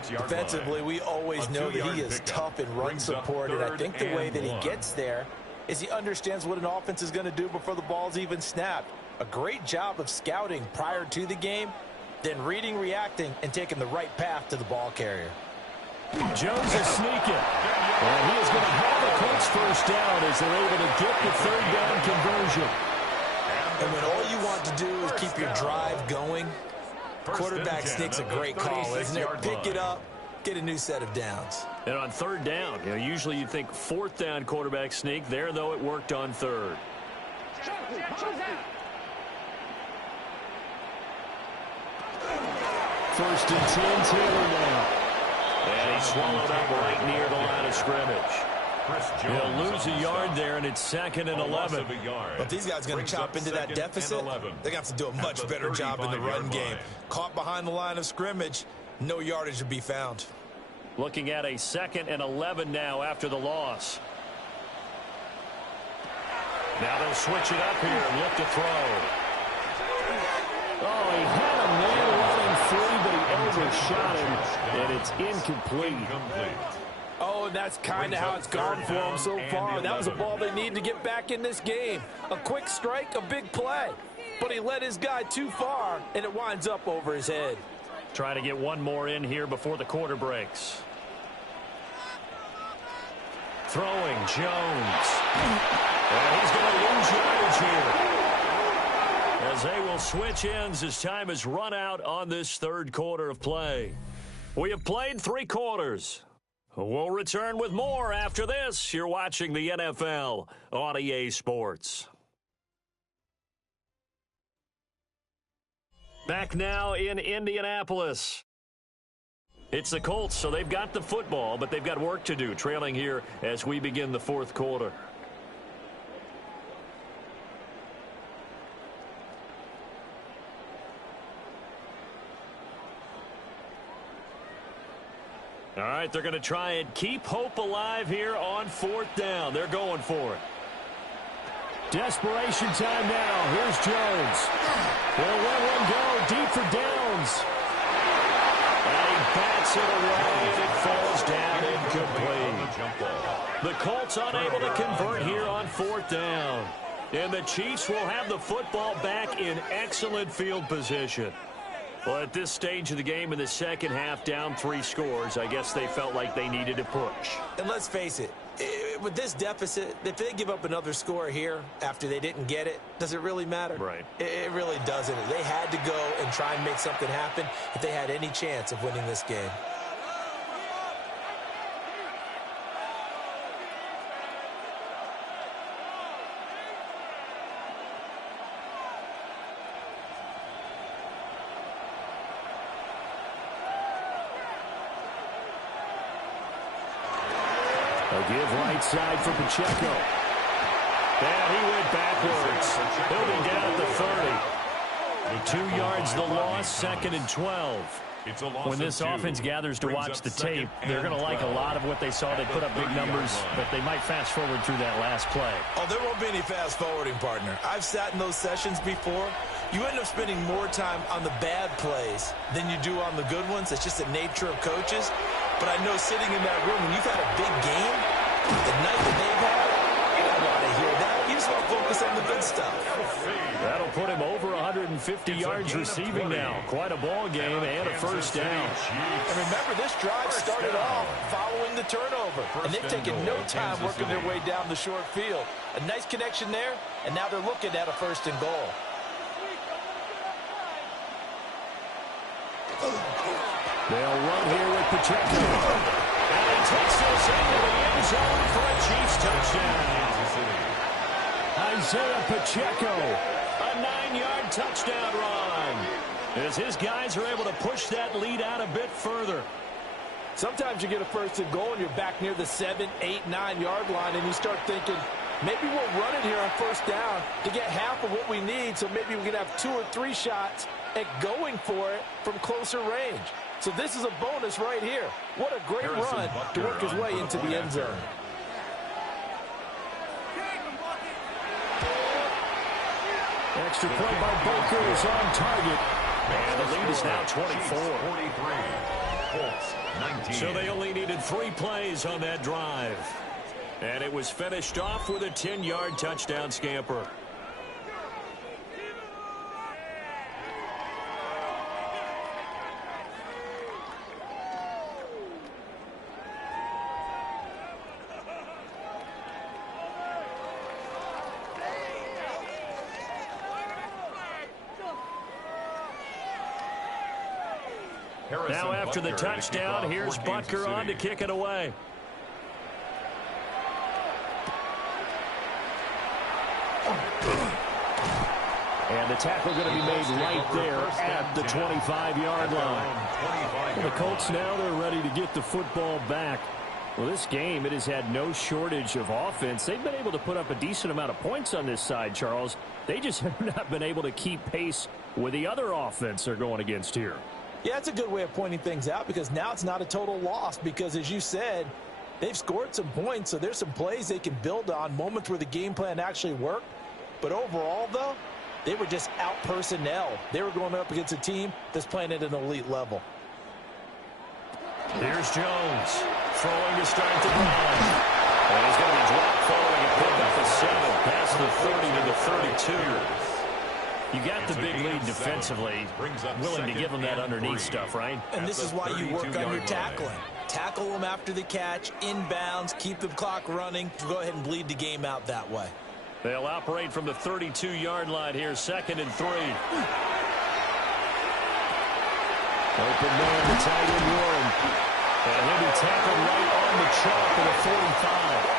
Defensively, we always know that he is tough in run support, and I think the way that he gets there is he understands what an offense is going to do before the ball's even snapped. A great job of scouting prior to the game, then reading, reacting, and taking the right path to the ball carrier. Jones is sneaking. And he is going to have a close first down as they're able to get the third down conversion. And when all you want to do is keep your drive going, quarterback sneak's a great call, isn't it? Pick it up, get a new set of downs. And on third down, usually you'd think fourth down quarterback sneak. There, though, it worked on third. First and 10, Taylor now. And he swallowed up right near the line of scrimmage. He'll lose a yard there, and it's second and 11. But these guys are going to chop into that deficit. They're going to have to do a much better job in the run game. Caught behind the line of scrimmage, no yardage to be found. Looking at a second and 11 now after the loss. Now they'll switch it up here and look to throw. Oh, he had a man running free, but he overshot him, and it's incomplete. Oh, and that's kind of how it's gone for them so far. That was a ball they need to get back in this game. A quick strike, a big play. But he led his guy too far, and it winds up over his head. Try to get one more in here before the quarter breaks. Throwing, Jones. And he's going to lose yardage here. As they will switch ends as time has run out on this third quarter of play. We have played 3 quarters. We'll return with more after this. You're watching the NFL on EA Sports. Back now in Indianapolis. It's the Colts, so they've got the football, but they've got work to do, trailing here as we begin the fourth quarter. All right, they're going to try and keep hope alive here on 4th down. They're going for it. Desperation time now. Here's Jones. They'll let one go deep for Downs. And he bats it away, and it falls down incomplete. The Colts unable to convert here on 4th down. And the Chiefs will have the football back in excellent field position. Well, at this stage of the game in the second half, down 3 scores, I guess they felt like they needed to push. And let's face it, with this deficit, if they give up another score here after they didn't get it, does it really matter? Right. It really doesn't. They had to go and try and make something happen if they had any chance of winning this game. They'll give right side for Pacheco. And he went backwards. He'll be down at the 30. 2 yards the loss, 2nd and 12. When this offense gathers to watch the tape, they're going to like a lot of what they saw. They put up big numbers, but they might fast forward through that last play. Oh, there won't be any fast forwarding, partner. I've sat in those sessions before. You end up spending more time on the bad plays than you do on the good ones. It's just the nature of coaches. But I know sitting in that room, when you've had a big game, the night that they've had, you don't want to hear that. You just want to focus on the good stuff. That'll put him over 150 yards receiving now. Quite a ball game and a first down. And remember, this drive started off following the turnover. And they've taken no time working their way down the short field. A nice connection there, and now they're looking at a 1st and goal. They'll run here with Pacheco. And he takes this into the end zone for a Chiefs touchdown. Isaiah Pacheco, a 9-yard touchdown run. As his guys are able to push that lead out a bit further. Sometimes you get a 1st and goal and you're back near the 7, 8, 9-yard line, and you start thinking, maybe we'll run it here on 1st down to get half of what we need, so maybe we can have 2 or 3 shots at going for it from closer range. So this is a bonus right here. What a great run to work his way into the end zone. Extra point by Baker is on target. And the lead is now 24. So they only needed 3 plays on that drive. And it was finished off with a 10-yard touchdown scamper. Now after the touchdown, here's Butker on to kick it away. And the tackle going to be made right there at the 25-yard line. And the Colts now, they're ready to get the football back. Well, this game, it has had no shortage of offense. They've been able to put up a decent amount of points on this side, Charles. They just have not been able to keep pace with the other offense they're going against here. Yeah, it's a good way of pointing things out, because now it's not a total loss, because as you said, they've scored some points, so there's some plays they can build on, moments where the game plan actually worked. But overall, though, they were just out-personnel. They were going up against a team that's playing at an elite level. Here's Jones throwing to start the drive. And he's going to be dropped following a pickup of 7 past the 30 to the 32. You got the big lead defensively, willing to give them that underneath stuff, right? And this is why you work on your tackling. Tackle them after the catch, inbounds, keep the clock running. Go ahead and bleed the game out that way. They'll operate from the 32-yard line here, 2nd and 3. Open man to tight end Warren. And he'll be tackled right on the chalk at the 45.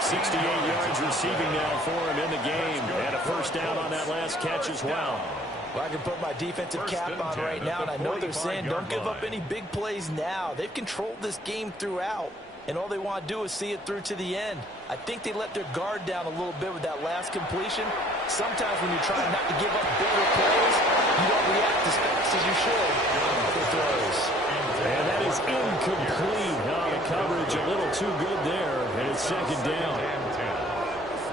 68 yards receiving now for him in the game. And a 1st down on that last catch as well. Well, I can put my defensive cap on right now, and I know they're saying don't give up any big plays now. They've controlled this game throughout, and all they want to do is see it through to the end. I think they let their guard down a little bit with that last completion. Sometimes when you try not to give up bigger plays, you don't react as fast as you should for throws. And that is incomplete. Oh, the coverage a little too good there, and it's second down.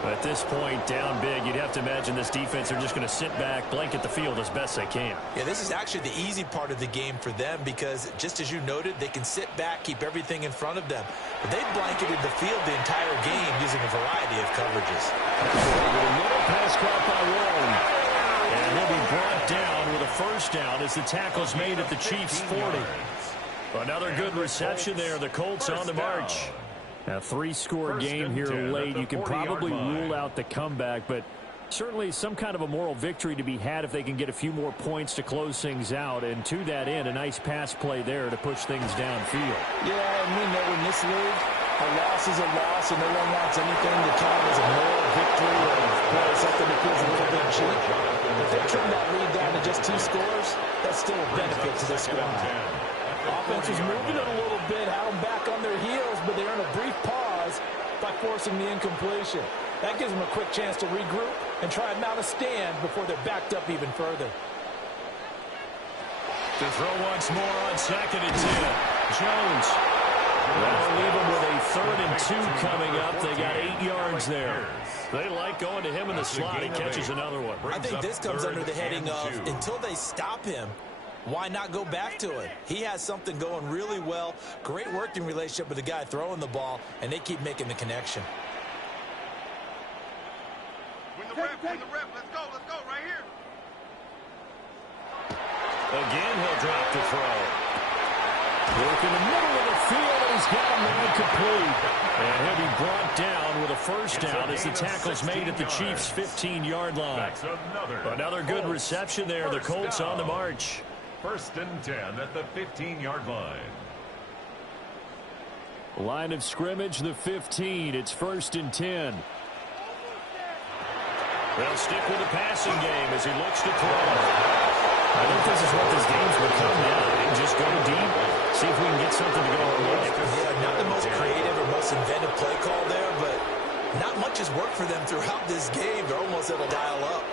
At this point, down big, you'd have to imagine this defense are just going to sit back, blanket the field as best they can. Yeah, this is actually the easy part of the game for them because, just as you noted, they can sit back, keep everything in front of them. But they've blanketed the field the entire game using a variety of coverages. With a middle pass caught by Warren. And he'll be brought down with a first down as the tackle's made at the Chiefs' 40. Another good reception there. The Colts on the march. A 3-score game here late. You can probably rule out the comeback, but certainly some kind of a moral victory to be had if they can get a few more points to close things out. And to that end, a nice pass play there to push things downfield. Yeah, and we know in this league, a loss is a loss, and no one wants anything to count as a moral victory or something that feels a little bit cheap. If they trim that lead down to just 2 scores, that's still a benefit to this squad. Offense was moving it a little bit, had them back on their heels, but they earned a brief pause by forcing the incompletion. That gives them a quick chance to regroup and try and mount a stand before they're backed up even further. To throw once more on 2nd and 10. Jones. That'll leave them with a 3rd and 2 coming up. They got 8 yards there. They like going to him in the slot. He catches another one. I think this comes under the heading of, until they stop him, why not go back to it? He has something going really well. Great working relationship with the guy throwing the ball, and they keep making the connection. Win the rep, let's go, right here. Again, he'll drop the throw. Work in the middle of the field, and he's got a man complete. And he'll be brought down with a first down as the tackle's made at the Chiefs' 15-yard line. Another good reception there. The Colts on the march. 1st and 10 at the 15-yard line. Line of scrimmage, the 15. It's 1st and 10. They'll stick with the passing game as he looks to throw. I think this is what this game's become now. Just go deep, see if we can get something to go our way. Yeah, not the most creative or most inventive play call there, but not much has worked for them throughout this game. They're almost at a dial up.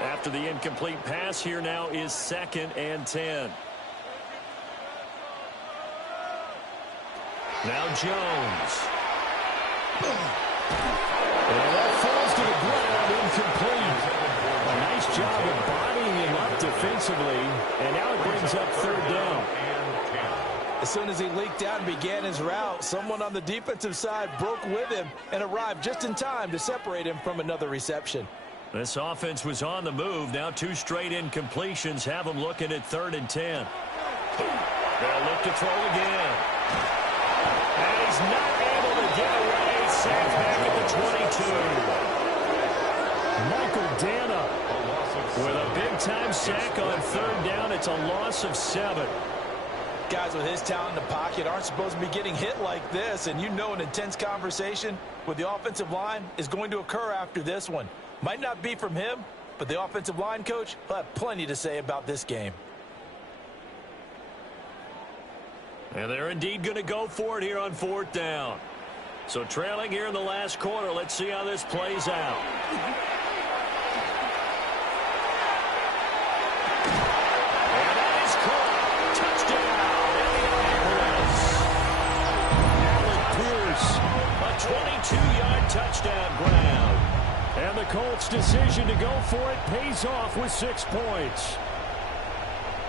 After the incomplete pass, here now is 2nd and 10. Now Jones. And that falls to the ground, incomplete. A nice job of bodying him up defensively, and now it brings up 3rd down. As soon as he leaked out and began his route, someone on the defensive side broke with him and arrived just in time to separate him from another reception. This offense was on the move. Now 2 straight incompletions have them looking at 3rd and 10. They'll look to throw again. And he's not able to get away. Sacked back at the 22. Michael Dana with a big-time sack on 3rd down. It's a loss of 7. Guys with his talent in the pocket aren't supposed to be getting hit like this, and you know an intense conversation with the offensive line is going to occur after this one. Might not be from him, but the offensive line coach will have plenty to say about this game. And they're indeed going to go for it here on 4th down. So trailing here in the last quarter, let's see how this plays out. And that is caught. Touchdown, Indianapolis. Alec Pierce, a 22-yard touchdown grab. And the Colts' decision to go for it pays off with 6 points.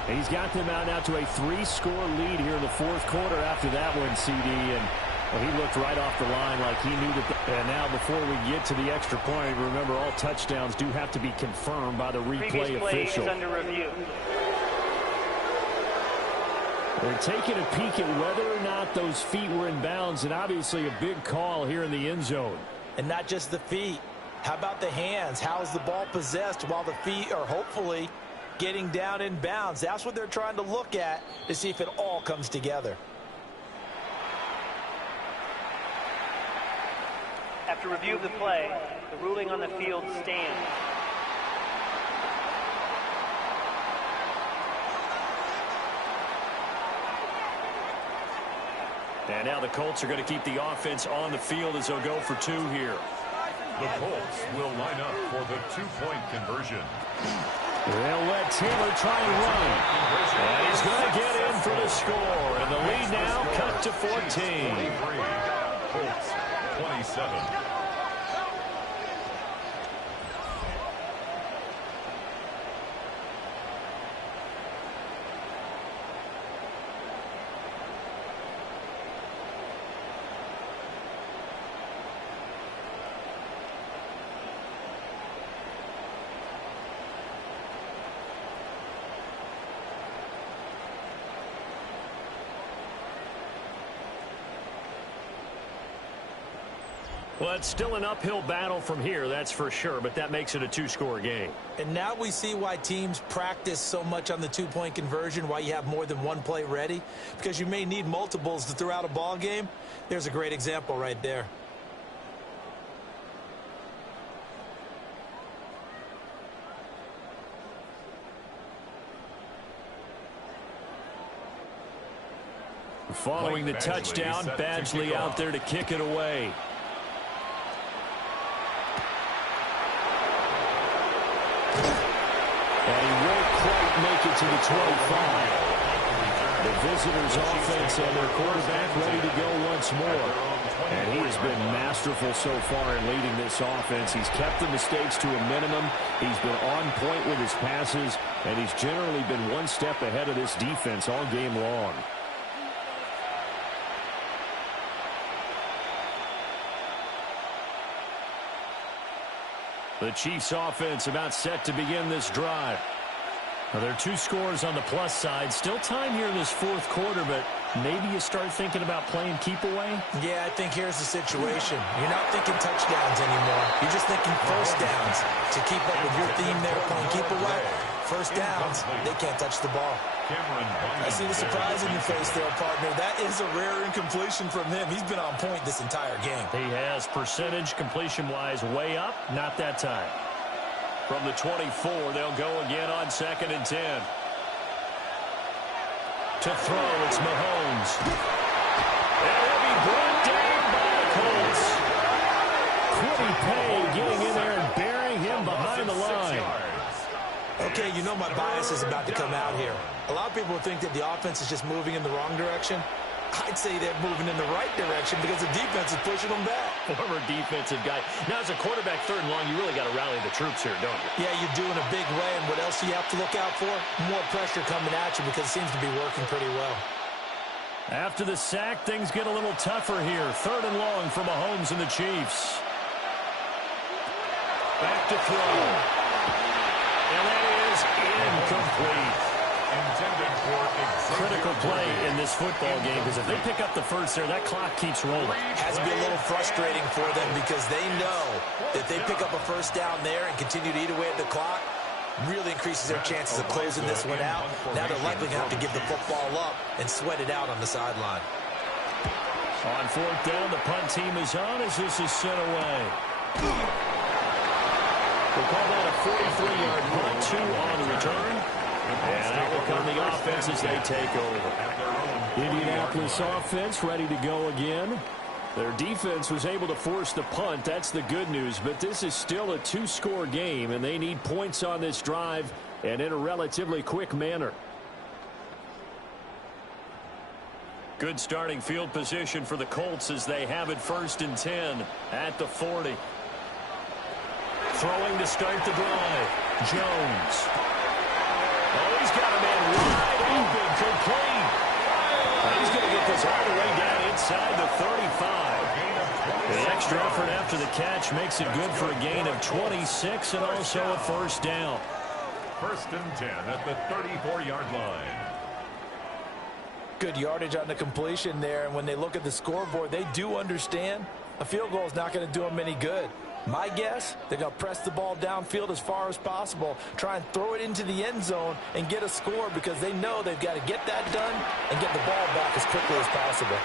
He's got them out now to a 3-score lead here in the 4th quarter after that one, CD. And well, he looked right off the line like he knew that. And now before we get to the extra point, remember all touchdowns do have to be confirmed by the replay official. Is under review. They're taking a peek at whether or not those feet were in bounds, and obviously a big call here in the end zone. And not just the feet. How about the hands? How's the ball possessed while the feet are hopefully getting down in bounds? That's what they're trying to look at to see if it all comes together. After review of the play, the ruling on the field stands. And now the Colts are going to keep the offense on the field as they'll go for 2 here. The Colts will line up for the 2-point conversion. They'll let Taylor try and run. And he's going to get in for the score. And the lead now cut to 14. Colts 27. Well, it's still an uphill battle from here, that's for sure, but that makes it a two-score game. And now we see why teams practice so much on the two-point conversion, why you have more than one play ready, because you may need multiples to throw out a ball game. There's a great example right there. Following the touchdown, Badgley out there to kick it away. And he won't quite make it to the 25. The visitors' offense and their quarterback ready to go once more. And he has been masterful so far in leading this offense. He's kept the mistakes to a minimum. He's been on point with his passes, and he's generally been one step ahead of this defense all game long. The Chiefs' offense about set to begin this drive. Well, there are two scores on the plus side. Still time here in this fourth quarter, but maybe you start thinking about playing keep away? Yeah, I think here's the situation. You're not thinking touchdowns anymore. You're just thinking first downs. To keep up with your theme there, playing keep away. First downs, they can't touch the ball. I see the surprise in your face there, partner. That is a rare incompletion from him. He's been on point this entire game. He has percentage completion-wise way up. Not that time. From the 24, they'll go again on 2nd and 10. To throw, it's Mahomes. And he'll be brought down by the Colts. Quiddy Pay getting in there and burying him behind the line. Okay, you know my bias is about to come out here. A lot of people think that the offense is just moving in the wrong direction. I'd say they're moving in the right direction because the defense is pushing them back. Former defensive guy. Now, as a quarterback, 3rd and long, you really got to rally the troops here, don't you? Yeah, you do in a big way. And what else do you have to look out for? More pressure coming at you because it seems to be working pretty well. After the sack, things get a little tougher here. 3rd and long for Mahomes and the Chiefs. Back to throw. And that is incomplete. Intended for critical play in this football game because if they pick up the first there, that clock keeps rolling. Has to be a little frustrating for them because they know that they pick up a first down there and continue to eat away at the clock, really increases their chances of closing this one out. Now they're likely going to have to give the football up and sweat it out on the sideline. On 4th down, the punt team is on as this is sent away. We'll call that a 43-yard punt, 2 on the return. And out will come the offense as they take over. Indianapolis offense ready to go again. Their defense was able to force the punt. That's the good news. But this is still a 2-score game, and they need points on this drive and in a relatively quick manner. Good starting field position for the Colts as they have it 1st and 10 at the 40. Throwing to start the drive. Jones. Oh, he's got a man wide open, complete. He's going to get this all the way down inside the 35. The extra effort after the catch makes it good for a gain of 26 and also a 1st down. 1st and 10 at the 34-yard line. Good yardage on the completion there, and when they look at the scoreboard, they do understand a field goal is not going to do them any good. My guess, they're going to press the ball downfield as far as possible, try and throw it into the end zone and get a score because they know they've got to get that done and get the ball back as quickly as possible.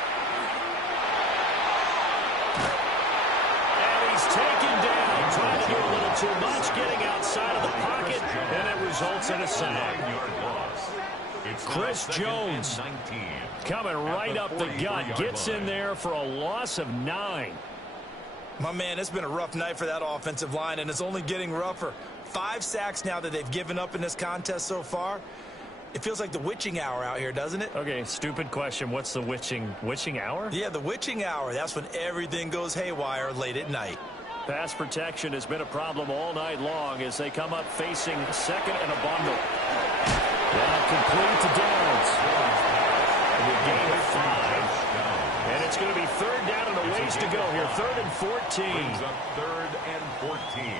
And he's taken down, trying to do a little too much, getting outside of the pocket, and it results in a sack. Chris Jones coming right up the gut, gets in there for a loss of 9. My man, it's been a rough night for that offensive line, and it's only getting rougher. 5 sacks now that they've given up in this contest so far. It feels like the witching hour out here, doesn't it? Okay, stupid question. What's the witching hour? Yeah, the witching hour. That's when everything goes haywire late at night. Pass protection has been a problem all night long as they come up facing second and a bundle. Now complete to Downs. And a gain of 5. And it's going to be third down and a ways to go here. 3rd and 14. Brings up 3rd and 14.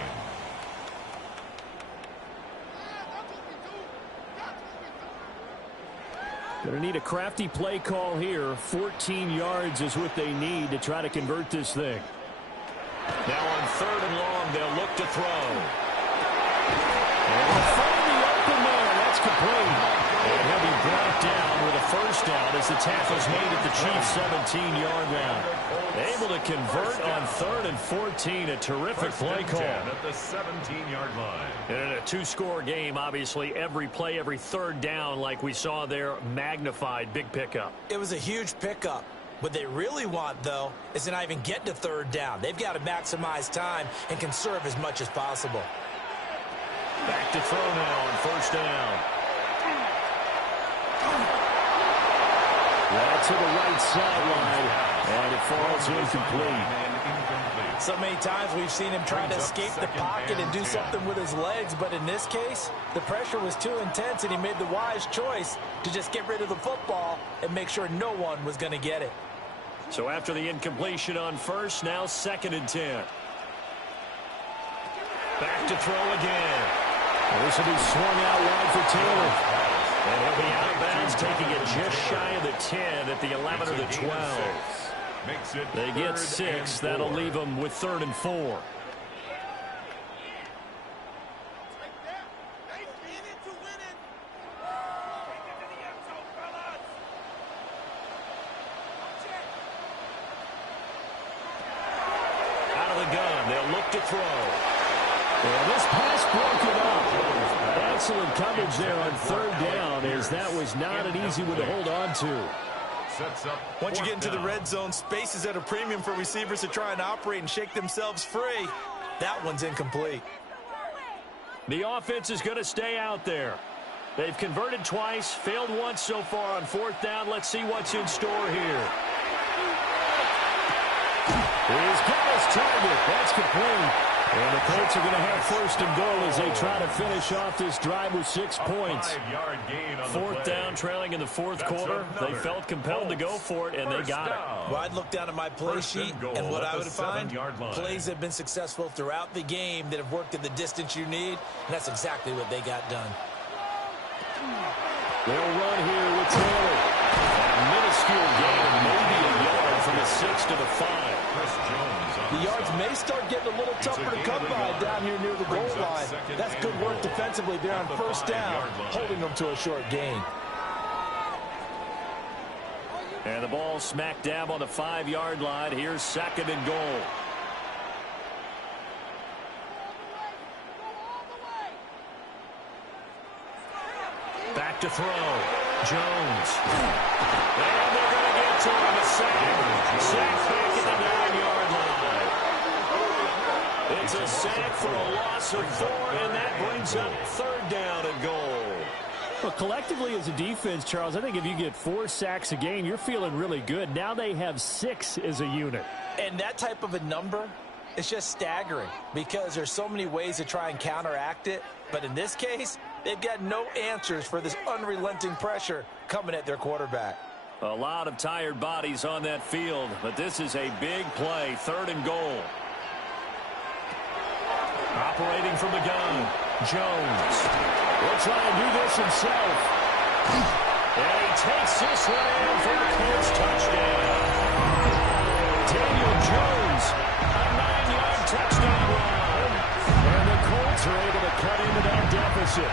Going to need a crafty play call here. 14 yards is what they need to try to convert this thing. Now on 3rd and long, they'll look to throw. And they'll find the open man. That's complete. And he'll be brought down with a first down as the tackle's made at the Chiefs' 17-yard line. Able to convert on 3rd and 14. A terrific play call. At the 17-yard line. And in a 2-score game, obviously, every play, every third down, like we saw there, magnified. Big pickup. It was a huge pickup. What they really want, though, is to not even get to 3rd down. They've got to maximize time and conserve as much as possible. Back to throw now on 1st down. That's to the right sideline, and it falls incomplete. So many times we've seen him trying to escape the pocket and do something with his legs, but in this case, the pressure was too intense, and he made the wise choice to just get rid of the football and make sure no one was going to get it. So after the incompletion on 1st, now 2nd and 10. Back to throw again. This will be swung out wide for Taylor. And he'll be out of bounds, taking it just shy of the 10 at the 11 or the 12. They get 6. That'll leave them with 3rd and 4. Out of the gun, they'll look to throw. And this pass broken up. Excellent coverage there on 3rd down, as that was not an easy one to hold on to. Once you get into the red zone, space is at a premium for receivers to try and operate and shake themselves free. That one's incomplete. The offense is going to stay out there. They've converted twice, failed once so far on 4th down. Let's see what's in store here. He's got his target. That's complete. And the Colts are going to have 1st and goal as they try to finish off this drive with 6 points. 4th down, trailing in the 4th quarter. They felt compelled to go for it, and they got it. Well, I'd look down at my play sheet, and what I would find, plays have been successful throughout the game that have worked at the distance you need, and that's exactly what they got done. They'll run here with Taylor. A minuscule gain, maybe a yard from the 6 to the 5. The yards may start getting a little tougher to come by down here near the goal line. That's good work defensively there on 1st down, holding them to a short gain. And the ball smack dab on the 5-yard line. Here's 2nd and goal. Back to throw. Jones. And they're going to get to him. A sack. Sack back at the 9-yard line. It's a sack for a loss of 4, and that brings up 3rd down and goal. Well, collectively as a defense, Charles, I think if you get 4 sacks a game, you're feeling really good. Now they have 6 as a unit. And that type of a number, it's just staggering because there's so many ways to try and counteract it. But in this case, they've got no answers for this unrelenting pressure coming at their quarterback. A lot of tired bodies on that field, but this is a big play. 3rd and goal. Operating from the gun, Jones. Will try and do this himself. And he takes this one in for a Colts touchdown. Daniel Jones, a 9-yard touchdown run. And the Colts are able to cut into that deficit.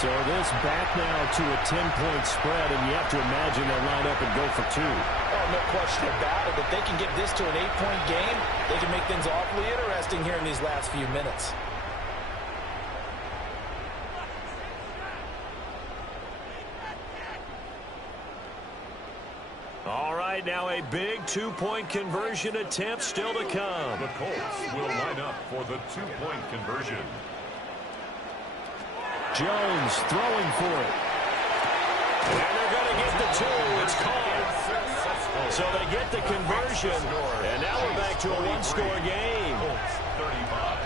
So this back now to a 10-point spread, and you have to imagine they'll line up and go for 2. Oh, no question about it. If they can get this to an 8-point game, they can make things awfully interesting here in these last few minutes. All right. right, now a big two-point conversion attempt still to come. The Colts will line up for the two-point conversion. Jones throwing for it. And they're going to get the two. It's called. So they get the conversion. And now we're back to a one-score game. Colts 35.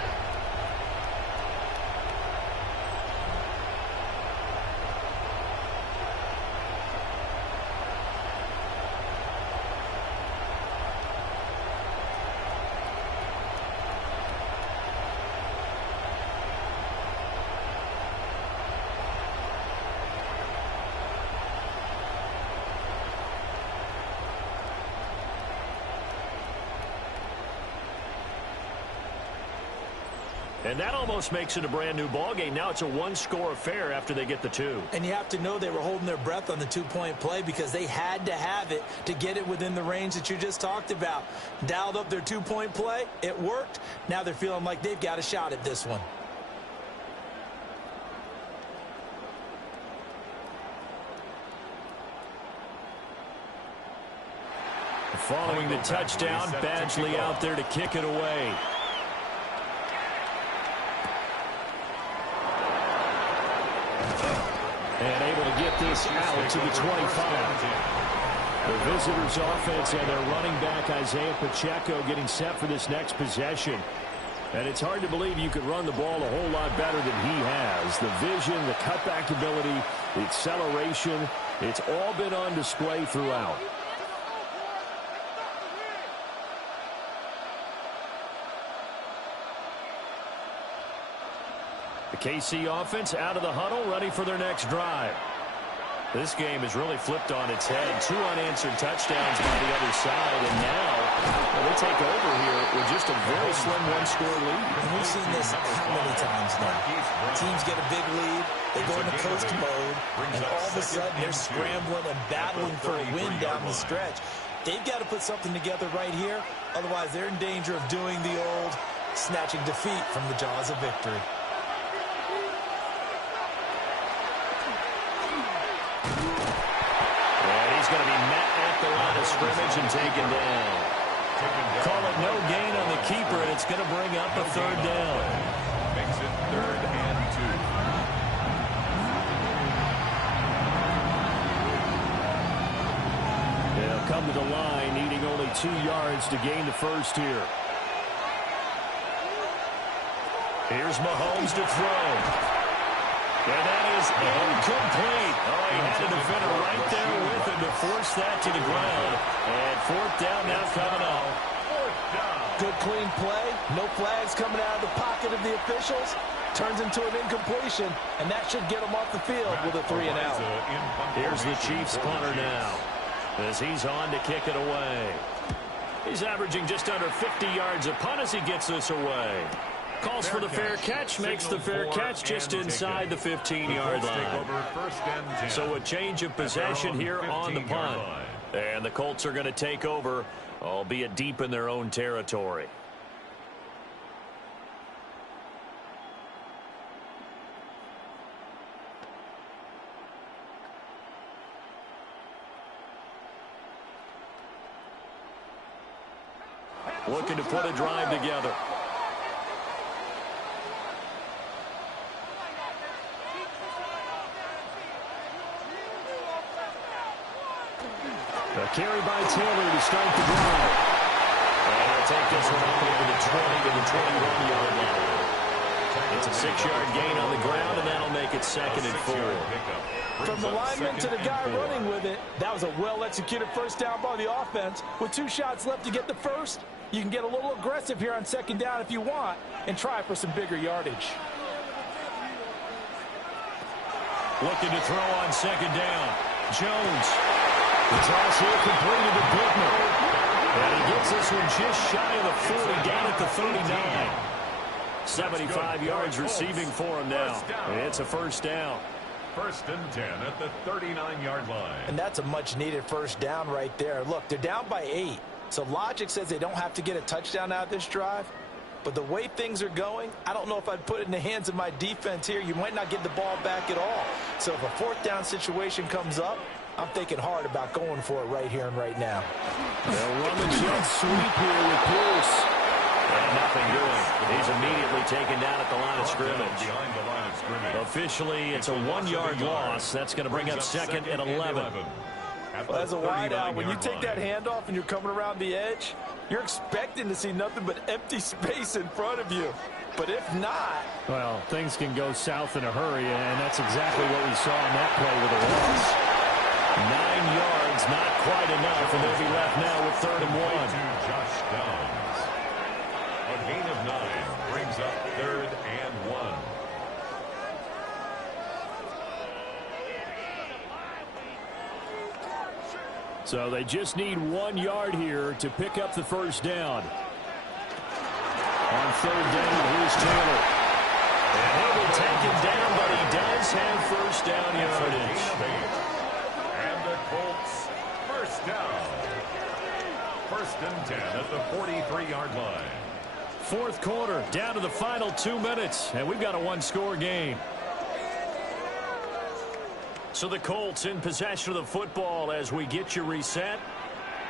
And that almost makes it a brand-new ballgame. Now it's a one-score affair after they get the two. And you have to know they were holding their breath on the two-point play because they had to have it to get it within the range that you just talked about. Dialed up their two-point play. It worked. Now they're feeling like they've got a shot at this one. Following the touchdown, Badgley out there to kick it away. And able to get this out to the 25. The visitors' offense and their running back, Isaiah Pacheco, getting set for this next possession. And it's hard to believe you could run the ball a whole lot better than he has. The vision, the cutback ability, the acceleration, it's all been on display throughout. The KC offense out of the huddle, ready for their next drive. This game has really flipped on its head. 2 unanswered touchdowns by the other side, and now they take over here with just a very slim one-score lead. And we've seen this how many times now? Teams get a big lead, they go into coast mode, and all of a sudden they're scrambling and battling for a win down the stretch. They've got to put something together right here, otherwise they're in danger of doing the old snatching defeat from the jaws of victory. He's going to be met at the line of scrimmage and taken down. Call it no gain on the keeper, and it's going to bring up a third down. Makes it 3rd and 2. They'll come to the line, needing only 2 yards to gain the first here. Here's Mahomes to throw. And that is incomplete. Oh, he had a defender right there with him to force that to the ground. And 4th down now coming up. 4th down. Good clean play. No flags coming out of the pocket of the officials. Turns into an incompletion, and that should get him off the field with a 3 and out. Here's the Chiefs punter now as he's on to kick it away. He's averaging just under 50 yards a punt as he gets this away. Calls for the fair catch, makes the fair catch just inside the 15-yard line. So a change of possession here on the punt. And the Colts are going to take over, albeit deep in their own territory. Looking to put a drive together. A carry by Taylor to start the drive. And they'll take this one up over the 20 to the 21-yard line. It's a 6-yard gain on the ground, and that'll make it 2nd and 4. From the lineman to the guy running with it, that was a well-executed first down by the offense. With 2 shots left to get the first, you can get a little aggressive here on 2nd down if you want and try for some bigger yardage. Looking to throw on 2nd down. Jones. The toss here completed to Bittner. And he gets this one just shy of the 40, down at the 39. 75 yards receiving for him now. It's a first down. 1st and 10 at the 39-yard line. And that's a much-needed first down right there. Look, they're down by 8. So logic says they don't have to get a touchdown out of this drive. But the way things are going, I don't know if I'd put it in the hands of my defense here. You might not get the ball back at all. So if a 4th down situation comes up, I'm thinking hard about going for it right here and right now. They'll run the jet sweep here with Bruce. And nothing doing. He's immediately taken down at the line of scrimmage. Officially, it's a 1-yard loss. That's going to bring up second and 11. Well, as a wideout, when you take that handoff and you're coming around the edge, you're expecting to see nothing but empty space in front of you. But if not... Well, things can go south in a hurry, and that's exactly what we saw in that play with a loss. 9 yards, not quite enough, and they'll be left now with 3rd and 1. Josh Downs. A gain of 9 brings up 3rd and 1. So they just need 1 yard here to pick up the first down. On 3rd down, here's Taylor. And he'll be taken down, but he does have first down yardage. And the Colts, first down. 1st and 10 at the 43-yard line. 4th quarter, down to the final 2 minutes, and we've got a 1-score game. So the Colts in possession of the football as we get you reset.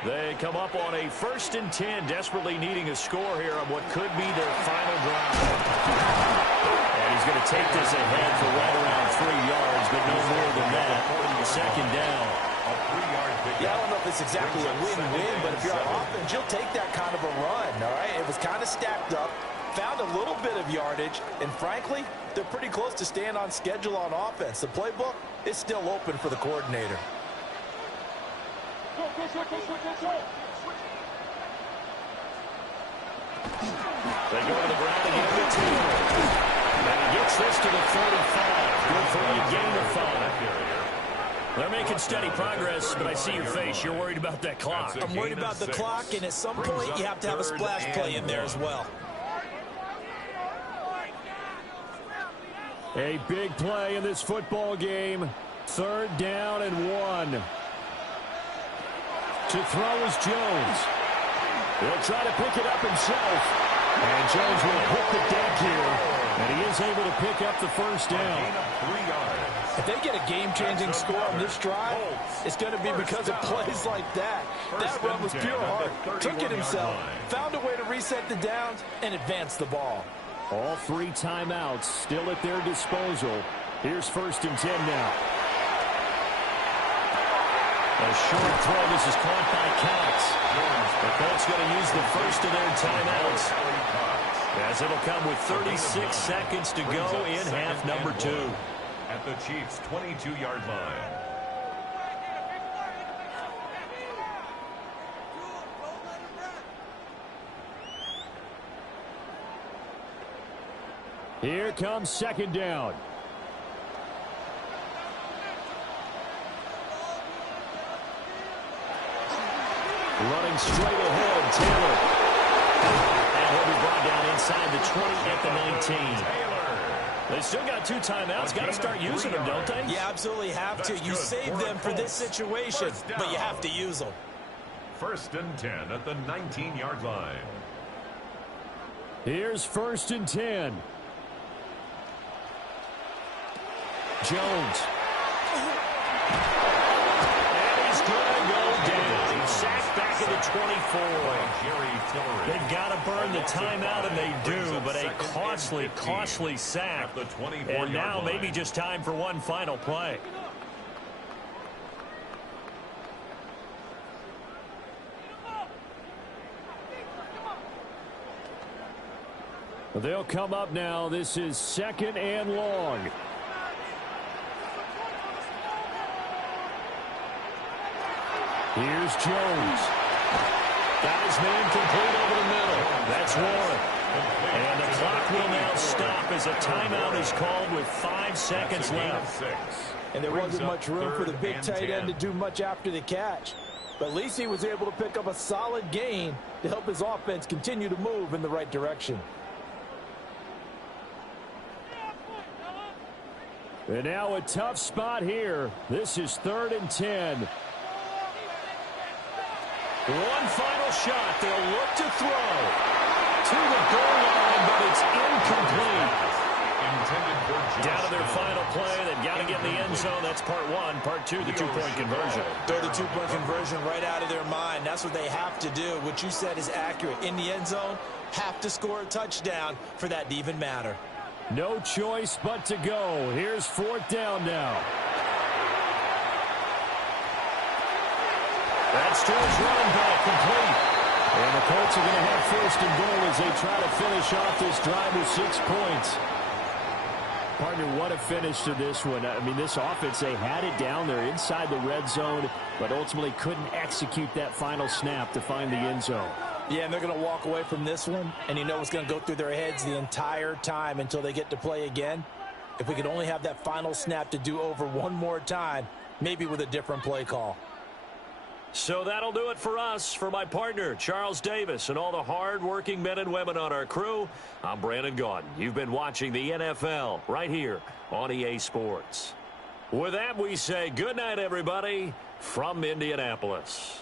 They come up on a 1st and 10, desperately needing a score here on what could be their final drive. And he's going to take this ahead for right around 3 yards, but no more than that. 2nd down. Yeah, I don't know if it's exactly a win-win, but if you're on offense, you'll take that kind of a run, all right? It was kind of stacked up, found a little bit of yardage, and frankly, they're pretty close to staying on schedule on offense. The playbook is still open for the coordinator. They go to the ground again with Taylor. And he gets this to the 45. Good for a gain of 5. They're making steady progress, but I see your face. You're worried about that clock. I'm worried about the clock, and at some point, you have to have a splash play in there as well. A big play in this football game. 3rd down and 1. To throw is Jones. He'll try to pick it up himself. And Jones will hit the deck here. And he is able to pick up the first down. If they get a game-changing score on this drive, it's going to be because of plays like that. That run was pure heart. Took it himself, found a way to reset the downs, and advance the ball. All 3 timeouts still at their disposal. Here's 1st and 10 now. A short throw. This is caught by Counts. The Colts going to use the first of their timeouts, as it'll come with 36 seconds to go in half number 2. At the Chiefs' 22-yard line. Here comes 2nd down. Running straight ahead, Taylor. And he'll be brought down inside the 20 at the 19. They still got 2 timeouts. Got to start using them, don't they? You absolutely have to. You save them for this situation, but you have to use them. 1st and 10 at the 19-yard line. Here's 1st and 10. Jones. And he's going to go down. He's sacked back at the 24. They've got to burn the timeout, and they do, but a costly sack. And now maybe just time for one final play. They'll come up now. This is 2nd and long. Here's Jones. Got his man complete over the middle. That's Warren. And the clock will now stop as a timeout is called with 5 seconds left. And there wasn't much room for the big tight end to do much after the catch. But at least he was able to pick up a solid gain to help his offense continue to move in the right direction. And now a tough spot here. This is 3rd and 10. One final shot. They'll look to throw to the goal line, but it's incomplete. Intended for Down to their final play. They've got to get in the end zone. That's part one. Part two, the two-point conversion. Throw the two-point conversion right out of their mind. That's what they have to do. What you said is accurate. In the end zone, have to score a touchdown for that to even matter. No choice but to go. Here's fourth down now. That's to his running back, complete. And the Colts are going to have first and goal as they try to finish off this drive with 6 points. Partner, what a finish to this one. I mean, this offense, they had it down there inside the red zone, but ultimately couldn't execute that final snap to find the end zone. Yeah, and they're going to walk away from this one, and you know it's going to go through their heads the entire time until they get to play again. If we could only have that final snap to do over one more time, maybe with a different play call. So that'll do it for us. For my partner, Charles Davis, and all the hard-working men and women on our crew, I'm Brandon Gaudin. You've been watching the NFL right here on EA Sports. With that, we say good night, everybody, from Indianapolis.